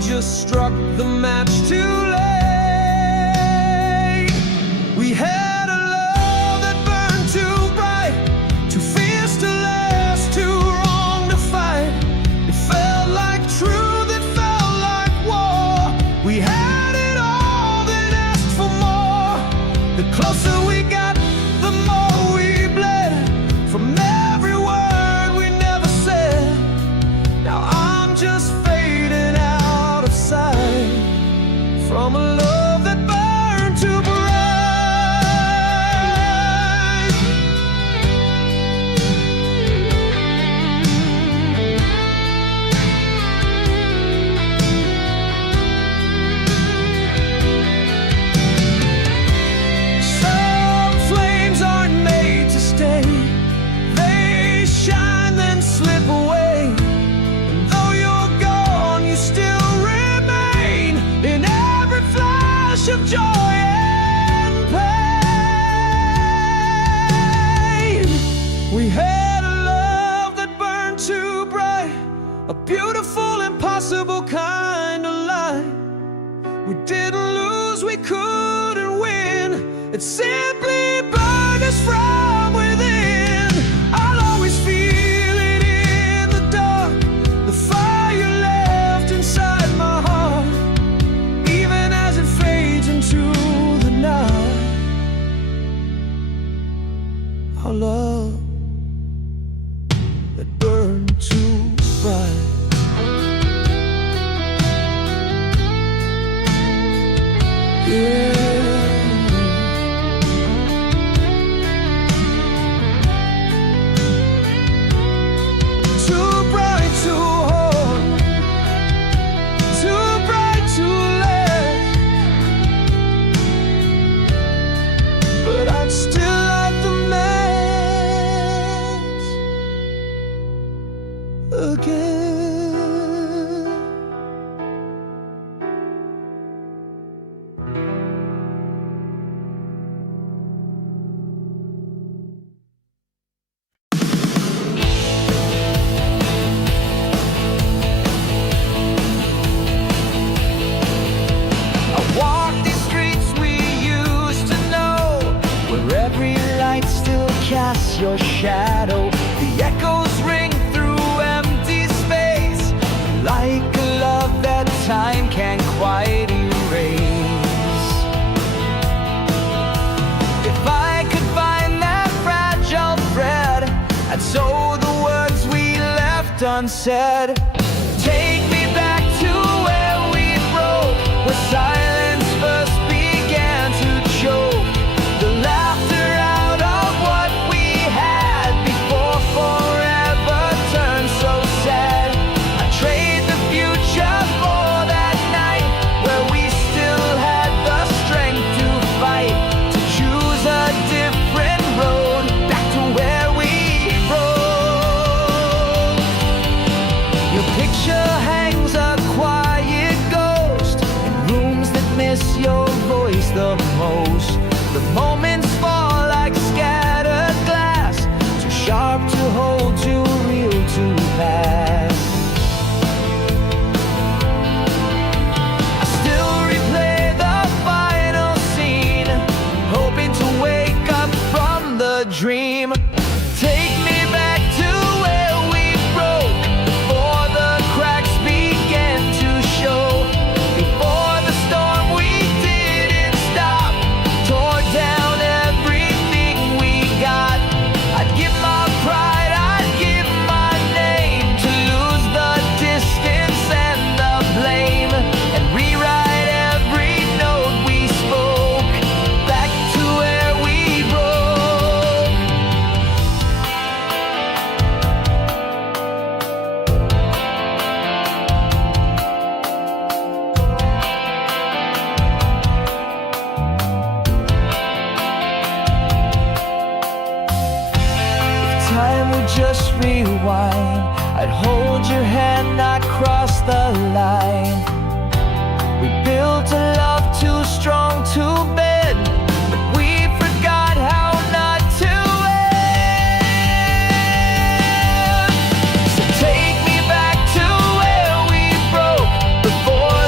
just struck the match too late. We had a love that burned too bright, too fierce to last, too wrong to fight. It felt like truth, it felt like war. We had it all, then asked for more. The closer we got, the more we bled from every word we never said. Now I'm just fading out of sight from a love that burned too bright. Some flames aren't made to stay. They shine then slip away. And though you're gone, you still remain in every flash of joy and pain. We had a love that burned too bright, a beautiful, impossible kind of light. We didn't lose, we couldn't win. It simply burned us from within. I'll always feel it in the dark, the fire you left inside my heart, even as it fades into the night. Our love that burned too bright. Yeah. Too bright to hold, too bright to let, but I'd still light the match again. I walk these streets we used to know, where every light still casts your shadow. The echoes ring through empty space, like a love that time can't quite erase. If I could find that fragile thread, I'd sew the words we left unsaid. Take me back to where we broke, where silence first began to choke. The laughter out of what we had before forever turned so sad. I trade the future for that night, where we still had the strength to fight, to choose a different road back to where we broke. Your picture hangs a quiet ghost in rooms that miss your voice the most. The moments fall like scattered glass, too sharp to hold, too real to pass. I still replay the final scene, hoping to wake up from the dream. Take me back to where we broke, before the cracks began to show, before the storm we didn't stop tore down everything we got. I'd give my pride, I'd give my name, to lose the distance and the blame, and rewrite every note we spoke back to where we broke. If time would just rewind, I'd hold your hand, not cross the line. We built a love too strong to bend, but we forgot how not to end. So take me back to where we broke, before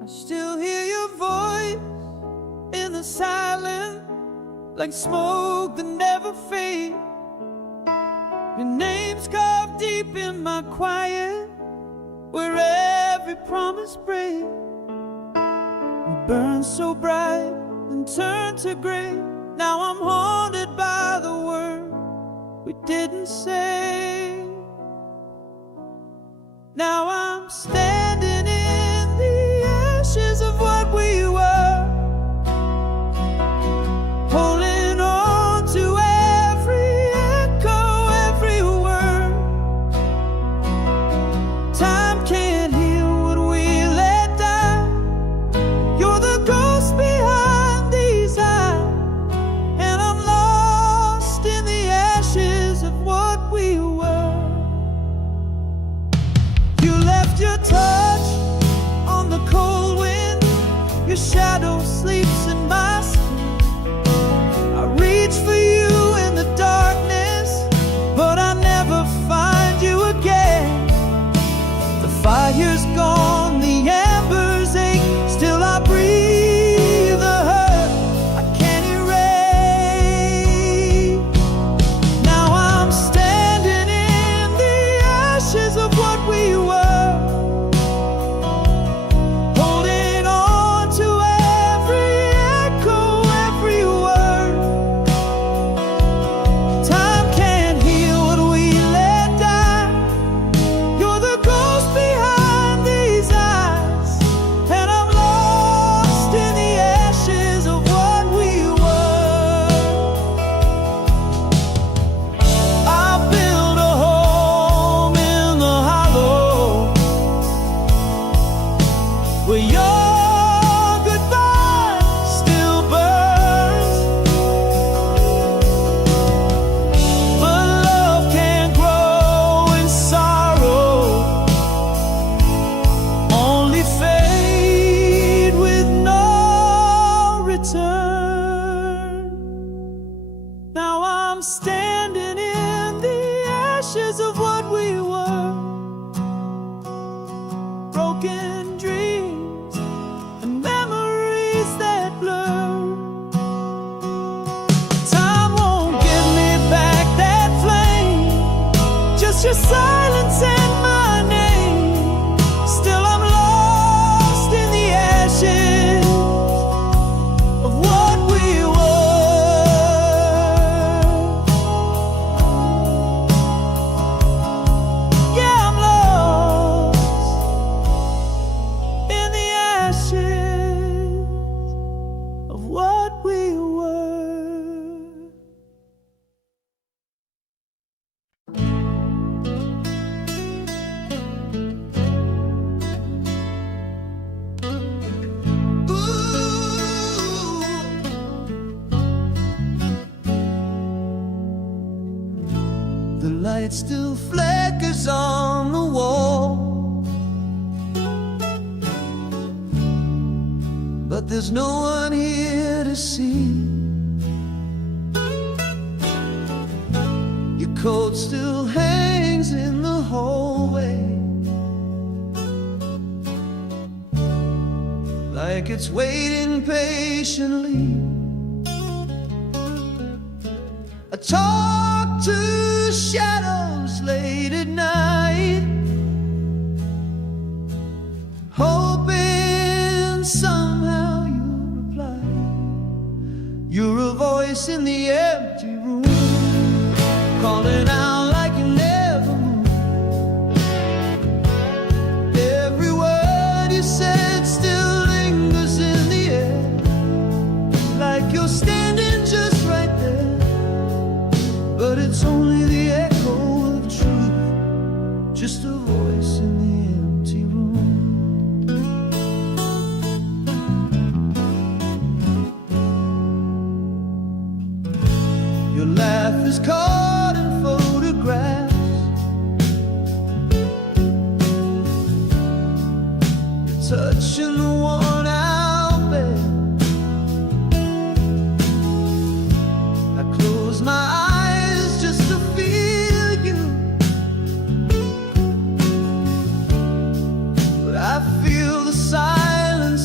I still hear your voice in the silence, like smoke that never fades. Your name's carved deep in my quiet, where every promise breaks. We burned so bright and turned to gray. Now I'm haunted by the word we didn't say. Now I'm standing in the ashes of what we were, holding on to every echo, every word. Time can't heal what we let die. You're the ghost behind these eyes, and I'm lost in the ashes of what we were. You left your touch on the cold wind. Your shadow sleeps in my skin. I reach for you in the darkness, but I never find you again. The fire's gone, the embers ache. Still I breathe the hurt I can't erase. Now I'm standing in the ashes of what we were, holding on to every echo, every word. Time can't heal what we let die. You're the ghost behind these eyes, and I'm lost in the ashes of what we were. I built a home in the hollow, where your goodbye still burns. But love can't grow in sorrow, only fade with no return. Now I'm standing in the ashes of what we were, broken dreams and memories that blur. Time won't give me back that flame, just your silence and my name. Still I'm lost in the ashes of what we were. Yeah, I'm lost in the ashes of what we were. The light still flickers on the wall, but there's no one here to see. Your coat still hangs in the hallway, like it's waiting patiently. I talk to shadows late at night, hoping somehow you'll reply. You're a voice in the empty room, calling out like you never moved. Every word you said still lingers in the air, like you're standing just right there. But it's only the echo of truth, just a voice in the empty room. Your laugh is caught in photographs, your touch in the worn out bed. I close my eyes just to feel you, but I feel the silence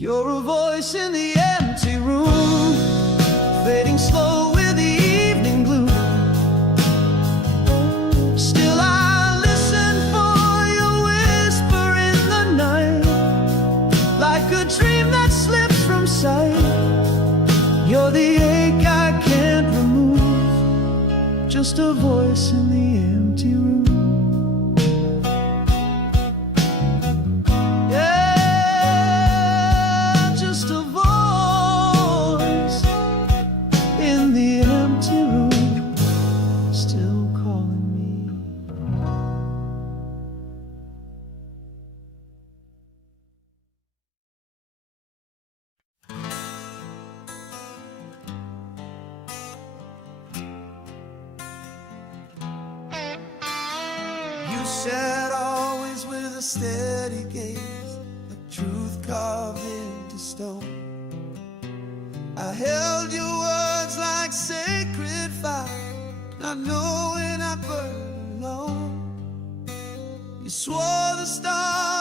You're a voice in the empty room, fading slow with the evening gloom. Still I listen for your whisper in the night, like a dream that slips from sight. You're the ache I can't remove, just a voice in the empty room. Yeah, just a voice in the empty room, still calling me. You said always with a steady gaze, a truth carved into stone. I held your words like sacred fire, not knowing I burned alone. You swore the stars